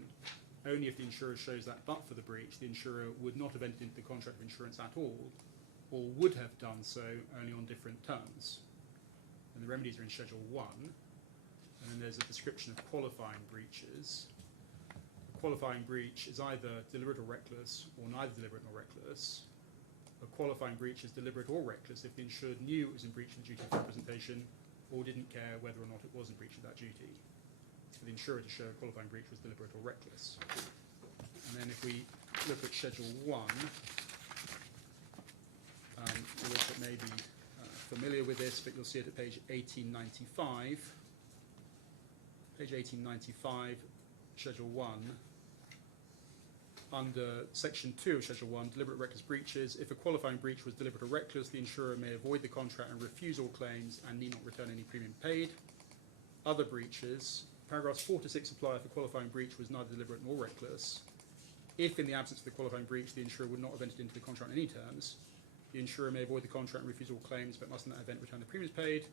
only if the insurer shows that but for the breach, the insurer would not have entered into the contract of insurance at all, or would have done so only on different terms. And the remedies are in Schedule 1. And then there's a description of qualifying breaches. A qualifying breach is either deliberate or reckless, or neither deliberate nor reckless. a qualifying breach is deliberate or reckless if the insured knew it was in breach of the duty of representation or didn't care whether or not it was in breach of that duty. It's for the insurer to show a qualifying breach was deliberate or reckless. And then if we look at Schedule 1, for those that may be familiar with this, but you'll see it at page 1895. Page 1895, Schedule 1. Under Section 2 of Schedule 1, deliberate reckless breaches, if a qualifying breach was deliberate or reckless, the insurer may avoid the contract and refuse all claims and need not return any premium paid. Other breaches, paragraphs 4 to 6 apply if a qualifying breach was neither deliberate nor reckless. If, in the absence of the qualifying breach, the insurer would not have entered into the contract on any terms, the insurer may avoid the contract and refuse all claims, but must in that event return the premiums paid.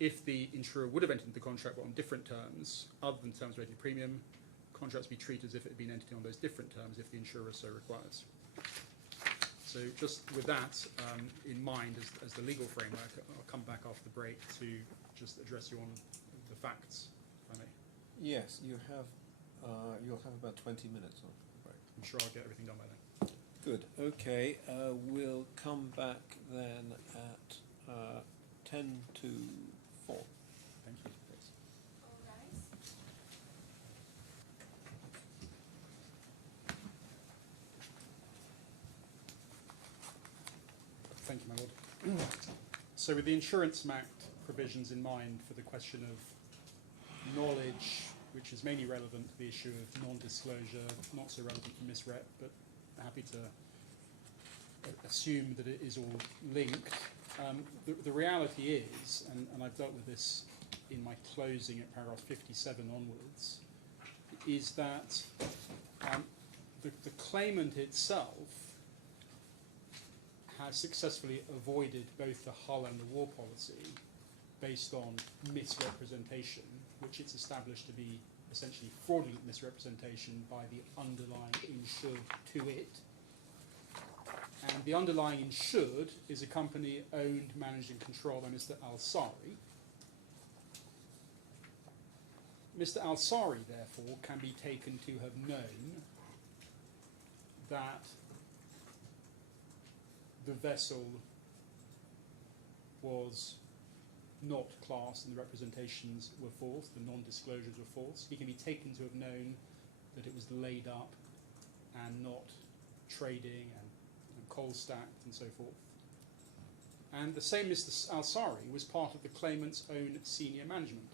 If the insurer would have entered into the contract but on different terms, other than terms related to premium, contracts be treated as if it had been entered on those different terms if the insurer so requires. So just with that in mind as the legal framework, I'll come back after the break to just address you on the facts, if I may. Yes, you have. You'll have about 20 minutes on the break. I'm sure I'll get everything done by then. Good. Okay. We'll come back then at 10 to 4. Thank you. Please. All rise. Thank you, my lord. So with the Insurance Act provisions in mind for the question of knowledge, which is mainly relevant to the issue of non-disclosure, not so relevant to misrep, but happy to assume that it is all linked. The reality is, and I've dealt with this in my closing at paragraph 57 onwards, is that the claimant itself has successfully avoided both the Hull and the war policy based on misrepresentation, which it's established to be essentially fraudulent misrepresentation by the underlying insured to it. And the underlying insured is a company owned, managed and controlled by Mr. Al-Sari. Mr. Al-Sari, therefore, can be taken to have known that the vessel was not classed and the representations were false, the non-disclosures were false. He can be taken to have known that it was laid up and not trading and coal stacked and so forth. And the same Mr. Al-Sari was part of the claimant's own senior management.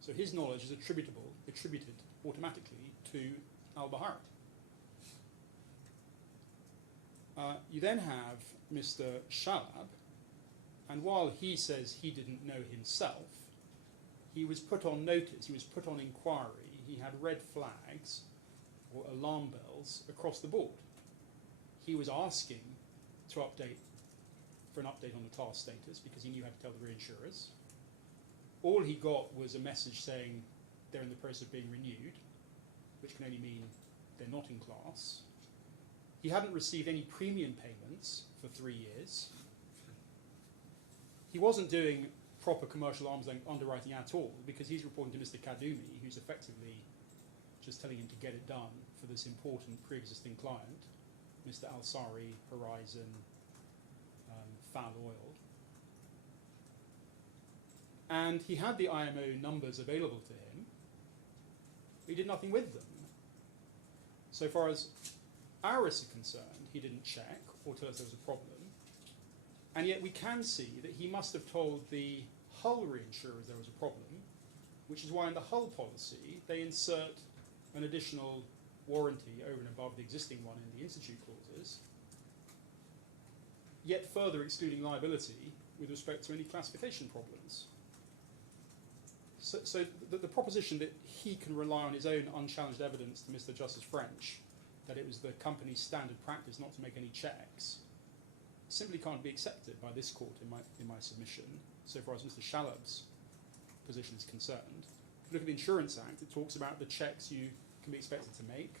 So his knowledge is attributed automatically to Al-Buhaira. You then have Mr. Shalab, and while he says he didn't know himself, he was put on notice, he was put on inquiry, he had red flags or alarm bells across the board. He was asking for an update on the class status because he knew how to tell the reinsurers. All he got was a message saying they're in the process of being renewed, which can only mean they're not in class. He hadn't received any premium payments for 3 years. He wasn't doing proper commercial arms length underwriting at all because he's reporting to Mr. Kadumi, who's effectively just telling him to get it done for this important pre-existing client, Mr. Al-Sari, Horizon, Foul Oil. And he had the IMO numbers available to him. He did nothing with them. So far as our risks are concerned, he didn't check or tell us there was a problem. And yet we can see that he must have told the Hull reinsurers there was a problem, which is why in the Hull policy they insert an additional warranty over and above the existing one in the institute clauses, yet further excluding liability with respect to any classification problems. So the proposition that he can rely on his own unchallenged evidence to Mr. Justice French that it was the company's standard practice not to make any checks simply can't be accepted by this court in my submission, so far as Mr. Shalab's position is concerned. If you look at the Insurance Act, it talks about the checks you can be expected to make.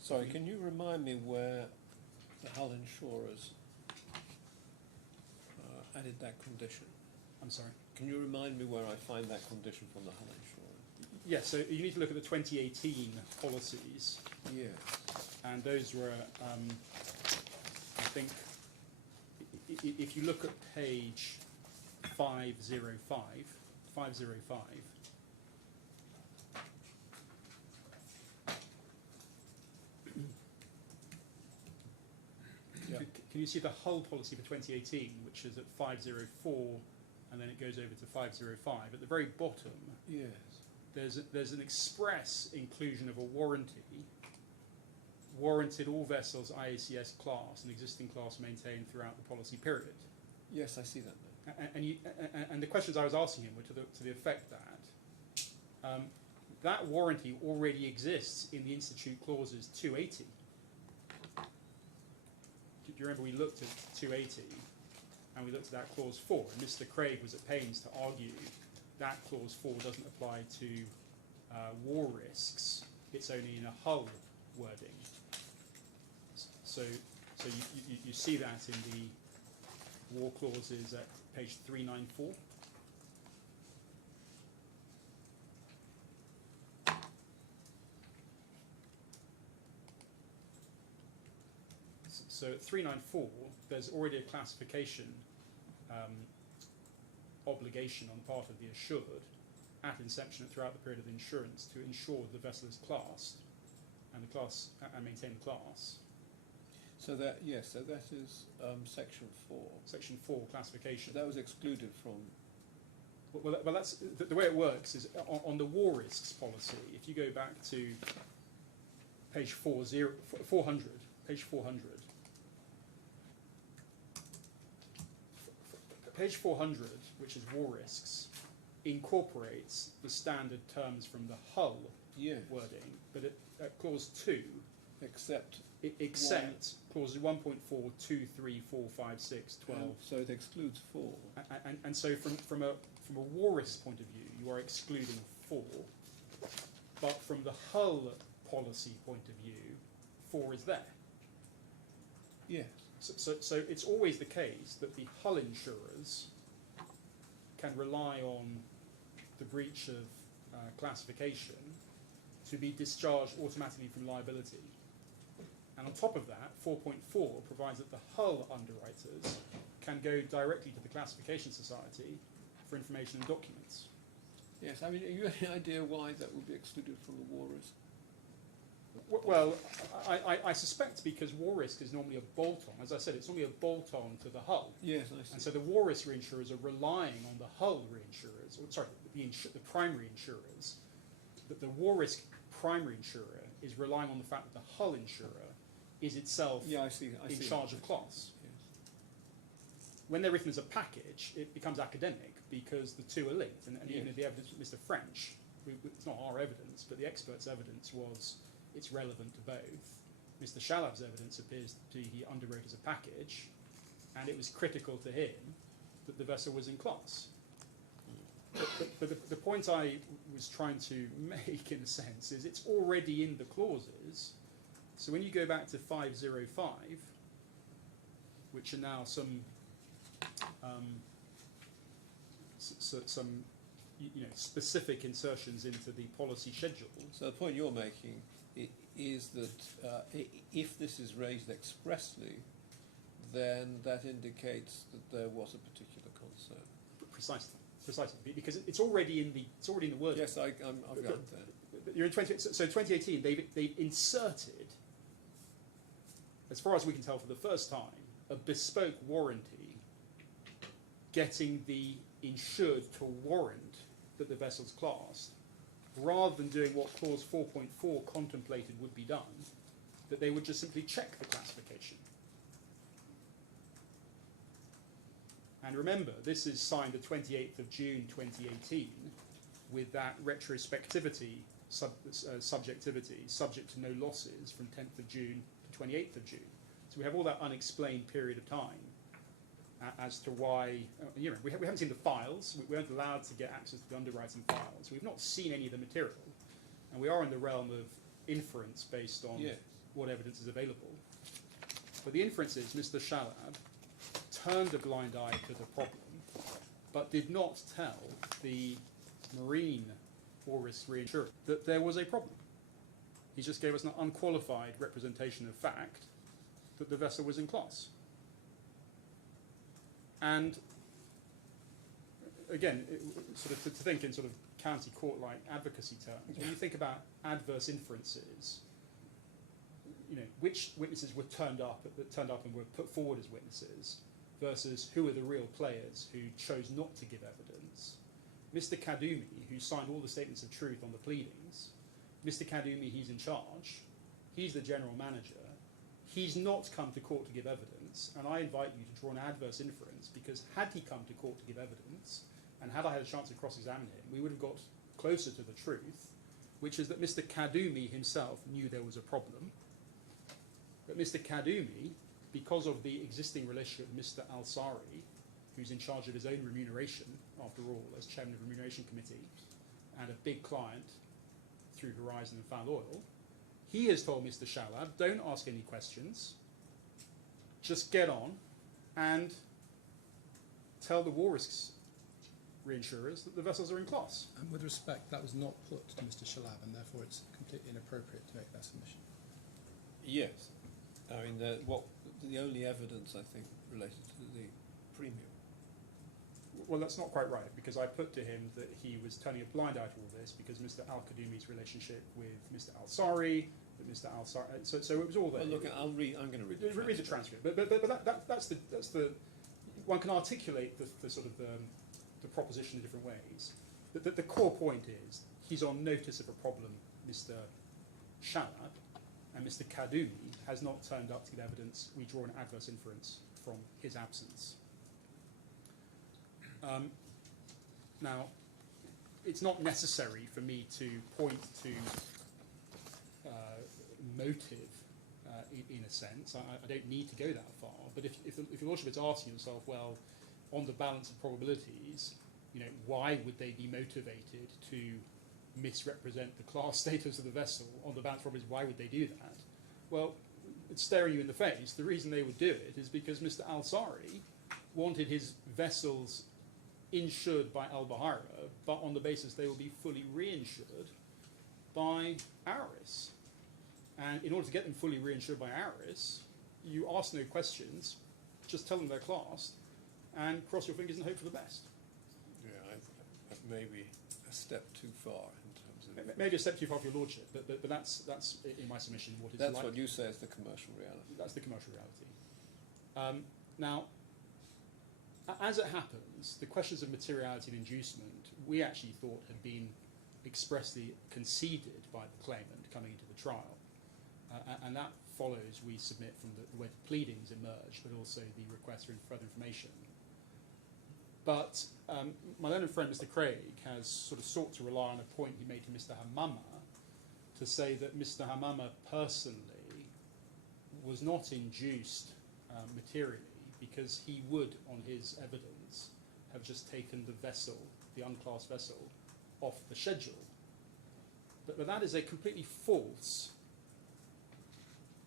Sorry, can you remind me where the Hull insurers added that condition? I'm sorry? Can you remind me where I find that condition from the Hull insurer? Yes, so you need to look at the 2018 policies, Yes. and those were think if you look at page 505, Yeah. Can you see the hull policy for 2018, which is at 504, and then it goes over to 505? At the very bottom, Yes. there's an express inclusion of a warranty, warranted all vessels IACS class and existing class maintained throughout the policy period. Yes, I see that now. And the questions I was asking him were to the effect that that warranty already exists in the Institute clauses 280. Do you remember we looked at 280 and we looked at that clause 4, and Mr. Craig was at pains to argue that clause 4 doesn't apply to war risks, it's only in a hull wording. So you see that in the war clauses at page 394. So at 394, there's already a classification obligation on the part of the assured at inception and throughout the period of the insurance to ensure the vessel is classed and maintain the class. So that, yes, so that is section 4. Section 4 classification. That was excluded from. Well, that's the way it works is on the war risks policy. If you go back to page 400, page 400. Page 400, which is war risks, incorporates the standard terms from the hull Yes. wording, but at clause 2, Except. except clauses 1.4, 2, 3, 4, 5, 6, 12. So it excludes 4. And so from a war risk point of view, you are excluding 4, but from the hull policy point of view, 4 is there. Yes. So it's always the case that the hull insurers can rely on the breach of classification to be discharged automatically from liability. And on top of that, 4.4 provides that the hull underwriters can go directly to the classification society for information and documents. Yes, I mean, have you any idea why that would be excluded from the war risk? Well, I suspect because war risk is normally a bolt-on. As I said, it's normally a bolt-on to the hull. Yes, I see. And so the war risk reinsurers are relying on the hull reinsurers, or sorry, the primary insurers. That the war risk primary insurer is relying on the fact that the hull insurer is itself Yeah, I see. in charge of class. Yes. When they're written as a package, it becomes academic because the two are linked. And even Yes. in the evidence with Mr. French, it's not our evidence, but the expert's evidence was it's relevant to both. Mr. Shalab's evidence appears to be he underwrote as a package, and it was critical to him that the vessel was in class. But the point I was trying to make, in a sense, is it's already in the clauses. So when you go back to 505, which are now some specific insertions into the policy schedule. So the point you're making is that if this is raised expressly, then that indicates that there was a particular concern. Precisely, because it's already in the word. Yes, I'm going there. You're in 2018. They've inserted, as far as we can tell, for the first time, a bespoke warranty, getting the insured to warrant that the vessel's classed, rather than doing what clause 4.4 contemplated would be done, that they would just simply check the classification. And remember, this is signed the 28th of June 2018 with that retrospectivity, subjectivity, subject to no losses from 10th of June to 28th of June. So we have all that unexplained period of time as to why, we haven't seen the files, we weren't allowed to get access to the underwriting files, we've not seen any of the material, and we are in the realm of inference based on what evidence is available. But the inference is Mr. Shalab turned a blind eye to the problem, but did not tell the marine war risk reinsurer that there was a problem. He just gave us an unqualified representation of fact that the vessel was in class. And again, sort of to think in sort of county court-like advocacy terms, when you think about adverse inferences, you know, which witnesses were turned up and were put forward as witnesses versus who are the real players who chose not to give evidence. Mr. Kadumi, who signed all the statements of truth on the pleadings, Mr. Kadumi, he's in charge, he's the general manager, he's not come to court to give evidence, and I invite you to draw an adverse inference, because had he come to court to give evidence, and had I had a chance to cross-examine him, we would have got closer to the truth, which is that Mr. Kadumi himself knew there was a problem, but Mr. Kadumi, because of the existing relationship with Mr. Al-Sari, who's in charge of his own remuneration, after all, as chairman of the Remuneration Committee, and a big client through Horizon and Foul Oil, he has told Mr. Shalab, don't ask any questions, just get on and tell the war risks reinsurers that the vessels are in class. And with respect, that was not put to Mr. Shalab, and therefore it's completely inappropriate to make that submission. Yes. I mean, the only evidence, I think, related to the premium. Well, that's not quite right, because I put to him that he was turning a blind eye to all this because Mr. Al-Kadumi's relationship with Mr. Al-Sari, that Mr. Al-Sari, so it was all there. Well, look, I'm going to read the transcript. Read the transcript, but that's the one can articulate the sort of the proposition in different ways. The core point is he's on notice of a problem, Mr. Shalab, and Mr. Kadumi has not turned up to give evidence. We draw an adverse inference from his absence. Now, it's not necessary for me to point to motive in a sense. I don't need to go that far. But if your lordship is asking yourself, well, on the balance of probabilities, you know, why would they be motivated to misrepresent the class status of the vessel? On the balance of probabilities, why would they do that? Well, it's staring you in the face. The reason they would do it is because Mr. Al-Sari wanted his vessels insured by Al Buhaira, but on the basis they will be fully reinsured by Aris. And in order to get them fully reinsured by Aris, you ask no questions, just tell them they're classed, and cross your fingers and hope for the best. Yeah, that may be a step too far in terms of... Maybe a step too far for your lordship, but that's in my submission what is That's like. what you say is the commercial reality. That's the commercial reality. Now, as it happens, the questions of materiality and inducement we actually thought had been expressly conceded by the claimant coming into the trial. And that follows, we submit, from the way the pleadings emerge, but also the request for further information. But my learned friend, Mr. Craig, has sort of sought to rely on a point he made to Mr. Hamama to say that Mr. Hamama personally was not induced materially because he would, on his evidence, have just taken the vessel, the unclassed vessel, off the schedule. But that is a completely false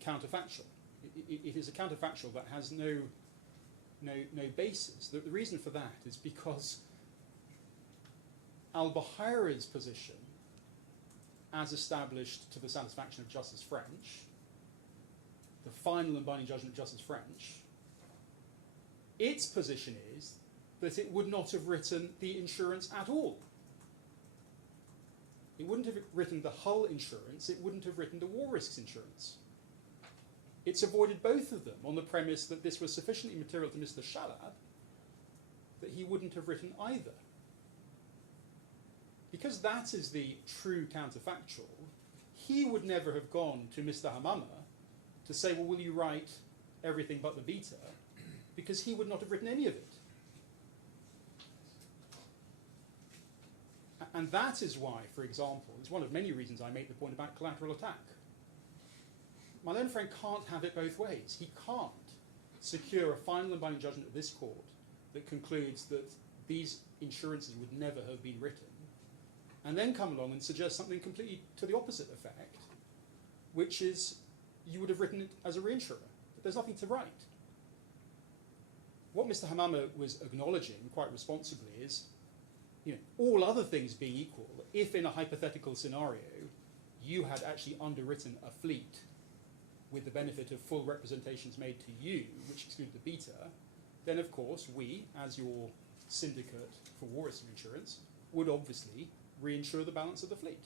counterfactual. It is a counterfactual that has no basis. The reason for that is because Al Buhaira's position, as established to the satisfaction of Justice French, the final and binding judgment of Justice French, its position is that it would not have written the insurance at all. It wouldn't have written the hull insurance, it wouldn't have written the war risks insurance. It's avoided both of them on the premise that this was sufficiently material to Mr. Shalab that he wouldn't have written either. Because that is the true counterfactual, he would never have gone to Mr. Hamama to say, well, will you write everything but the beta? Because he would not have written any of it. And that is why, for example, it's one of many reasons I make the point about collateral attack. My learned friend can't have it both ways. He can't secure a final and binding judgment of this court that concludes that these insurances would never have been written, and then come along and suggest something completely to the opposite effect, which is you would have written it as a reinsurer. But there's nothing to write. What Mr. Hamama was acknowledging, quite responsibly, is, you know, all other things being equal, if in a hypothetical scenario you had actually underwritten a fleet with the benefit of full representations made to you, which excluded the beta, then of course we, as your syndicate for war risk insurance, would obviously reinsure the balance of the fleet.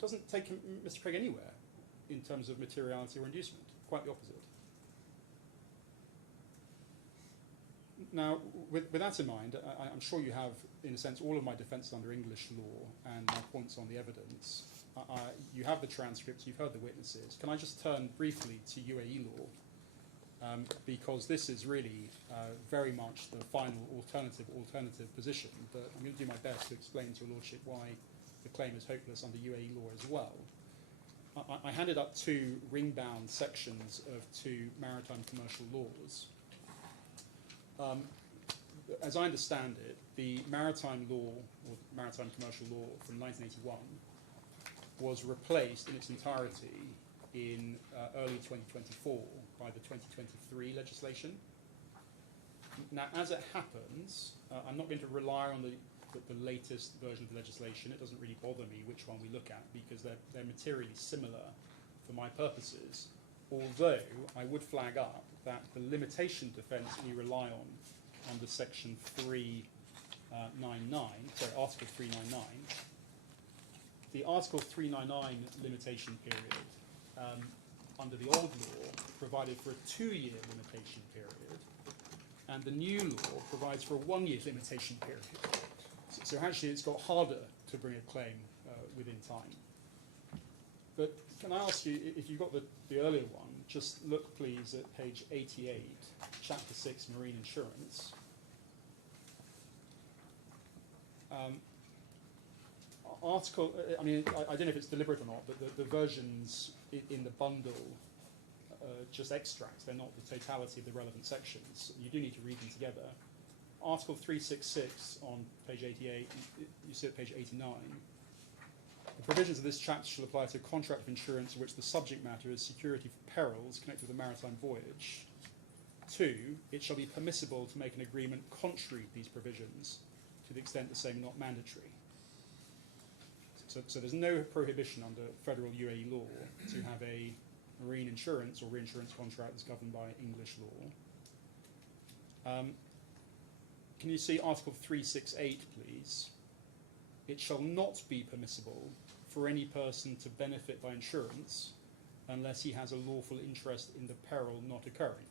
Doesn't take Mr. Craig anywhere in terms of materiality or inducement, quite the opposite. Now, with that in mind, I'm sure you have, in a sense, all of my defences under English law and my points on the evidence. You have the transcripts, you've heard the witnesses. Can I just turn briefly to UAE law? Because this is really very much the final alternative position, but I'm going to do my best to explain to your lordship why the claim is hopeless under UAE law as well. I handed up two ring-bound sections of two maritime commercial laws. As I understand it, the maritime law, or maritime commercial law from 1981, was replaced in its entirety in early 2024 by the 2023 legislation. Now, as it happens, I'm not going to rely on the latest version of the legislation. It doesn't really bother me which one we look at because they're materially similar for my purposes, although I would flag up that the limitation defence we rely on under section 399, sorry, article 399, the article 399 limitation period under the old law provided for a 2-year limitation period, and the new law provides for a 1-year limitation period. So actually it's got harder to bring a claim within time. But can I ask you, if you've got the earlier one, just look please at page 88, chapter 6, marine insurance. I don't know if it's deliberate or not, but the versions in the bundle just extracts. They're not the totality of the relevant sections. You do need to read them together. Article 366 on page 88, you see at page 89. The provisions of this chapter shall apply to a contract of insurance in which the subject matter is security for perils connected with a maritime voyage. 2, it shall be permissible to make an agreement contrary to these provisions to the extent the same are not mandatory. So there's no prohibition under federal UAE law to have a marine insurance or reinsurance contract that's governed by English law. Can you see Article 368, please? It shall not be permissible for any person to benefit by insurance unless he has a lawful interest in the peril not occurring.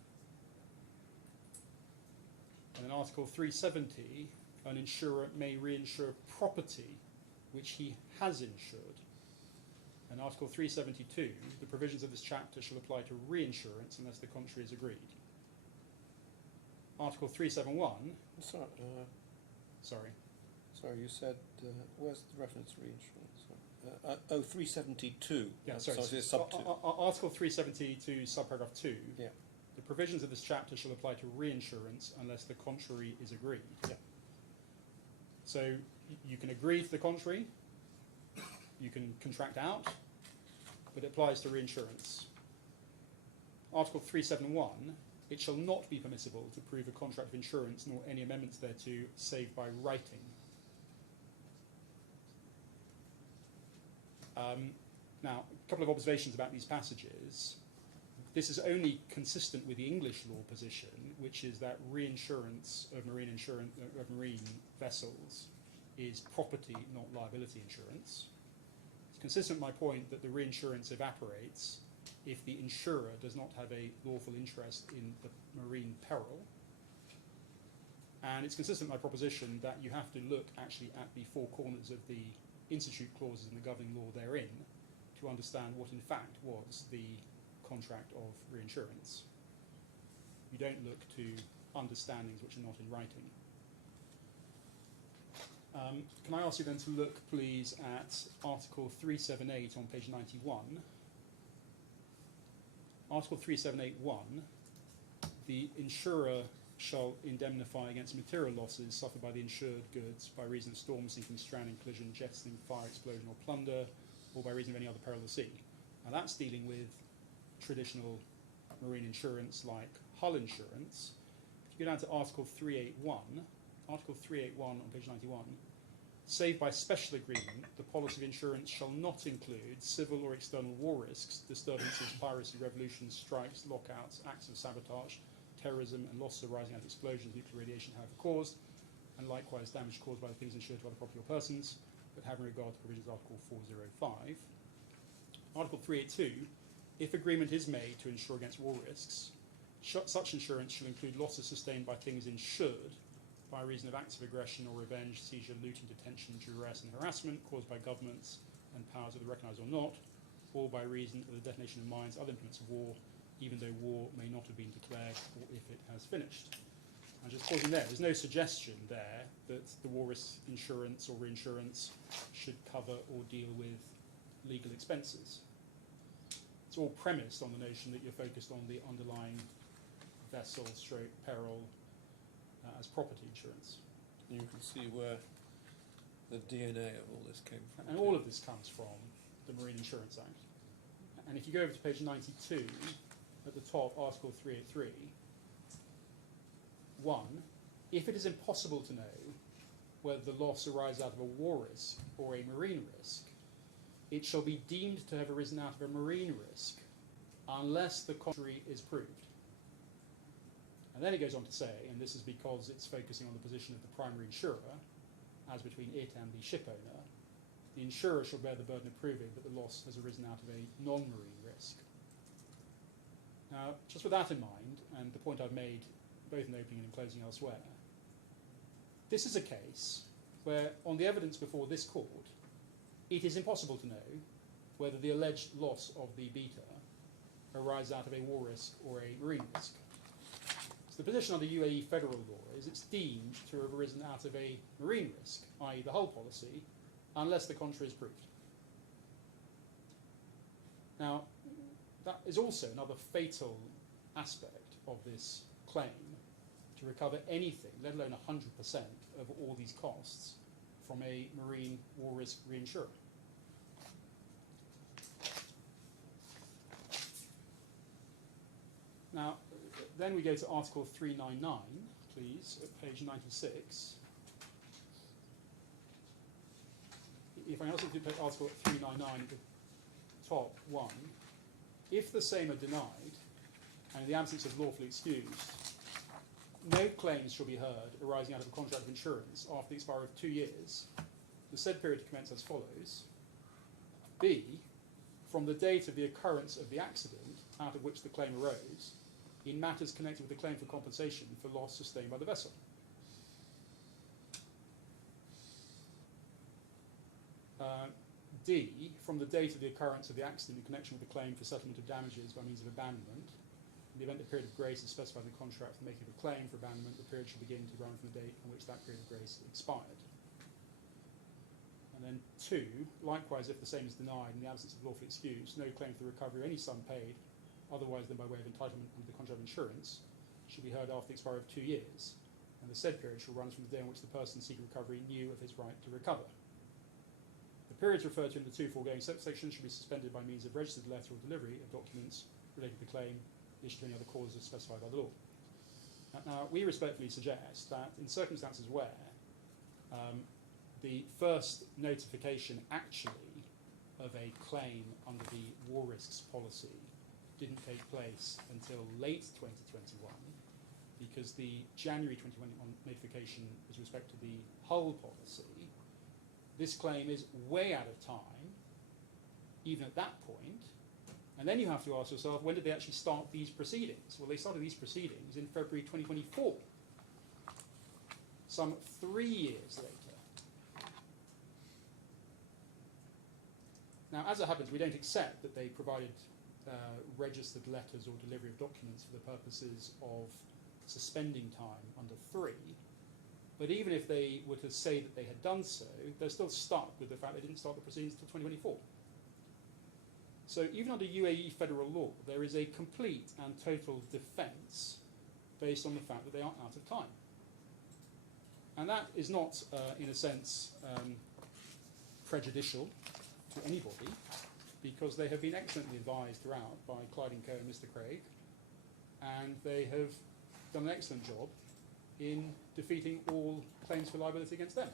And in Article 370, an insurer may reinsure property which he has insured. And Article 372, the provisions of this chapter shall apply to reinsurance unless the contrary is agreed. Article 371. Sorry, you said, where's the reference to reinsurance? 372. Yeah, sorry. So it's sub 2. Article 372, subparagraph 2. Yeah. The provisions of this chapter shall apply to reinsurance unless the contrary is agreed. Yeah. So you can agree to the contrary, you can contract out, but it applies to reinsurance. Article 371, it shall not be permissible to prove a contract of insurance nor any amendments thereto save by writing. Now, a couple of observations about these passages. This is only consistent with the English law position, which is that reinsurance of marine vessels is property, not liability insurance. It's consistent with my point that the reinsurance evaporates if the insurer does not have a lawful interest in the marine peril. And it's consistent with my proposition that you have to look actually at the four corners of the institute clauses in the governing law therein to understand what in fact was the contract of reinsurance. You don't look to understandings which are not in writing. Can I ask you then to look, please, at Article 378 on page 91. Article 378.1, the insurer shall indemnify against material losses suffered by the insured goods by reason of storm, sinking, stranding, collision, jettisoning, fire, explosion or plunder, or by reason of any other peril of the sea. Now that's dealing with traditional marine insurance like hull insurance. If you go down to Article 381, Article 381 on page 91, save by special agreement, the policy of insurance shall not include civil or external war risks, disturbances, piracy, revolutions, strikes, lockouts, acts of sabotage, terrorism and losses arising out of explosions, nuclear radiation, however caused, and likewise damage caused by the things insured to other property or persons, but having regard to provisions of Article 405. Article 382, if agreement is made to insure against war risks, such insurance shall include losses sustained by things insured by reason of acts of aggression or revenge, seizure, looting, detention, duress and harassment caused by governments and powers whether recognised or not, or by reason of the detonation of mines, other implements of war, even though war may not have been declared or if it has finished. And just pausing there's no suggestion there that the war risk insurance or reinsurance should cover or deal with legal expenses. It's all premised on the notion that you're focused on the underlying vessel stroke peril as property insurance. You can see where the DNA of all this came from. And all of this comes from the Marine Insurance Act. And if you go over to page 92, at the top, Article 383, 1, if it is impossible to know whether the loss arises out of a war risk or a marine risk, it shall be deemed to have arisen out of a marine risk unless the contrary is proved. And then it goes on to say, and this is because it's focusing on the position of the primary insurer, as between it and the ship owner, the insurer shall bear the burden of proving that the loss has arisen out of a non-marine risk. Now, just with that in mind, and the point I've made both in the opening and in closing elsewhere, this is a case where, on the evidence before this court, it is impossible to know whether the alleged loss of the beta arises out of a war risk or a marine risk. So the position under UAE federal law is it's deemed to have arisen out of a marine risk, i.e. the hull policy, unless the contrary is proved. Now, that is also another fatal aspect of this claim, to recover anything, let alone 100% of all these costs, from a marine war risk reinsurer. Now, then we go to Article 399, please, at page 96. If I also do Article 399 at the top 1, if the same are denied, and in the absence of lawfully excused, no claims shall be heard arising out of a contract of insurance after the expiry of 2 years, the said period to commence as follows. B, from the date of the occurrence of the accident out of which the claim arose, in matters connected with the claim for compensation for loss sustained by the vessel. D, from the date of the occurrence of the accident in connection with the claim for settlement of damages by means of abandonment. In the event the period of grace is specified in the contract for making of a claim for abandonment, the period should begin to run from the date on which that period of grace expired. And then 2, likewise, if the same is denied in the absence of lawful excuse, no claim for the recovery of any sum paid, otherwise than by way of entitlement under the contract of insurance, should be heard after the expiry of 2 years, and the said period shall run from the day on which the person seeking recovery knew of his right to recover. The periods referred to in the 2 foregoing sections should be suspended by means of registered letter or delivery of documents relating to the claim, issued to any other causes specified by the law. Now, we respectfully suggest that in circumstances where the first notification actually of a claim under the war risks policy didn't take place until late 2021, because the January 2021 notification with respect to the hull policy, this claim is way out of time, even at that point. And then you have to ask yourself, when did they actually start these proceedings? Well, they started these proceedings in February 2024, some 3 years later. Now, as it happens, we don't accept that they provided registered letters or delivery of documents for the purposes of suspending time under 3. But even if they were to say that they had done so, they're still stuck with the fact they didn't start the proceedings until 2024. So even under UAE federal law, there is a complete and total defence based on the fact that they are out of time. And that is not, in a sense, prejudicial to anybody, because they have been excellently advised throughout by Clyde & Co and Mr. Craig, and they have done an excellent job in defeating all claims for liability against them.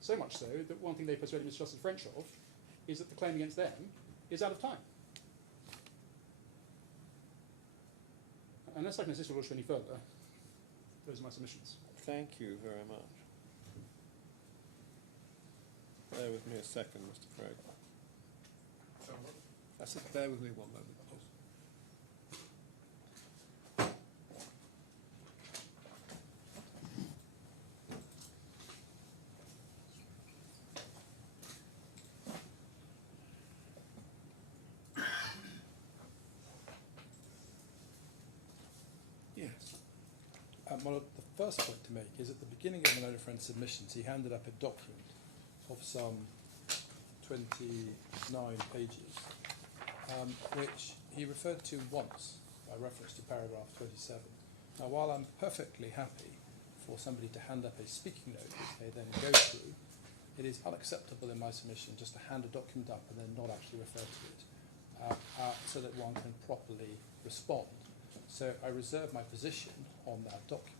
So much so that one thing they persuaded Mr. Justice French of is that the claim against them is out of time. unless I can assist your lordship any further, those are my submissions. Thank you very much. Bear with me a second, Mr. Craig. I said, bear with me one moment, please. Yes. Well, the first point to make is at the beginning of my learned friend's submissions, he handed up a document of some 29 pages, which he referred to once by reference to paragraph 27. Now, while I'm perfectly happy for somebody to hand up a speaking note which they then go through, it is unacceptable in my submission just to hand a document up and then not actually refer to it, so that one can properly respond. So I reserve my position on that document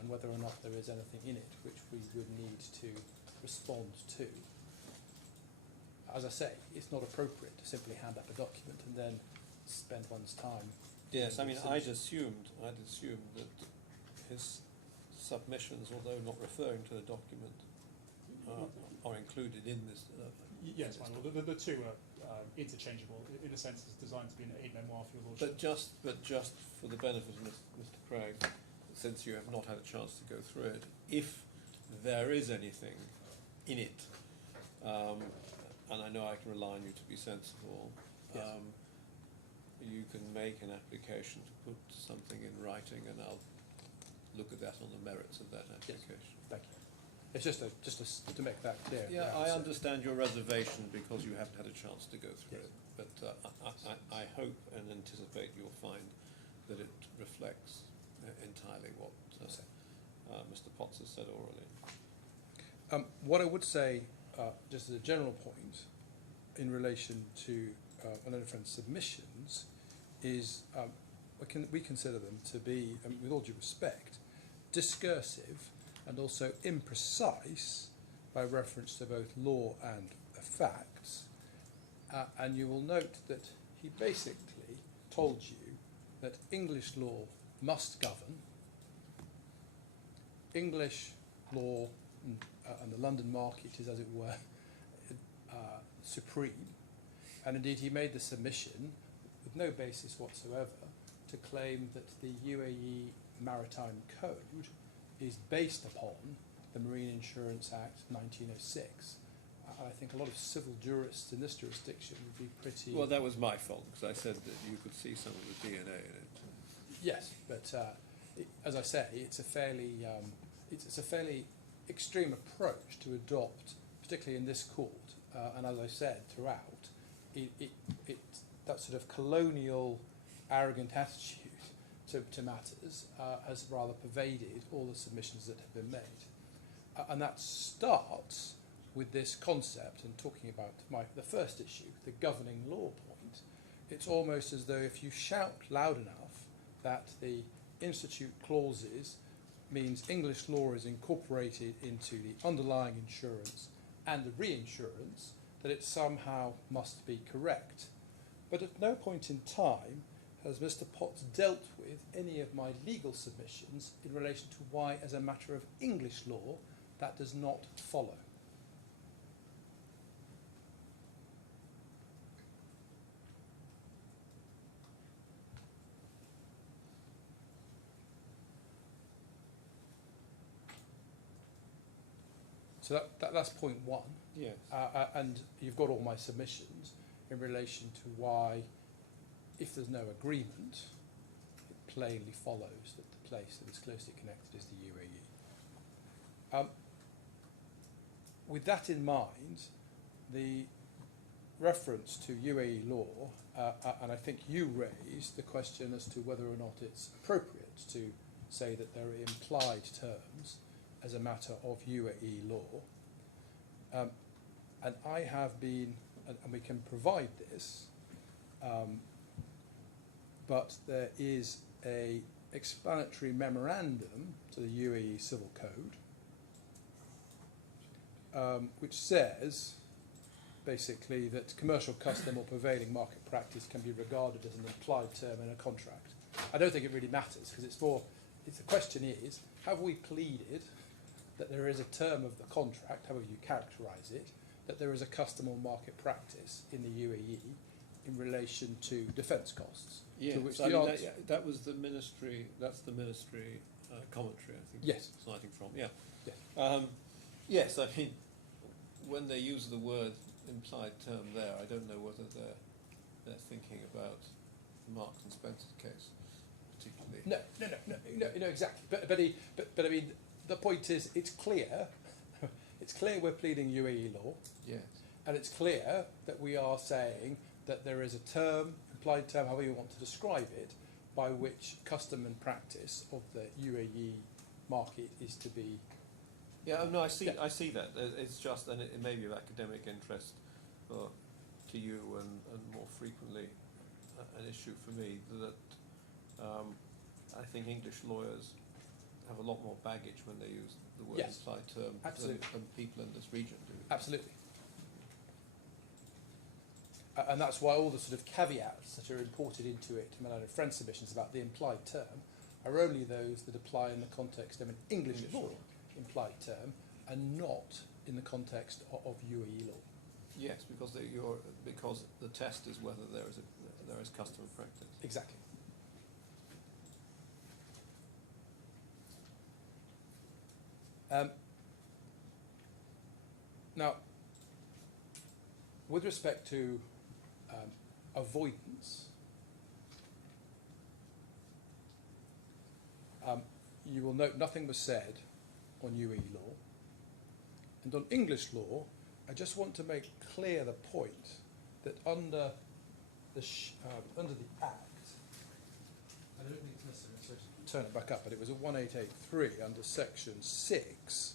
and whether or not there is anything in it which we would need to respond to. As I say, it's not appropriate to simply hand up a document and then spend one's time. Yes, I mean, I'd assumed that his submissions, although not referring to the document, are included in this. Yes, my lord. The two are interchangeable. In a sense, it's designed to be an aid memoir for your lordship. But just for the benefit of Mr. Craig, since you have not had a chance to go through it, if there is anything in it, and I know I can rely on you to be sensible, Yes. you can make an application to put something in writing, and I'll look at that on the merits of that application. Thank you. It's just to make that clear. Yeah, I understand your reservation because you haven't had a chance to go through Yes. it, but I hope and anticipate you'll find that it reflects entirely what Mr. Potts has said orally. What I would say, just as a general point, in relation to my learned friend's submissions, is we consider them to be, with all due respect, discursive and also imprecise by reference to both law and facts. And you will note that he basically told you that English law must govern, English law and the London market is, as it were, supreme. And indeed he made the submission with no basis whatsoever to claim that the UAE Maritime Code is based upon the Marine Insurance Act 1906. I think a lot of civil jurists in this jurisdiction would be pretty... Well, that was my fault, because I said that you could see some of the DNA in it. Yes, but as I say, it's a fairly extreme approach to adopt, particularly in this court, and as I said throughout, that sort of colonial, arrogant attitude to matters has rather pervaded all the submissions that have been made. And that starts with this concept, and talking about the first issue, the governing law point. It's almost as though if you shout loud enough that the institute clauses means English law is incorporated into the underlying insurance and the reinsurance, that it somehow must be correct. But at no point in time has Mr. Potts dealt with any of my legal submissions in relation to why, as a matter of English law, that does not follow. So that's point one. Yes. And you've got all my submissions in relation to why, if there's no agreement, it plainly follows that the place that is closely connected is the UAE. With that in mind, the reference to UAE law, and I think you raised the question as to whether or not it's appropriate to say that there are implied terms as a matter of UAE law. And I have been, and we can provide this, but there is a explanatory memorandum to the UAE Civil Code, which says basically that commercial custom or prevailing market practice can be regarded as an implied term in a contract. I don't think it really matters because the question is, have we pleaded that there is a term of the contract, however you characterise it, that there is a custom or market practice in the UAE in relation to defence costs? Yes, To which I the mean, answer, that was the ministry. That's the ministry commentary, I think. Yes. Citing from. Yeah. Yes. Yes, I mean, when they use the word implied term there, I don't know whether they're thinking about the Marks and Spencer's case particularly. No, exactly. But I mean, the point is, it's clear. It's clear we're pleading UAE law. Yes. And it's clear that we are saying that there is a term, implied term, however you want to describe it, by which custom and practice of the UAE market is to be. Yeah, no, I see. Yeah. I see that. It's just, and it may be of academic interest to you, and more frequently an issue for me that I think English lawyers have a lot more baggage when they use the word Yes. implied term than people in this region do. Absolutely. And that's why all the sort of caveats that are imported into it, Milano Friend submissions about the implied term, are only those that apply in the context of an English law implied term, and not in the context of UAE law. Yes, because because the test is whether there is custom and practice. Exactly. Now, with respect to avoidance, you will note nothing was said on UAE law. And on English law, I just want to make clear the point that under the Act, I don't think it's necessary to turn it back up, but it was a 1883 under Section 6.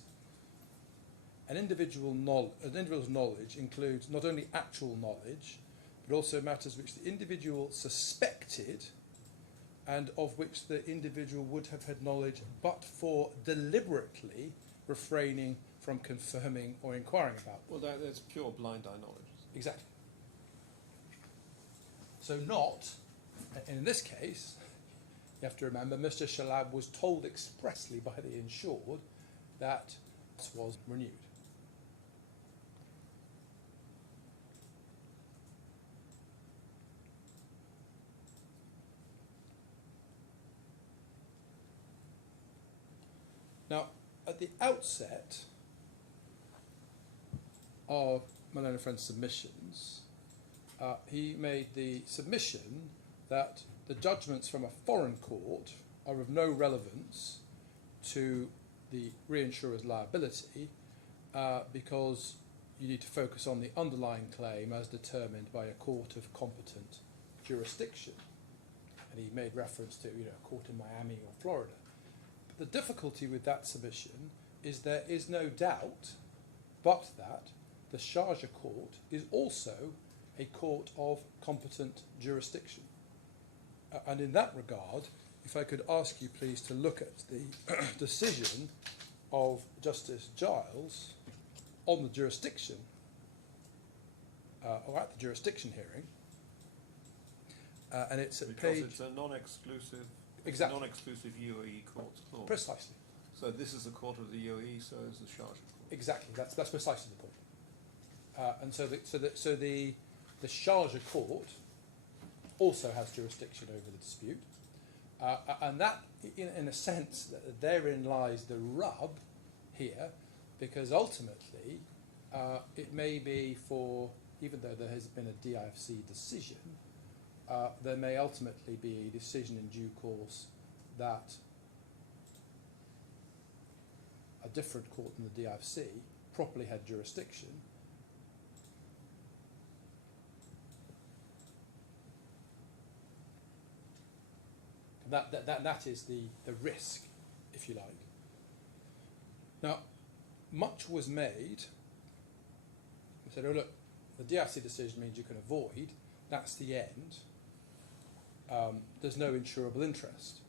An individual's knowledge includes not only actual knowledge, but also matters which the individual suspected and of which the individual would have had knowledge but for deliberately refraining from confirming or inquiring about. Well, that's pure blind eye knowledge. Exactly. So not, in this case, you have to remember, Mr. Shalab was told expressly by the insured that this was renewed. Now, at the outset of Milano Friend's submissions, he made the submission that the judgments from a foreign court are of no relevance to the reinsurer's liability because you need to focus on the underlying claim as determined by a court of competent jurisdiction. And he made reference to a court in Miami or Florida. The difficulty with that submission is there is no doubt but that the Sharjah court is also a court of competent jurisdiction. And in that regard, if I could ask you please to look at the decision of Justice Giles on the jurisdiction, or at the jurisdiction hearing, and it's at Because page... it's a non-exclusive, Exactly. non-exclusive UAE court law. Precisely. So this is the court of the UAE, so is the Sharjah court. Exactly, that's precisely the point. And so the Sharjah court also has jurisdiction over the dispute, and that, in a sense, therein lies the rub here, because ultimately it may be for, even though there has been a DIFC decision, there may ultimately be a decision in due course that a different court than the DIFC properly had jurisdiction. That is the risk, if you like. Now, much was made. We said, oh look, the DIFC decision means you can avoid, that's the end. There's no insurable interest.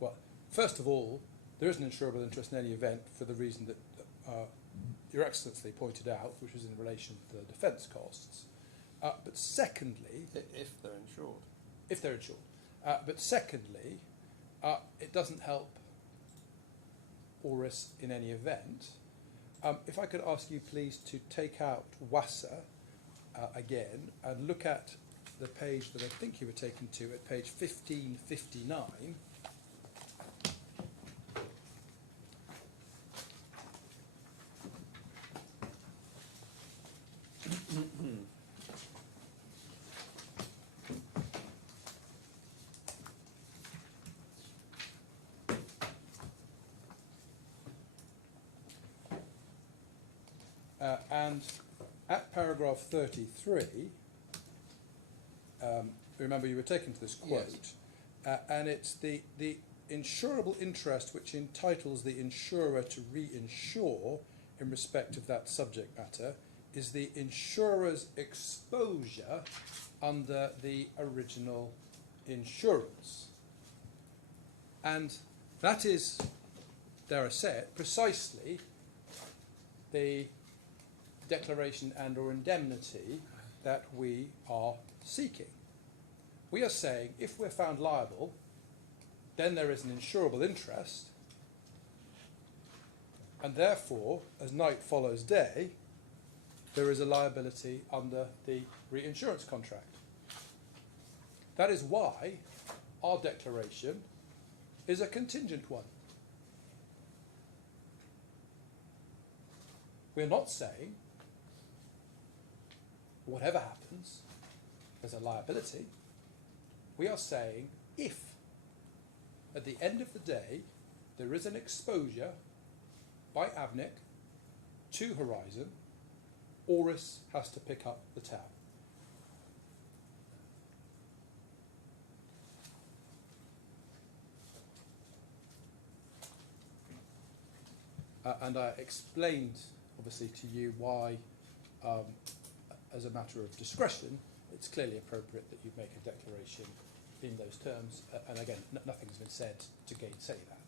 Well, first of all, there is an insurable interest in any event for the reason that Your Excellency pointed out, which was in relation to the defence costs. But secondly, If they're insured. if they're insured. But secondly, it doesn't help Oris in any event. If I could ask you please to take out WASA again and look at the page that I think you were taken to at page 1559. And at paragraph 33, remember you were taken to this quote, Yes. and it's the insurable interest which entitles the insurer to reinsure in respect of that subject matter is the insurer's exposure under the original insurance. And that is, dare I say it, precisely the declaration and or indemnity that we are seeking. We are saying if we're found liable, then there is an insurable interest, and therefore, as night follows day, there is a liability under the reinsurance contract. That is why our declaration is a contingent one. We're not saying whatever happens, there's a liability. We are saying if, at the end of the day, there is an exposure by AVNIC to Horizon, Oris has to pick up the tab. And I explained, obviously, to you why, as a matter of discretion, it's clearly appropriate that you make a declaration in those terms. And again, nothing's been said to gainsay that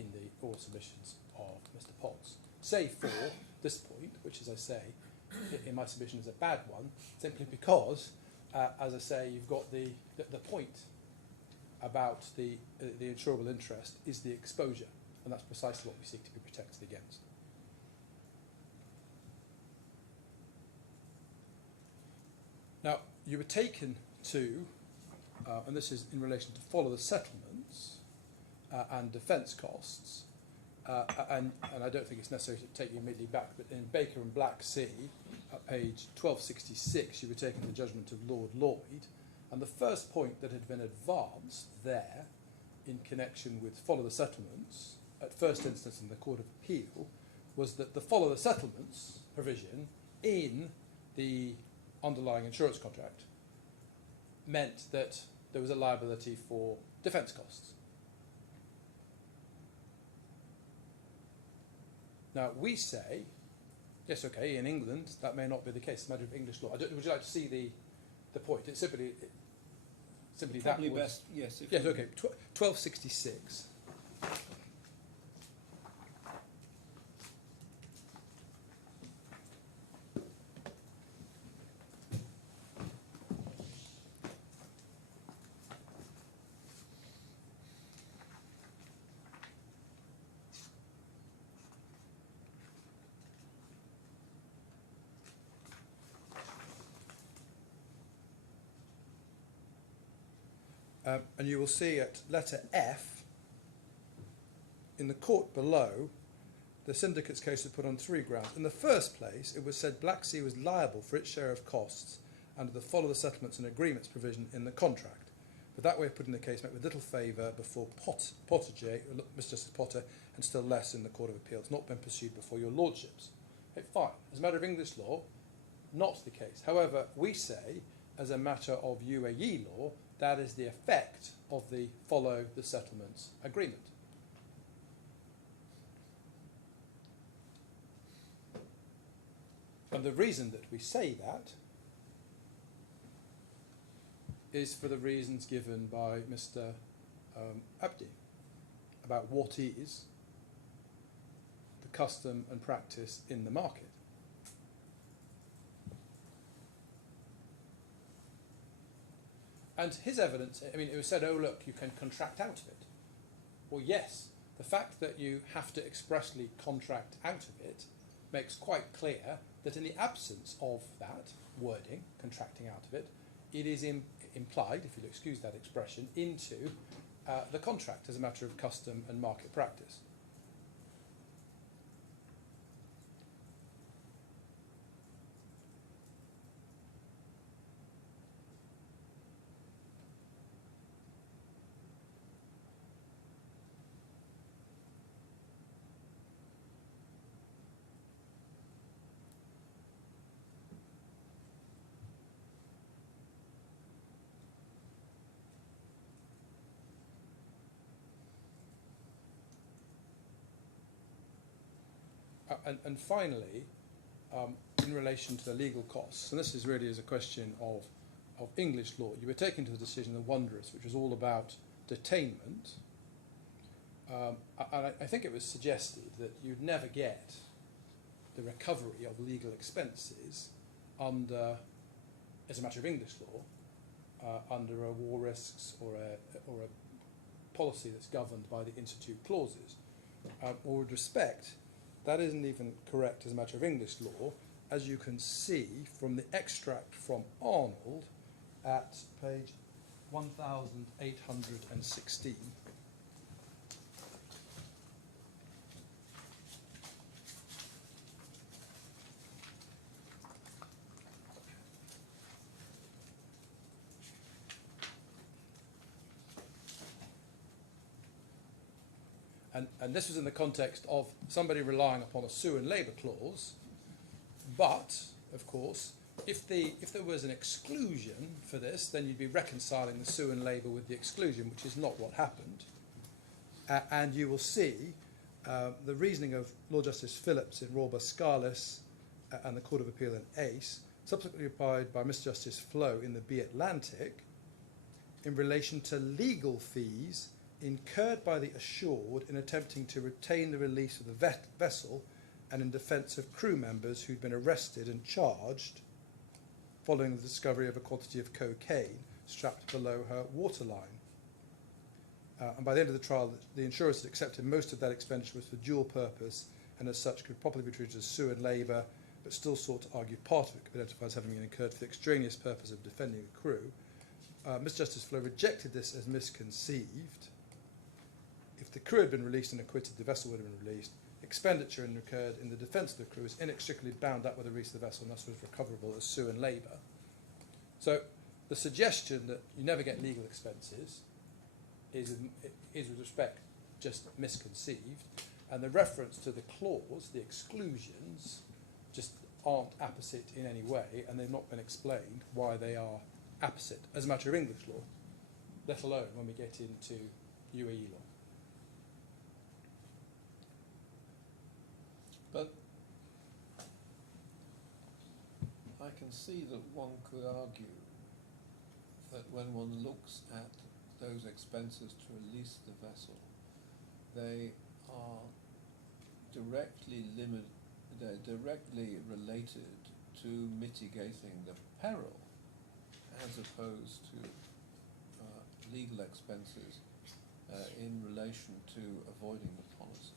in the oral submissions of Mr. Potts. Save for this point, which, as I say, in my submission is a bad one, simply because, as I say, you've got the point about the insurable interest is the exposure, and that's precisely what we seek to be protected against. Now, you were taken to, and this is in relation to follow the settlements and defence costs, and I don't think it's necessary to take you immediately back, but in Baker and Black Sea, at page 1266, you were taken to the judgment of Lord Lloyd, and the first point that had been advanced there in connection with follow the settlements, at first instance in the Court of Appeal, was that the follow the settlements provision in the underlying insurance contract meant that there was a liability for defence costs. Now, we say, yes, okay, in England, that may not be the case. It's a matter of English law. Would you like to see the point? It's simply Probably that was... best, yes. If Yes, you- okay, 1266. And you will see at letter F, in the court below, the syndicate's case was put on 3 grounds. In the first place, it was said Black Sea was liable for its share of costs under the follow the settlements and agreements provision in the contract. But that way of putting the case met with little favour before Mr. Justice Potter, and still less in the Court of Appeal. It's not been pursued before your lordships. Okay, fine. As a matter of English law, not the case. However, we say, as a matter of UAE law, that is the effect of the follow the settlements agreement. And the reason that we say that is for the reasons given by Mr. Abdi about what is the custom and practice in the market. And his evidence, I mean, it was said, oh, look, you can contract out of it. Well, yes, the fact that you have to expressly contract out of it makes quite clear that in the absence of that wording, contracting out of it, it is implied, if you'll excuse that expression, into the contract as a matter of custom and market practice. And finally, in relation to the legal costs, and this is really as a question of English law, you were taken to the decision of Wondrous, which was all about detainment. And I think it was suggested that you'd never get the recovery of legal expenses under, as a matter of English law, under a war risks or a policy that's governed by the Institute clauses. Or with respect, that isn't even correct as a matter of English law, as you can see from the extract from Arnold at page 1816. And this was in the context of somebody relying upon a sue and labour clause, but, of course, if there was an exclusion for this, then you'd be reconciling the sue and labour with the exclusion, which is not what happened. And you will see the reasoning of Lord Justice Phillips in Rawba Scalis and the Court of Appeal in Ace, subsequently applied by Mr. Justice Flo in the B Atlantic, in relation to legal fees incurred by the assured in attempting to retain the release of the vessel and in defence of crew members who'd been arrested and charged following the discovery of a quantity of cocaine strapped below her waterline. And by the end of the trial, the insurers had accepted most of that expenditure was for dual purpose and as such could properly be treated as sue and labour, but still sought to argue part of it could be identified as having been incurred for the extraneous purpose of defending the crew. Mr. Justice Flo rejected this as misconceived. If the crew had been released and acquitted, the vessel would have been released. Expenditure incurred in the defence of the crew is inextricably bound up with the release of the vessel and thus was recoverable as sue and labour. So the suggestion that you never get legal expenses is with respect just misconceived, and the reference to the clause, the exclusions, just aren't apposite in any way, and they've not been explained why they are apposite as a matter of English law, let alone when we get into UAE law. But I can see that one could argue that when one looks at those expenses to release the vessel, they are directly related to mitigating the peril, as opposed to legal expenses in relation to avoiding the policy.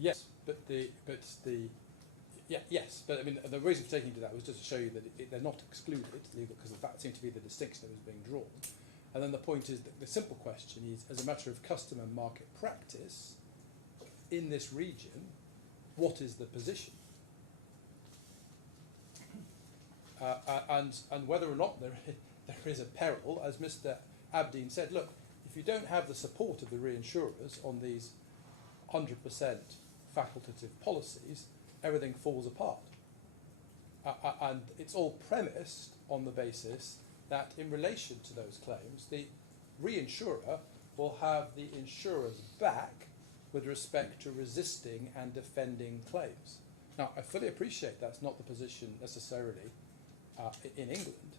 Yes, but I mean the reason for taking to that was just to show you that they're not excluded legal, because that seemed to be the distinction that was being drawn. And then the point is that the simple question is, as a matter of custom and market practice in this region, what is the position? And whether or not there is a peril, as Mr. Abdeen said, look, if you don't have the support of the reinsurers on these 100% facultative policies, everything falls apart. And it's all premised on the basis that in relation to those claims, the reinsurer will have the insurer's back with respect to resisting and defending claims. Now, I fully appreciate that's not the position necessarily in England,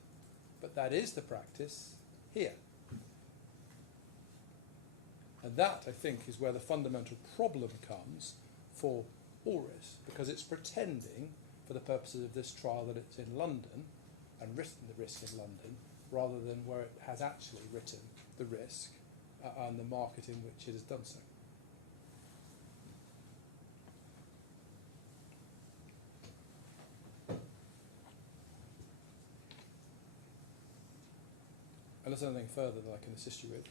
but that is the practice here. And that, I think, is where the fundamental problem comes for Auris, because it's pretending, for the purposes of this trial, that it's in London and written the risk in London, rather than where it has actually written the risk and the market in which it has done so. Unless there's anything further that I can assist you with.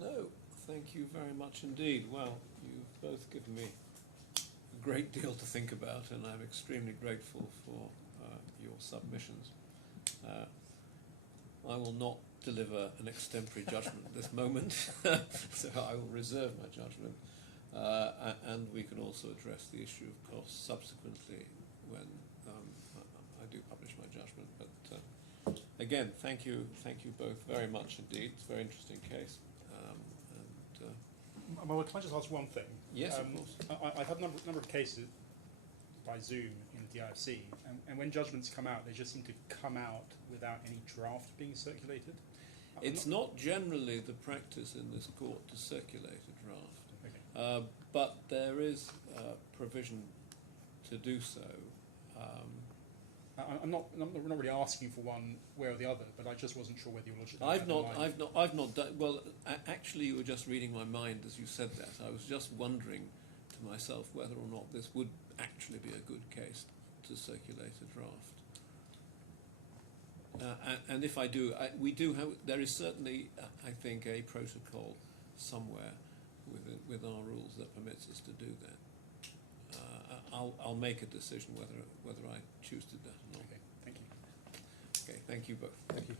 No, thank you very much indeed. Well, you've both given me a great deal to think about, and I'm extremely grateful for your submissions. I will not deliver an extempore judgment at this moment, so I will reserve my judgment. And we can also address the issue of costs subsequently when I do publish my judgment. But again, thank you both very much indeed. It's a very interesting case. Well, can I just ask one thing? Yes, of course. I've had a number of cases by Zoom in the DIFC, and when judgments come out, they just seem to come out without any draft being circulated. It's not generally the practice in this court to circulate a draft, Okay. but there is provision to do so. I'm not really asking for one way or the other, but I just wasn't sure whether you were logically. I've not done well. Actually, you were just reading my mind as you said that. I was just wondering to myself whether or not this would actually be a good case to circulate a draft. And if I do, we do have. There is certainly, I think, a protocol somewhere with our rules that permits us to do that. I'll make a decision whether I choose to do that or not. Okay, thank you. Okay, thank you both. Thank you.